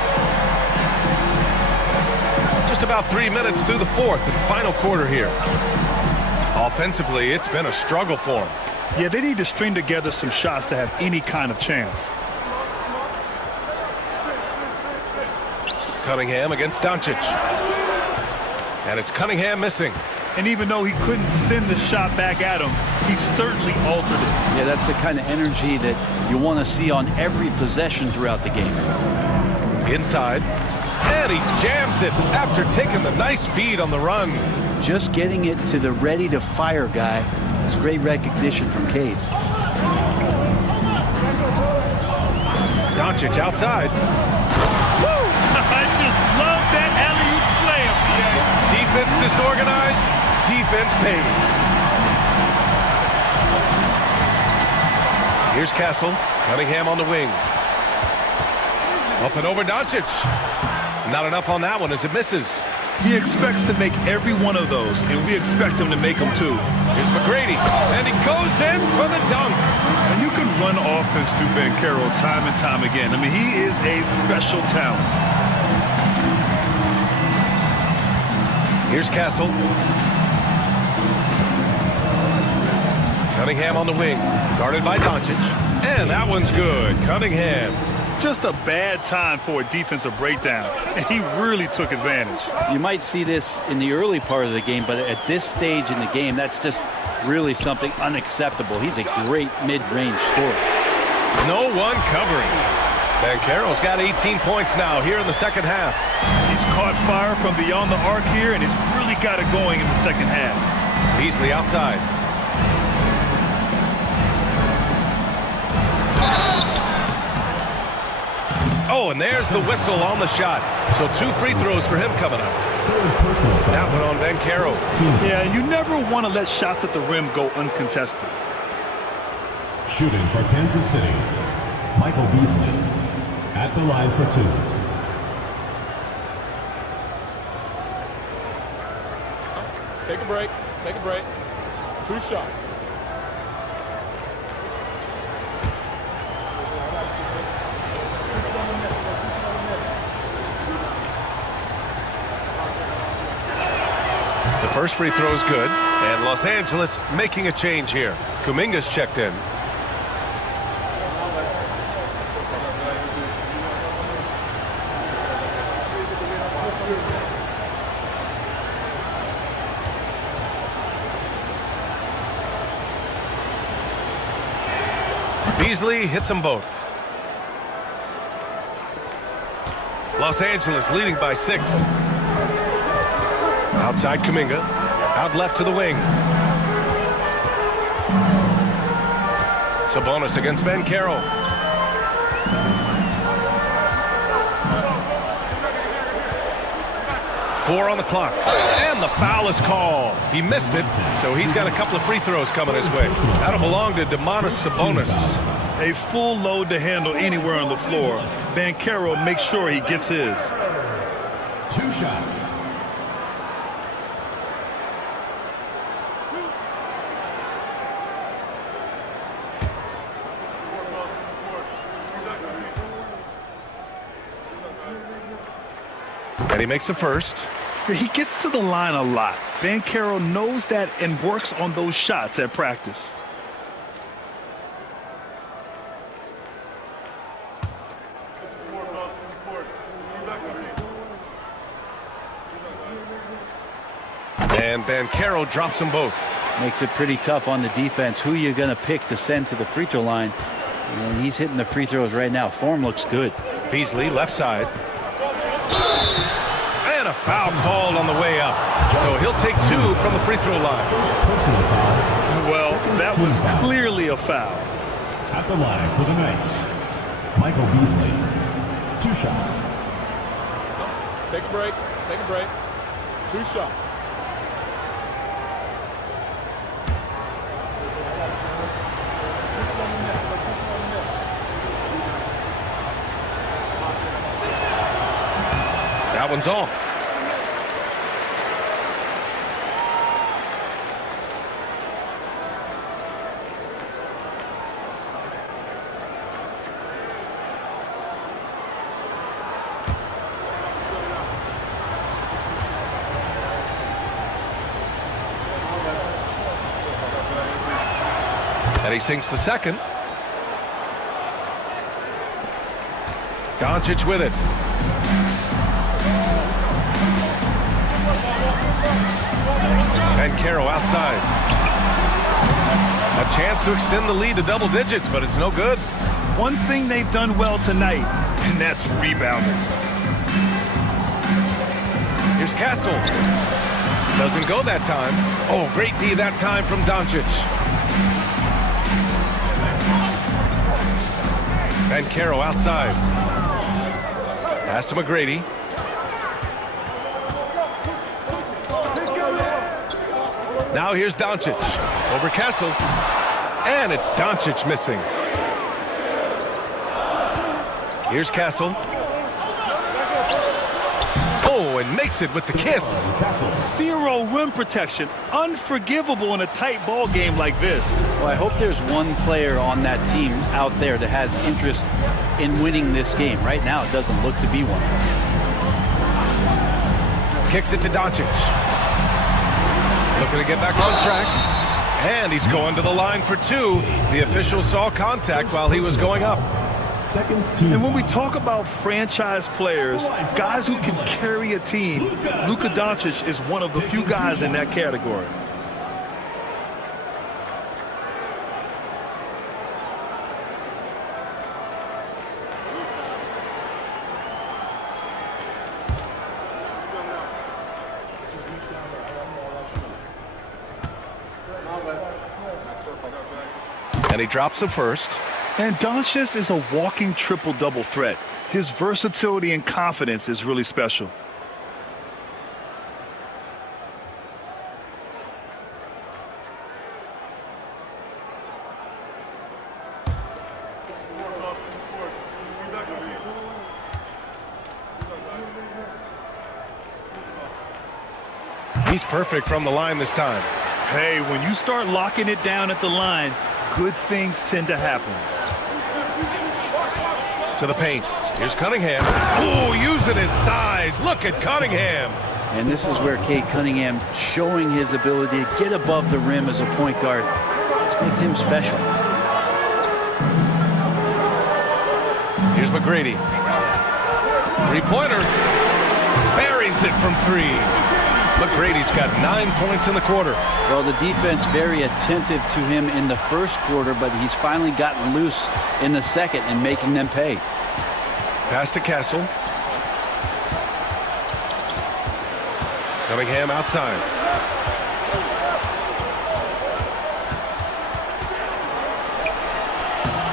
Just about 3 minutes through the fourth and final quarter here. Offensively, it's been a struggle for him. Yeah, they need to string together some shots to have any kind of chance. Cunningham against Doncic. And it's Cunningham missing. And even though he couldn't send the shot back at him, he certainly altered it. Yeah, that's the kind of energy that you want to see on every possession throughout the game. Inside. And he jams it after taking the nice feed on the run. Just getting it to the ready-to-fire guy is great recognition from Cade. Doncic outside. Woo! I just love that alley-oop slam. Defense disorganized. Defense pays. Here's Castle. Cunningham on the wing. Up and over Doncic. Not enough on that one as it misses. He expects to make every one of those, and we expect him to make them too. Here's McGrady, and he goes in for the dunk. And you can run offense through Banchero time and time again. I mean, he is a special talent. Here's Castle. Cunningham on the wing, guarded by Doncic. And that one's good. Cunningham. Just a bad time for a defensive breakdown, and he really took advantage. You might see this in the early part of the game, but at this stage in the game, that's just really something unacceptable. He's a great mid-range scorer. No one covering. Banchero's got 18 points now here in the second half. He's caught fire from beyond the arc here, and he's really got it going in the second half. Beasley outside. Oh, and there's the whistle on the shot. So 2 free throws for him coming up. That one on Banchero. Yeah, you never want to let shots at the rim go uncontested. Shooting for Kansas City, Michael Beasley at the line for 2. Take a break. Take a break. 2 shots. The first free throw is good, and Los Angeles making a change here. Kuminga's checked in. Beasley hits them both. Los Angeles leading by 6. Outside Kuminga. Out left to the wing. Sabonis against Banchero. 4 on the clock. And the foul is called. He missed it, so he's got a couple of free throws coming his way. That'll belong to Demonis Sabonis. A full load to handle anywhere on the floor. Banchero makes sure he gets his. 2 shots. And he makes a first. He gets to the line a lot. Banchero knows that and works on those shots at practice. And Banchero drops them both. Makes it pretty tough on the defense. Who you're going to pick to send to the free throw line. And he's hitting the free throws right now. Form looks good. Beasley, left side. And a foul called on the way up. So he'll take 2 from the free throw line. Well, that was clearly a foul. At the line for the Knights, Michael Beasley. 2 shots. Take a break. Take a break. 2 shots. That one's off. And he sinks the second. Doncic with it. Banchero outside. A chance to extend the lead to double digits, but it's no good. One thing they've done well tonight, and that's rebounding. Here's Castle. Doesn't go that time. Oh, great D that time from Doncic. Banchero outside. Pass to McGrady. Now here's Doncic. Over Castle. And it's Doncic missing. Here's Castle. Oh, and makes it with the kiss. 0 rim protection. Unforgivable in a tight ball game like this. Well, I hope there's one player on that team out there that has interest in winning this game. Right now, it doesn't look to be one. Kicks it to Doncic. Looking to get back on track. And he's going to the line for 2. The official saw contact while he was going up. And when we talk about franchise players, guys who can carry a team, Luka Doncic is one of the few guys in that category. And he drops the first. And Doncic is a walking triple-double threat. His versatility and confidence is really special. He's perfect from the line this time. Hey, when you start locking it down at the line, good things tend to happen. To the paint. Here's Cunningham. Oh, using his size. Look at Cunningham. And this is where Cade Cunningham showing his ability to get above the rim as a point guard. This makes him special. Here's McGrady. Three-pointer. Buries it from 3. McGrady's got 9 points in the quarter. Well, the defense very attentive to him in the first quarter, but he's finally gotten loose in the second and making them pay. Pass to Castle. Cunningham outside.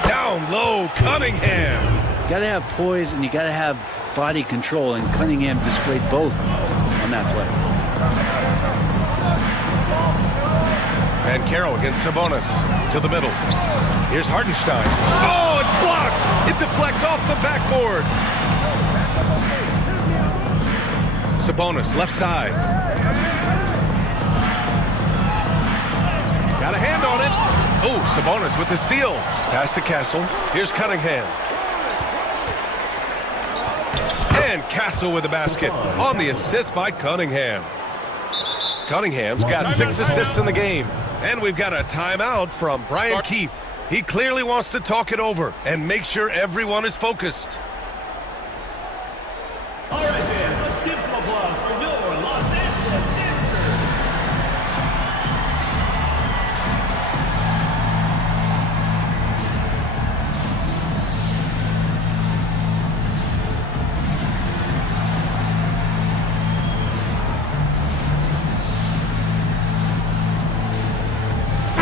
Down low, Cunningham. You got to have poise and you got to have body control, and Cunningham displayed both on that play. Banchero against Sabonis. To the middle. Here's Hartenstein. Oh, it's blocked! It deflects off the backboard. Sabonis, left side. Got a hand on it. Oh, Sabonis with the steal. Pass to Castle. Here's Cunningham. And Castle with the basket on the assist by Cunningham. Cunningham's got 6 assists in the game. And we've got a timeout from Brian Keefe. He clearly wants to talk it over and make sure everyone is focused. All right, fans, let's give some applause for your Los Angeles Gangsters.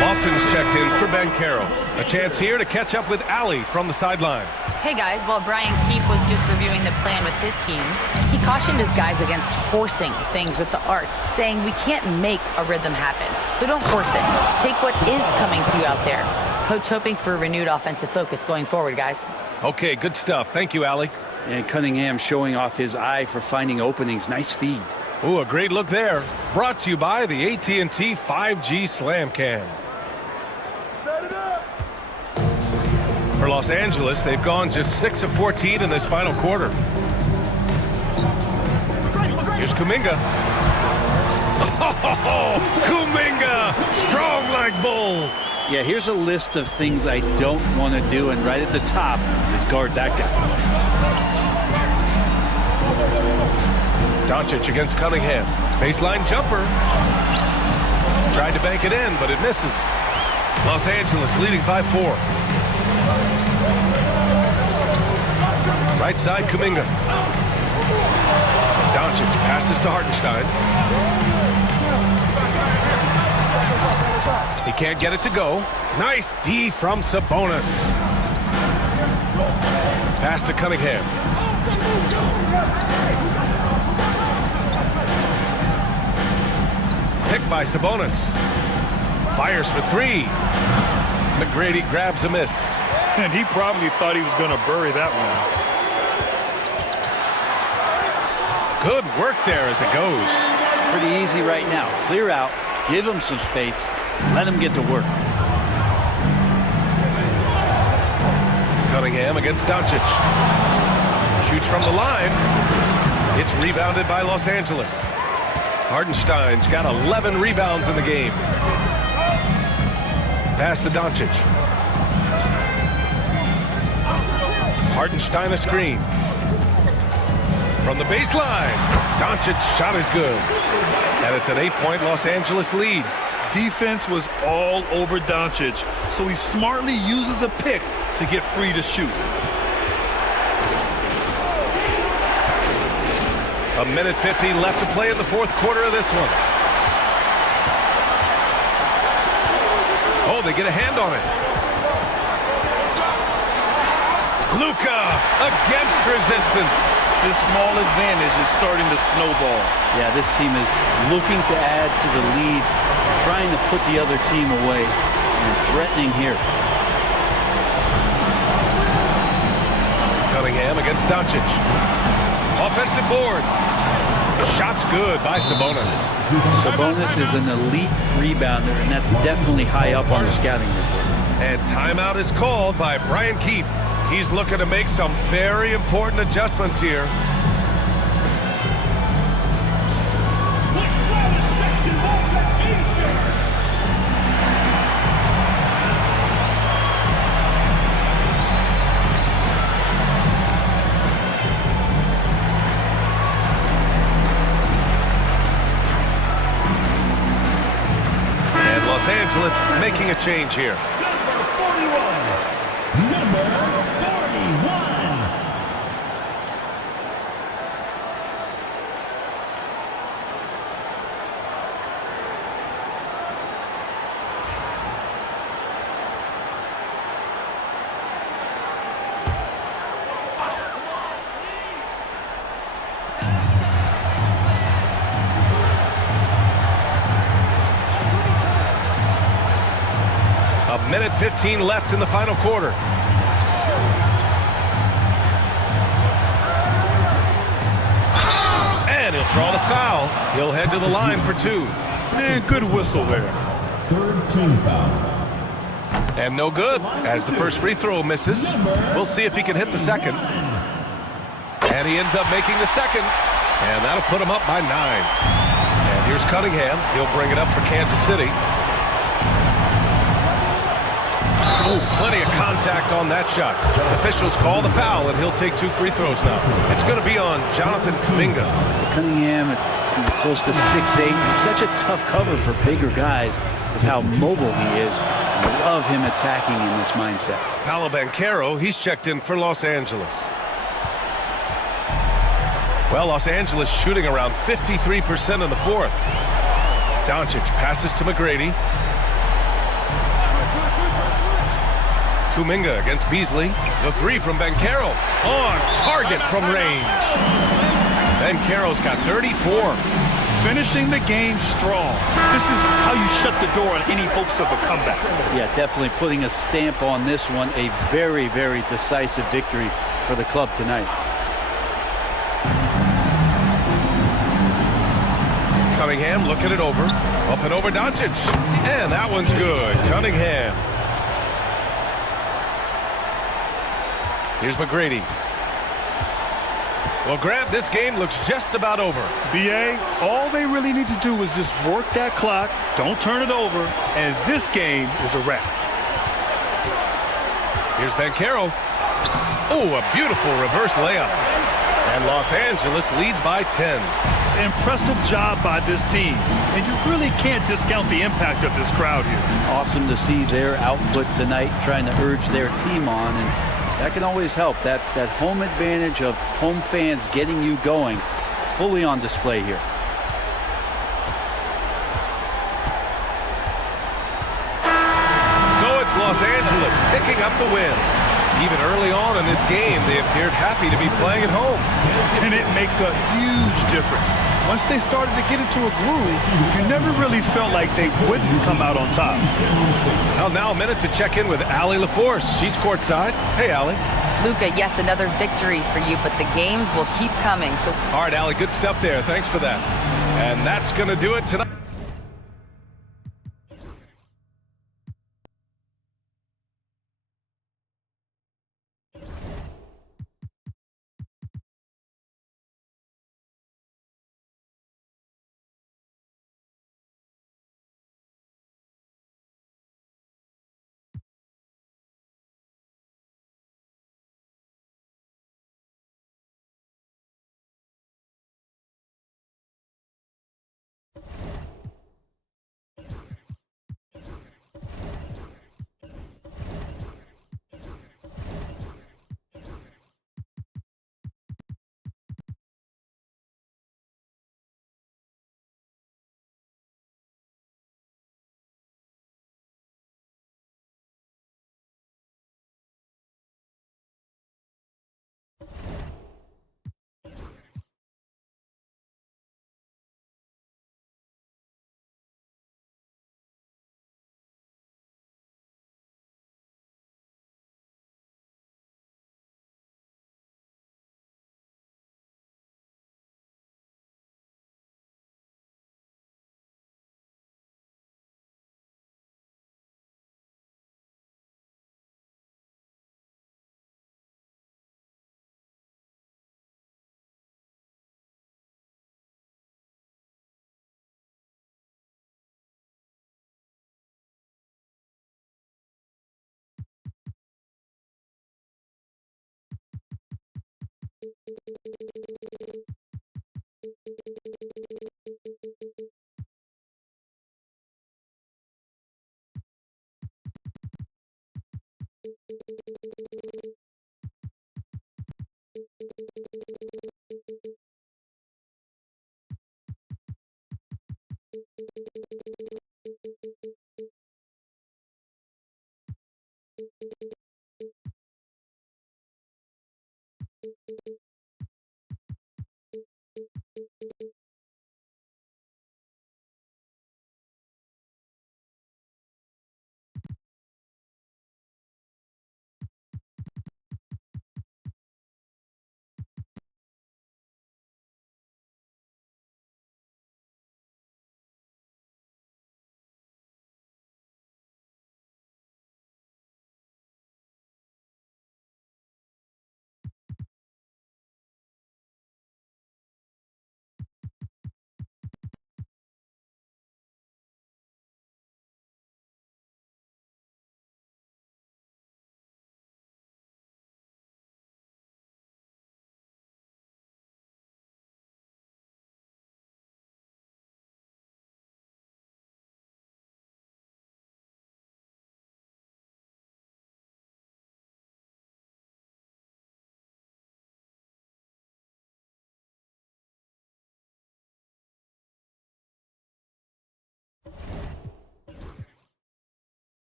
Lofton's checked in for Banchero. A chance here to catch up with Allie from the sideline. Hey guys, while Brian Keefe was just reviewing the plan with his team, he cautioned his guys against forcing things at the arc, saying we can't make a rhythm happen, so don't force it. Take what is coming to you out there. Coach hoping for a renewed offensive focus going forward, guys. Okay, good stuff. Thank you, Allie. And Cunningham showing off his eye for finding openings. Nice feed. Ooh, a great look there. Brought to you by the AT&T 5G Slam Cam. Set it up. For Los Angeles, they've gone just 6 of 14 in this final quarter. Here's Kuminga. Oh, Kuminga! Strong like bull. Yeah, here's a list of things I don't want to do, and right at the top is guard that guy. Doncic against Cunningham. Baseline jumper. Tried to bank it in, but it misses. Los Angeles leading by 4. Right side, Kuminga. Doncic passes to Hartenstein. He can't get it to go. Nice D from Sabonis. Pass to Cunningham. Picked by Sabonis. Fires for 3. McGrady grabs a miss. And he probably thought he was going to bury that one. Good work there as it goes. Pretty easy right now. Clear out, give him some space, let him get to work. Cunningham against Doncic. Shoots from the line. It's rebounded by Los Angeles. Hartenstein's got 11 rebounds in the game. Pass to Doncic. Hartenstein a screen. From the baseline, Doncic's shot is good. And it's an 8-point Los Angeles lead. Defense was all over Doncic, so he smartly uses a pick to get free to shoot. A minute 15 left to play in the fourth quarter of this one. Oh, they get a hand on it. Luka against resistance. This small advantage is starting to snowball. Yeah, this team is looking to add to the lead, trying to put the other team away, and threatening here. Cunningham against Doncic. Offensive board. Shot's good by Sabonis. Sabonis is an elite rebounder, and that's definitely high up on the scouting report. And timeout is called by Brian Keefe. He's looking to make some very important adjustments here. And Los Angeles making a change here. Number 41. Minute 15 left in the final quarter. And he'll draw the foul. He'll head to the line for two. And good whistle there. Third team foul. And no good, as the first free throw misses. We'll see if he can hit the second. And he ends up making the second. And that'll put him up by 9. And here's Cunningham. He'll bring it up for Kansas City. Oh, plenty of contact on that shot. Officials call the foul, and he'll take 2 free throws now. It's going to be on Jonathan Kuminga. Cunningham close to 6'8". He's such a tough cover for bigger guys with how mobile he is. I love him attacking in this mindset. Paolo Banchero, he's checked in for Los Angeles. Well, Los Angeles shooting around 53% in the fourth. Doncic passes to McGrady. Kuminga against Beasley. The 3 from Banchero. On target from range. Banchero's got 34. Finishing the game strong. This is how you shut the door on any hopes of a comeback. Yeah, definitely putting a stamp on this one. A very, very decisive victory for the club tonight. Cunningham looking it over. Up and over Doncic. And that one's good. Cunningham. Here's McGrady. Well, Grant, this game looks just about over. BA, all they really need to do is just work that clock, don't turn it over, and this game is a wrap. Here's Banchero. Oh, a beautiful reverse layup. And Los Angeles leads by 10. Impressive job by this team, and you really can't discount the impact of this crowd here. Awesome to see their output tonight, trying to urge their team on, and that can always help. That home advantage of home fans getting you going, fully on display here. So it's Los Angeles picking up the win. Even early on in this game, they appeared happy to be playing at home. And it makes a huge difference. Once they started to get into a groove, you never really felt like they wouldn't come out on top. Well, now a minute to check in with Allie LaForce. She's courtside. Hey, Allie. Luka, yes, another victory for you, but the games will keep coming. So, all right, Allie, good stuff there. Thanks for that. And that's going to do it tonight.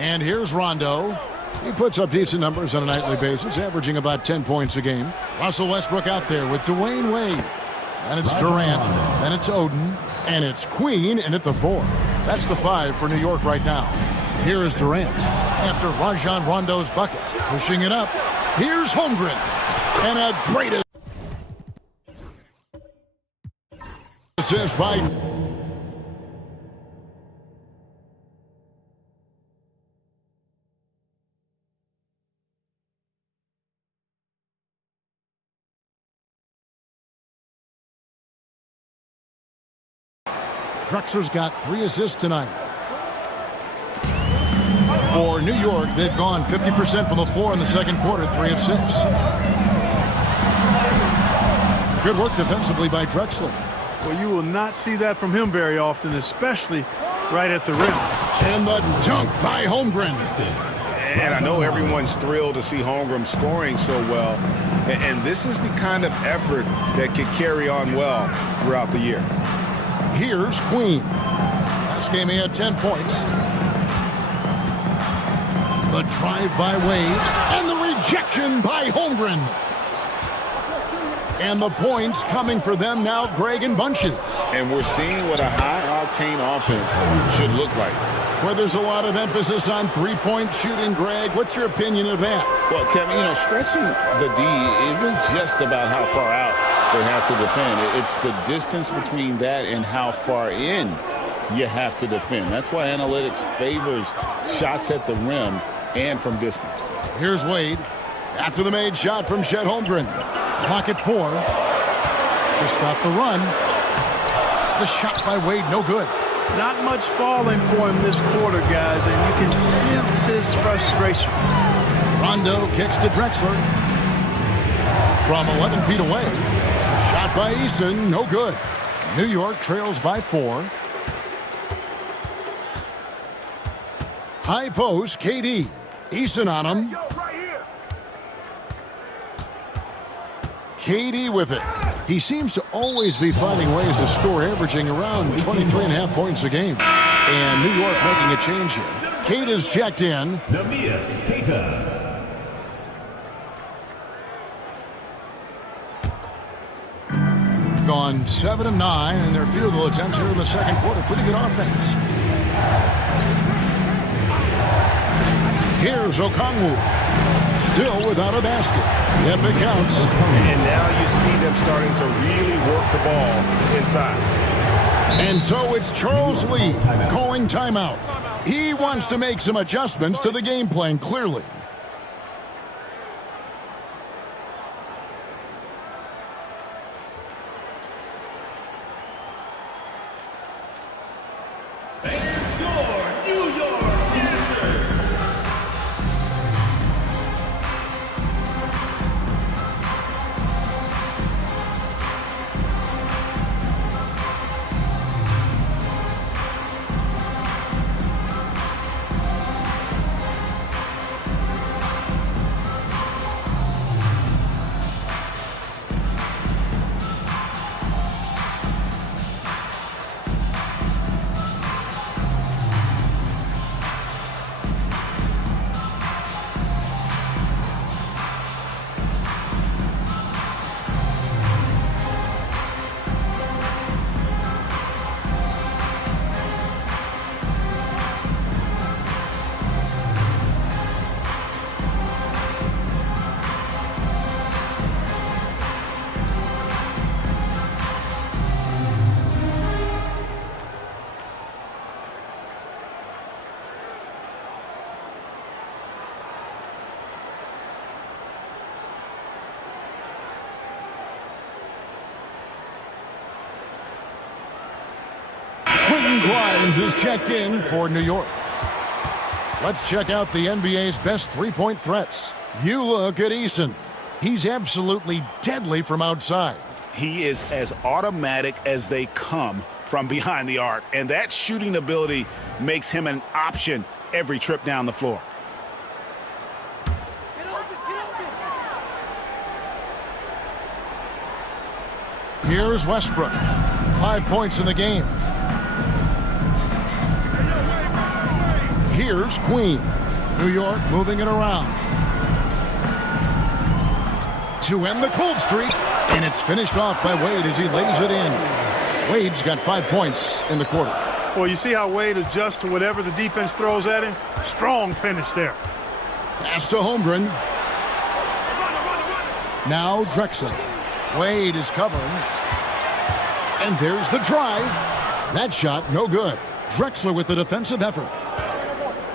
And here's Rondo. He puts up decent numbers on a nightly basis, averaging about 10 points a game. Russell Westbrook out there with Dwayne Wade. And it's Durant, and it's Oden, and it's Queen, and at the 4. That's the 5 for New York right now. Here is Durant after Rajon Rondo's bucket. Pushing it up. Here's Holmgren. And a great assist by... Drexler's got 3 assists tonight. For New York, they've gone 50% from the floor in the second quarter, 3 of 6. Good work defensively by Drexler. Well, you will not see that from him very often, especially right at the rim. And the dunk by Holmgren. And I know everyone's thrilled to see Holmgren scoring so well. And this is the kind of effort that could carry on well throughout the year. Here's Queen. Last game he had 10 points. The drive by Wade. And the rejection by Holmgren. And the points coming for them now, Greg, in bunches. And we're seeing what a high-octane offense should look like. Where there's a lot of emphasis on three-point shooting, Greg. What's your opinion of that? Well, Kevin, stretching the D isn't just about how far out they have to defend. It's the distance between that and how far in you have to defend. That's why analytics favors shots at the rim and from distance. Here's Wade after the made shot from Chet Holmgren. Clock at 4 to stop the run. The shot by Wade, no good. Not much falling for him this quarter, guys, and you can sense his frustration. Rondo kicks to Drexler from 11 feet away. Shot by Eason, no good. New York trails by 4. High post, KD. Eason on him. KD with it. He seems to always be finding ways to score, averaging around 23.5 points a game. And New York making a change here. Keita's checked in. Keita. Gone 7 of 9 in their field goal attempts here in the second quarter. Pretty good offense. Here's Okongwu. Still without a basket. Yep, it counts. And now you see them starting to really work the ball inside. And so it's Charles Lee calling timeout. He wants to make some adjustments to the game plan, clearly. Grimes is checked in for New York. Let's check out the NBA's best three-point threats. You look at Eason. He's absolutely deadly from outside. He is as automatic as they come from behind the arc, and that shooting ability makes him an option every trip down the floor. Here's Westbrook. 5 points in the game. Here's Queen. New York moving it around. To end the cold streak, and it's finished off by Wade as he lays it in. Wade's got 5 points in the quarter. Well, you see how Wade adjusts to whatever the defense throws at him? Strong finish there. Pass to Holmgren. Now Drexler. Wade is covering. And there's the drive. That shot, no good. Drexler with the defensive effort.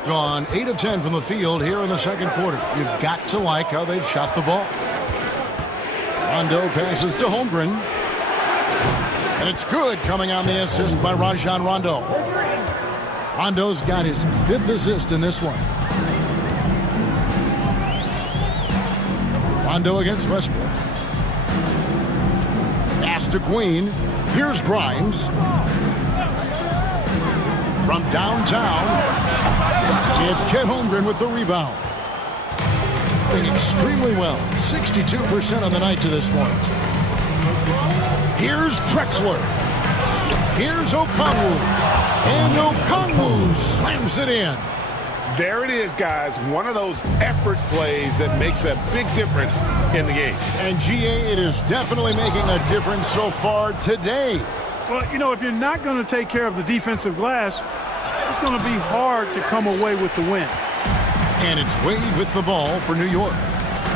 Gone 8 of 10 from the field here in the second quarter. You've got to like how they've shot the ball. Rondo passes to Holmgren. And it's good, coming on the assist by Rajon Rondo. Rondo's got his 5th assist in this one. Rondo against Westbrook. Pass to Queen. Here's Grimes. From downtown, it's Chet Holmgren with the rebound. Playing extremely well. 62% on the night to this point. Here's Drexler. Here's Okongwu. And Okongwu slams it in. There it is, guys. One of those effort plays that makes a big difference in the game. And GA, it is definitely making a difference so far today. Well, you know, if you're not going to take care of the defensive glass, it's going to be hard to come away with the win. And it's Wade with the ball for New York.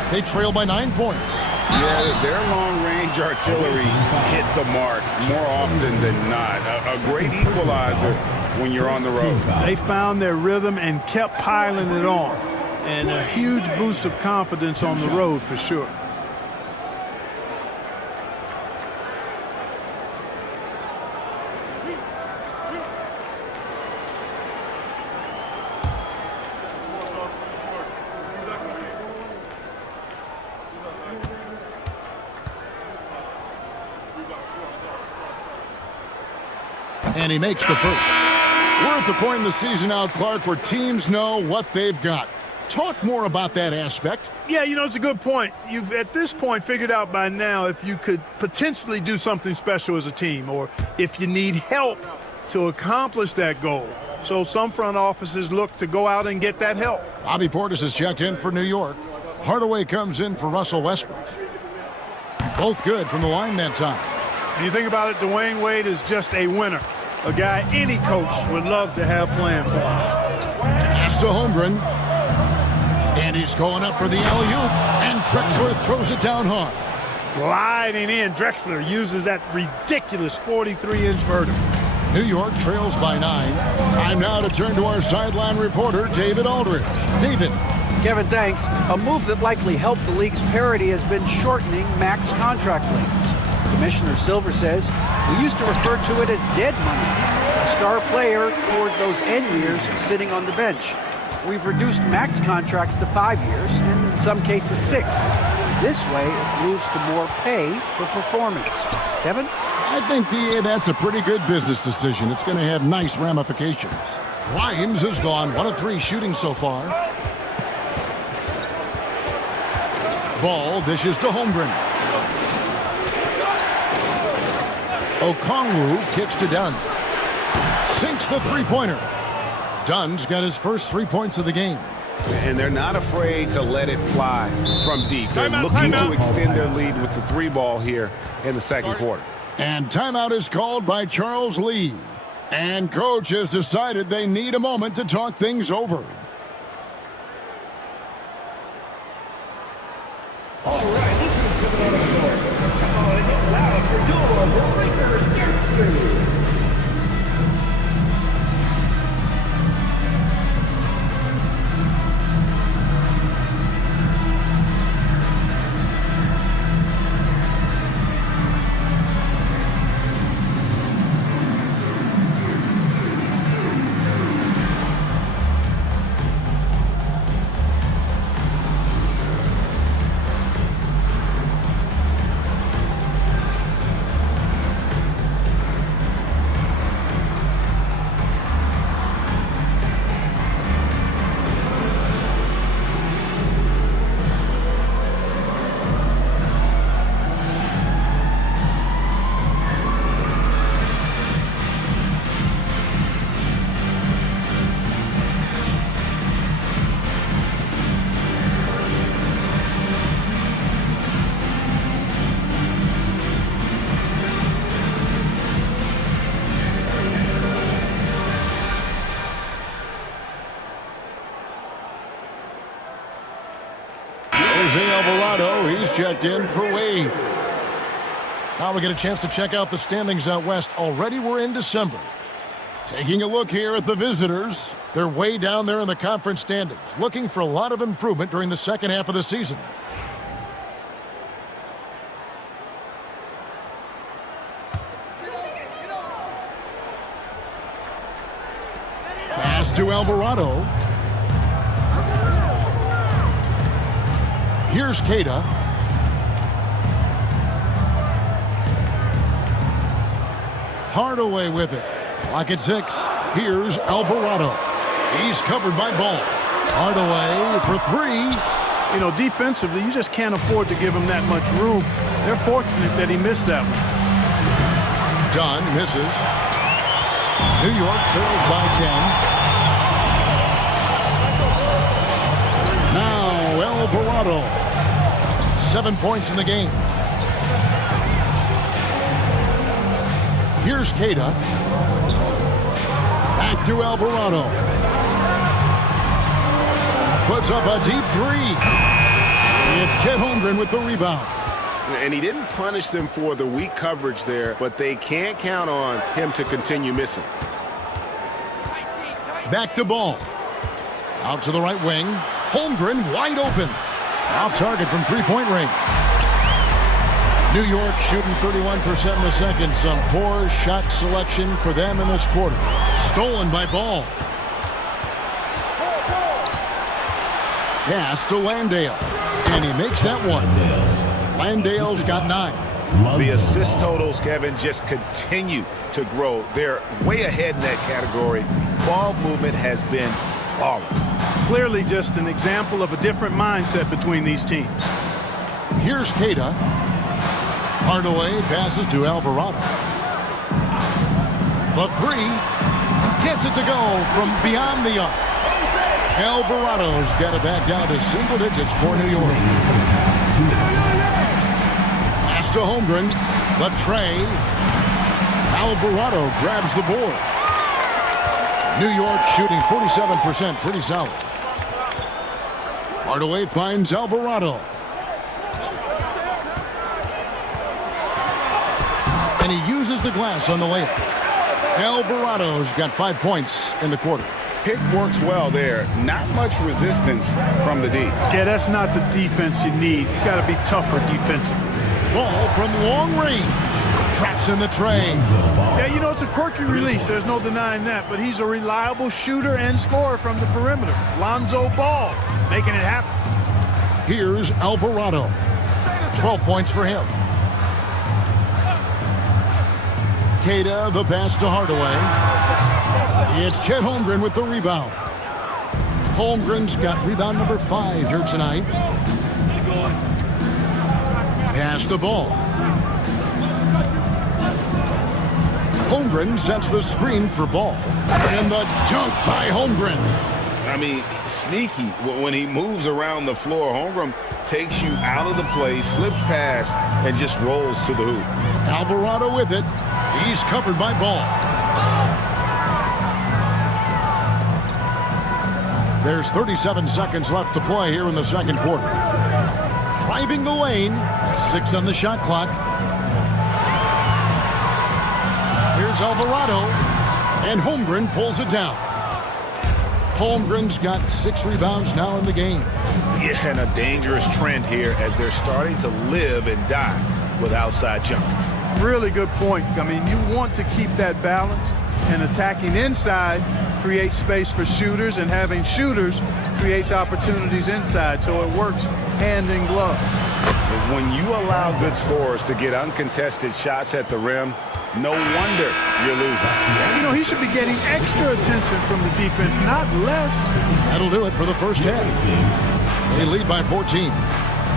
They trail by 9 points. Yeah, their long-range artillery hit the mark more often than not. A great equalizer when you're on the road. They found their rhythm and kept piling it on. And a huge boost of confidence on the road for sure. And he makes the first. We're at the point in the season now, Clark, where teams know what they've got. Talk more about that aspect. Yeah, you know, it's a good point. You've, at this point, figured out by now if you could potentially do something special as a team or if you need help to accomplish that goal. So some front offices look to go out and get that help. Bobby Portis has checked in for New York. Hardaway comes in for Russell Westbrook. Both good from the line that time. When you think about it, Dwayne Wade is just a winner. A guy any coach would love to have playing for him. Pass to Holmgren. And he's going up for the alley-oop. And Drexler throws it down hard. Gliding in, Drexler uses that ridiculous 43-inch vertical. New York trails by 9. Time now to turn to our sideline reporter, David Aldridge. David. Kevin, thanks. A move that likely helped the league's parity has been shortening max contract lengths. Commissioner Silver says we used to refer to it as dead money, a star player toward those end years sitting on the bench. We've reduced max contracts to 5 years, and in some cases 6. This way, it moves to more pay for performance. Kevin? I think, DA, that's a pretty good business decision. It's going to have nice ramifications. Grimes has gone 1 of 3 shooting so far. Ball dishes to Holmgren. Okongwu kicks to Dunn. Sinks the three-pointer. Dunn's got his first 3 points of the game. And they're not afraid to let it fly from deep. They're looking to extend their lead with the 3-ball here in the second quarter. And timeout is called by Charles Lee. And coach has decided they need a moment to talk things over. All right, this is coming out of the door. Come on, get loud for your Lakers Gary. Jose Alvarado, he's checked in for Wade. Now we get a chance to check out the standings out west. Already we're in December. Taking a look here at the visitors. They're way down there in the conference standings, looking for a lot of improvement during the second half of the season. Pass to Alvarado. Here's Queta. Hardaway with it. Clock at 6. Here's Alvarado. He's covered by Ball. Hardaway for 3. You know, defensively, you just can't afford to give him that much room. They're fortunate that he missed that one. Dunn misses. New York trails by 10. Now Alvarado. 7 points in the game. Here's Queta. Back to Alvarado. Puts up a deep 3. It's Chet Holmgren with the rebound. And he didn't punish them for the weak coverage there, but they can't count on him to continue missing. Back to Ball. Out to the right wing. Holmgren wide open. Off target from three-point range. New York shooting 31% in the second. Some poor shot selection for them in this quarter. Stolen by Ball. Pass to Landale. And he makes that one. Landale's got 9. The assist totals, Kevin, just continue to grow. They're way ahead in that category. Ball movement has been flawless. Clearly just an example of a different mindset between these teams. Here's Queta. Hardaway passes to Alvarado. The 3 gets it to go from beyond the arc. Alvarado's got it back down to single digits for New York. Pass to Holmgren. The tray. Alvarado grabs the board. New York shooting 47%, pretty solid. Hardaway finds Alvarado. And he uses the glass on the layup. Alvarado's got 5 points in the quarter. Pick works well there. Not much resistance from the D. Yeah, that's not the defense you need. You got to be tougher defensively. Ball from long range. Traps in the tray. Yeah, you know, it's a quirky release. There's no denying that. But he's a reliable shooter and scorer from the perimeter. Lonzo Ball making it happen. Here's Alvarado. 12 points for him. Queta, the pass to Hardaway. It's Chet Holmgren with the rebound. Holmgren's got rebound number 5 here tonight. Pass the ball. Holmgren sets the screen for Ball. And the dunk by Holmgren. I mean, sneaky. When he moves around the floor, Holmgren takes you out of the play, slips past, and just rolls to the hoop. Alvarado with it. He's covered by Ball. There's 37 seconds left to play here in the second quarter. Driving the lane. 6 on the shot clock. Here's Alvarado. And Holmgren pulls it down. Holmgren's got 6 rebounds now in the game. Yeah, and a dangerous trend here as they're starting to live and die with outside jumpers. Really good point. I mean, you want to keep that balance, and attacking inside creates space for shooters, and having shooters creates opportunities inside, so it works hand in glove. When you allow good scorers to get uncontested shots at the rim, no wonder you're losing. You know, he should be getting extra attention from the defense, not less. That'll do it for the first half. They lead by 14.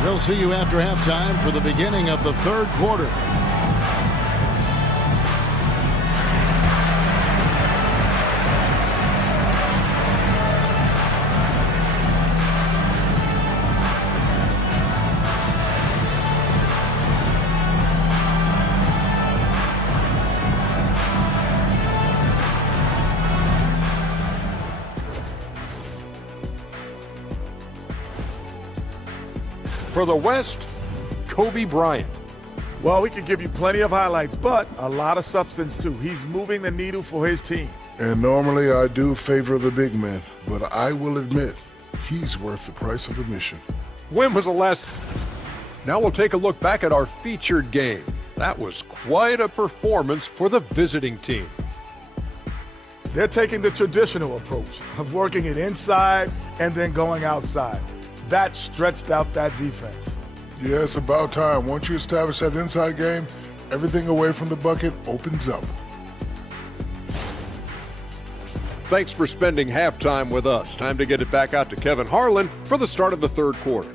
We'll see you after halftime for the beginning of the third quarter. for the West, Kobe Bryant. Well, we could give you plenty of highlights, but a lot of substance too. He's moving the needle for his team. And normally I do favor the big man, but I will admit he's worth the price of admission. When was the last? Now we'll take a look back at our featured game. That was quite a performance for the visiting team. They're taking the traditional approach of working it inside and then going outside. That stretched out that defense. Yeah, it's about time. Once you establish that inside game, everything away from the bucket opens up. Thanks for spending halftime with us. Time to get it back out to Kevin Harlan for the start of the third quarter.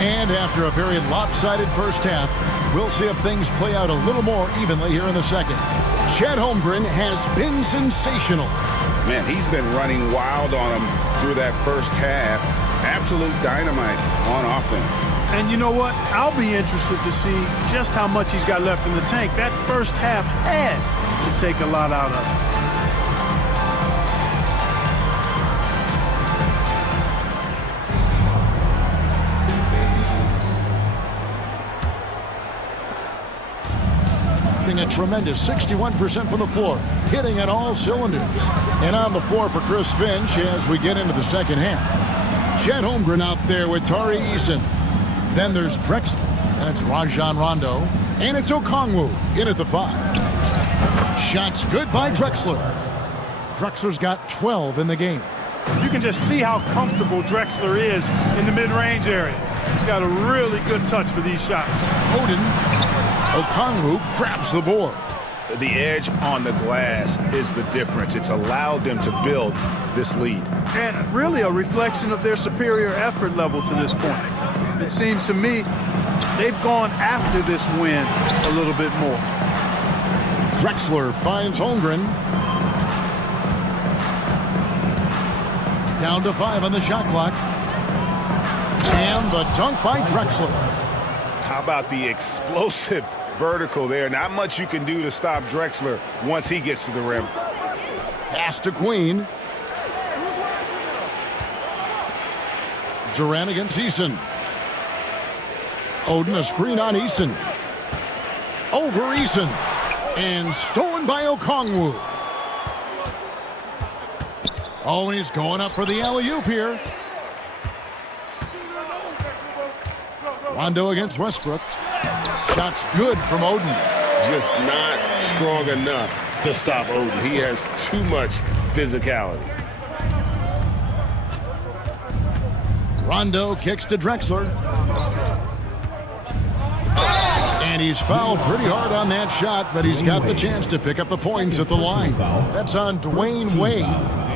And after a very lopsided first half, we'll see if things play out a little more evenly here in the second. Chet Holmgren has been sensational. Man, he's been running wild on him through that first half. Absolute dynamite on offense. And you know what? I'll be interested to see just how much he's got left in the tank. That first half had to take a lot out of him. A tremendous 61% from the floor, hitting at all cylinders. And on the floor for Chris Finch as we get into the second half. Chet Holmgren out there with Tari Eason. Then there's Drexler, and it's Rajon Rondo, and it's Okongwu in at the 5. Shots good by Drexler. Drexler's got 12 in the game. You can just see how comfortable Drexler is in the mid-range area. He's got a really good touch for these shots. Okongwu grabs the board. The edge on the glass is the difference. It's allowed them to build this lead. And really a reflection of their superior effort level to this point. It seems to me they've gone after this win a little bit more. Drexler finds Holmgren. Down to 5 on the shot clock. And the dunk by Drexler. How about the explosive vertical there? Not much you can do to stop Drexler once he gets to the rim. Pass to Queen. Durant against Eason. Oden a screen on Eason. Over Eason. And stolen by Okongwu. Always going up for the alley-oop here. Rondo against Westbrook. Shots good from Oden. Just not strong enough to stop Oden. He has too much physicality. Rondo kicks to Drexler. And he's fouled pretty hard on that shot, but he's got the chance to pick up the points at the line. That's on Dwayne Wade.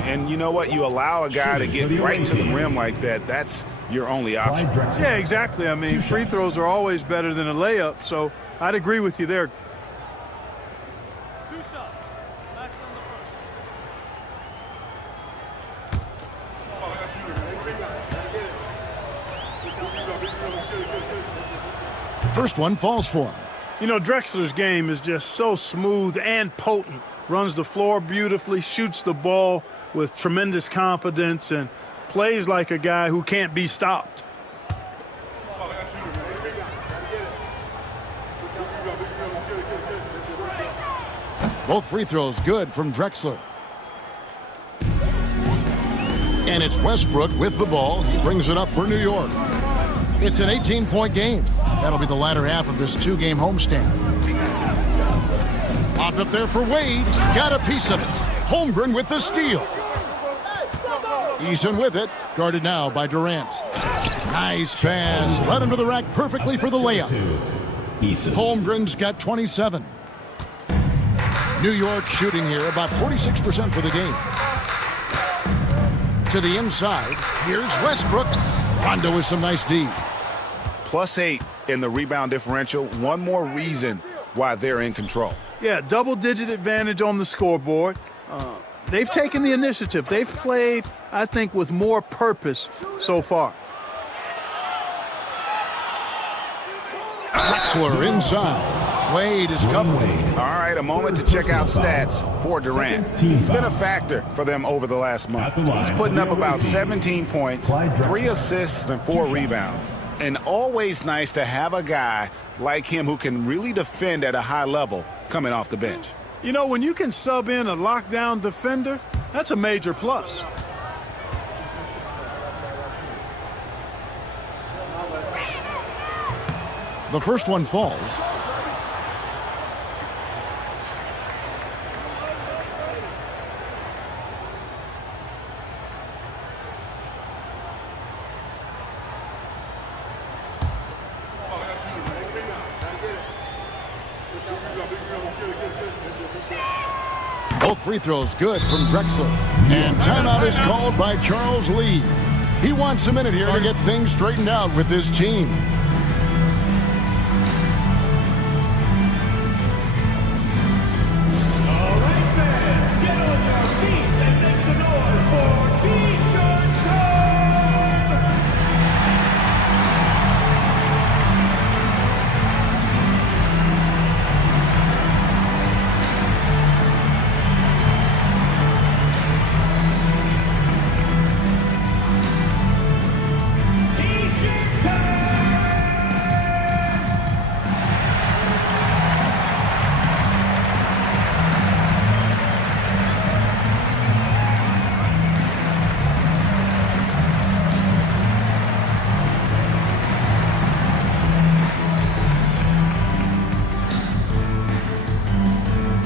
And you know what? You allow a guy to get right to the rim like that. That's your only option. Yeah, exactly. I mean, free throws are always better than a layup, so I'd agree with you there. 2 shots. Max on the first. First one falls for him. You know, Drexler's game is just so smooth and potent. Runs the floor beautifully, shoots the ball with tremendous confidence, and plays like a guy who can't be stopped. Both free throws good from Drexler. And it's Westbrook with the ball. He brings it up for New York. It's an 18-point game. That'll be the latter half of this 2-game homestand. Popped up there for Wade. Got a piece of it. Holmgren with the steal. Eason with it. Guarded now by Durant. Nice pass. Led him to the rack perfectly for the layup. Holmgren's got 27. New York shooting here about 46% for the game. To the inside. Here's Westbrook. Rondo with some nice D. +8 in the rebound differential. One more reason why they're in control. Yeah, double-digit advantage on the scoreboard. They've taken the initiative. They've played, I think, with more purpose so far. Drexler inside. Wade is covering. All right, a moment to check out stats for Durant. He's been a factor for them over the last month. He's putting up about 17 points, 3 assists, and 4 rebounds. And always nice to have a guy like him who can really defend at a high level coming off the bench. You know, when you can sub in a lockdown defender, that's a major plus. The first one falls. Both free throws good from Drexler. And timeout is called by Charles Lee. He wants a minute here to get things straightened out with his team. All right, fans, get on your feet and make some noise for T-shirt time! T-shirt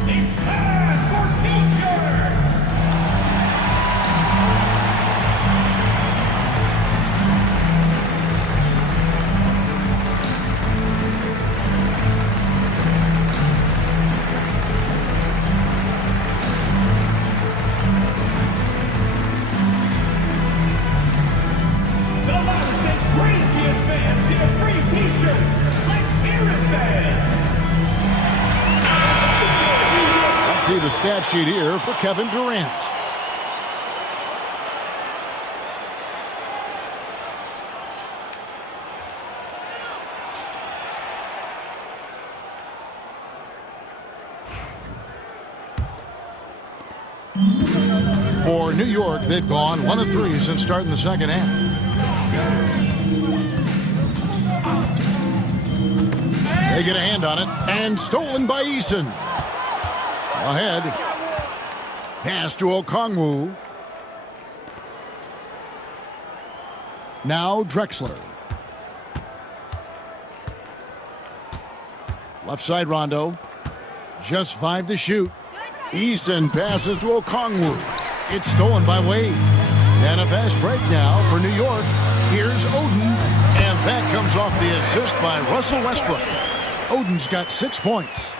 It's time for T-shirts! The loudest and craziest fans get a free T-shirt. Let's hear it, fans! Let's see the stat sheet here for Kevin Durant. For New York, they've gone 1 of 3 since starting the second half. They get a hand on it, and stolen by Eason. Ahead. Pass to Okongwu. Now Drexler. Left side Rondo. Just 5 to shoot. Eason passes to Okongwu. It's stolen by Wade. And a fast break now for New York. Here's Oden. And that comes off the assist by Russell Westbrook. Oden's got 6 points.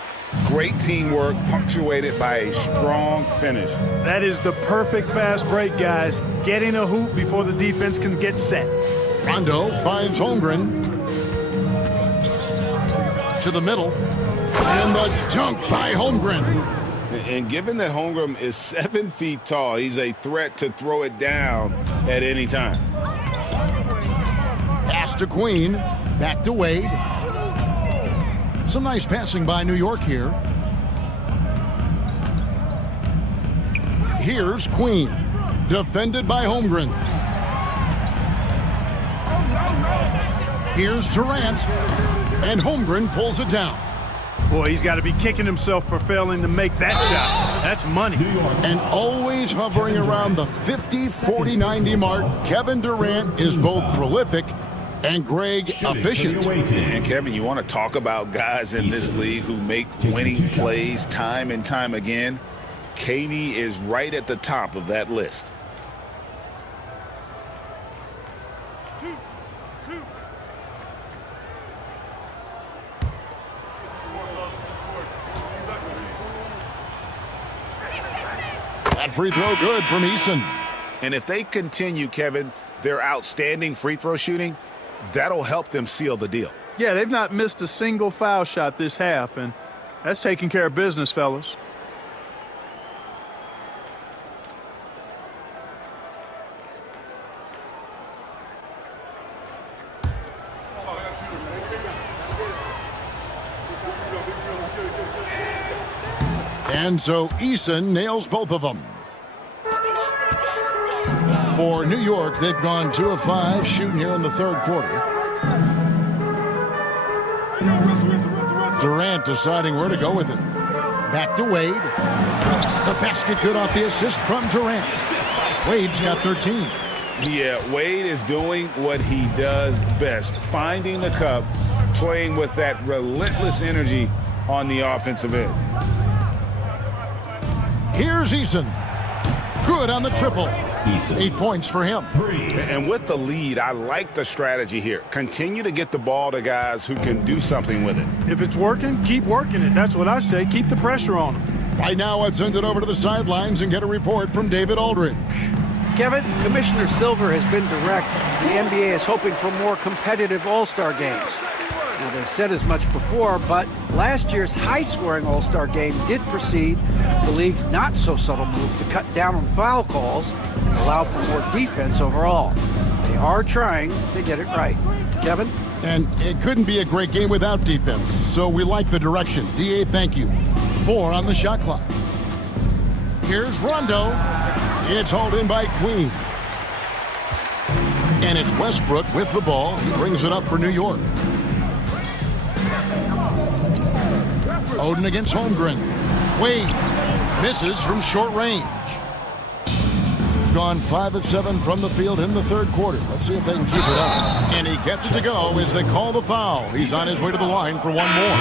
Great teamwork punctuated by a strong finish. That is the perfect fast break, guys. Getting a hoop before the defense can get set. Rondo finds Holmgren. To the middle. And the dunk by Holmgren. And given that Holmgren is 7 feet tall, he's a threat to throw it down at any time. Pass to Queen. Back to Wade. Some nice passing by New York here. Here's Queen. Defended by Holmgren. Here's Durant. And Holmgren pulls it down. Boy, he's got to be kicking himself for failing to make that shot. That's money. And always hovering around the 50, 40, 90 mark, Kevin Durant is both prolific and Greg efficient. And Kevin, you want to talk about guys in this league who make winning plays time and time again? KD is right at the top of that list. That free throw good from Eason. And if they continue, Kevin, their outstanding free throw shooting, that'll help them seal the deal. Yeah, they've not missed a single foul shot this half, and that's taking care of business, fellas. And so Eason nails both of them. For New York, they've gone 2 of 5 shooting here in the third quarter. Durant deciding where to go with it. Back to Wade. The basket good off the assist from Durant. Wade's got 13. Yeah, Wade is doing what he does best, finding the cup, playing with that relentless energy on the offensive end. Here's Eason. Good on the triple. 8 points for him. And with the lead, I like the strategy here. Continue to get the ball to guys who can do something with it. If it's working, keep working it. That's what I say. Keep the pressure on them. Right now, I'd send it over to the sidelines and get a report from David Aldridge. Kevin, Commissioner Silver has been direct. The NBA is hoping for more competitive All-Star games. Now, they've said as much before, but last year's high-scoring All-Star game did precede the league's not-so-subtle move to cut down on foul calls and allow for more defense overall. They are trying to get it right. Kevin? And it couldn't be a great game without defense, so we like the direction. DA, thank you. 4 on the shot clock. Here's Rondo. It's hauled in by Queen. And it's Westbrook with the ball. He brings it up for New York. Oden against Holmgren. Wade misses from short range. Gone 5 of 7 from the field in the third quarter. Let's see if they can keep it up. And he gets it to go as they call the foul. He's on his way to the line for one more.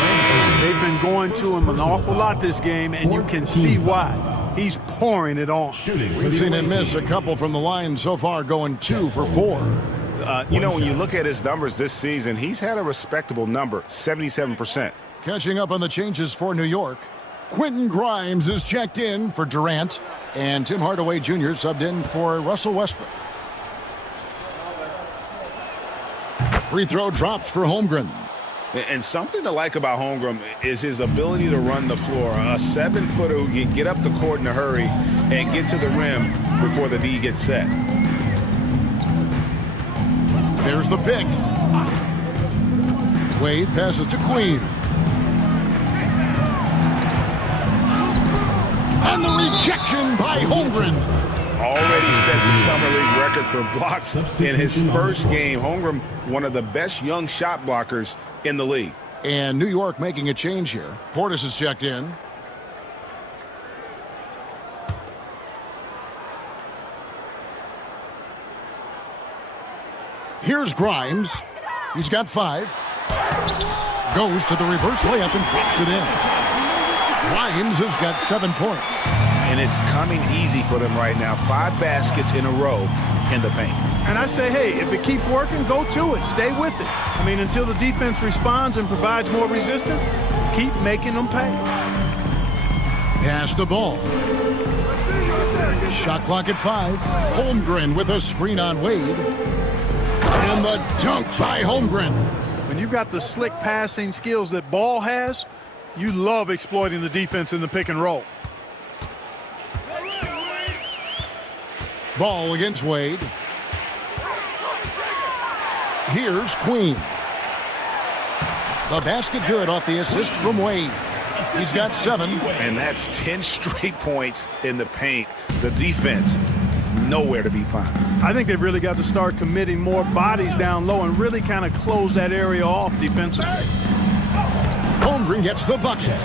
They've been going to him an awful lot this game, and you can see why. He's pouring it on. We've seen him miss a couple from the line so far, going 2 for 4. You know, when you look at his numbers this season, he's had a respectable number, 77%. Catching up on the changes for New York. Quentin Grimes is checked in for Durant, and Tim Hardaway Jr. subbed in for Russell Westbrook. Free throw drops for Holmgren. And something to like about Holmgren is his ability to run the floor. A 7-footer who can get up the court in a hurry and get to the rim before the D gets set. There's the pick. Wade passes to Queen. And the rejection by Holmgren. Already set the Summer League record for blocks in his first game. Holmgren, one of the best young shot blockers in the league. And New York making a change here. Portis is checked in. Here's Grimes. He's got 5. Goes to the reverse layup and drops it in. Grimes has got 7 points. And it's coming easy for them right now. 5 baskets in a row in the paint. And I say, hey, if it keeps working, go to it. Stay with it. I mean, until the defense responds and provides more resistance, keep making them pay. Pass the ball. Shot clock at 5. Holmgren with a screen on Wade. And the dunk by Holmgren. When you've got the slick passing skills that Ball has, you love exploiting the defense in the pick and roll. Ball against Wade. Here's Queen. The basket good off the assist from Wade. He's got 7. And that's 10 straight points in the paint. The defense, nowhere to be found. I think they've really got to start committing more bodies down low and really kind of close that area off defensively. Holmgren gets the bucket.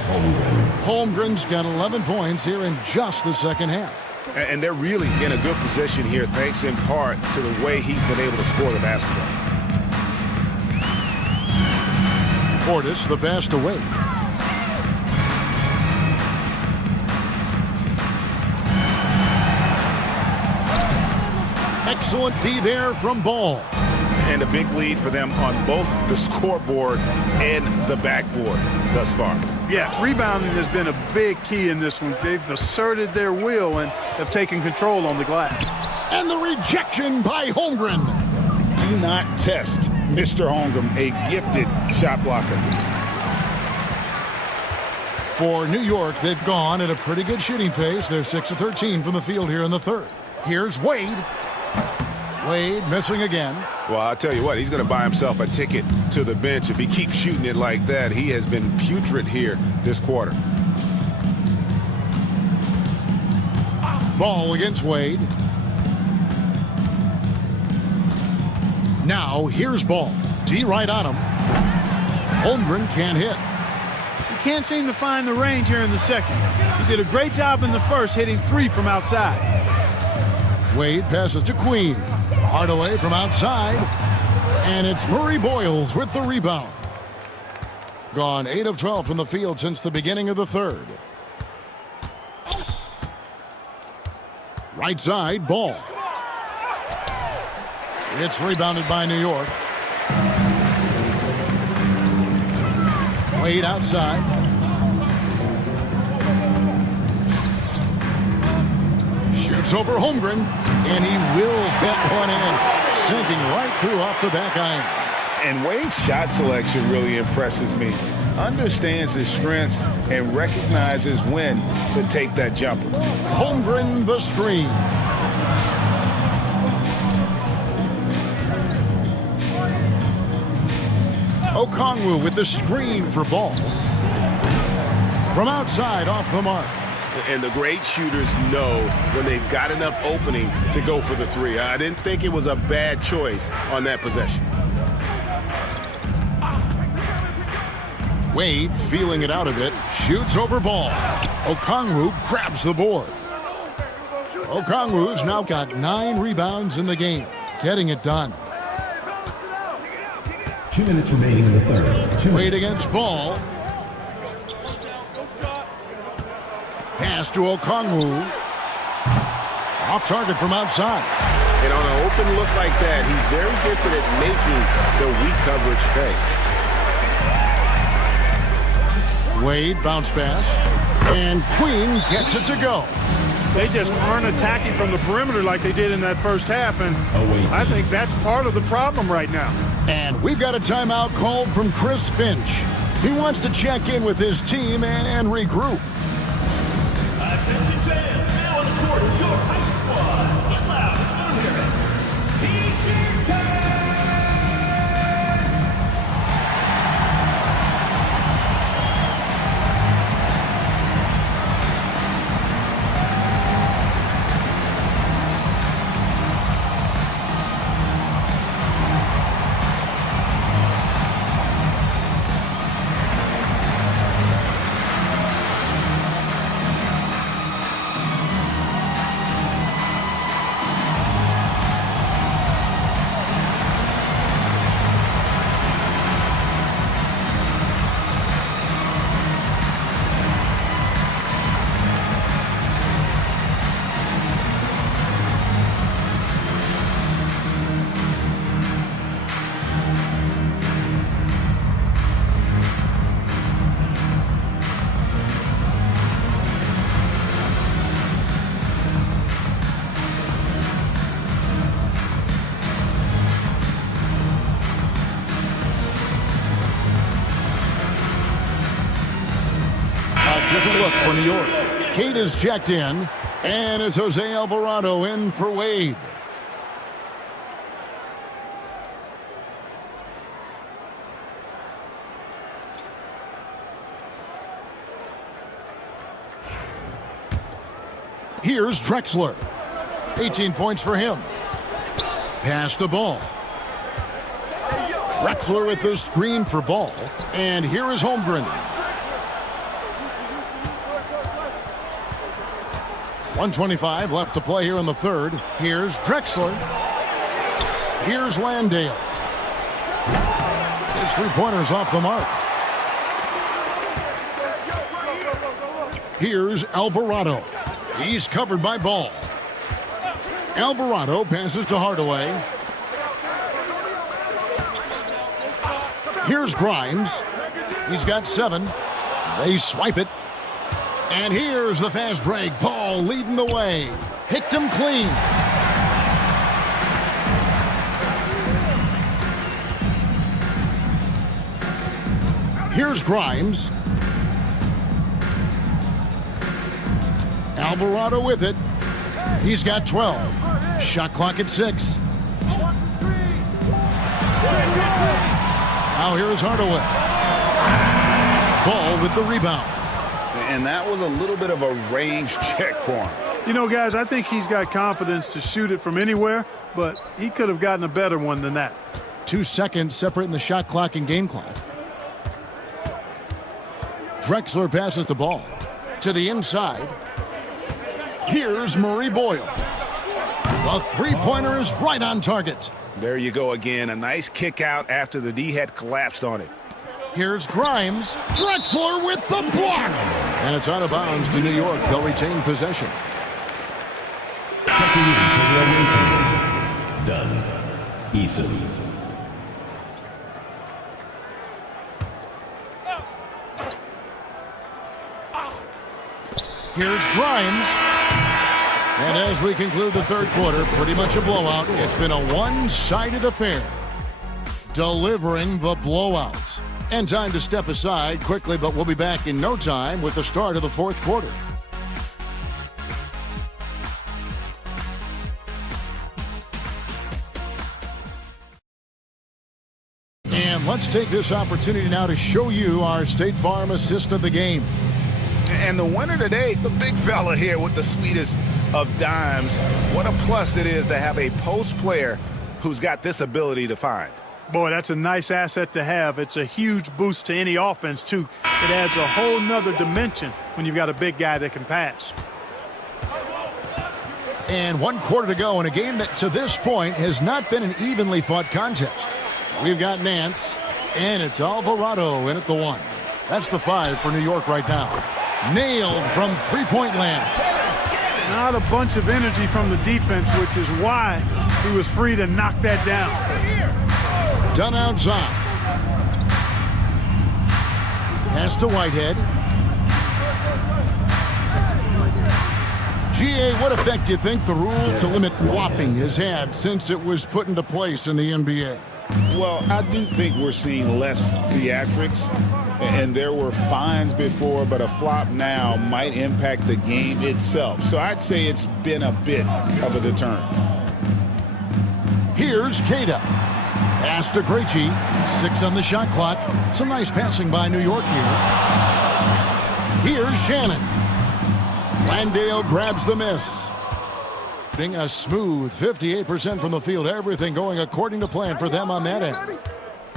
Holmgren's got 11 points here in just the second half. And they're really in a good position here, thanks in part to the way he's been able to score the basketball. Portis, the pass to Wade. Excellent D there from Ball. And a big lead for them on both the scoreboard and the backboard thus far. Yeah, rebounding has been a big key in this one. They've asserted their will and have taken control on the glass. And the rejection by Holmgren. Do not test Mr. Holmgren, a gifted shot blocker. For New York, they've gone at a pretty good shooting pace. They're 6 of 13 from the field here in the third. Here's Wade. Wade missing again. Well, I'll tell you what, he's going to buy himself a ticket to the bench if he keeps shooting it like that. He has been putrid here this quarter. Ball against Wade. Now here's Ball. D right on him. Holmgren can't hit. He can't seem to find the range here in the second. He did a great job in the first, hitting 3 from outside. Wade passes to Queen. Hardaway from outside. And it's Murray Boyles with the rebound. Gone 8 of 12 from the field since the beginning of the third. Right side, Ball. It's rebounded by New York. Wade outside. Shoots over Holmgren, and he wills that one in, sinking right through off the back iron. And Wade's shot selection really impresses me. Understands his strengths and recognizes when to take that jumper. Holmgren the screen. Okongwu with the screen for Ball. From outside, off the mark. And the great shooters know when they've got enough opening to go for the three. I didn't think it was a bad choice on that possession. Wade feeling it out a bit, shoots over Ball. Okongwu grabs the board. Okongwu's now got 9 rebounds in the game, getting it done. 2 minutes remaining in the third. Wade against Ball. Pass to Okongwu. Off target from outside. And on an open look like that, he's very gifted at making the weak coverage pay. Wade bounce pass. And Queen gets it to go. They just aren't attacking from the perimeter like they did in that first half, and I think that's part of the problem right now. And we've got a timeout called from Chris Finch. He wants to check in with his team and regroup. Attention fans, now on the court is your hype squad. Get loud, I don't hear it. TCK! Different look for New York. Kate is checked in, and it's Jose Alvarado in for Wade. Here's Drexler. 18 points for him. Pass the Ball. Drexler with the screen for Ball. And here is Holmgren. 1:25 left to play here in the third. Here's Drexler. Here's Landale. His three-pointers off the mark. Here's Alvarado. He's covered by Ball. Alvarado passes to Hardaway. Here's Grimes. He's got 7. They swipe it. And here's the fast break. Ball leading the way. Picked him clean. Here's Grimes. Alvarado with it. He's got 12. Shot clock at 6. Now here is Hardaway. Ball with the rebound. And that was a little bit of a range check for him. You know, guys, I think he's got confidence to shoot it from anywhere, but he could have gotten a better one than that. 2 seconds separating the shot clock and game clock. Drexler passes the ball to the inside. Here's Murray Boyle. The three-pointer is right on target. There you go again. A nice kick out after the D had collapsed on it. Here's Grimes. Drexler with the block. And it's out of bounds to New York. They'll retain possession. Checking in for the away team, Dunn Eason. Here's Grimes. And as we conclude the third quarter, pretty much a blowout. It's been a one-sided affair. Delivering the blowout. And time to step aside quickly, but we'll be back in no time with the start of the fourth quarter. And let's take this opportunity now to show you our State Farm assist of the game. And the winner today, the big fella here with the sweetest of dimes. What a plus it is to have a post player who's got this ability to find. Boy, that's a nice asset to have. It's a huge boost to any offense, too. It adds a whole nother dimension when you've got a big guy that can pass. And 1 quarter to go in a game that to this point has not been an evenly fought contest. We've got Nance, and it's Alvarado in at the 1. That's the 5 for New York right now. Nailed from three-point land. Not a bunch of energy from the defense, which is why he was free to knock that down. Done outside. Pass to Whitehead. GA, what effect do you think the rule to limit flopping has had since it was put into place in the NBA? Well, I do think we're seeing less theatrics, and there were fines before, but a flop now might impact the game itself. So I'd say it's been a bit of a deterrent. Here's Queta. Pass to Krejci. 6 on the shot clock. Some nice passing by New York here. Here's Shannon. Landale grabs the miss. A smooth 58% from the field. Everything going according to plan for them on that end.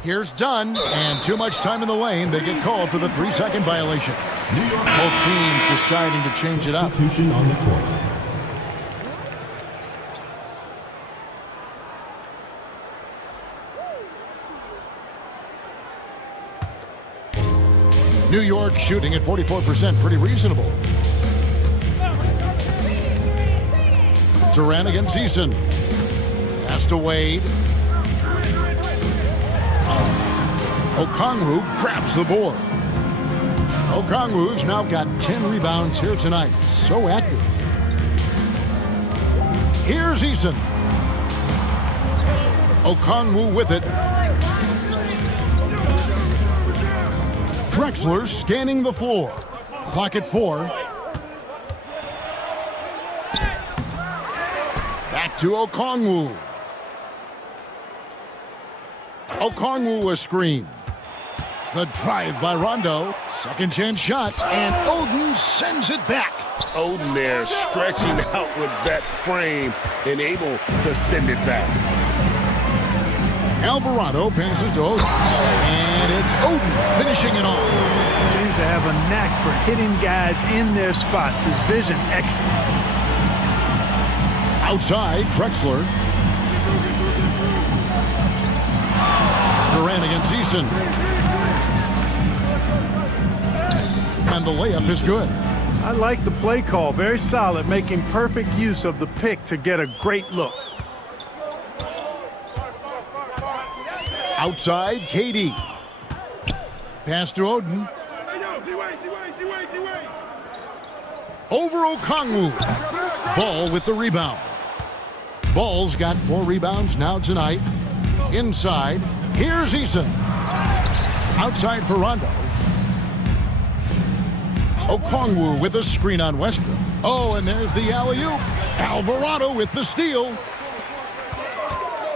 Here's Dunn, and too much time in the lane. They get called for the 3-second violation. Both teams deciding to change it up. Substitution on the court. New York shooting at 44%, pretty reasonable. Durant against Eason. Pass to Wade. Okongwu grabs the board. Okongwu's now got 10 rebounds here tonight. So active. Here's Eason. Okongwu with it. Drexler scanning the floor. Clock at 4. Back to Okongwu. Okongwu a screen. The drive by Rondo. Second chance shot. And Oden sends it back. Oden there stretching out with that frame and able to send it back. Alvarado passes to Oden. And it's Oden finishing it off. He seems to have a knack for hitting guys in their spots. His vision excellent. Outside, Drexler. Durant against Eason. And the layup is good. I like the play call. Very solid, making perfect use of the pick to get a great look. Outside, KD. Pass to Oden. Over Okongwu. Ball with the rebound. Ball's got 4 rebounds now tonight. Inside, here's Eason. Outside for Rondo. Okongwu with a screen on Westbrook. Oh, and there's the alley-oop. Alvarado with the steal.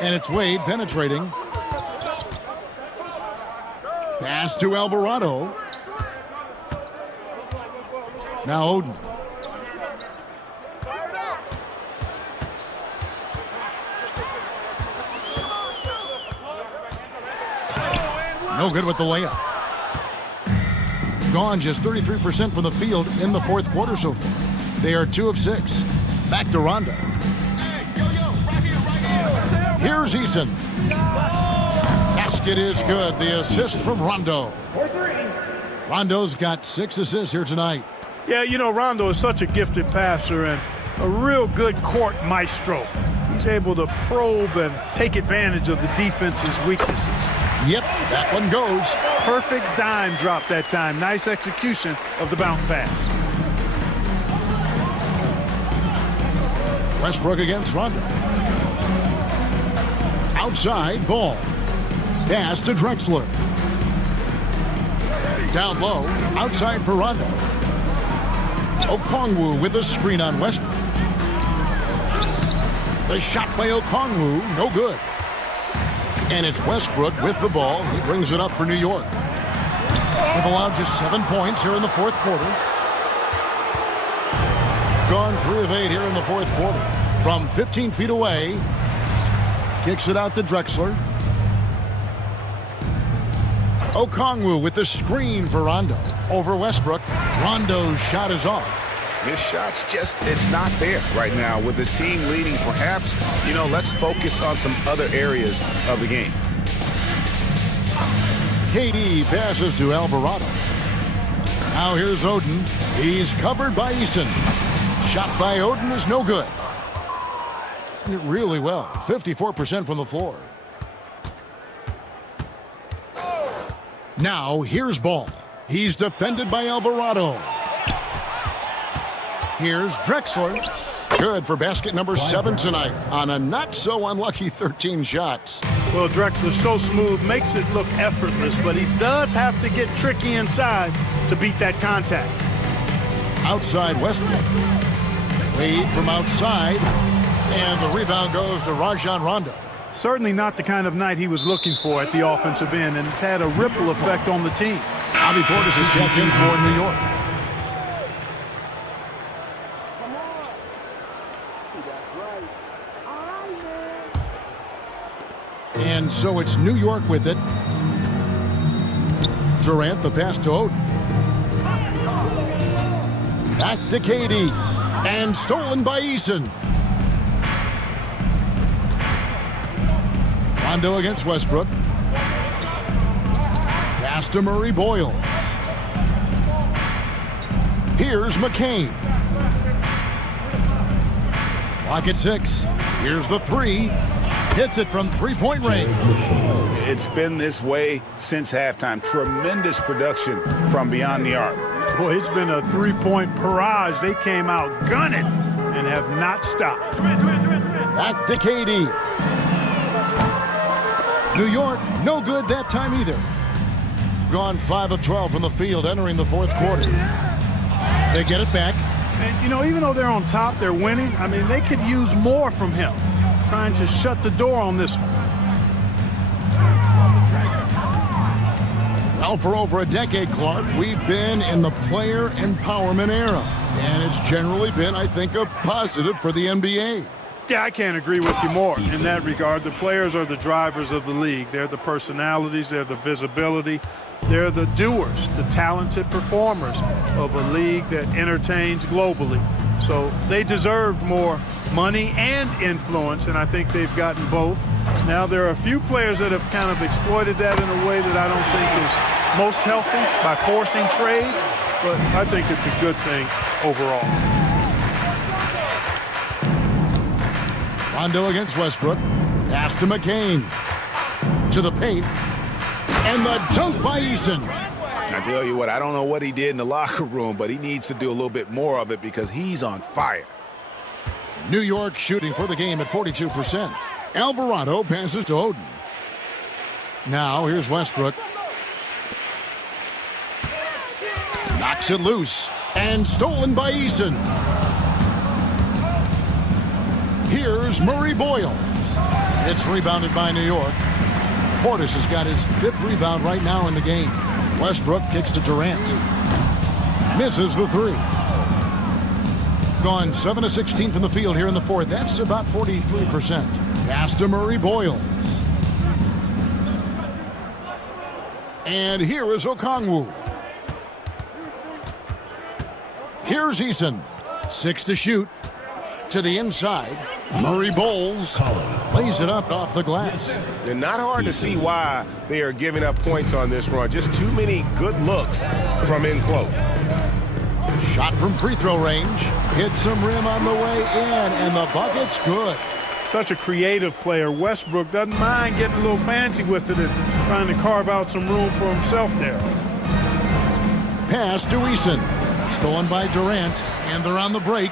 And it's Wade penetrating. Pass to Alvarado. Now Oden. No good with the layup. Gone just 33% from the field in the fourth quarter so far. They are 2 of 6. Back to Rondo. Here's Eason. Basket is good. The assist from Rondo. Rondo's got 6 assists here tonight. Yeah, you know, Rondo is such a gifted passer and a real good court maestro. He's able to probe and take advantage of the defense's weaknesses. Yep, that one goes. Perfect dime drop that time. Nice execution of the bounce pass. Westbrook against Rondo. Outside, ball. Pass to Drexler. Down low, outside for Rondo. Okongwu with a screen on Westbrook. The shot by Okongwu, no good. And it's Westbrook with the ball. He brings it up for New York. They've allowed just 7 points here in the fourth quarter. Gone 3 of 8 here in the fourth quarter. From 15 feet away, kicks it out to Drexler. Okongwu with the screen for Rondo. Over Westbrook. Rondo's shot is off. His shot's it's not there right now. With his team leading, perhaps, let's focus on some other areas of the game. KD passes to Alvarado. Now here's Oden. He's covered by Eason. Shot by Oden is no good. And it really well. 54% from the floor. Now here's Ball. He's defended by Alvarado. Here's Drexler. Good for basket number 7 tonight on a not-so-unlucky 13 shots. Well, Drexler's so smooth, makes it look effortless, but he does have to get tricky inside to beat that contact. Outside Westbrook. Wade from outside, and the rebound goes to Rajon Rondo. Certainly not the kind of night he was looking for at the offensive end, and it's had a ripple effect on the team. Bobby Portis is checked in for New York. And so it's New York with it. Durant, the pass to Oden. Back to KD. And stolen by Eason. Rondo against Westbrook. Pass to Murray Boyle. Here's McCain. Clock at 6. Here's the 3. Hits it from three-point range. It's been this way since halftime. Tremendous production from beyond the arc. Boy, it's been a three-point barrage. They came out gunning and have not stopped. Back to KD. New York, no good that time either. Gone 5 of 12 from the field entering the fourth quarter. They get it back. And, even though they're on top, they're winning. I mean, they could use more from him. Trying to shut the door on this one. Well, for over a decade, Clark, we've been in the player empowerment era. And it's generally been, I think, a positive for the NBA. Yeah, I can't agree with you more in that regard. The players are the drivers of the league. They're the personalities. They're the visibility. They're the doers, the talented performers of a league that entertains globally. So they deserved more money and influence, and I think they've gotten both. Now there are a few players that have kind of exploited that in a way that I don't think is most healthy by forcing trades, but I think it's a good thing overall. Rondo against Westbrook. Pass to McCain. To the paint. And the dunk by Eason. I tell you what, I don't know what he did in the locker room, but he needs to do a little bit more of it because he's on fire. New York shooting for the game at 42%. Alvarado passes to Oden. Now here's Westbrook. Knocks it loose. And stolen by Eason. Here's Murray Boyle. It's rebounded by New York. Portis has got his 5th rebound right now in the game. Westbrook kicks to Durant. Misses the 3. Gone 7 of 16 from the field here in the 4th. That's about 43%. Pass to Murray Boyles. And here is Okongwu. Here's Eason. 6 to shoot. To the inside. Murray Bowles lays it up off the glass. And not hard to see why they are giving up points on this run. Just too many good looks from in close. Shot from free throw range. Hits some rim on the way in, and the bucket's good. Such a creative player. Westbrook doesn't mind getting a little fancy with it and trying to carve out some room for himself there. Pass to Eason. Stolen by Durant, and they're on the break.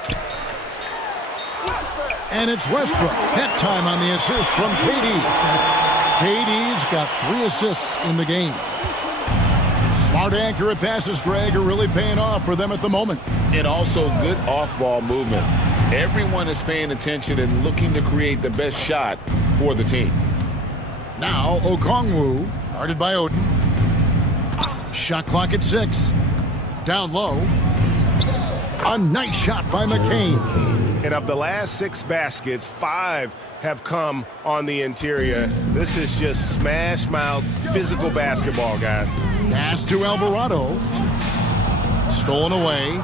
And it's Westbrook. That time on the assist from KD. KD's got 3 assists in the game. Smart, accurate passes, Greg, are really paying off for them at the moment. And also good off-ball movement. Everyone is paying attention and looking to create the best shot for the team. Now Okongwu, guarded by Oden. Shot clock at 6. Down low. A nice shot by McCain. And of the last 6 baskets, 5 have come on the interior. This is just smash mouth physical basketball, guys. Pass to Alvarado. Stolen away.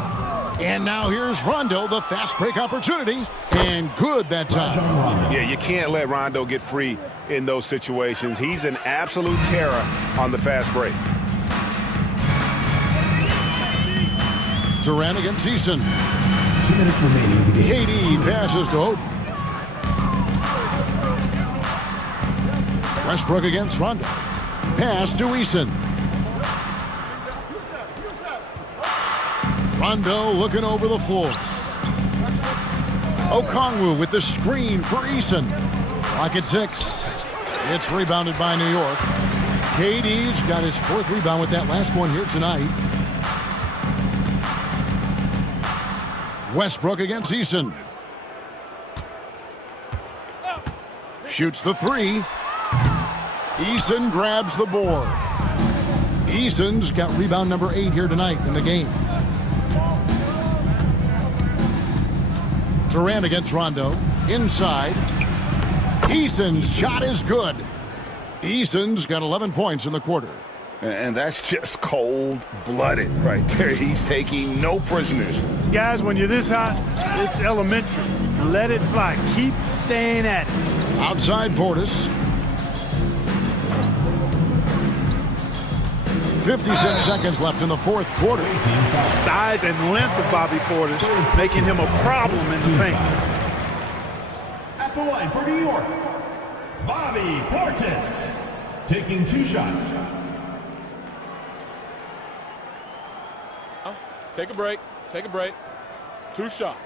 And now here's Rondo, the fast break opportunity. And good that time. Yeah, you can't let Rondo get free in those situations. He's an absolute terror on the fast break. Durant against Eason. 2 minutes remaining in the game. KD passes to Oden. Westbrook against Rondo. Pass to Eason. Rondo looking over the floor. Okongwu with the screen for Eason. Clock at 6. It's rebounded by New York. KD's got his 4th rebound with that last one here tonight. Westbrook against Eason. Shoots the 3. Eason grabs the board. Eason's got rebound number 8 here tonight in the game. Durant against Rondo. Inside. Eason's shot is good. Eason's got 11 points in the quarter. And that's just cold-blooded right there. He's taking no prisoners. Guys, when you're this hot, it's elementary. Let it fly. Keep staying at it. Outside Portis. 56 seconds left in the 4th quarter. Size and length of Bobby Portis making him a problem in the paint. At the line for New York, Bobby Portis, taking 2 shots. Take a break. Take a break. 2 shots.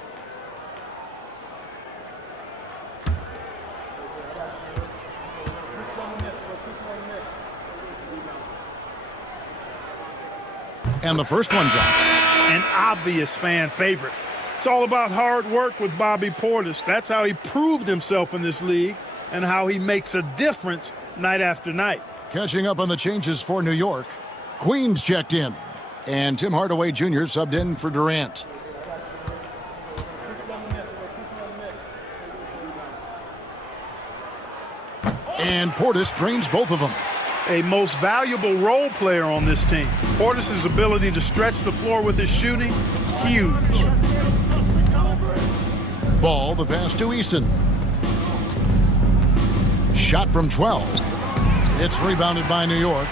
And the first one drops. An obvious fan favorite. It's all about hard work with Bobby Portis. That's how he proved himself in this league and how he makes a difference night after night. Catching up on the changes for New York. Queens checked in. And Tim Hardaway Jr. subbed in for Durant. And Portis drains both of them. A most valuable role player on this team. Portis' ability to stretch the floor with his shooting, huge. Ball, the pass to Eason. Shot from 12. It's rebounded by New York.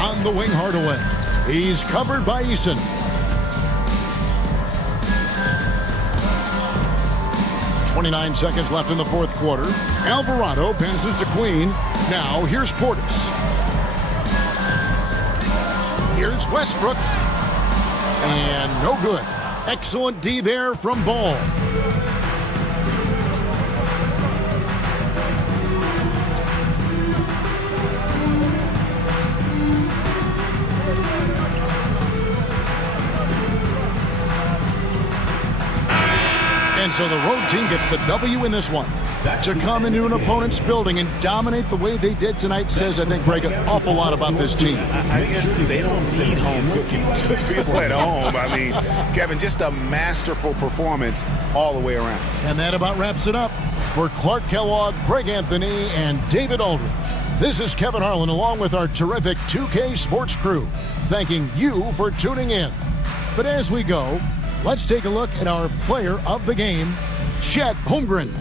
On the wing, Hardaway. He's covered by Eason. .29 seconds left in the 4th quarter. Alvarado passes to Queen. Now here's Portis. Here's Westbrook. And no good. Excellent D there from Ball. And And so the road team gets the W in this one. To come into an opponent's building and dominate the way they did tonight says, I think, Greg, an awful lot about this team. I guess they don't need home cooking to feel at home. I mean, Kevin, just a masterful performance all the way around. And that about wraps it up. For Clark Kellogg, Greg Anthony, and David Aldridge, this is Kevin Harlan along with our terrific 2K Sports crew, thanking you for tuning in. But as we go, let's take a look at our player of the game, Chet Holmgren.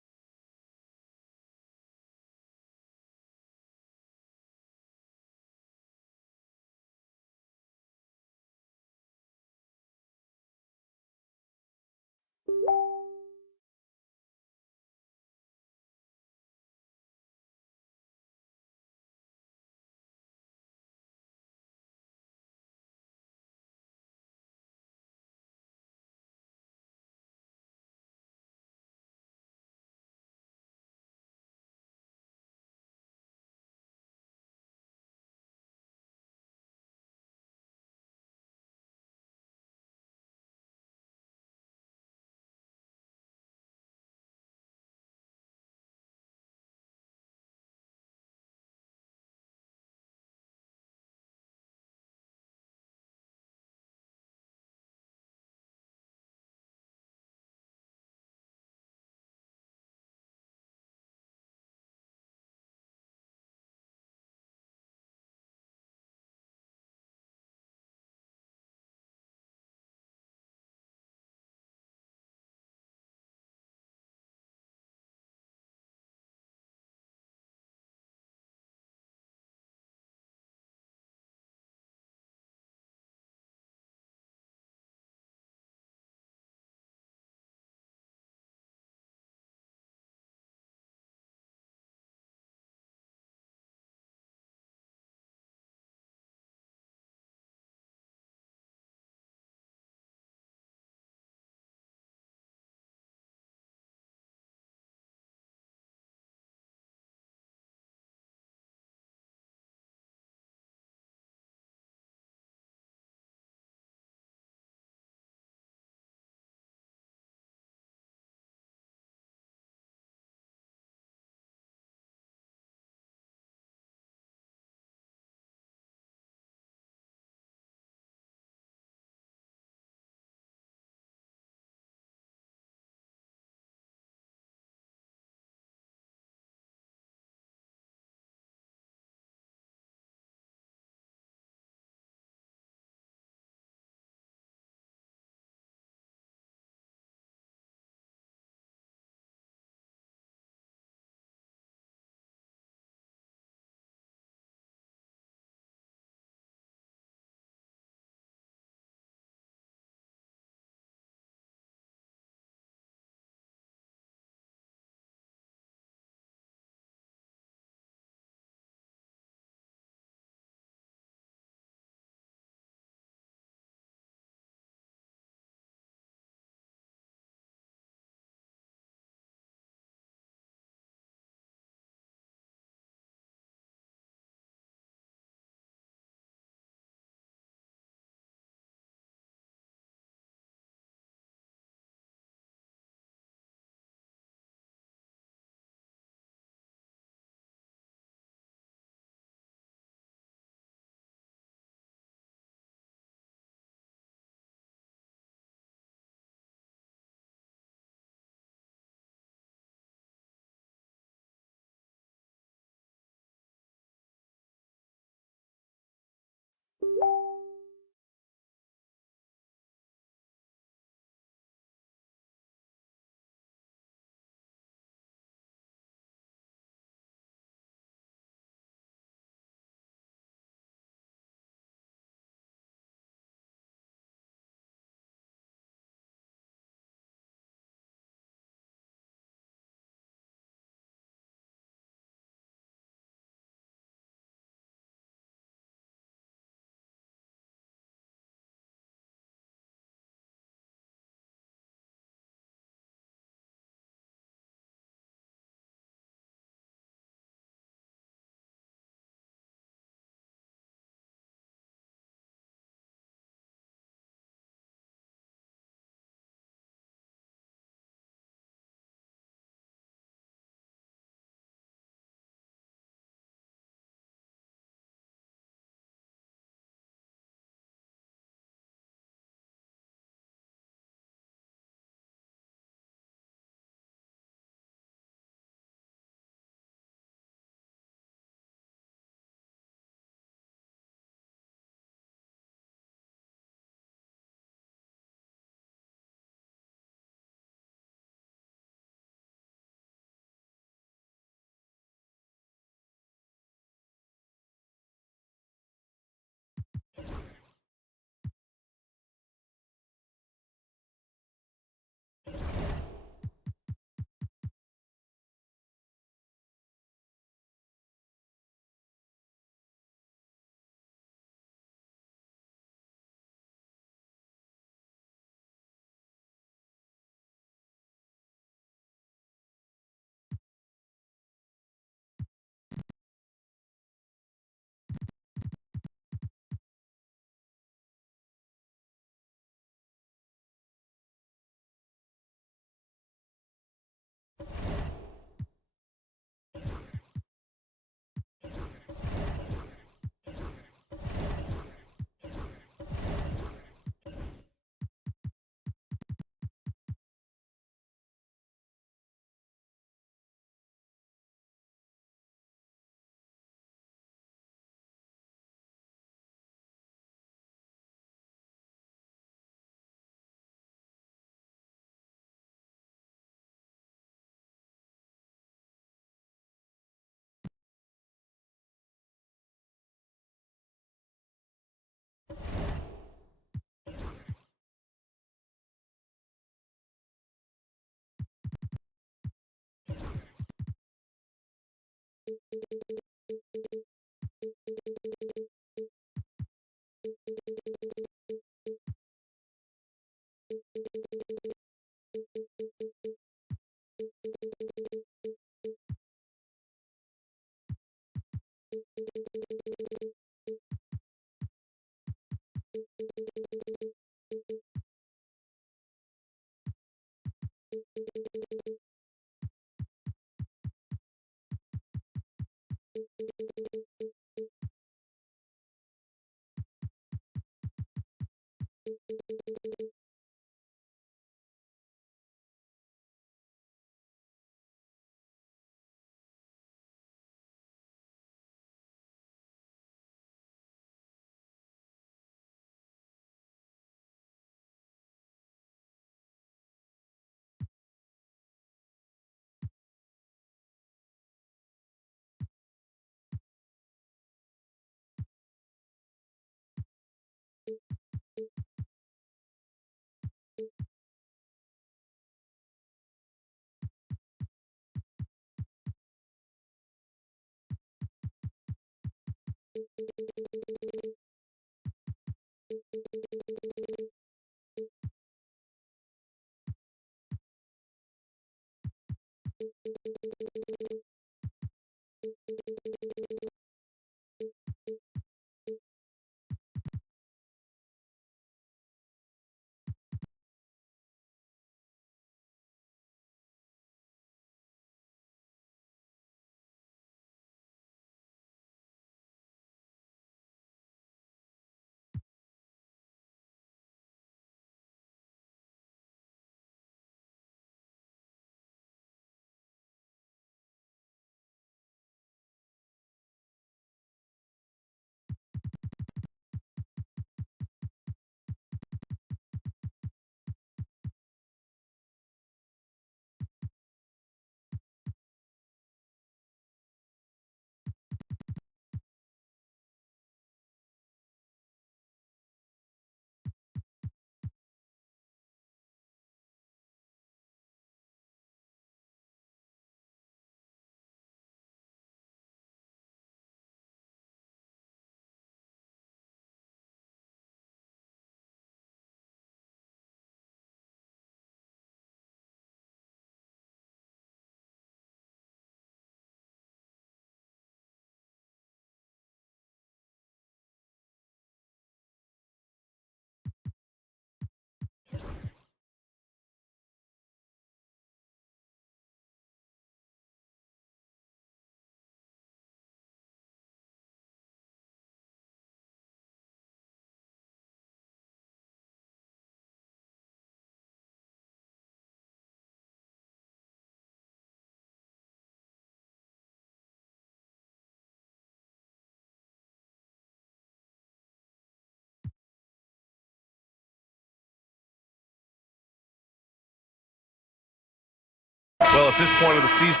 Well, at this point of the season,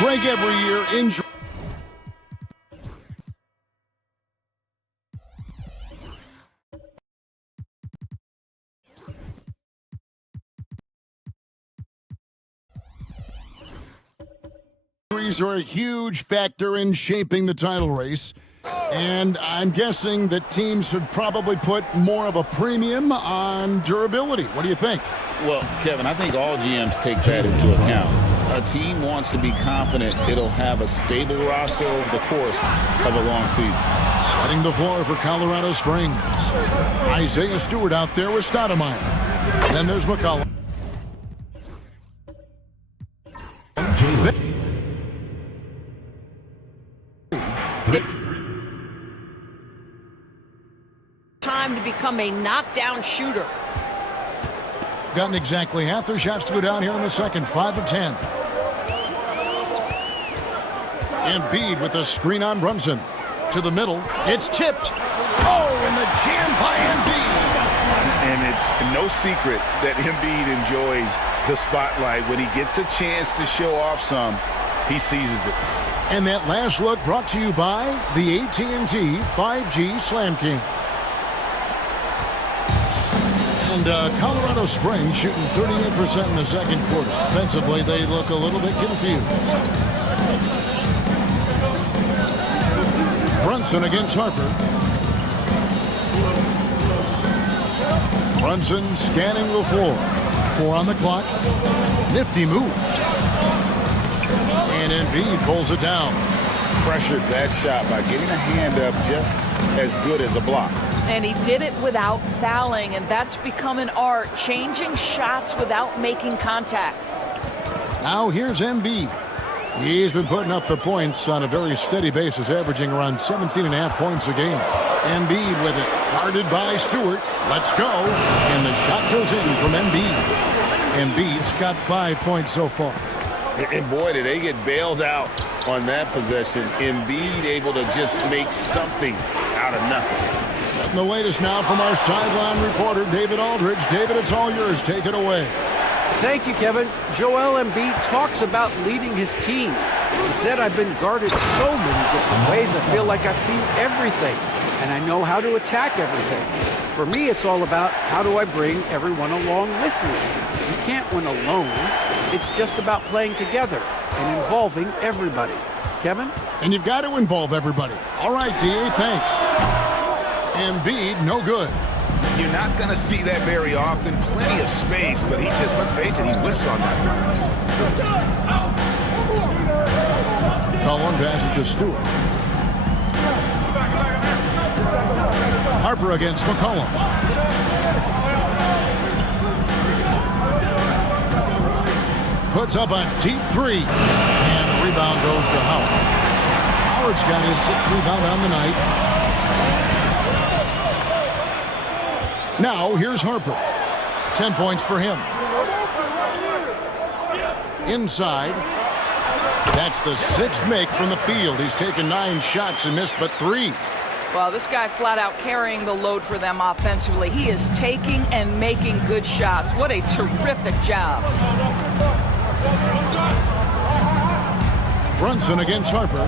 Break every year, injury. Injuries are a huge factor in shaping the title race. And I'm guessing that teams should probably put more of a premium on durability. What do you think? Well, Kevin, I think all GMs take that into account. A team wants to be confident it'll have a stable roster over the course of a long season. Setting the floor for Colorado Springs. Isaiah Stewart out there with Stoudemire. Then there's McCollum. Time to become a knockdown shooter. gotten exactly half their shots to go down here in the second. 5 of 10. Embiid with a screen on Brunson. To the middle. It's tipped. Oh, and the jam by Embiid. And it's no secret that Embiid enjoys the spotlight. When he gets a chance to show off some, he seizes it. And that last look brought to you by the AT&T 5G Slam King. And Colorado Springs shooting 38% in the second quarter. Offensively, they look a little bit confused. Brunson against Harper. Brunson scanning the floor. 4 on the clock. Nifty move. And Embiid pulls it down. Pressured that shot by getting a hand up just as good as a block. And he did it without fouling, and that's become an art, changing shots without making contact. Now here's Embiid. He's been putting up the points on a very steady basis, averaging around 17.5 points a game. Embiid with it, guarded by Stewart. Let's go. And the shot goes in from Embiid. Embiid's got 5 points so far. And boy, did they get bailed out on that possession. Embiid able to just make something out of nothing. Getting the latest now from our sideline reporter, David Aldridge. David, it's all yours. Take it away. Thank you, Kevin. Joel Embiid talks about leading his team. He said, I've been guarded so many different ways. I feel like I've seen everything, and I know how to attack everything. For me, it's all about how do I bring everyone along with me. You can't win alone. It's just about playing together and involving everybody. Kevin? And you've got to involve everybody. All right, D.A., thanks. Embiid, no good. You're not going to see that very often. Plenty of space, but he just, let's face it, he whiffs on that. Cullen passes to Stewart. Harper against McCollum. Puts up a deep 3. And the rebound goes to Howard. Howard's got his 6th rebound on the night. Now, here's Harper. 10 points for him. Inside. That's the 6th make from the field. He's taken 9 shots and missed but 3. Well, this guy flat out carrying the load for them offensively. He is taking and making good shots. What a terrific job. Brunson against Harper.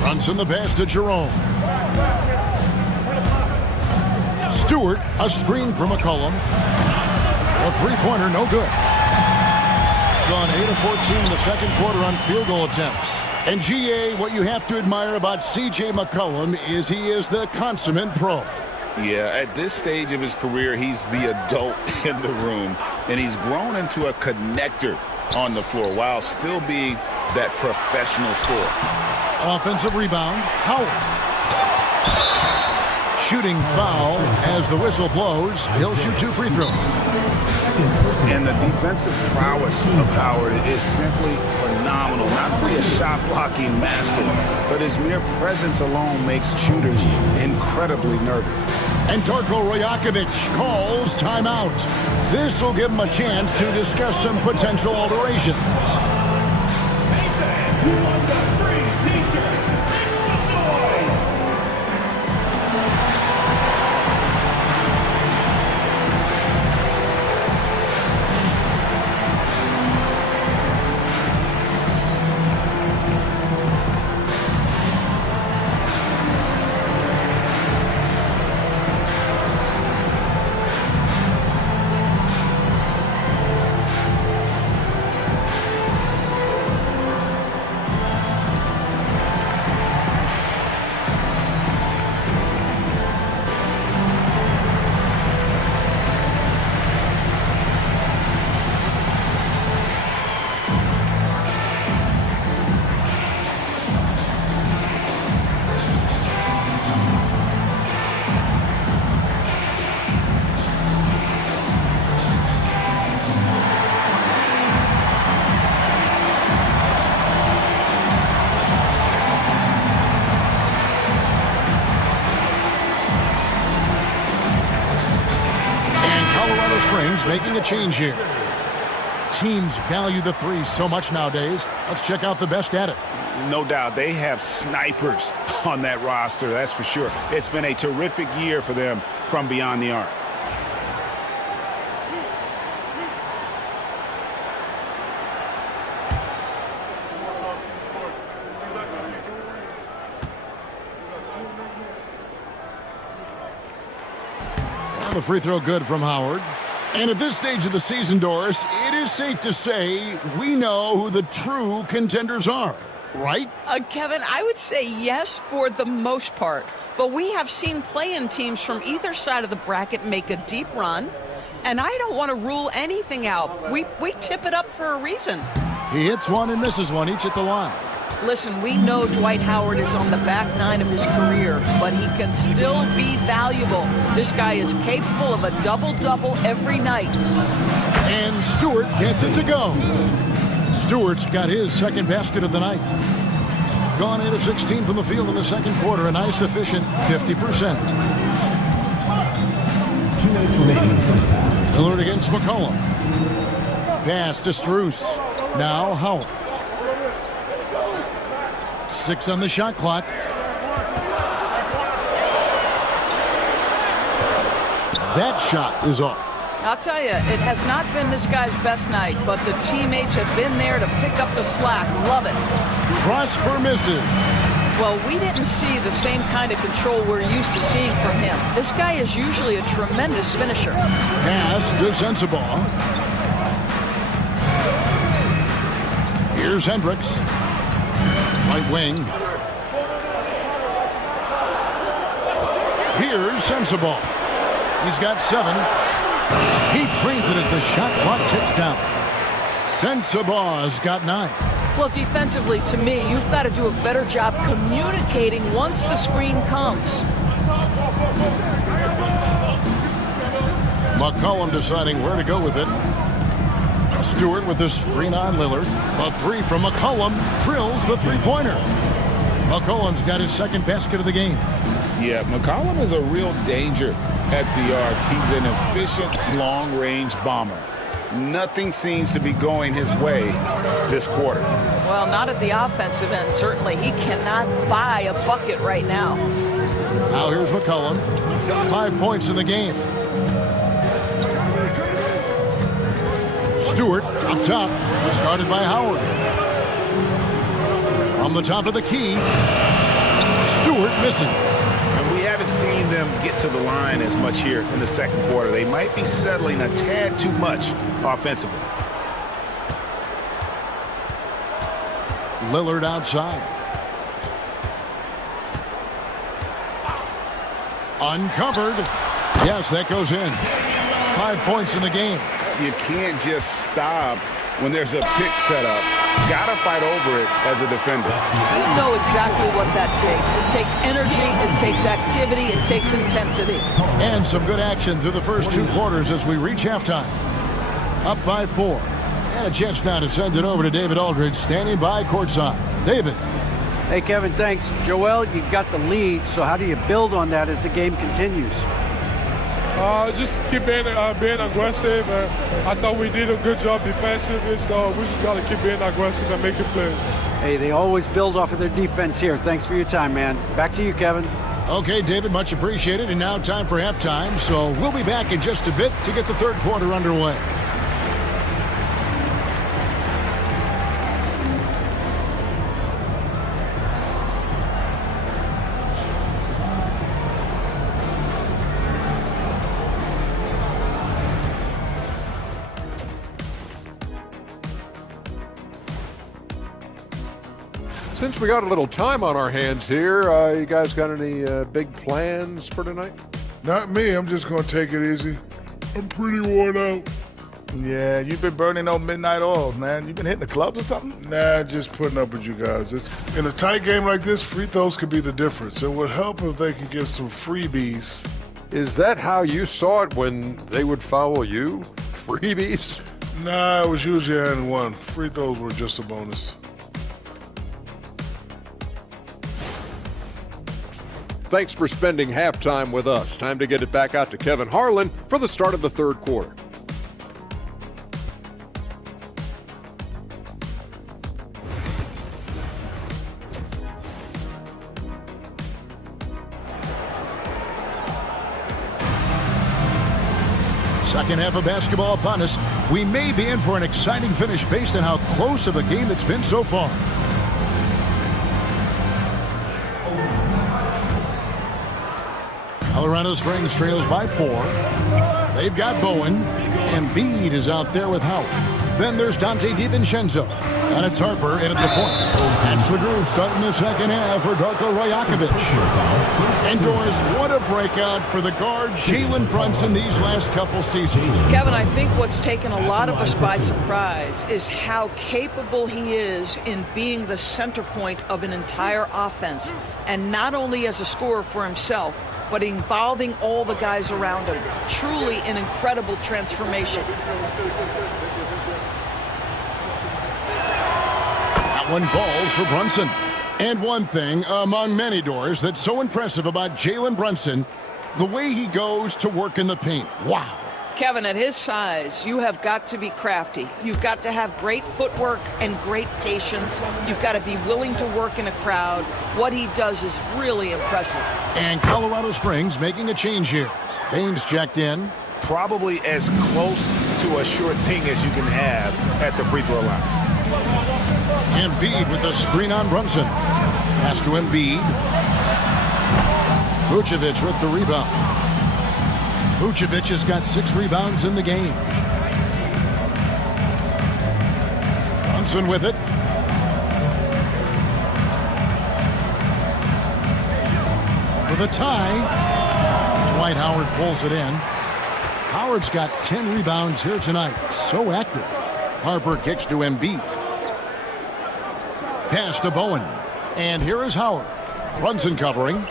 Brunson the pass to Jerome. Stewart, a screen from McCollum. A three-pointer, no good. Gone 8 of 14 in the second quarter on field goal attempts. And GA, what you have to admire about C.J. McCollum is he is the consummate pro. Yeah, at this stage of his career, he's the adult in the room, and he's grown into a connector on the floor while still being that professional scorer. Offensive rebound, Howard. Shooting foul as the whistle blows. He'll shoot 2 free throws. And the defensive prowess of Howard is simply phenomenal. Not only a shot-blocking master, but his mere presence alone makes shooters incredibly nervous. And Darko Rajakovic calls timeout. This will give him a chance to discuss some potential alterations. Who wants a free t-shirt? Make some noise! He's making a change here. Teams value the three so much nowadays. Let's check out the best at it. No doubt. They have snipers on that roster, that's for sure. It's been a terrific year for them from beyond the arc. Now the free throw good from Howard. And at this stage of the season, Doris, it is safe to say we know who the true contenders are, right? Kevin, I would say yes for the most part. But we have seen play-in teams from either side of the bracket make a deep run. And I don't want to rule anything out. We tip it up for a reason. He hits one and misses one, each at the line. Listen, we know Dwight Howard is on the back nine of his career, but he can still be valuable. This guy is capable of a double-double every night. And Stewart gets it to go. Stewart's got his second basket of the night. Gone 8 of 16 from the field in the second quarter, a nice efficient 50%. 2 minutes remaining in the first half. Lillard against McCollum. Pass to Strus. Now Howard. 6 on the shot clock. That shot is off. I'll tell you, it has not been this guy's best night, but the teammates have been there to pick up the slack. Love it. Prosper misses. Well, we didn't see the same kind of control we're used to seeing from him. This guy is usually a tremendous finisher. Pass to Sensabaugh. Here's Hendricks. Right wing. Here's Sensabaugh. He's got 7. He trains it as the shot clock ticks down. Sensabaugh's got 9. Well, defensively, to me, you've got to do a better job communicating once the screen comes. McCollum deciding where to go with it. Stewart with the screen on Lillard. A 3 from McCollum drills the three-pointer. McCollum's got his second basket of the game. Yeah, McCollum is a real danger at the arc. He's an efficient long-range bomber. Nothing seems to be going his way this quarter. Well, not at the offensive end, certainly. He cannot buy a bucket right now. Now here's McCollum. 5 points in the game. Stewart up top, started by Howard. From the top of the key, Stewart misses. And we haven't seen them get to the line as much here in the second quarter. They might be settling a tad too much offensively. Lillard outside. Uncovered. Yes, that goes in. 5 points in the game. You can't just stop when there's a pick set up. Gotta fight over it as a defender. You know exactly what that takes. It takes energy, it takes activity, it takes intensity. And some good action through the first 2 quarters as we reach halftime. Up by 4. And a chance now to send it over to David Aldridge, standing by courtside. David. Hey, Kevin, thanks. Joel, you've got the lead, so how do you build on that as the game continues? Just keep being aggressive. I thought we did a good job defensively, so we just got to keep being aggressive and making plays. Hey, they always build off of their defense here. Thanks for your time, man. Back to you, Kevin. Okay, David, much appreciated. And now time for halftime, so we'll be back in just a bit to get the third quarter underway. Since we got a little time on our hands here, you guys got any big plans for tonight? Not me. I'm just going to take it easy. I'm pretty worn out. Yeah, you've been burning those midnight oils, man. You been hitting the clubs or something? Nah, just putting up with you guys. It's in a tight game like this, free throws could be the difference. It would help if they could get some freebies. Is that how you saw it when they would foul you? Freebies? Nah, it was usually and one. Free throws were just a bonus. Thanks for spending halftime with us. Time to get it back out to Kevin Harlan for the start of the third quarter. Second half of basketball upon us. We may be in for an exciting finish based on how close of a game it's been so far. Colorado Springs trails by 4. They've got Bowen, and Embiid is out there with Howard. Then there's Dante DiVincenzo, and it's Harper in at the point. That's the group starting the second half for Darko Rajakovic. And Doris, what a breakout for the guard Jalen Brunson these last couple seasons. Kevin, I think what's taken a lot of us by surprise is how capable he is in being the center point of an entire offense, and not only as a scorer for himself, but involving all the guys around him. Truly an incredible transformation. That one falls for Brunson. And one thing among many, Doors, that's so impressive about Jalen Brunson, the way he goes to work in the paint. Wow. Kevin, at his size, you have got to be crafty. You've got to have great footwork and great patience. You've got to be willing to work in a crowd. What he does is really impressive. And Colorado Springs making a change here. Baines checked in. Probably as close to a sure thing as you can have at the free throw line. Embiid with the screen on Brunson. Pass to Embiid. Vucevic with the rebound. Vucevic has got 6 rebounds in the game. Brunson with it. For the tie, Dwight Howard pulls it in. Howard's got 10 rebounds here tonight. So active. Harper kicks to Embiid. Pass to Bowen. And here is Howard. Brunson covering.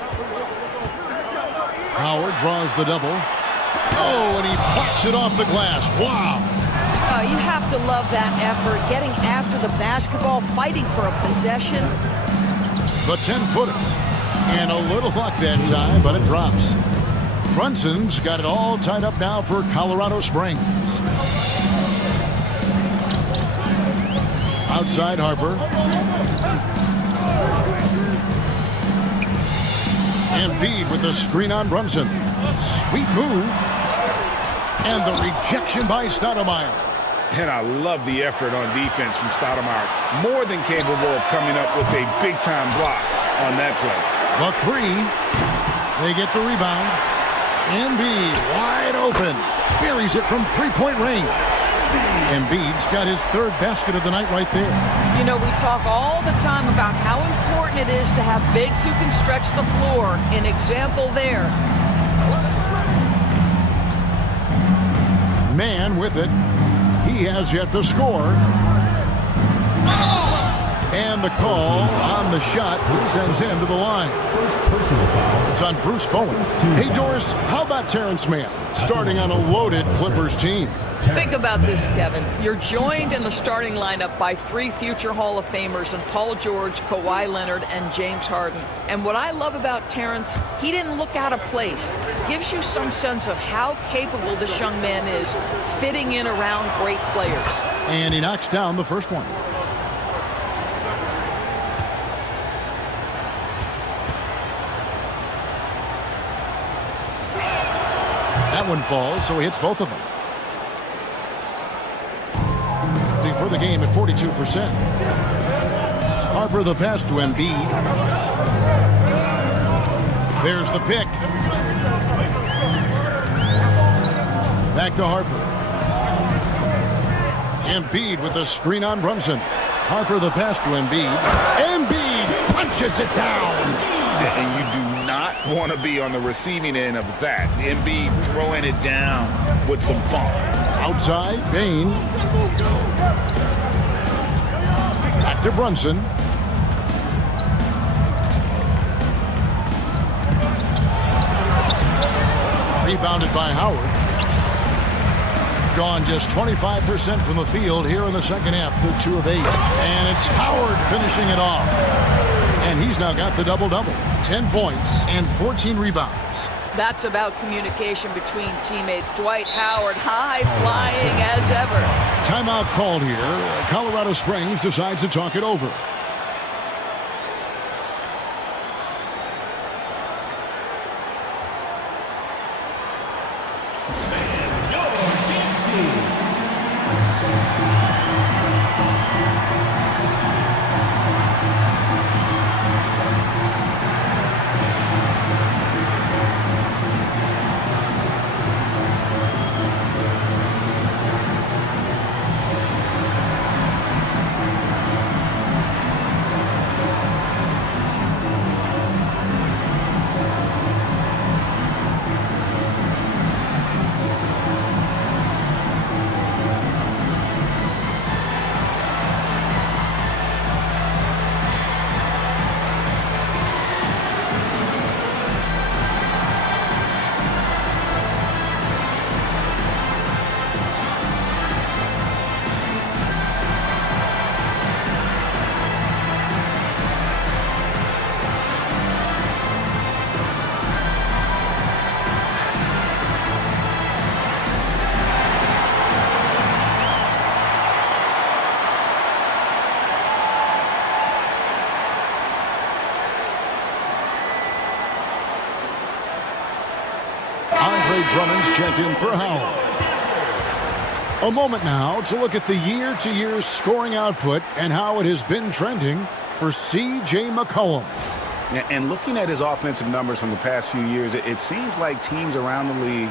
Howard draws the double. Oh, and he pops it off the glass. Wow. You have to love that effort, getting after the basketball, fighting for a possession. The 10-footer. And a little luck that time, but it drops. Brunson's got it all tied up now for Colorado Springs. Outside Harper. Embiid with the screen on Brunson. Sweet move. And the rejection by Stoudemire. And I love the effort on defense from Stoudemire. More than capable of coming up with a big-time block on that play. The 3. They get the rebound. Embiid wide open. Buries it from 3-point range. Embiid's got his 3rd basket of the night right there. You know, we talk all the time about how important it is to have bigs who can stretch the floor. An example there. Man with it. He has yet to score. And the call on the shot that sends him to the line. It's on Bruce Bowen. Hey, Doris, how about Terrence Mann starting on a loaded Clippers team? Think about this, Kevin. You're joined in the starting lineup by 3 future Hall of Famers in Paul George, Kawhi Leonard, and James Harden. And what I love about Terrence, he didn't look out of place. Gives you some sense of how capable this young man is fitting in around great players. And he knocks down the first one. That one falls, so he hits both of them. For the game at 42%. Harper the pass to Embiid. There's the pick. Back to Harper. Embiid with the screen on Brunson. Harper the pass to Embiid. Embiid punches it down. And you do not want to be on the receiving end of that. Embiid throwing it down with some funk. Outside, Bain. Back to Brunson. Rebounded by Howard. Gone just 25% from the field here in the second half. They're 2 of 8. And it's Howard finishing it off. And he's now got the double-double. 10 points and 14 rebounds. That's about communication between teammates. Dwight Howard, high-flying as ever. Timeout called here. Colorado Springs decides to talk it over. Andre Drummond's checked in for Howell. A moment now to look at the year-to-year scoring output and how it has been trending for C.J. McCollum. And looking at his offensive numbers from the past few years, it seems like teams around the league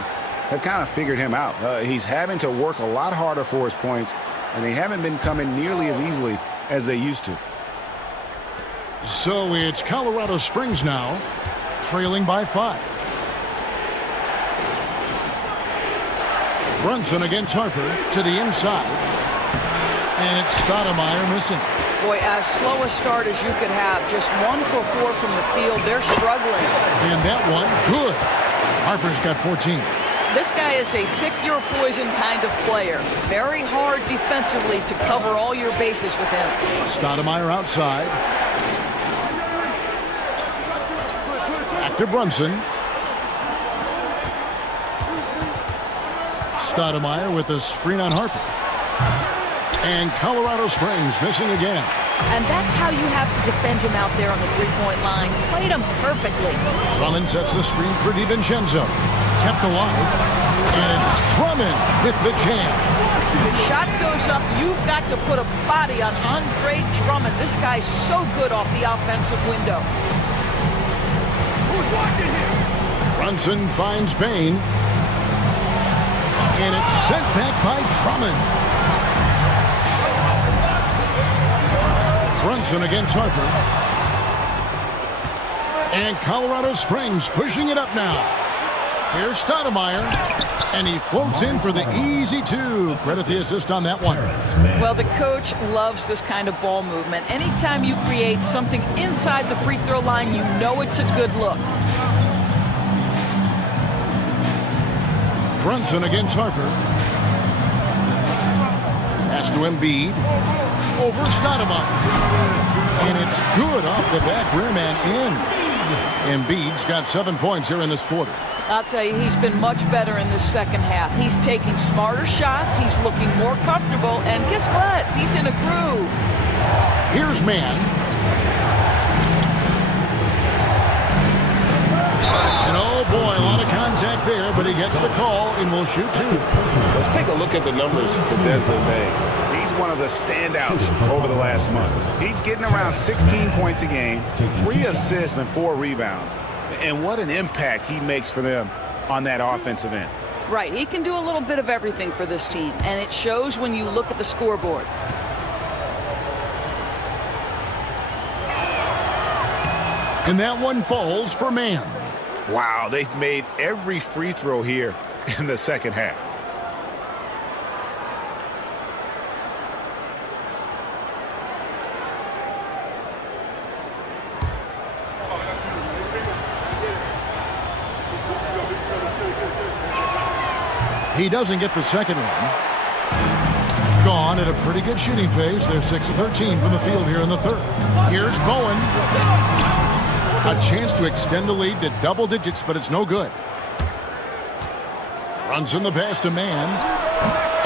have kind of figured him out. He's having to work a lot harder for his points, and they haven't been coming nearly as easily as they used to. So it's Colorado Springs now, trailing by 5. Brunson against Harper to the inside. And it's Stoudemire missing. Boy, as slow a start as you could have. Just 1 for 4 from the field. They're struggling. And that one, good. Harper's got 14. This guy is a pick-your-poison kind of player. Very hard defensively to cover all your bases with him. Stoudemire outside. Back to Brunson. Stoudemire with a screen on Harper. And Colorado Springs missing again. And that's how you have to defend him out there on the three-point line. Played him perfectly. Drummond sets the screen for DiVincenzo. Kept alive. And it's Drummond with the jam. The shot goes up. You've got to put a body on Andre Drummond. This guy's so good off the offensive window. Who's watching here? Brunson finds Bain. And it's sent back by Drummond. Brunson against Harper. And Colorado Springs pushing it up now. Here's Stoudemire. And he floats in for the easy 2. Credit the assist on that one. Well, the coach loves this kind of ball movement. Anytime you create something inside the free throw line, you know it's a good look. Brunson against Harper. Pass to Embiid. Over Stoudemire. And it's good off the back rim and in. Embiid's got 7 points here in this quarter. I'll tell you, he's been much better in the second half. He's taking smarter shots. He's looking more comfortable. And guess what? He's in a groove. Here's Mann. And oh boy, a lot of contact there, but he gets the call and will shoot 2. Let's take a look at the numbers for Desmond Bain. He's one of the standouts over the last month. He's getting around 16 points a game, 3 assists and 4 rebounds. And what an impact he makes for them on that offensive end. Right, he can do a little bit of everything for this team, and it shows when you look at the scoreboard. And that one falls for Mann. Wow, they've made every free throw here in the second half. He doesn't get the second one. Gone at a pretty good shooting pace. They're 6 of 13 from the field here in the third. Here's Bowen. A chance to extend the lead to double digits, but it's no good. Runs in the pass to Mann.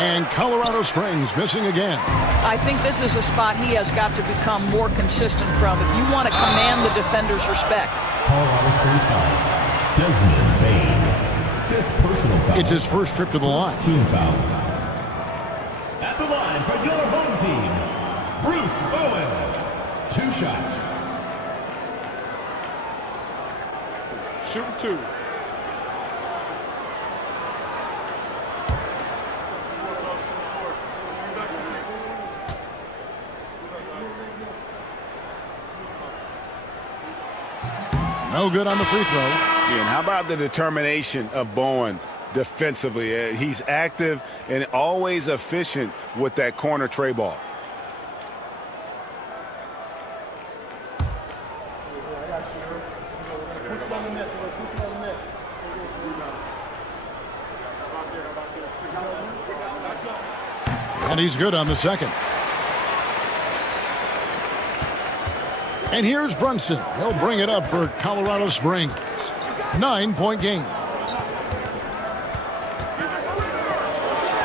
And Colorado Springs missing again. I think this is a spot he has got to become more consistent from if you want to command the defender's respect. Colorado Springs foul. Desmond Bain. 5th personal foul. It's his first trip to the line. Team foul. At the line for your home team, Bruce Bowen. 2 shots. Shooting 2. No good on the free throw. And how about the determination of Bowen defensively? He's active and always efficient with that corner tray ball. And he's good on the second. And here's Brunson. He'll bring it up for Colorado Springs. 9-point game.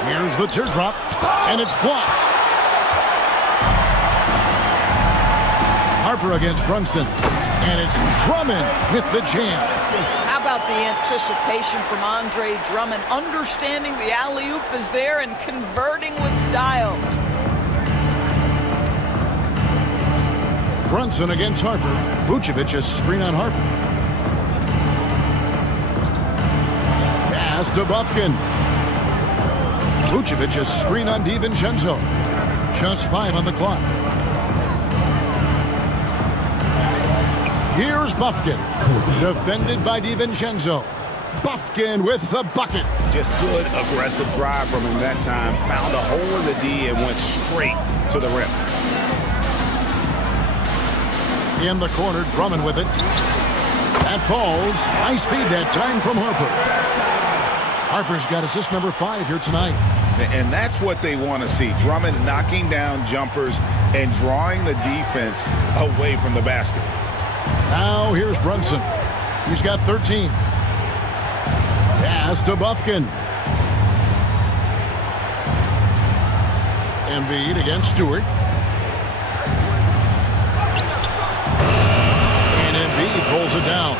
Here's the teardrop, and it's blocked. Harper against Brunson, and it's Drummond with the jam. How about about the anticipation from Andre Drummond, understanding the alley-oop is there and converting with style. Brunson against Harper. Vucevic a screen on Harper. Pass to Buffkin. Vucevic a screen on DiVincenzo. Just 5 on the clock. Here's Buffkin. Defended by DiVincenzo. Buffkin with the bucket. Just good, aggressive drive from him that time. Found a hole in the D and went straight to the rim. In the corner, Drummond with it. That falls. Nice feed that time from Harper. Harper's got assist number 5 here tonight. And that's what they want to see. Drummond knocking down jumpers and drawing the defense away from the basket. Now here's Brunson. He's got 13. Pass to Buffkin. Embiid against Stewart. And Embiid pulls it down.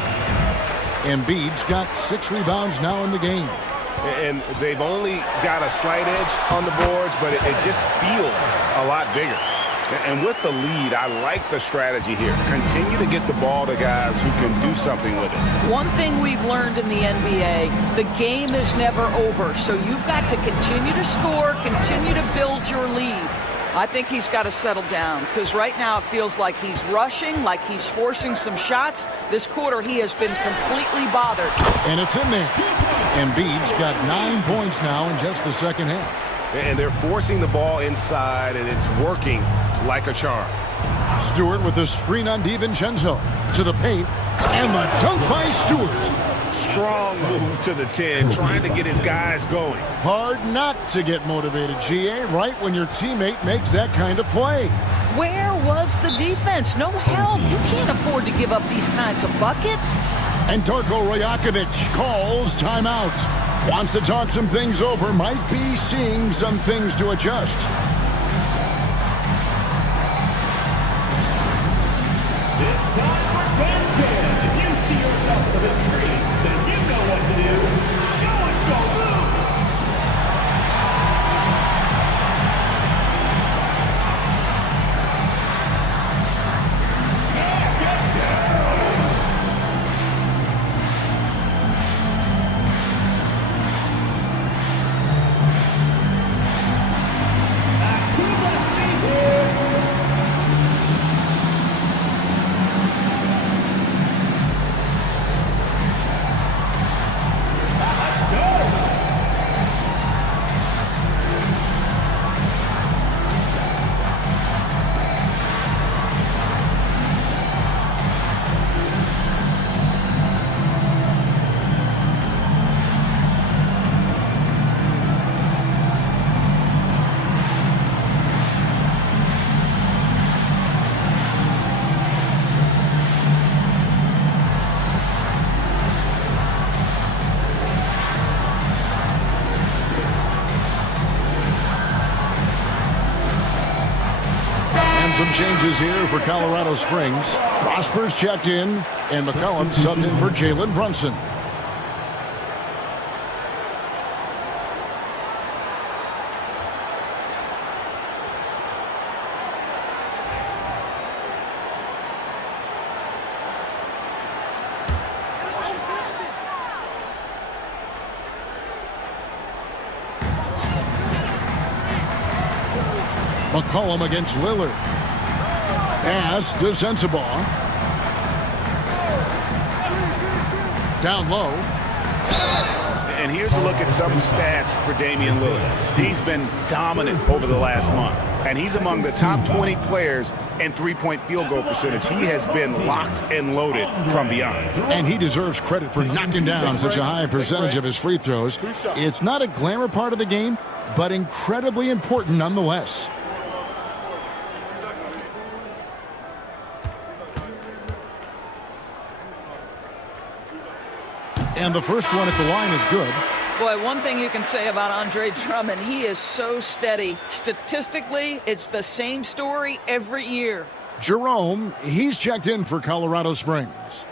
Embiid's got 6 rebounds now in the game. And they've only got a slight edge on the boards, but it just feels a lot bigger. And with the lead, I like the strategy here. Continue to get the ball to guys who can do something with it. One thing we've learned in the NBA, the game is never over. So you've got to continue to score, continue to build your lead. I think he's got to settle down because right now it feels like he's rushing, like he's forcing some shots. This quarter he has been completely bothered. And it's in there. Embiid's got 9 points now in just the second half. And they're forcing the ball inside, and it's working like a charm. Stewart with the screen on DiVincenzo. To the paint. And the dunk by Stewart. Strong move to the 10, trying to get his guys going. Hard not to get motivated, GA, right when your teammate makes that kind of play. Where was the defense? No help. You can't afford to give up these kinds of buckets. And Darko Rajakovic calls timeout. Wants to talk some things over. Might be seeing some things to adjust. It's time for basket. If you see yourself with a tree, then you know what to do. Show us your moves. Some changes here for Colorado Springs. Prosper's checked in, and McCollum subbed in for Jalen Brunson. McCollum against Lillard. Pass to Sensabaugh. Down low. And here's a look at some stats for Damian Lillard. He's been dominant over the last month. And he's among the top 20 players in three-point field goal percentage. He has been locked and loaded from beyond. And he deserves credit for knocking down such a high percentage of his free throws. It's not a glamour part of the game, but incredibly important nonetheless. And the first one at the line is good. Boy, one thing you can say about Andre Drummond, he is so steady. Statistically, it's the same story every year. Jerome, he's checked in for Colorado Springs.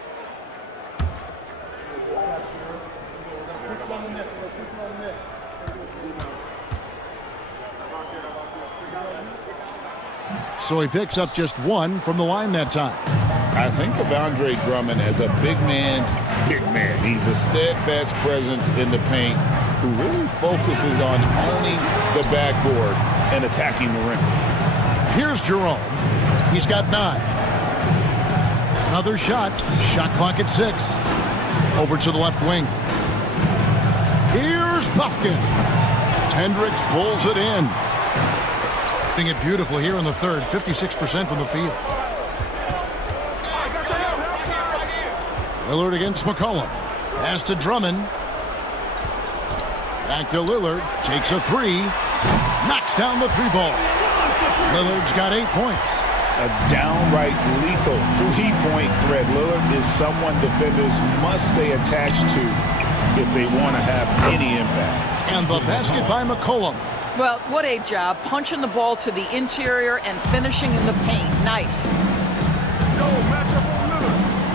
So he picks up just 1 from the line that time. I think of Andre Drummond as a big man's big man. He's a steadfast presence in the paint who really focuses on owning the backboard and attacking the rim. Here's Jerome. He's got 9. Another shot. Shot clock at 6. Over to the left wing. Here's Buffkin. Hendricks pulls it in. Doing it beautiful here in the third. 56% from the field. Lillard against McCollum. Pass to Drummond. Back to Lillard. Takes a 3. Knocks down the 3-ball. Lillard's got 8 points. A downright lethal 3-point threat. Lillard is someone defenders must stay attached to if they want to have any impact. And the basket by McCollum. Well, what a job. Punching the ball to the interior and finishing in the paint. Nice.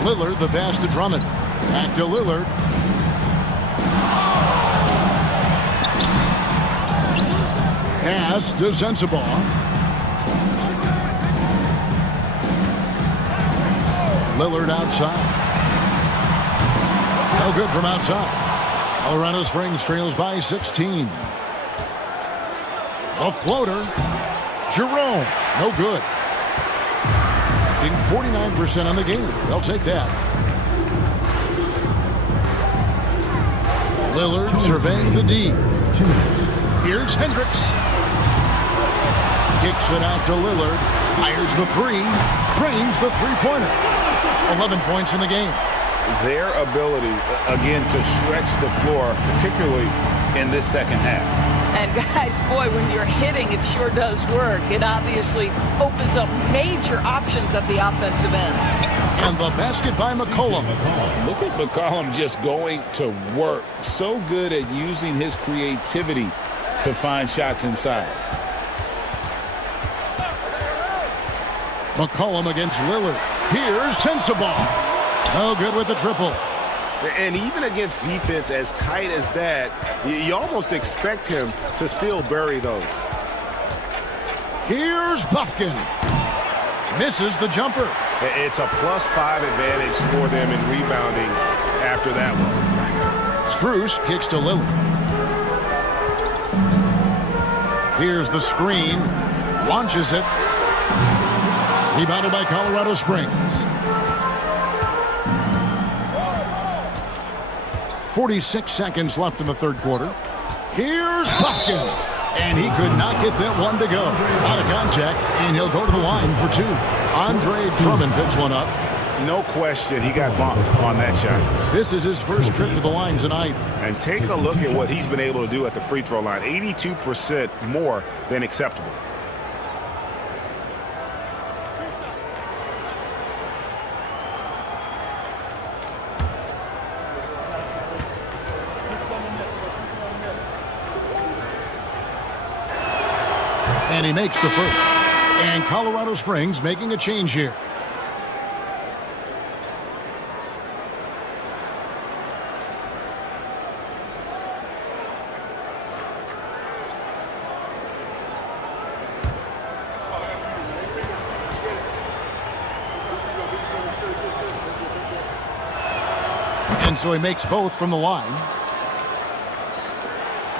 Lillard, the pass to Drummond. Back to Lillard. Pass to Sensabaugh. Lillard outside. No good from outside. Colorado Springs trails by 16. A floater. Jerome. No good. Being 49% on the game. They'll take that. Lillard surveying the D. Here's Hendricks. Kicks it out to Lillard. Fires the 3. Drains the 3-pointer. 11 points in the game. Their ability, again, to stretch the floor, particularly in this second half. And guys, boy, when you're hitting, it sure does work. It obviously opens up major options at the offensive end. And the basket by McCollum. Look at McCollum just going to work. So good at using his creativity to find shots inside. McCollum against Lillard. Here's Sensabaugh. No good with the triple. And even against defense as tight as that, you almost expect him to still bury those. Here's Buffkin. Misses the jumper. It's a +5 advantage for them in rebounding after that one. Strus kicks to Lillard. Here's the screen. Launches it. Rebounded by Colorado Springs. 46 seconds left in the third quarter. Here's Buffkin. And he could not get that one to go. Out of contact, and he'll go to the line for 2. Andre Drummond picks one up. No question, he got bumped on that shot. This is his first trip to the line tonight. And take a look at what he's been able to do at the free throw line. 82% more than acceptable. And he makes the first. And Colorado Springs making a change here. And so he makes both from the line.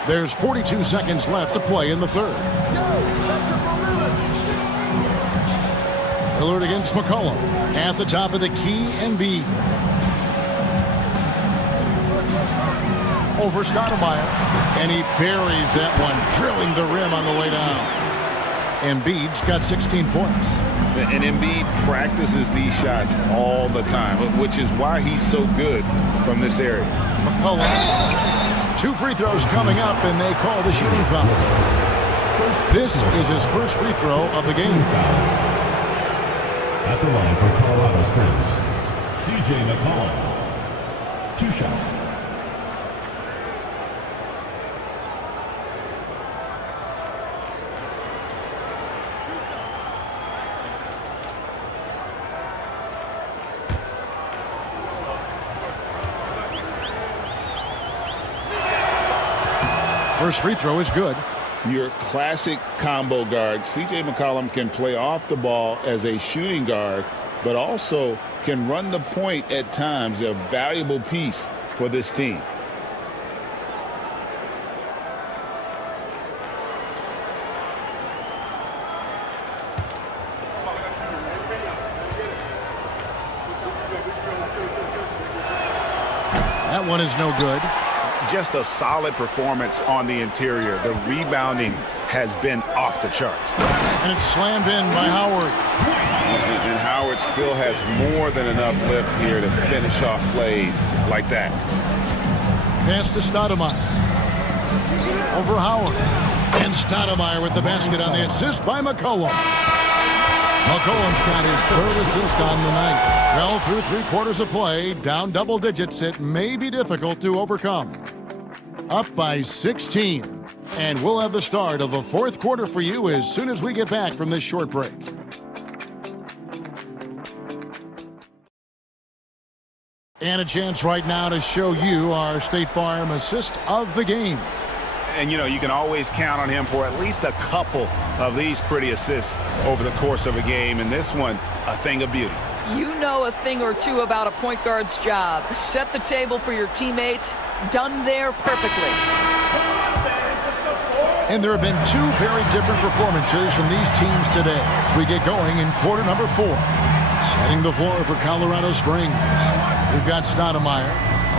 There's 42 seconds left to play in the third. Lillard against McCollum. At the top of the key, Embiid. Over Stoudemire. And he buries that one, drilling the rim on the way down. Embiid's got 16 points. And Embiid practices these shots all the time, which is why he's so good from this area. McCollum. 2 free throws coming up, and they call the shooting foul. This is his first free throw of the game. At the line for Colorado Springs, C.J. McCollum. 2 shots. First free throw is good. your classic combo guard. C.J. McCollum can play off the ball as a shooting guard, but also can run the point at times, a valuable piece for this team. That one is no good. Just a solid performance on the interior. The rebounding has been off the charts. And it's slammed in by Howard. And Howard still has more than enough lift here to finish off plays like that. Pass to Stoudemire. Over Howard. And Stoudemire with the basket on the assist by McCollum. McCollum's got his third assist on the night. Well, through 3/4 of play, down double digits, it may be difficult to overcome. Up by 16. And we'll have the start of the fourth quarter for you as soon as we get back from this short break. And a chance right now to show you our State Farm assist of the game. And, you know, you can always count on him for at least a couple of these pretty assists over the course of a game. And this one, a thing of beauty. You know a thing or two about a point guard's job. Set the table for your teammates. Done there perfectly. And there have been two very different performances from these teams today as we get going in quarter number 4. Setting the floor for Colorado Springs. We've got Stoudemire,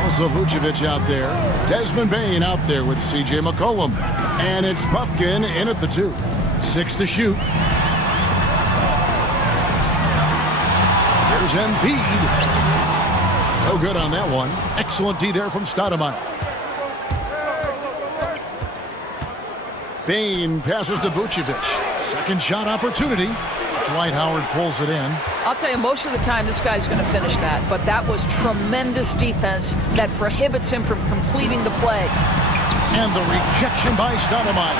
also Vucevic out there. Desmond Bane out there with C.J. McCollum. And it's Puffkin in at the 2. 6 to shoot. Here's Embiid. No good on that one. Excellent D there from Stoudemire. Bane passes to Vucevic. Second shot opportunity. Dwight Howard pulls it in. I'll tell you, most of the time this guy's going to finish that, but that was tremendous defense that prohibits him from completing the play. And the rejection by Stoudemire.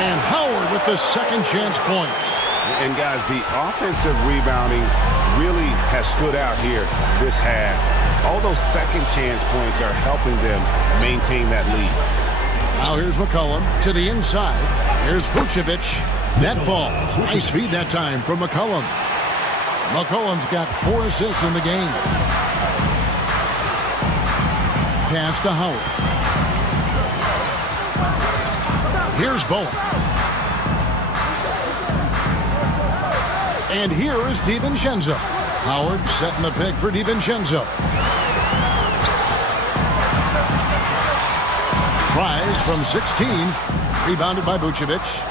And Howard with the second chance points. And guys, the offensive rebounding really has stood out here this half. All those second chance points are helping them maintain that lead. Now here's McCollum to the inside. Here's Vucevic. That falls. Nice feed that time from McCollum. McCollum's got 4 assists in the game. Pass to Howard. Here's Bowen. And here is DiVincenzo. Howard setting the pick for DiVincenzo. Tries from 16. Rebounded by Vucevic.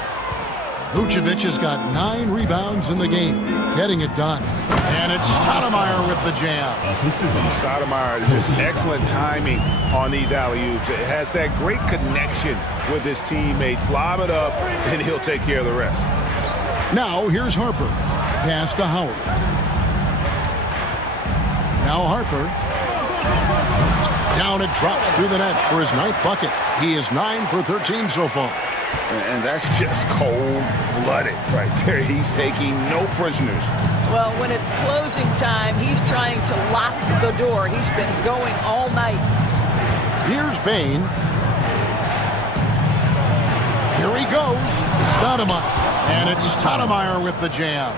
Vucevic has got 9 rebounds in the game. Getting it done. And it's Stoudemire with the jam. Stoudemire, just excellent timing on these alley-oops. It has that great connection with his teammates. Lob it up, and he'll take care of the rest. Now here's Harper. Pass to Howard. Now Harper. Down it drops through the net for his 9th bucket. He is 9 for 13 so far. And that's just cold-blooded right there. He's taking no prisoners. Well, when it's closing time, he's trying to lock the door. He's been going all night. Here's Bane. Here he goes. Stoudemire. And it's Stoudemire with the jam.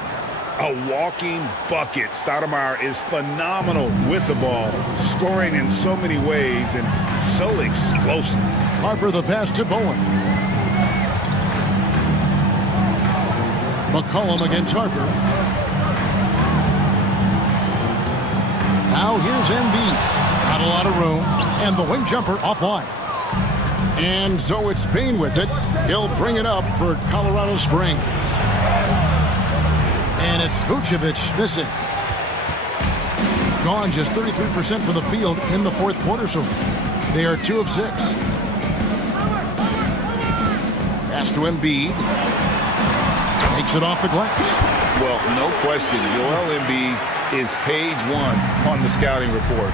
A walking bucket. Stoudemire is phenomenal with the ball, scoring in so many ways and so explosive. Harper the pass to Bowen. McCollum against Harper. Now here's Embiid. Not a lot of room. And the wing jumper offline. And so it's Bane with it. He'll bring it up for Colorado Springs. And it's Vucevic missing. Gone just 33% from the field in the fourth quarter, so they are 2 of 6. Pass to Embiid. Takes it off the glass. Well, no question, Joel Embiid is page 1 on the scouting report.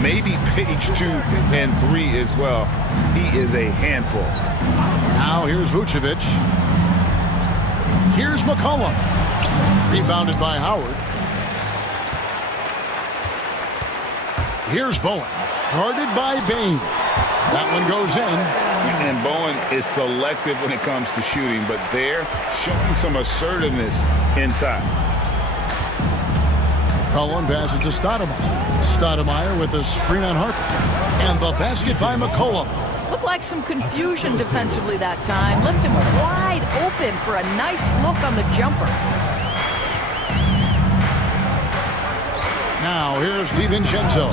Maybe page 2 and 3 as well. He is a handful. Now here's Vucevic. Here's McCollum. Rebounded by Howard. Here's Bowen. Guarded by Bane. That one goes in. And Bowen is selective when it comes to shooting, but they're showing some assertiveness inside. Cullen passes to Stoudemire. Stoudemire with a screen on Harper. And the basket by McCollum. Looked like some confusion defensively that time. Left him wide open for a nice look on the jumper. Now here's DiVincenzo.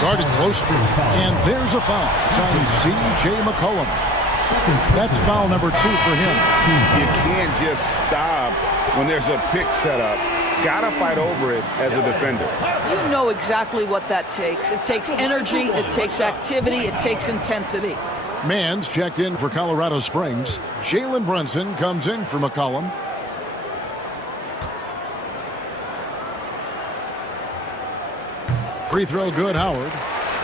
Guarded closely. And there's a foul on C.J. McCollum. That's foul number 2 for him. You can't just stop when there's a pick set up. Gotta fight over it as a defender. You know exactly what that takes. It takes energy, it takes activity, it takes intensity. Mans checked in for Colorado Springs. Jalen Brunson comes in for McCollum. Free throw good, Howard.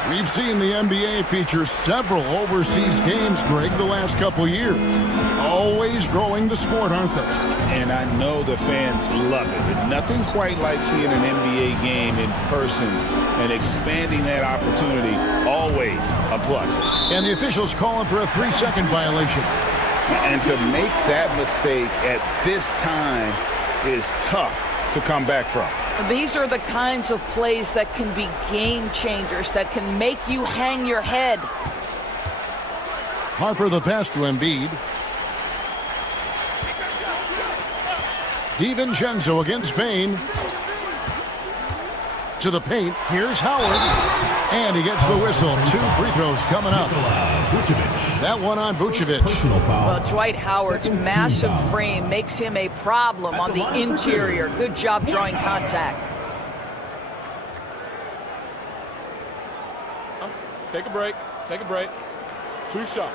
We've seen the NBA feature several overseas games, Greg, the last couple years. Always growing the sport, aren't they? And I know the fans love it. Nothing quite like seeing an NBA game in person and expanding that opportunity. Always a plus. And the officials calling for a 3-second violation. And to make that mistake at this time is tough to come back from. These are the kinds of plays that can be game changers, that can make you hang your head. Harper the pass to Embiid. DiVincenzo against Payne. To the paint. Here's Howard. And he gets the whistle. 2 free throws coming up. That one on Vucevic. Well, Dwight Howard's massive frame makes him a problem on the interior. Good job drawing contact. Take a break. Take a break. 2 shots.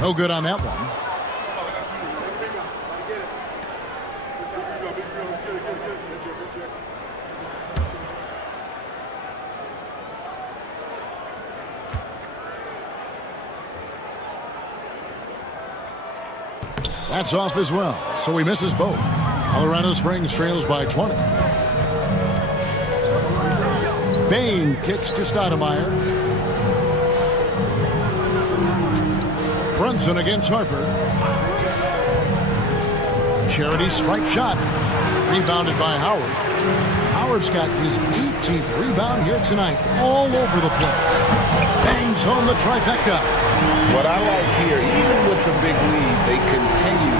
No good on that one. That's off as well, so he misses both. Colorado Springs trails by 20. Bain kicks to Stoudemire. Brunson against Harper. Charity stripe shot. Rebounded by Howard. Howard's got his 18th rebound here tonight. All over the place. Bangs home the trifecta. What I like here, even with the big lead, they continue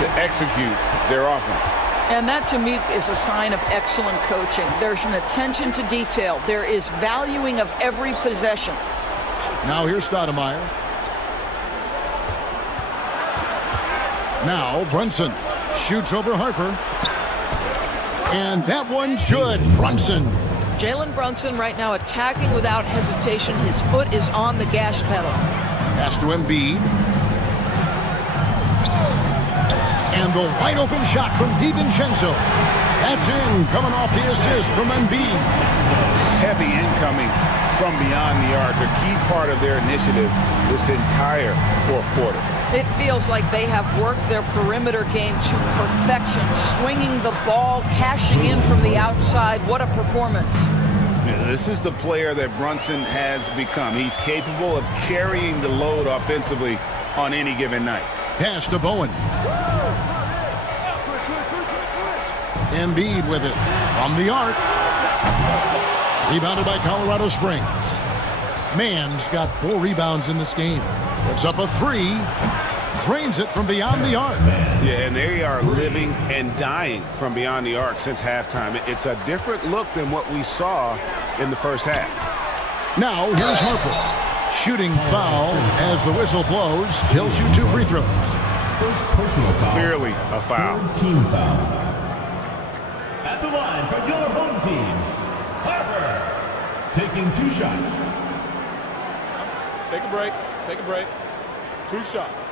to execute their offense. And that, to me, is a sign of excellent coaching. There's an attention to detail. There is valuing of every possession. Now here's Stoudemire. Now Brunson shoots over Harper. And that one's good. Brunson. Jalen Brunson right now attacking without hesitation. His foot is on the gas pedal. Pass to Embiid. And the wide open shot from DiVincenzo. That's in, coming off the assist from Embiid. Heavy incoming from beyond the arc, a key part of their initiative this entire fourth quarter. It feels like they have worked their perimeter game to perfection, swinging the ball, cashing in from the outside. What a performance. Yeah, this is the player that Brunson has become. He's capable of carrying the load offensively on any given night. Pass to Bowen. Embiid with it from the arc. Rebounded by Colorado Springs. Mann's got 4 rebounds in this game. Puts up a 3. Drains it from beyond the arc. Yeah, and they are living and dying from beyond the arc since halftime. It's a different look than what we saw in the first half. Now here's Harper. Shooting foul as the whistle blows. He'll shoot 2 free throws. First personal foul. Clearly a foul. Team foul. At the line for your home team, Harper. Taking 2 shots. Take a break. Take a break. 2 shots.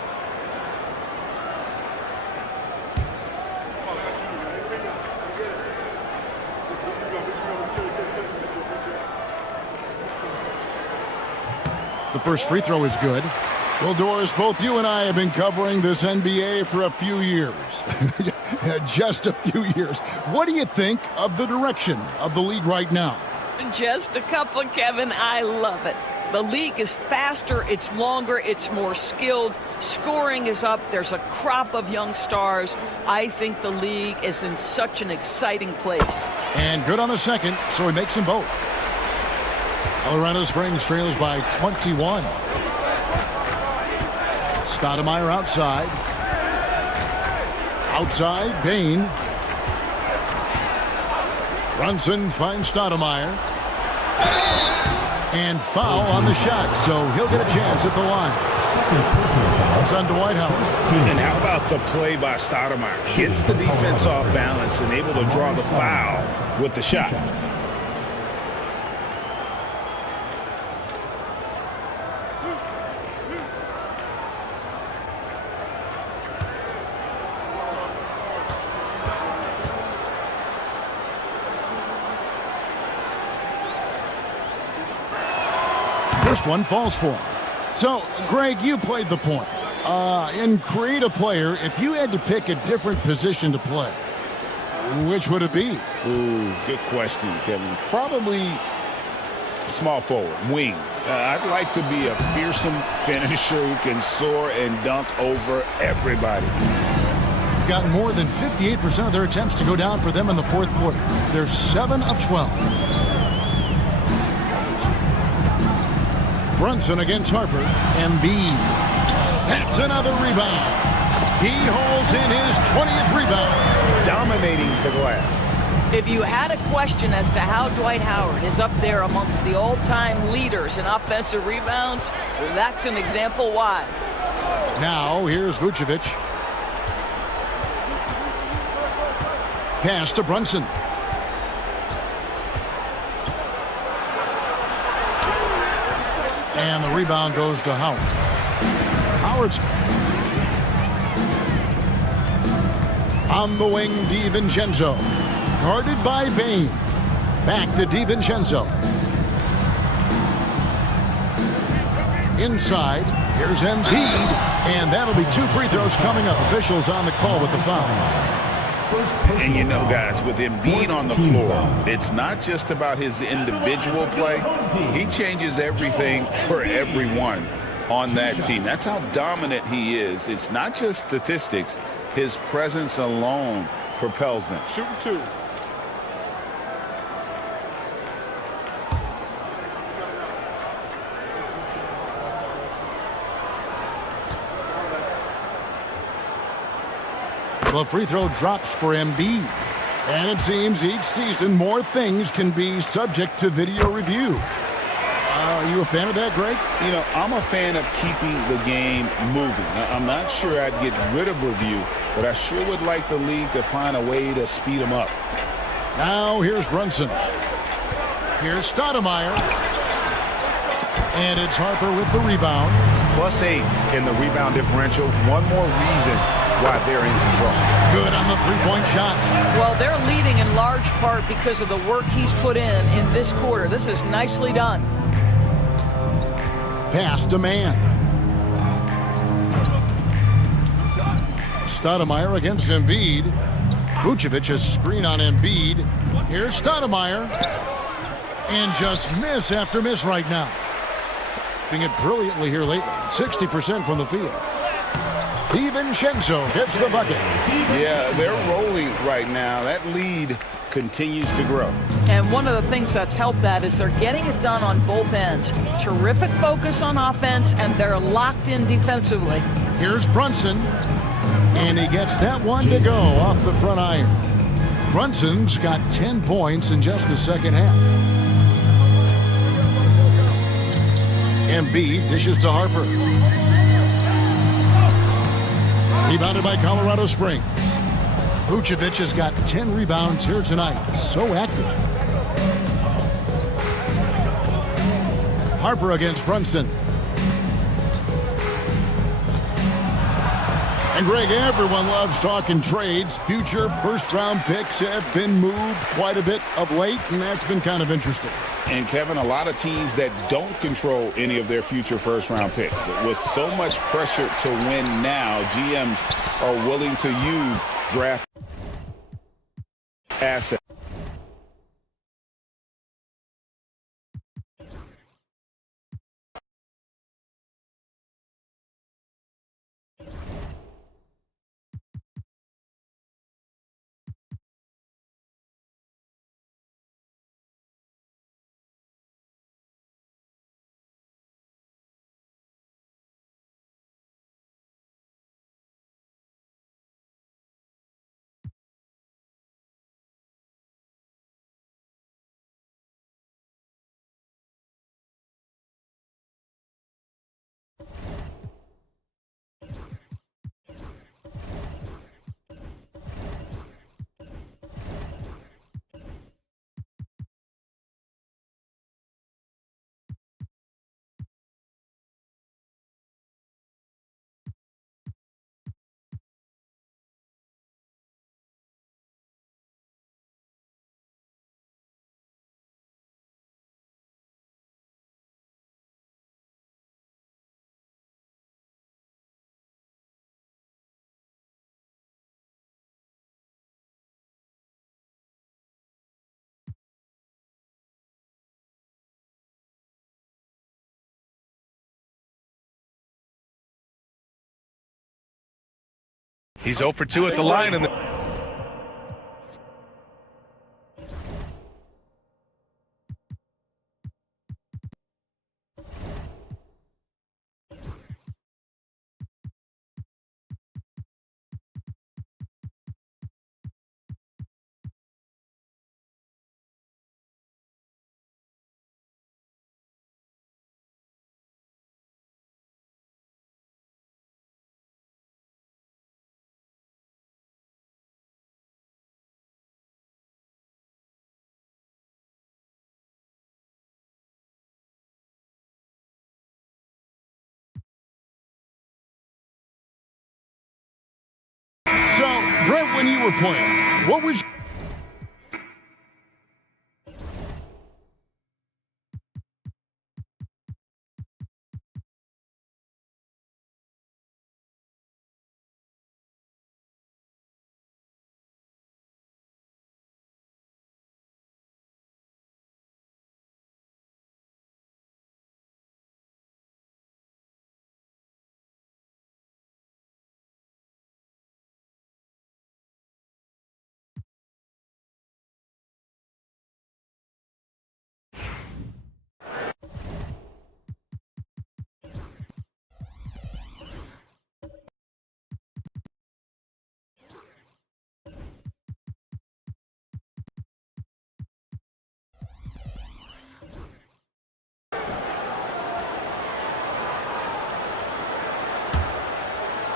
The first free throw is good. Well, Doris, both you and I have been covering this NBA for a few years. Just a few years. What do you think of the direction of the league right now? Just a couple, Kevin. I love it. The league is faster, it's longer, it's more skilled. Scoring is up. There's a crop of young stars. I think the league is in such an exciting place. And good on the second, so he makes them both. Colorado Springs trails by 21. Stoudemire outside. Outside, Bain. Brunson finds Stoudemire. And foul on the shot, so he'll get a chance at the line. It's on Dwight Howard. And how about the play by Stoudemire? Gets the defense off balance and able to draw the foul with the shot. First one falls for him. So, Greg, you played the point. In create a player, if you had to pick a different position to play, which would it be? Ooh, good question, Kevin. Probably small forward, wing. I'd like to be a fearsome finisher who can soar and dunk over everybody. Got more than 58% of their attempts to go down for them in the fourth quarter. They're 7 of 12. Brunson against Harper. Embiid. That's another rebound. He holds in his 20th rebound. Dominating the glass. If you had a question as to how Dwight Howard is up there amongst the all-time leaders in offensive rebounds, that's an example why. Now, here's Vucevic. Pass to Brunson. And the rebound goes to Howard. Howard's on the wing, DiVincenzo. Guarded by Bain. Back to DiVincenzo. Inside, here's Embiid. And that'll be 2 free throws coming up. Officials on the call with the foul. And you know, guys, with Embiid on the floor, it's not just about his individual play. He changes everything for everyone on that team. That's how dominant he is. It's not just statistics. His presence alone propels them. Shooting 2. The free throw drops for Embiid. And it seems each season more things can be subject to video review. Are you a fan of that, Greg? You know, I'm a fan of keeping the game moving. I'm not sure I'd get rid of review, but I sure would like the league to find a way to speed them up. Now here's Brunson. Here's Stoudemire. And it's Harper with the rebound. +8 in the rebound differential. One more reason why they're in control. Good on the three-point shot. Well, they're leading in large part because of the work he's put in this quarter. This is nicely done. Pass to man. Stoudemire against Embiid. Vucevic a screen on Embiid. Here's Stoudemire. And just miss after miss right now. Doing it brilliantly here lately. 60% from the field. DiVincenzo hits the bucket. Yeah, they're rolling right now. That lead continues to grow. And one of the things that's helped that is they're getting it done on both ends. Terrific focus on offense, and they're locked in defensively. Here's Brunson. And he gets that one to go off the front iron. Brunson's got 10 points in just the second half. Embiid dishes to Harper. Rebounded by Colorado Springs. Vucevic has got 10 rebounds here tonight. So active. Harper against Brunson. And Greg, everyone loves talking trades. Future first-round picks have been moved quite a bit of late, and that's been kind of interesting. And, Kevin, a lot of teams that don't control any of their future first-round picks. With so much pressure to win now, GMs are willing to use draft assets. He's 0 for 2 at the line. And So, Brent, when you were playing, what was...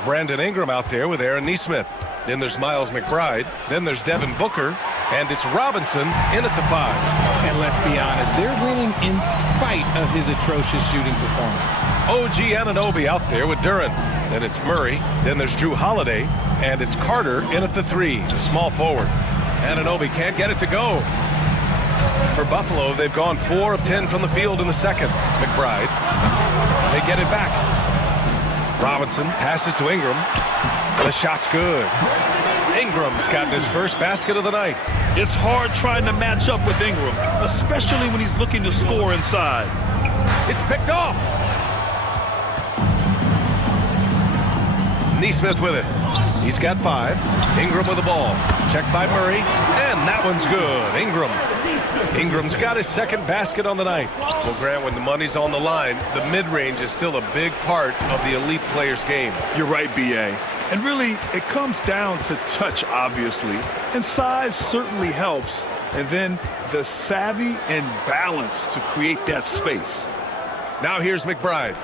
Brandon Ingram out there with Aaron Nesmith. Then there's Miles McBride. Then there's Devin Booker. And it's Robinson in at the 5. And let's be honest, they're winning in spite of his atrocious shooting performance. OG Anunoby out there with Duran. Then it's Murray. Then there's Drew Holiday. And it's Carter in at the 3, the small forward. Anunoby can't get it to go. For Buffalo, they've gone 4 of 10 from the field in the second. McBride. They get it back. Robinson passes to Ingram. The shot's good. Ingram's gotten his first basket of the night. It's hard trying to match up with Ingram, especially when he's looking to score inside. It's picked off. Nesmith with it. He's got 5. Ingram with the ball. Checked by Murray. And that one's good. Ingram's got his second basket on the night. Well, Grant, when the money's on the line, the mid-range is still a big part of the elite player's game. You're right, B.A. And really, it comes down to touch, obviously. And size certainly helps. And then the savvy and balance to create that space. Now here's McBride.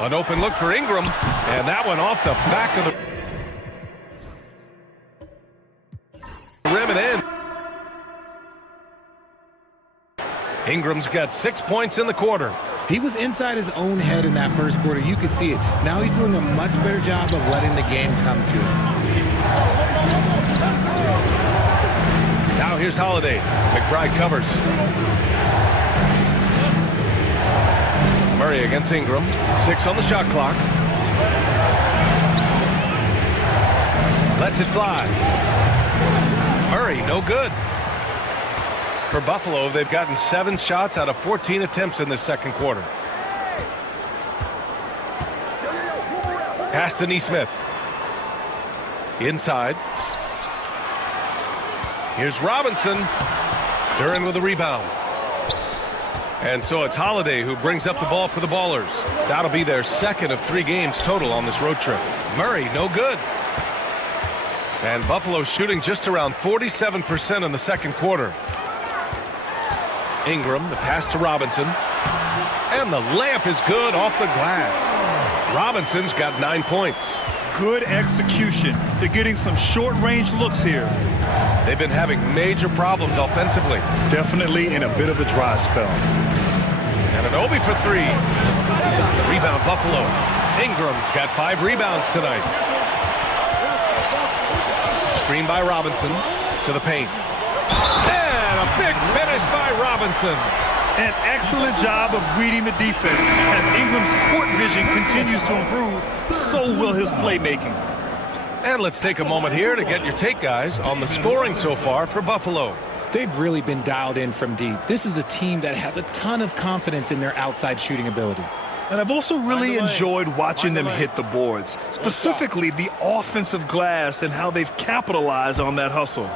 An open look for Ingram. And that one off the back of the rim and in. Ingram's got 6 points in the quarter. He was inside his own head in that first quarter. You could see it. Now he's doing a much better job of letting the game come to him. Now here's Holiday. McBride covers. Murray against Ingram. 6 on the shot clock. Lets it fly. Murray, no good. For Buffalo, they've gotten 7 shots out of 14 attempts in this second quarter. Pass to Neesmith. Inside. Here's Robinson. Duren with a rebound. And so it's Holiday who brings up the ball for the Ballers. That'll be their second of 3 games total on this road trip. Murray, no good. And Buffalo shooting just around 47% in the second quarter. Ingram, the pass to Robinson. And the layup is good off the glass. Robinson's got 9 points. Good execution. They're getting some short-range looks here. They've been having major problems offensively. Definitely in a bit of a dry spell. And an Obi for 3. Rebound Buffalo. Ingram's got 5 rebounds tonight. Screen by Robinson to the paint. And a big finish by Robinson. An excellent job of reading the defense. As Ingram's court vision continues to improve, so will his playmaking. And let's take a moment here to get your take, guys, on the scoring so far for Buffalo. They've really been dialed in from deep. This is a team that has a ton of confidence in their outside shooting ability. And I've also really enjoyed watching them hit the boards, specifically the offensive glass and how they've capitalized on that hustle.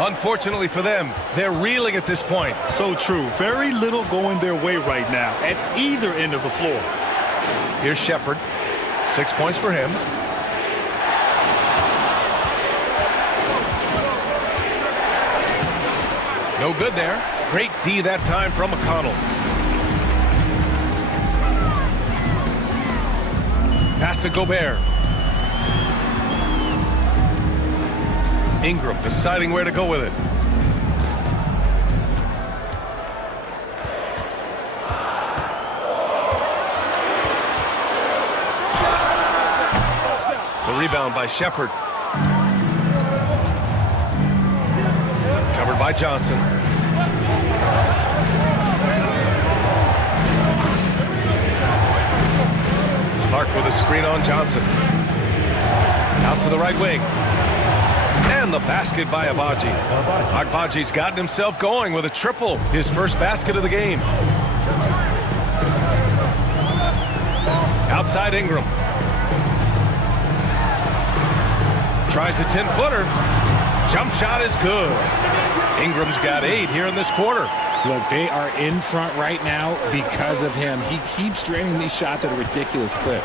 Unfortunately for them, they're reeling at this point. So true. Very little going their way right now at either end of the floor. Here's Shepherd. 6 points for him. No good there. Great D that time from McConnell. Pass to Gobert. Ingram deciding where to go with it. The rebound by Shepherd. Covered by Johnson. Clark with a screen on Johnson. Out to the right wing. And the basket by Agbaji. Agbaji's gotten himself going with a triple. His first basket of the game. Outside Ingram. Tries a 10-footer. Jump shot is good. Ingram's got 8 here in this quarter. Look, they are in front right now because of him. He keeps draining these shots at a ridiculous clip.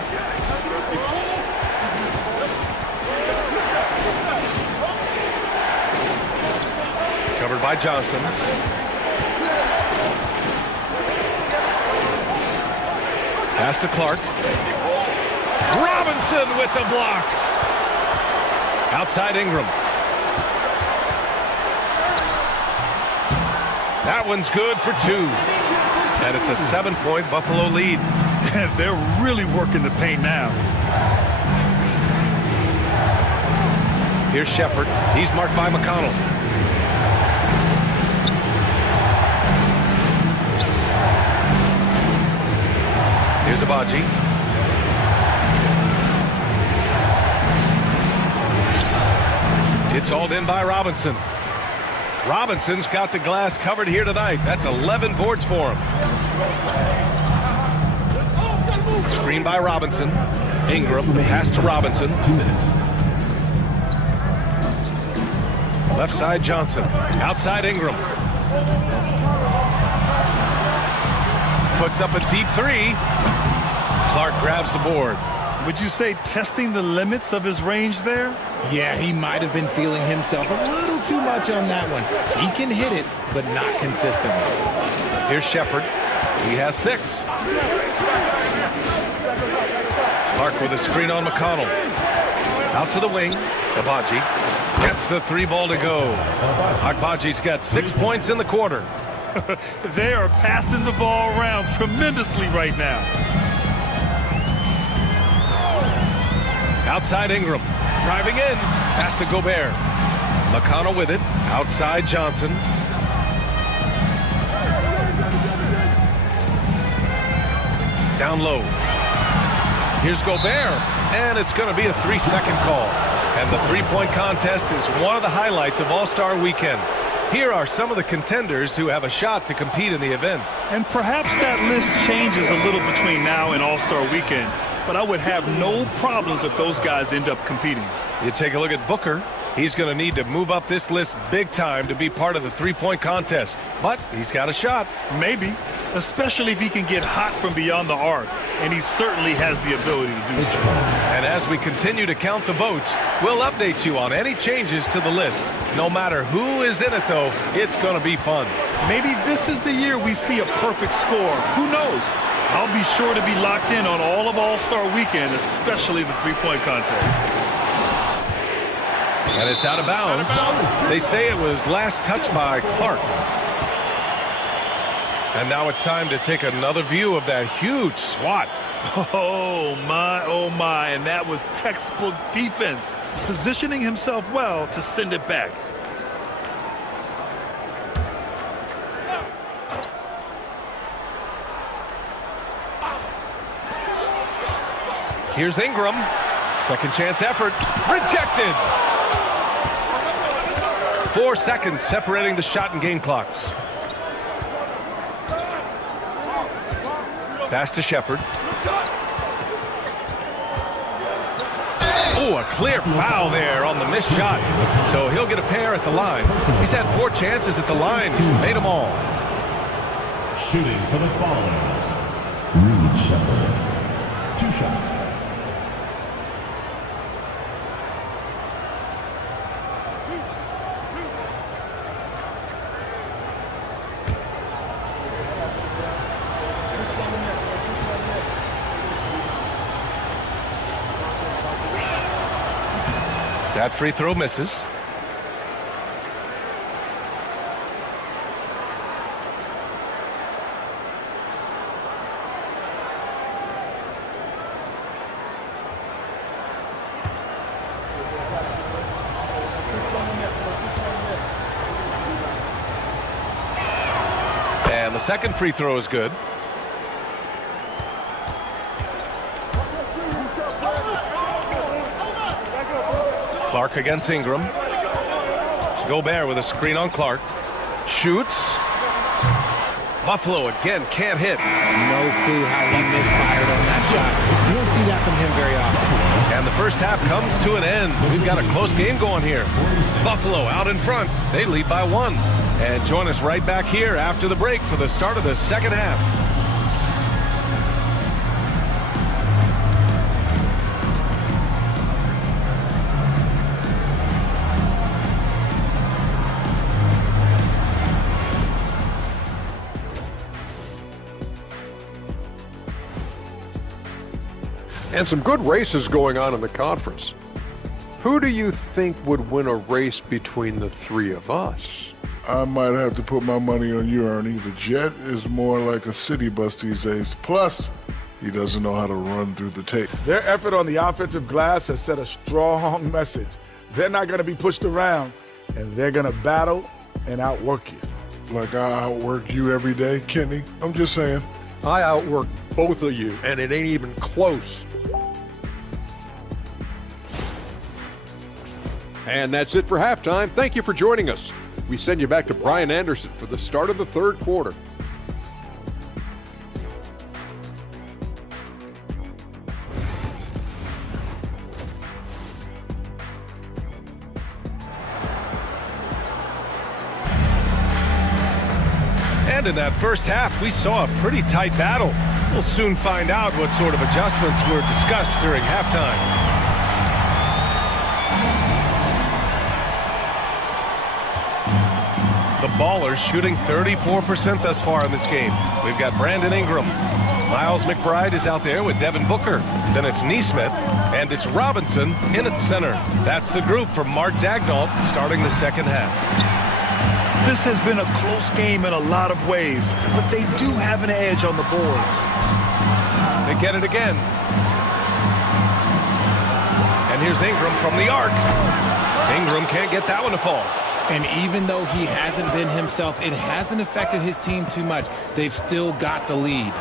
Covered by Johnson. Pass to Clark. Robinson with the block. Outside Ingram. That one's good for 2. And it's a 7-point Buffalo lead. They're really working the paint now. Here's Shepherd. He's marked by McConnell. Here's Agbaji. It's hauled in by Robinson. Robinson's got the glass covered here tonight. That's 11 boards for him. Screen by Robinson. Ingram, pass to Robinson. 2 minutes. Left side Johnson. Outside Ingram. Puts up a deep 3. Clark grabs the board. Would you say testing the limits of his range there? Yeah, he might have been feeling himself a little too much on that one. He can hit it, but not consistently. Here's Shepherd. He has 6. Clark with a screen on McConnell. Out to the wing. Agbaji gets the 3 ball to go. Agbaji's got 6 points in the quarter. They are passing the ball around tremendously right now. Outside Ingram. Driving in. Pass to Gobert. McConnell with it. Outside Johnson. Down low. Here's Gobert. And it's going to be a 3-second call. And the three-point contest is one of the highlights of All-Star Weekend. Here are some of the contenders who have a shot to compete in the event. And perhaps that list changes a little between now and All-Star Weekend, but I would have no problems if those guys end up competing. You take a look at Booker. He's going to need to move up this list big time to be part of the three-point contest. But he's got a shot. Maybe, especially if he can get hot from beyond the arc, and he certainly has the ability to do so. And as we continue to count the votes, we'll update you on any changes to the list. No matter who is in it, though, it's going to be fun. Maybe this is the year we see a perfect score. Who knows? I'll be sure to be locked in on all of All-Star Weekend, especially the three-point contest. And it's out of bounds. They say it was last touched by Clark. And now it's time to take another view of that huge swat. Oh my, and that was textbook defense, positioning himself well to send it back. Here's Ingram. Second chance effort. Rejected. 4 seconds separating the shot and game clocks. Pass to Shepard. Oh, a clear foul there on the missed shot. So he'll get a pair at the line. He's had 4 chances at the line. He's made them all. Shooting for the Ballers, Reed Shepard. 2 shots. That free throw misses. And the second free throw is good. Clark against Ingram. Gobert with a screen on Clark. Shoots. Buffalo again can't hit. No clue how he misfired on that shot. You don't see that from him very often. And the first half comes to an end. We've got a close game going here. Buffalo out in front. They lead by 1. And join us right back here after the break for the start of the second half. And some good races going on in the conference. Who do you think would win a race between the three of us? I might have to put my money on you, Ernie. The Jet is more like a city bus these days. Plus, he doesn't know how to run through the tape. Their effort on the offensive glass has set a strong message. They're not going to be pushed around, and they're going to battle and outwork you. Like I outwork you every day, Kenny? I'm just saying. I outwork both of you, and it ain't even close. And that's it for halftime. Thank you for joining us. We send you back to Brian Anderson for the start of the third quarter. And in that first half, we saw a pretty tight battle. We'll soon find out what sort of adjustments were discussed during halftime. The Ballers shooting 34% thus far in this game. We've got Brandon Ingram. Miles McBride is out there with Devin Booker. Then it's Neesmith, and it's Robinson in at center. That's the group for Mark Daignault starting the second half. This has been a close game in a lot of ways, but they do have an edge on the boards. They get it again. And here's Ingram from the arc. Ingram can't get that one to fall. And even though he hasn't been himself, it hasn't affected his team too much. They've still got the lead.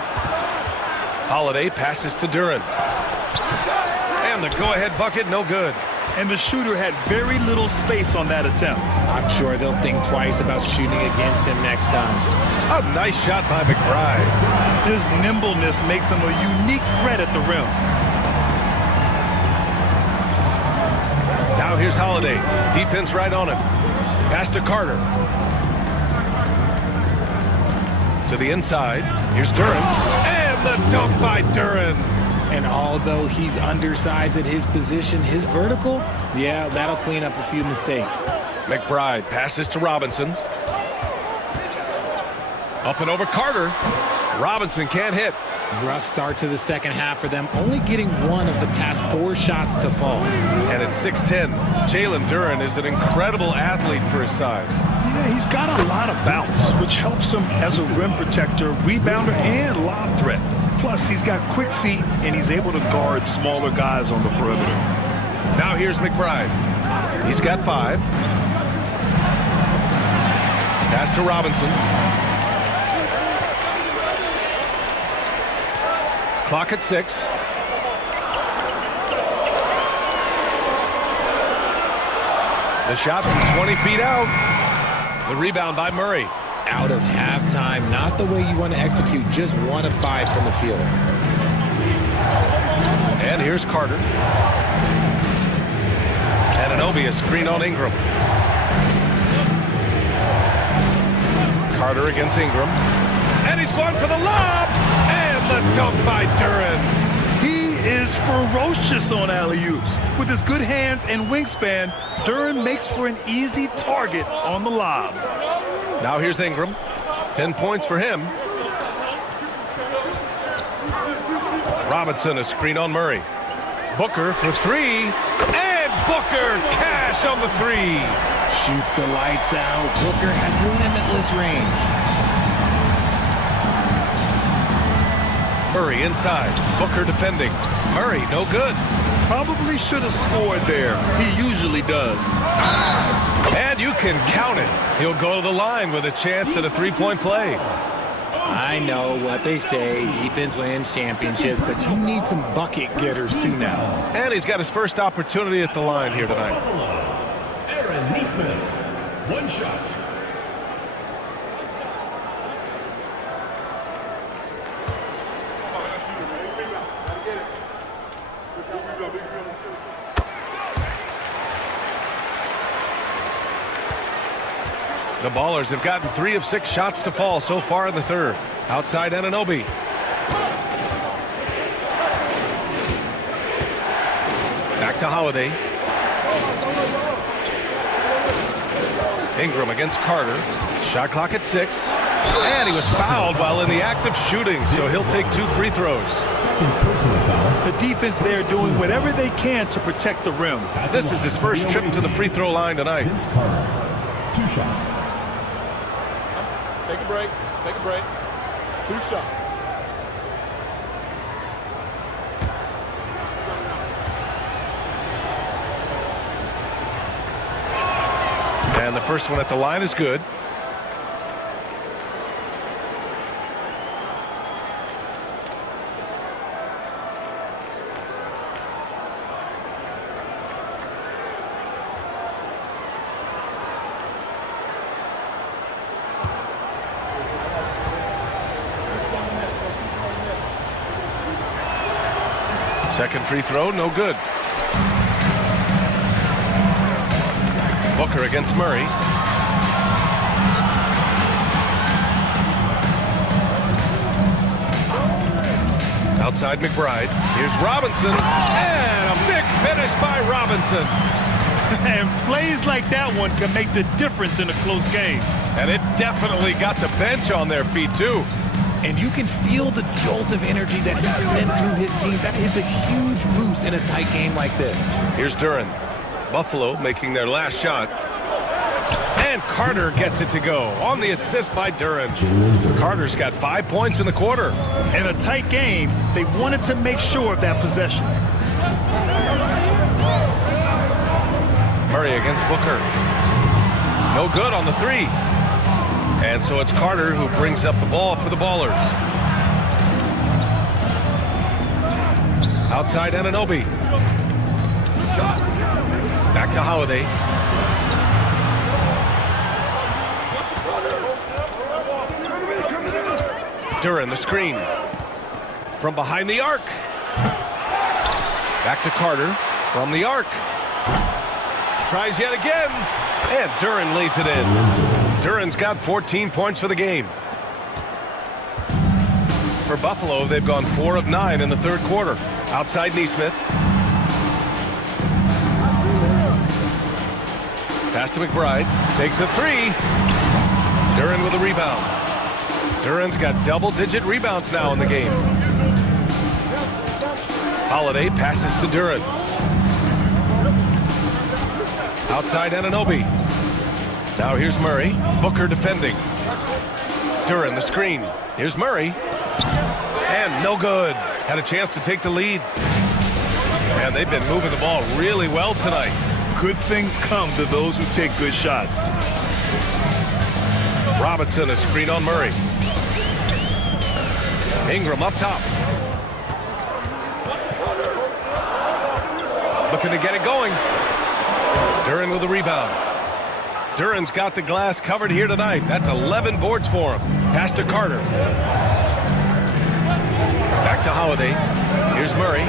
Holiday passes to Duren. And the go-ahead bucket, no good. And the shooter had very little space on that attempt. I'm sure they'll think twice about shooting against him next time. A nice shot by McBride. His nimbleness makes him a unique threat at the rim. Now here's Holiday. Defense right on him. Pass to Carter. To the inside. Here's Duren. And the dunk by Duren. And although he's undersized at his position, his vertical, yeah, that'll clean up a few mistakes. McBride passes to Robinson. Up and over Carter. Robinson can't hit. Rough start to the second half for them, only getting one of the past 4 shots to fall. And at 6'10", Jalen Duren is an incredible athlete for his size. Yeah, he's got a lot of bounce, which helps him as a rim protector, rebounder, and lob threat. Plus, he's got quick feet, and he's able to guard smaller guys on the perimeter. Now here's McBride. He's got 5. Pass to Robinson. Clock at 6. The shot from 20 feet out. The rebound by Murray. Out of halftime, not the way you want to execute, just 1 of 5 from the field. And here's Carter. Anunoby is screen on Ingram. Carter against Ingram. And he's going for the lob. And the dunk by Duren. He is ferocious on alley-oops. With his good hands and wingspan, Duren makes for an easy target on the lob. Now here's Ingram. 10 points for him. Robinson a screen on Murray. Booker for 3. And Booker cash on the 3. Shoots the lights out. Booker has limitless range. Murray inside. Booker defending. Murray no good. Probably should have scored there. He usually does. And you can count it. He'll go to the line with a chance at a 3-point play. I know what they say, defense wins championships, but you need some bucket getters too now. And he's got his first opportunity at the line here tonight. Aaron Nesmith, 1 shot. The Ballers have gotten 3 of 6 shots to fall so far in the third. Outside Anunoby. Back to Holiday. Ingram against Carter. Shot clock at 6. And he was fouled while in the act of shooting, so he'll take 2 free throws. The defense there doing whatever they can to protect the rim. This is his first trip to the free throw line tonight. 2 shots. Take a break. Take a break. 2 shots. And the first one at the line is good. Second free throw, no good. Booker against Murray. Outside McBride. Here's Robinson. And a big finish by Robinson. And plays like that one can make the difference in a close game. And it definitely got the bench on their feet, too. And you can feel the jolt of energy that he sent through his team. That is a huge boost in a tight game like this. Here's Duren. Buffalo making their last shot. And Carter gets it to go on the assist by Duren. Carter's got 5 points in the quarter. In a tight game, they wanted to make sure of that possession. Murray against Booker. No good on the three. And so it's Carter who brings up the ball for the Ballers. Outside Anunoby. Back to Holiday. Duren the screen. From behind the arc. Back to Carter from the arc. Tries yet again. And Duren lays it in. Duren's got 14 points for the game. For Buffalo, they've gone 4 of 9 in the third quarter. Outside Neesmith. Pass to McBride. Takes a three. Duren with a rebound. Duren's got double-digit rebounds now in the game. Holiday passes to Duren. Outside Anunoby. Now here's Murray. Booker defending. Duren the screen. Here's Murray. And no good. Had a chance to take the lead. And they've been moving the ball really well tonight. Good things come to those who take good shots. Robinson a screen on Murray. Ingram up top. Looking to get it going. Duren with the rebound. Duren's got the glass covered here tonight. That's 11 boards for him. Pass to Carter. Back to Holiday. Here's Murray.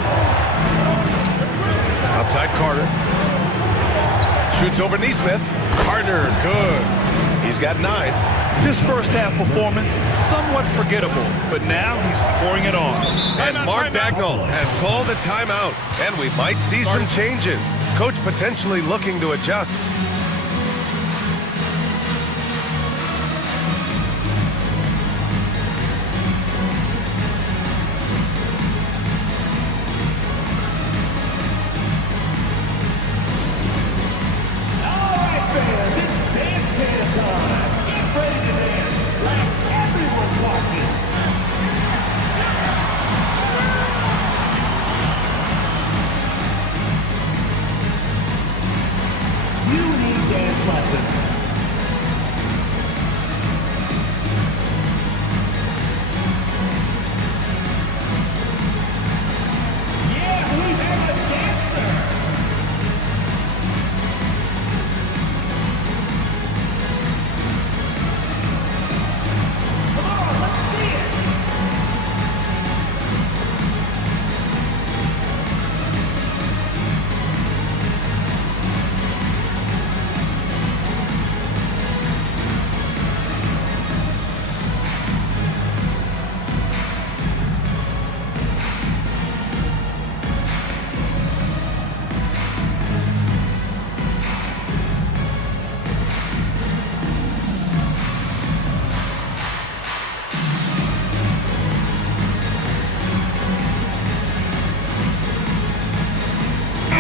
Outside Carter. Shoots over Neesmith. Carter, good. He's got 9. His first half performance, somewhat forgettable, but now he's pouring it on. And Mark Dagnall has called a timeout, and we might see some changes. Coach potentially looking to adjust.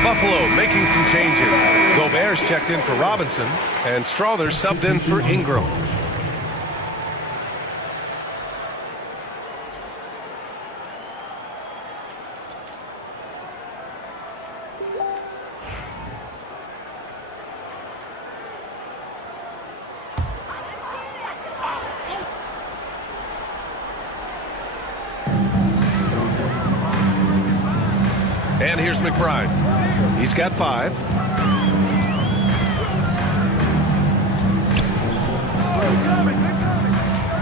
Buffalo making some changes. Gobert's checked in for Robinson, and Strother subbed in for Ingram. And here's McBride. He's got 5.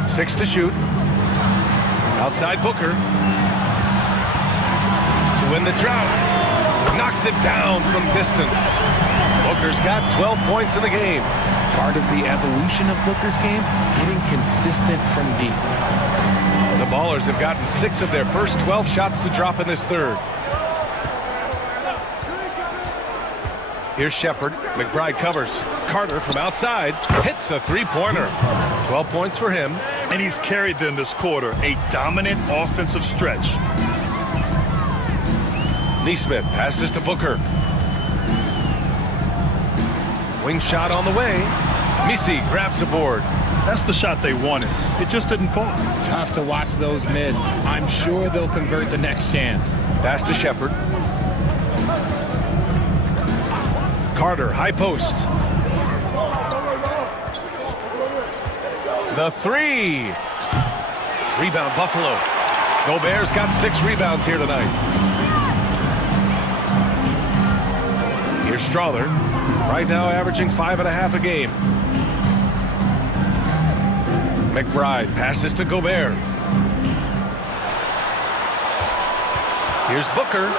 Six to shoot. Outside Booker. To win the drought. Knocks it down from distance. Booker's got 12 points in the game. Part of the evolution of Booker's game, getting consistent from deep. The Ballers have gotten 6 of their first 12 shots to drop in this third. Here's Shepard. McBride covers. Carter from outside hits a three-pointer. 12 points for him. And he's carried them this quarter. A dominant offensive stretch. Neesmith passes to Booker. Wing shot on the way. Misi grabs the board. That's the shot they wanted. It just didn't fall. Tough to watch those miss. I'm sure they'll convert the next chance. Pass to Shepard. Carter, high post. The three. Rebound, Buffalo. Gobert's got 6 rebounds here tonight. Here's Strother. Right now averaging 5.5 a game. McBride passes to Gobert. Here's Booker.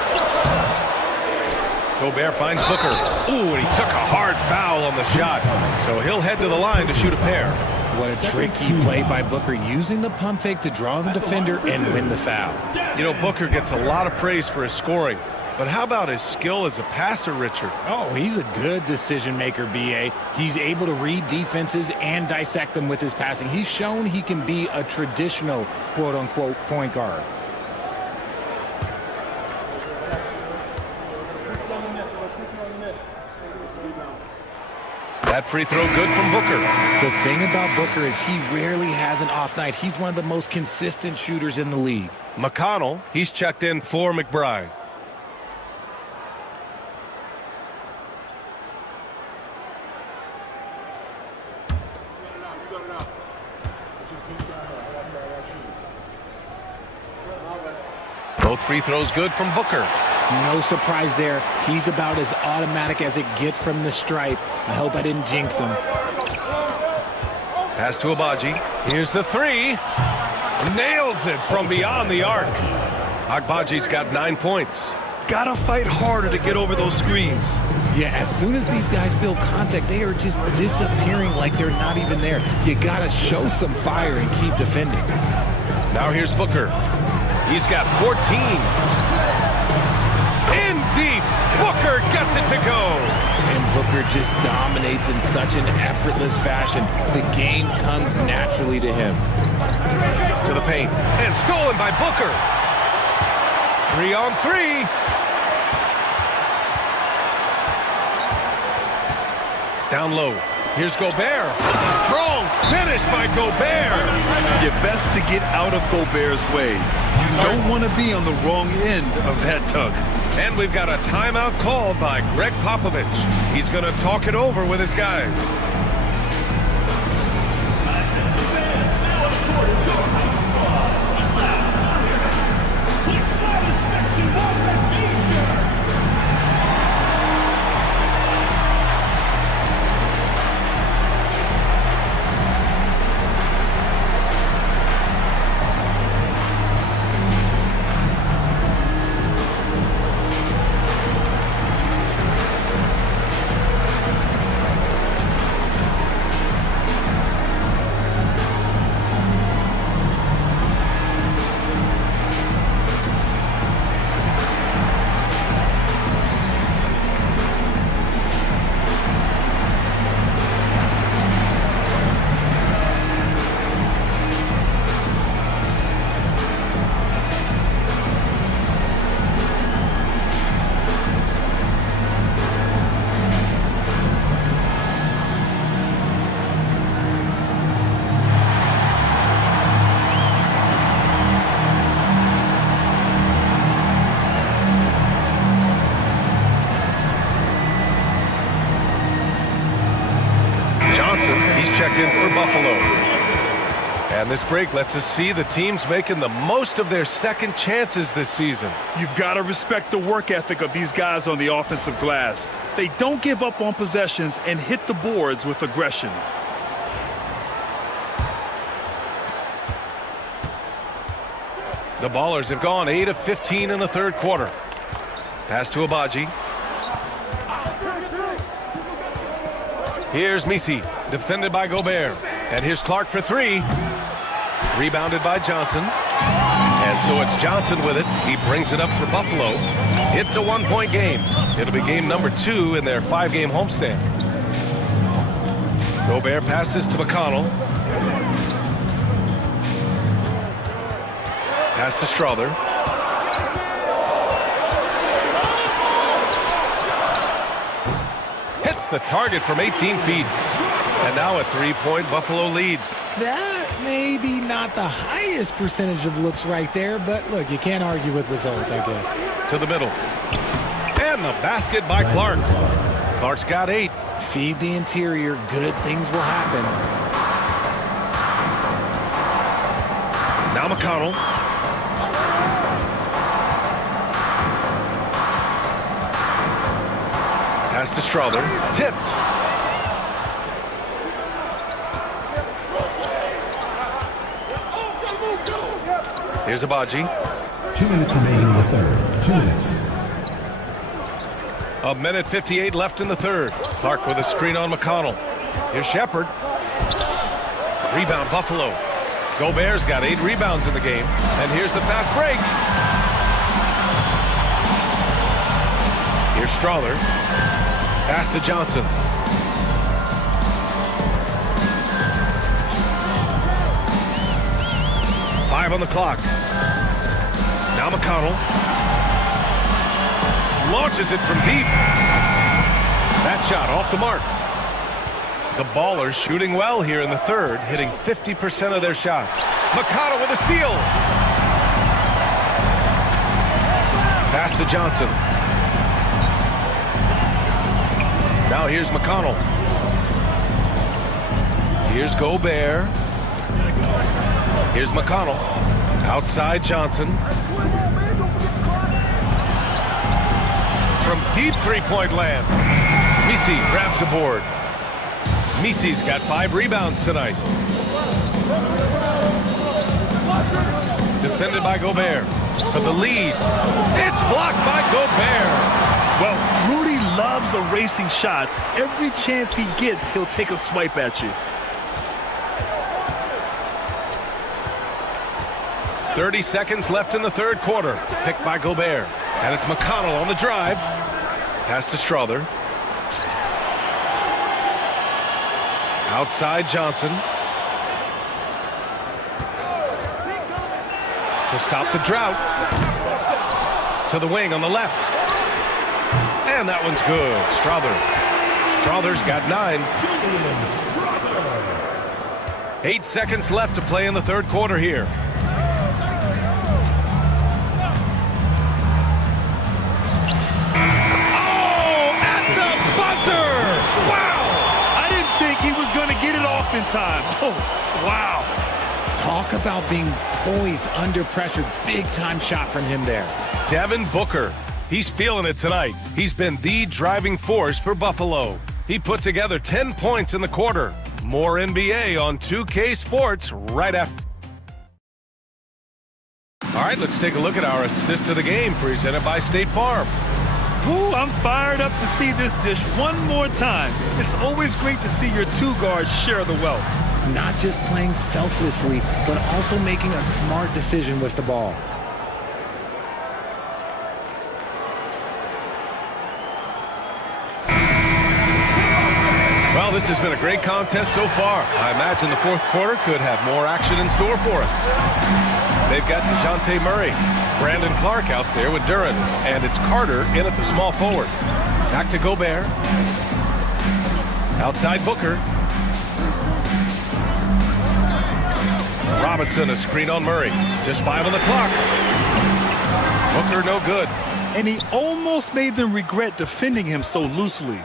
Gobert finds Booker. Ooh, and he took a hard foul on the shot. So he'll head to the line to shoot a pair. What a tricky play by Booker, using the pump fake to draw the defender and win the foul. You know, Booker gets a lot of praise for his scoring. But how about his skill as a passer, Richard? Oh, he's a good decision maker, B.A. He's able to read defenses and dissect them with his passing. He's shown he can be a traditional, quote-unquote, point guard. That free throw good from Booker. The thing about Booker is he rarely has an off night. He's one of the most consistent shooters in the league. McConnell, he's checked in for McBride. Both free throws good from Booker. No surprise there. He's about as automatic as it gets from the stripe. I hope I didn't jinx him. Pass to Agbaji. Here's the three. Nails it from beyond the arc. Agbaji's got 9 points. Gotta fight harder to get over those screens. Yeah, as soon as these guys feel contact, they are just disappearing like they're not even there. You gotta show some fire and keep defending. Now here's Booker. He's got 14. In deep. Booker gets it to go. And Booker just dominates in such an effortless fashion. The game comes naturally to him. To the paint. And stolen by Booker. 3 on 3. Down low. Here's Gobert. Strong finish by Gobert. You're best to get out of Gobert's way. You don't want to be on the wrong end of that tug. And we've got a timeout called by Greg Popovich. He's going to talk it over with his guys. In for Buffalo. And this break lets us see the teams making the most of their second chances this season. You've got to respect the work ethic of these guys on the offensive glass. They don't give up on possessions and hit the boards with aggression. The Ballers have gone 8 of 15 in the third quarter. Pass to Agbaji. Here's Misi, defended by Gobert. And here's Clark for 3. Rebounded by Johnson. And so it's Johnson with it. He brings it up for Buffalo. It's a 1-point game. It'll be game number 2 in their 5-game homestand. Gobert passes to McConnell. Pass to Strother. Hits the target from 18 feet. And now a 3-point Buffalo lead. That may be not the highest percentage of looks right there, but look, you can't argue with results, I guess. To the middle. And the basket by Clark. Clark's got 8. Feed the interior. Good things will happen. Now McConnell. Pass to Strother. Tipped. Here's Abaji. 2 minutes remaining in the third. 2 minutes. A minute 58 left in the third. Clark with a screen on McConnell. Here's Shepard. Rebound Buffalo. Gobert's got 8 rebounds in the game. And here's the fast break. Here's Strother. Pass to Johnson. Five on the clock. Now McConnell. Launches it from deep. That shot off the mark. The Ballers shooting well here in the third, hitting 50% of their shots. McConnell with a steal. Pass to Johnson. Now here's McConnell. Here's Gobert. Here's McConnell. Outside Johnson. From deep three-point land. Misi grabs the board. Misi's got 5 rebounds tonight. Defended by Gobert. For the lead. It's blocked by Gobert. Well, Rudy loves erasing shots. Every chance he gets, he'll take a swipe at you. 30 seconds left in the third quarter. Picked by Gobert. And it's McConnell on the drive. Pass to Strother. Outside Johnson. To stop the drought. To the wing on the left. And that one's good. Strother. Strother's got 9. 8 seconds left to play in the third quarter here. In time. Oh, wow. Talk about being poised under pressure. Big time shot from him there. Devin Booker. He's feeling it tonight. He's been the driving force for Buffalo. He put together 10 points in the quarter. More NBA on 2K Sports right after. All right, let's take a look at our assist of the game presented by State Farm. Ooh, I'm fired up to see this dish one more time. It's always great to see your 2 guards share the wealth. Not just playing selflessly, but also making a smart decision with the ball. Well, this has been a great contest so far. I imagine the fourth quarter could have more action in store for us. They've got DeJounte Murray, Brandon Clark out there with Duran, and it's Carter in at the small forward. Back to Gobert. Outside Booker. Robinson, a screen on Murray. Just 5 on the clock. Booker no good. And he almost made them regret defending him so loosely.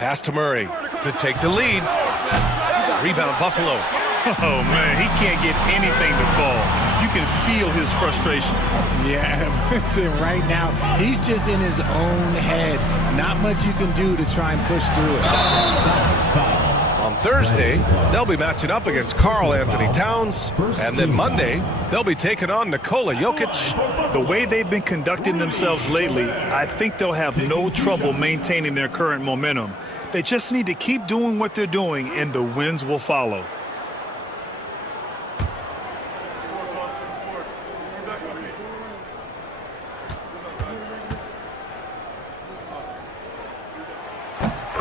Pass to Murray to take the lead. Rebound Buffalo. Oh, man, he can't get anything to fall. You can feel his frustration. Yeah, right now, he's just in his own head. Not much you can do to try and push through it. On Thursday, they'll be matching up against Karl Anthony Towns. And then Monday, they'll be taking on Nikola Jokic. The way they've been conducting themselves lately, I think they'll have no trouble maintaining their current momentum. They just need to keep doing what they're doing, and the wins will follow.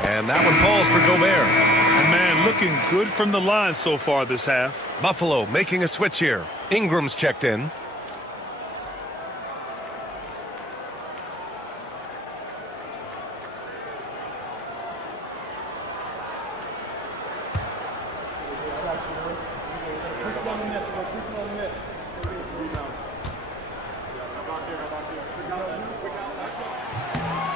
And that one falls for Gobert. And man, looking good from the line so far this half. Buffalo making a switch here. Ingram's checked in.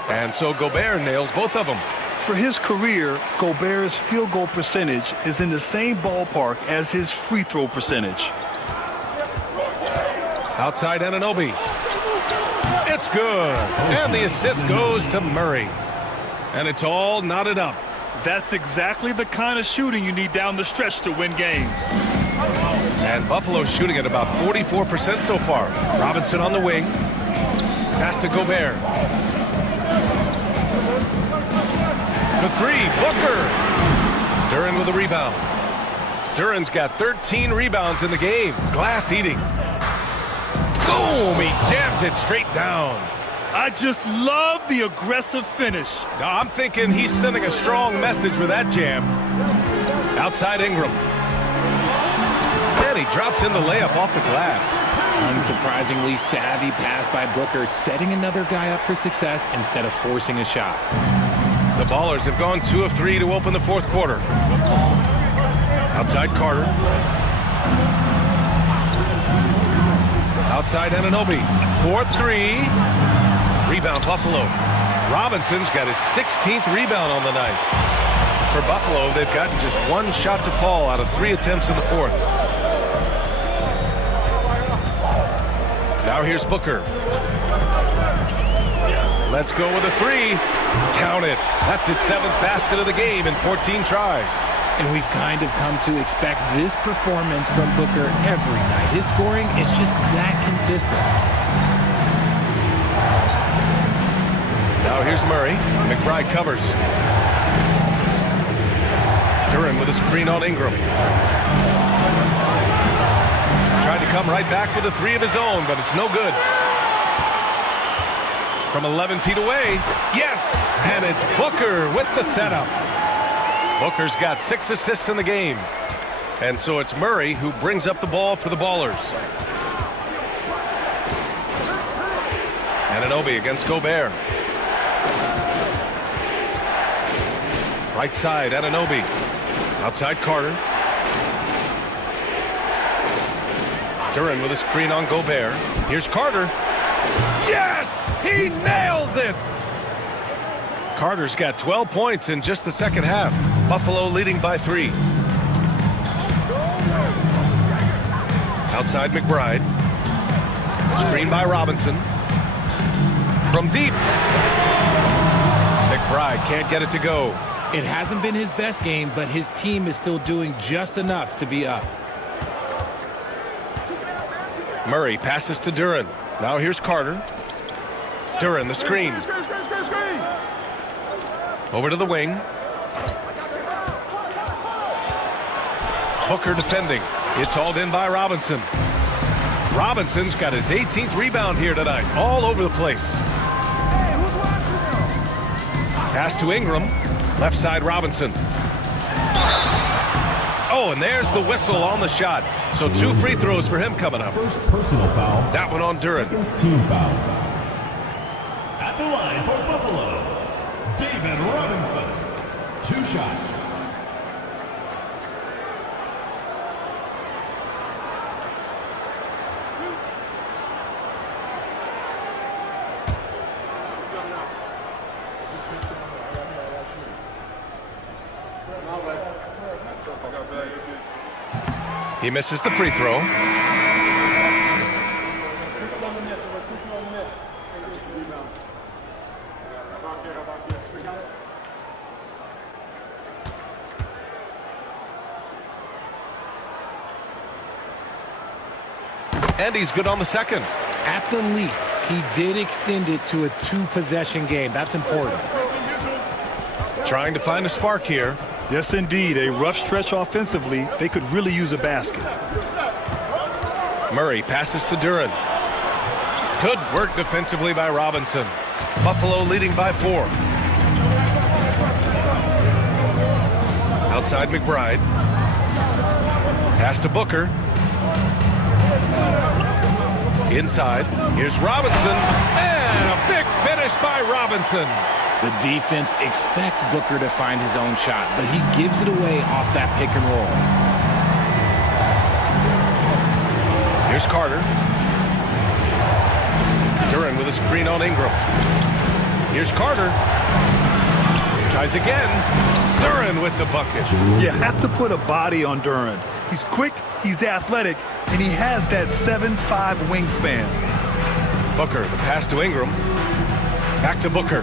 And so Gobert nails both of them. For his career, Gobert's field goal percentage is in the same ballpark as his free throw percentage. Outside Anunoby. It's good. And the assist goes to Murray. And it's all knotted up. That's exactly the kind of shooting you need down the stretch to win games. And Buffalo's shooting at about 44% so far. Robinson on the wing. Pass to Gobert. For three, Booker. Duren with a rebound. Duren's got 13 rebounds in the game. Glass eating. Boom! He jams it straight down. I just love the aggressive finish. I'm thinking he's sending a strong message with that jam. Outside Ingram. And he drops in the layup off the glass. Unsurprisingly savvy pass by Booker, setting another guy up for success instead of forcing a shot. The Ballers have gone 2 of 3 to open the fourth quarter. Outside Carter. Outside Anunoby. 4-3. Rebound Buffalo. Robinson's got his 16th rebound on the night. For Buffalo, they've gotten just one shot to fall out of 3 attempts in the fourth. Now here's Booker. Let's go with a 3. Count it. That's his 7th basket of the game in 14 tries. And we've kind of come to expect this performance from Booker every night. His scoring is just that consistent. Now here's Murray. McBride covers. Duren with a screen on Ingram. Tried to come right back with a 3 of his own, but it's no good. From 11 feet away. Yes! And it's Booker with the setup. Booker's got 6 assists in the game. And so it's Murray who brings up the ball for the Ballers. Anunoby against Gobert. Right side, Anunoby. Outside Carter. Duren with a screen on Gobert. Here's Carter. Yes! He nails it! Carter's got 12 points in just the second half. Buffalo leading by 3. Outside McBride. Screen by Robinson. From deep. McBride can't get it to go. It hasn't been his best game, but his team is still doing just enough to be up. Murray passes to Duren. Now here's Carter. Duren, the screen. Over to the wing. Booker defending. It's hauled in by Robinson. Robinson's got his 18th rebound here tonight. All over the place. Pass to Ingram. Left side Robinson. Oh, and there's the whistle on the shot. So 2 free throws for him coming up. First personal foul. That one on Duren. Team foul. At the line for Buffalo, David Robinson. 2 shots. He misses the free throw. And he's good on the second. At the least, he did extend it to a 2-possession game. That's important. Trying to find a spark here. Yes, indeed. A rough stretch offensively. They could really use a basket. Murray passes to Duren. Good work defensively by Robinson. Buffalo leading by 4. Outside McBride. Pass to Booker. Inside. Here's Robinson. And a big finish by Robinson. The defense expects Booker to find his own shot, but he gives it away off that pick and roll. Here's Carter. Duren with a screen on Ingram. Here's Carter. Tries again. Duren with the bucket. You have to put a body on Duren. He's quick, he's athletic, and he has that 7'5" wingspan. Booker, the pass to Ingram. Back to Booker.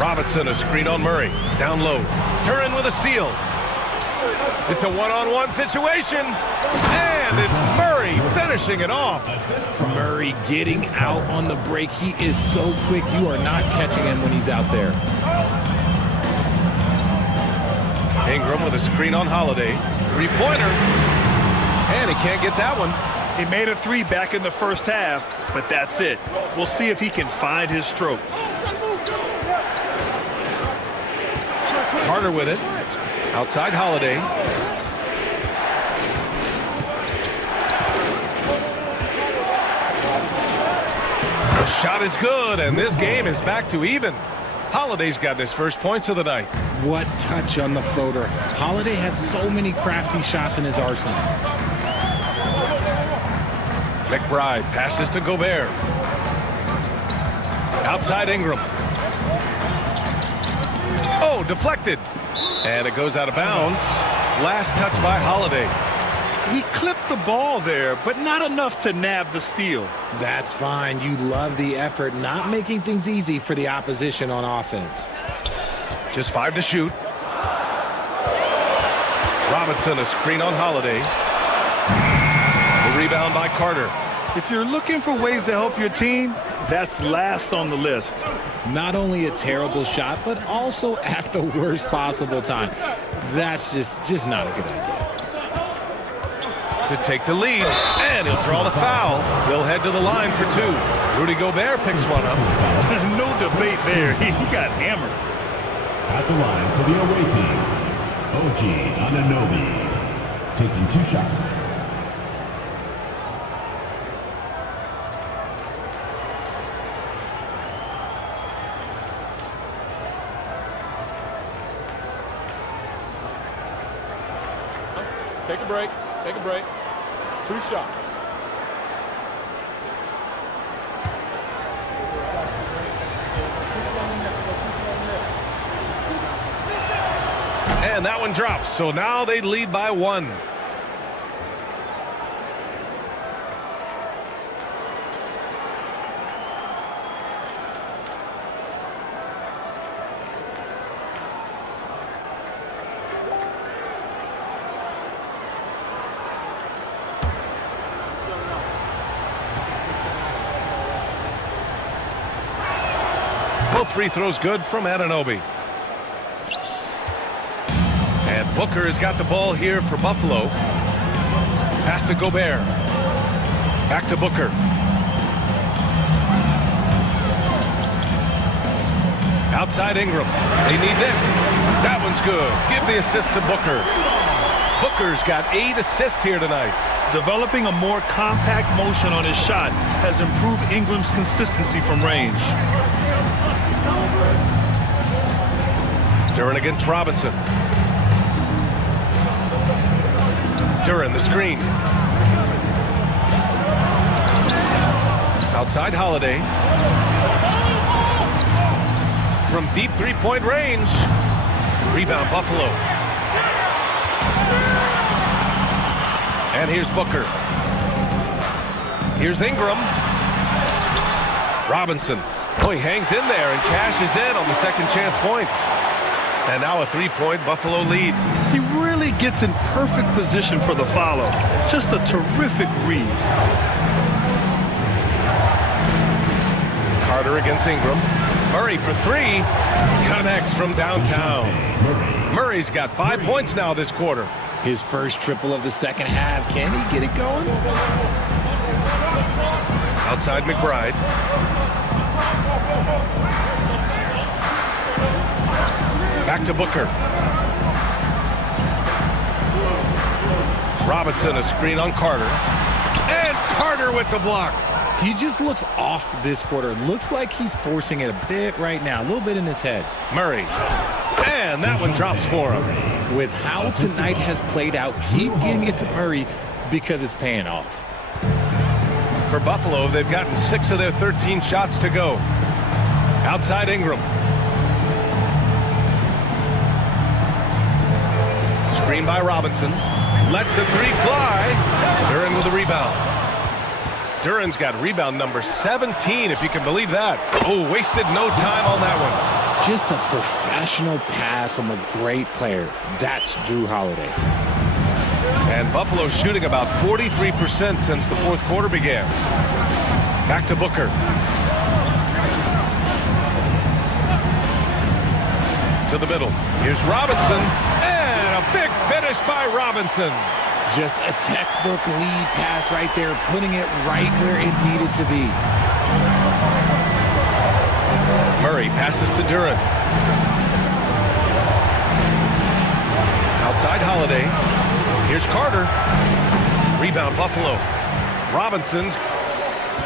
Robinson, a screen on Murray. Down low. Duren with a steal. It's a one-on-one situation. And it's Murray finishing it off. Murray getting out on the break. He is so quick. You are not catching him when he's out there. Ingram with a screen on Holiday. Three-pointer. And he can't get that one. He made a three back in the first half, but that's it. We'll see if he can find his stroke. Carter with it. Outside Holiday. The shot is good, and this game is back to even. Holiday's got his first points of the night. What touch on the floater. Holiday has so many crafty shots in his arsenal. McBride passes to Gobert. Outside Ingram. Oh, deflected. And it goes out of bounds. Last touch by Holiday. He clipped the ball there, but not enough to nab the steal. That's fine. You love the effort, not making things easy for the opposition on offense. Just 5 to shoot. Robinson, a screen on Holiday. The rebound by Carter. If you're looking for ways to help your team, that's last on the list. Not only a terrible shot, but also at the worst possible time. That's just not a good idea. To take the lead, and he'll draw the foul. He'll head to the line for 2. Rudy Gobert picks one up. No debate there. He got hammered. At the line for the away team, OG Anunoby, taking 2 shots. Take a break. Take a break. 2 shots. And that one drops. So now they lead by 1. Both free throws good from Anunoby. And Booker has got the ball here for Buffalo. Pass to Gobert. Back to Booker. Outside Ingram. They need this. That one's good. Give the assist to Booker. Booker's got 8 assists here tonight. Developing a more compact motion on his shot has improved Ingram's consistency from range. Duren against Robinson. Duren, the screen. Outside Holiday. From deep three-point range. Rebound Buffalo. And here's Booker. Here's Ingram. Robinson. Oh, he hangs in there and cashes in on the second chance points. And now a 3-point Buffalo lead. He really gets in perfect position for the follow. Just a terrific read. Carter against Ingram. Murray for 3. Connects from downtown. Murray's got 5 points now this quarter. His first triple of the second half. Can he get it going? Outside McBride. Back to Booker. Robinson, a screen on Carter. And Carter with the block. He just looks off this quarter. Looks like he's forcing it a bit right now. A little bit in his head. Murray. And that one drops for him. with how tonight has played out, keep getting it to Murray because it's paying off. For Buffalo, they've gotten 6 of their 13 shots to go. Outside Ingram. Screen by Robinson. Lets the 3 fly. Duren with a rebound. Duren's got rebound number 17, if you can believe that. Oh, wasted no time on that one. Just a professional pass from a great player. That's Drew Holiday. And Buffalo shooting about 43% since the fourth quarter began. Back to Booker. To the middle. Here's Robinson. And a big finish by Robinson. Just a textbook lead pass right there, putting it right where it needed to be. Murray passes to Duren. Outside Holiday. Here's Carter. Rebound Buffalo. Robinson's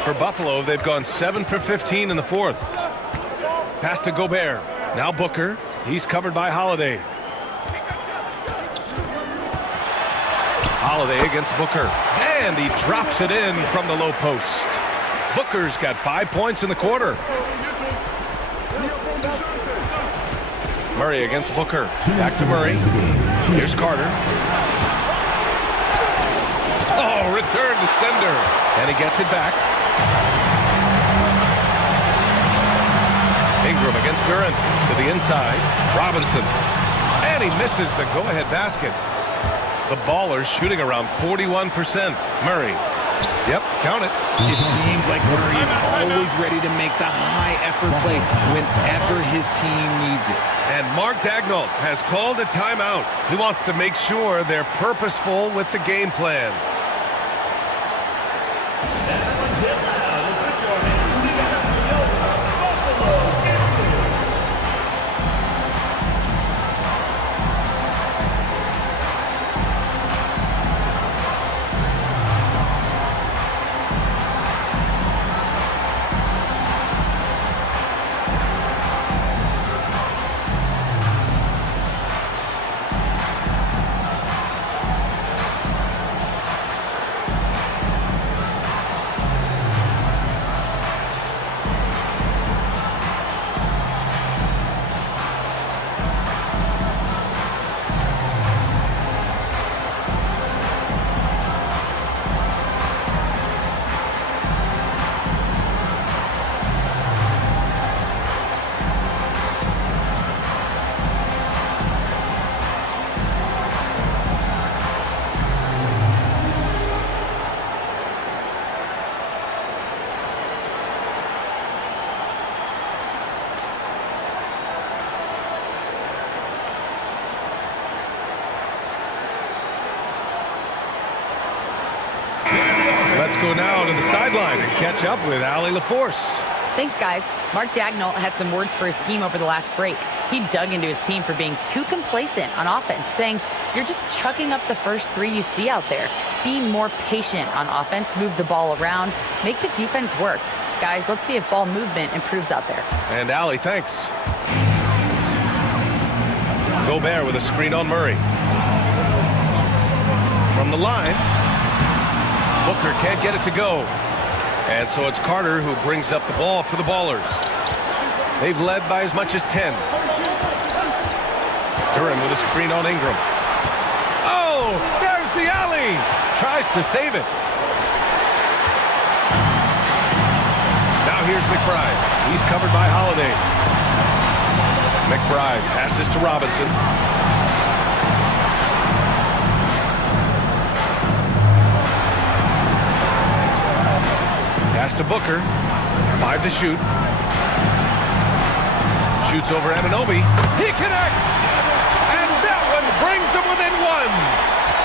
for Buffalo. They've gone 7 for 15 in the fourth. Pass to Gobert. Now Booker. He's covered by Holiday. Holiday against Booker. And he drops it in from the low post. Booker's got 5 points in the quarter. Murray against Booker. Back to Murray. Here's Carter. Oh, return to sender. And he gets it back. Ingram against Duren. To the inside. Robinson. And he misses the go-ahead basket. The Ballers shooting around 41%. Murray. Yep, count it. It seems like Murray is always ready to make the high-effort play whenever his team needs it. And Mark Daigneault has called a timeout. He wants to make sure they're purposeful with the game plan. Let's go now to the sideline and catch up with Allie LaForce. Thanks, guys. Mark Daigneault had some words for his team over the last break. He dug into his team for being too complacent on offense, saying, you're just chucking up the first 3 you see out there. Be more patient on offense, move the ball around, make the defense work. Guys, let's see if ball movement improves out there. And Allie, thanks. Gobert with a screen on Murray. From the line. Booker can't get it to go. And so it's Carter who brings up the ball for the Ballers. They've led by as much as 10. Duren with a screen on Ingram. Oh, there's the alley. Tries to save it. Now here's McBride. He's covered by Holiday. McBride passes to Robinson. Pass to Booker. 5 to shoot. Shoots over Anunoby. He connects! And that one brings him within 1.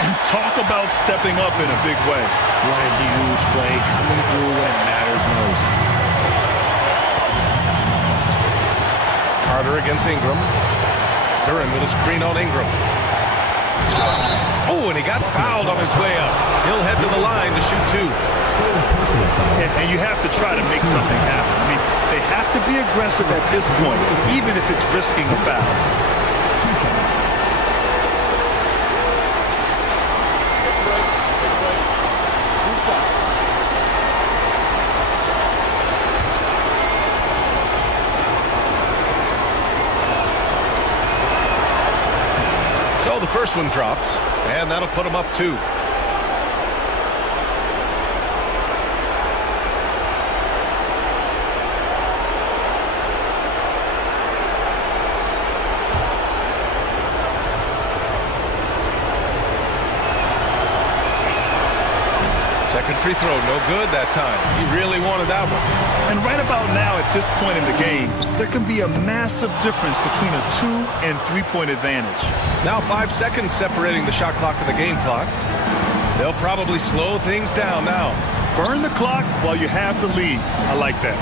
And talk about stepping up in a big way. What a huge play coming through when it matters most. Carter against Ingram. Duren with a screen on Ingram. Oh, and he got fouled on his way up. He'll head to the line to shoot 2. And you have to try to make something happen. I mean, they have to be aggressive at this point, even if it's risking a foul. first one drops, and that'll put him up 2. Second free throw, no good that time. He really wanted that one. And right about now, at this point in the game, there can be a massive difference between a 2- and 3-point advantage. Now 5 seconds separating the shot clock and the game clock. They'll probably slow things down now. Burn the clock while you have the lead. I like that.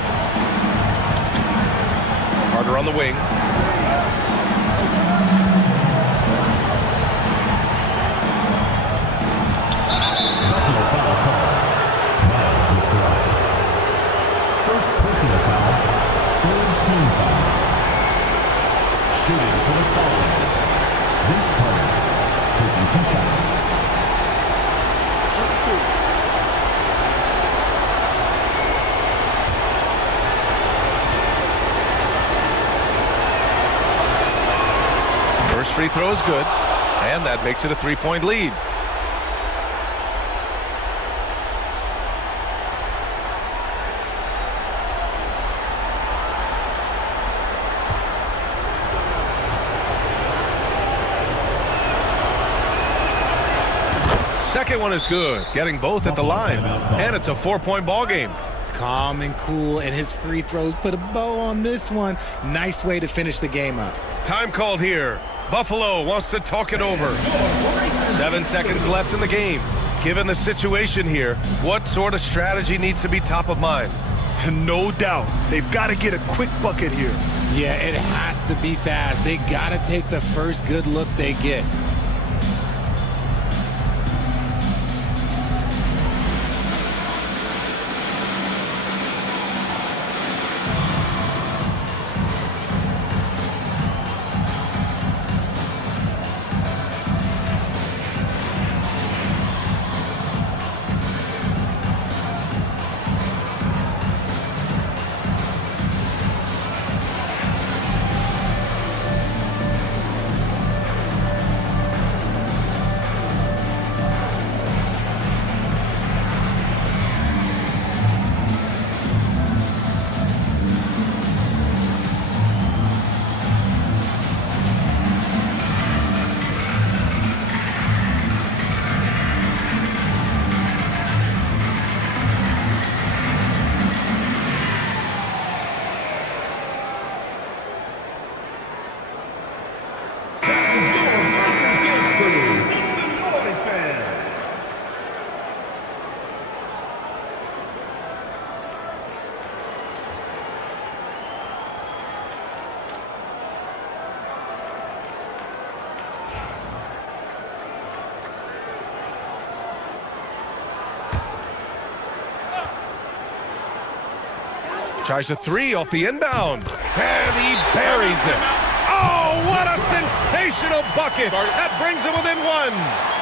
Carter on the wing. First personal foul, third team foul. Shooting for the Ballers. Vince Carter taking 2 shots. Shoot 2. First free throw is good, and that makes it a 3-point lead. Second one is good, getting both at the line, and it's a 4-point ball game. Calm and cool, and his free throws put a bow on this one. Nice way to finish the game up. Time called here. Buffalo wants to talk it over. 7 seconds left in the game. Given the situation here, what sort of strategy needs to be top of mind? No doubt. They've got to get a quick bucket here. Yeah, it has to be fast. They got to take the first good look they get. Tries a 3 off the inbound, and he buries it. Oh, what a sensational bucket. That brings him within 1.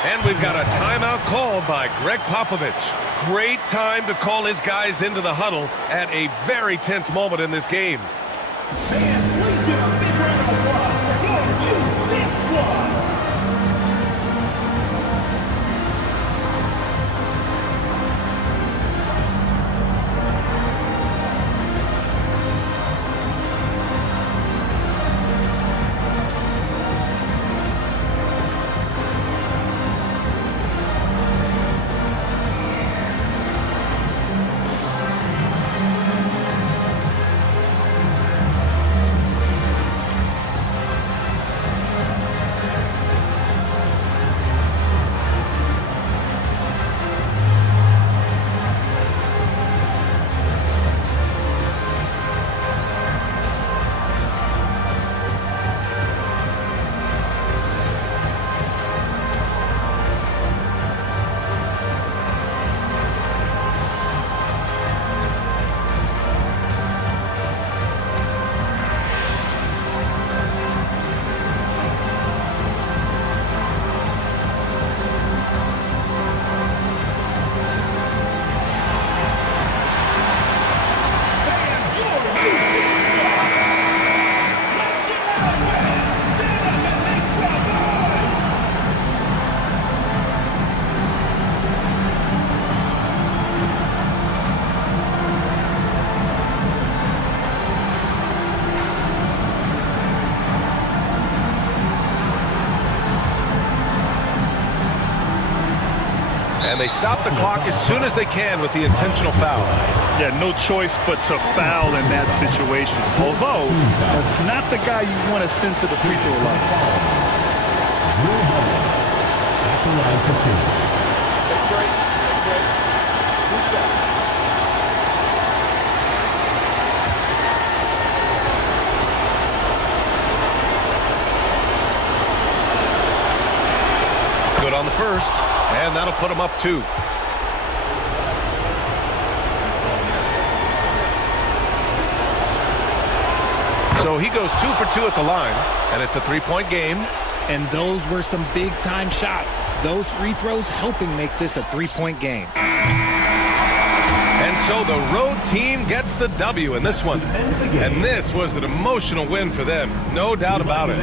And we've got a timeout called by Greg Popovich. Great time to call his guys into the huddle at a very tense moment in this game. Please give a big round of applause for your UC squad. And they stop the clock as soon as they can with the intentional foul. Yeah, no choice but to foul in that situation. Although, that's not the guy you want to send to the free throw line. At the line for two. Take a break. 2 seconds. Good on the first, and that'll put him up 2. So he goes 2 for 2 at the line, and it's a 3-point game. And those were some big-time shots. Those free throws helping make this a 3-point game. And so the road team gets the W in this one. And this was an emotional win for them, no doubt about it.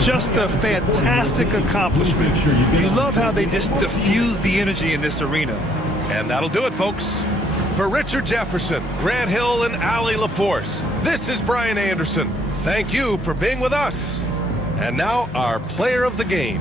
Just a fantastic accomplishment. You love how they just diffuse the energy in this arena. And that'll do it, folks. For Richard Jefferson, Grant Hill, and Allie LaForce, this is Brian Anderson. Thank you for being with us. And now our player of the game.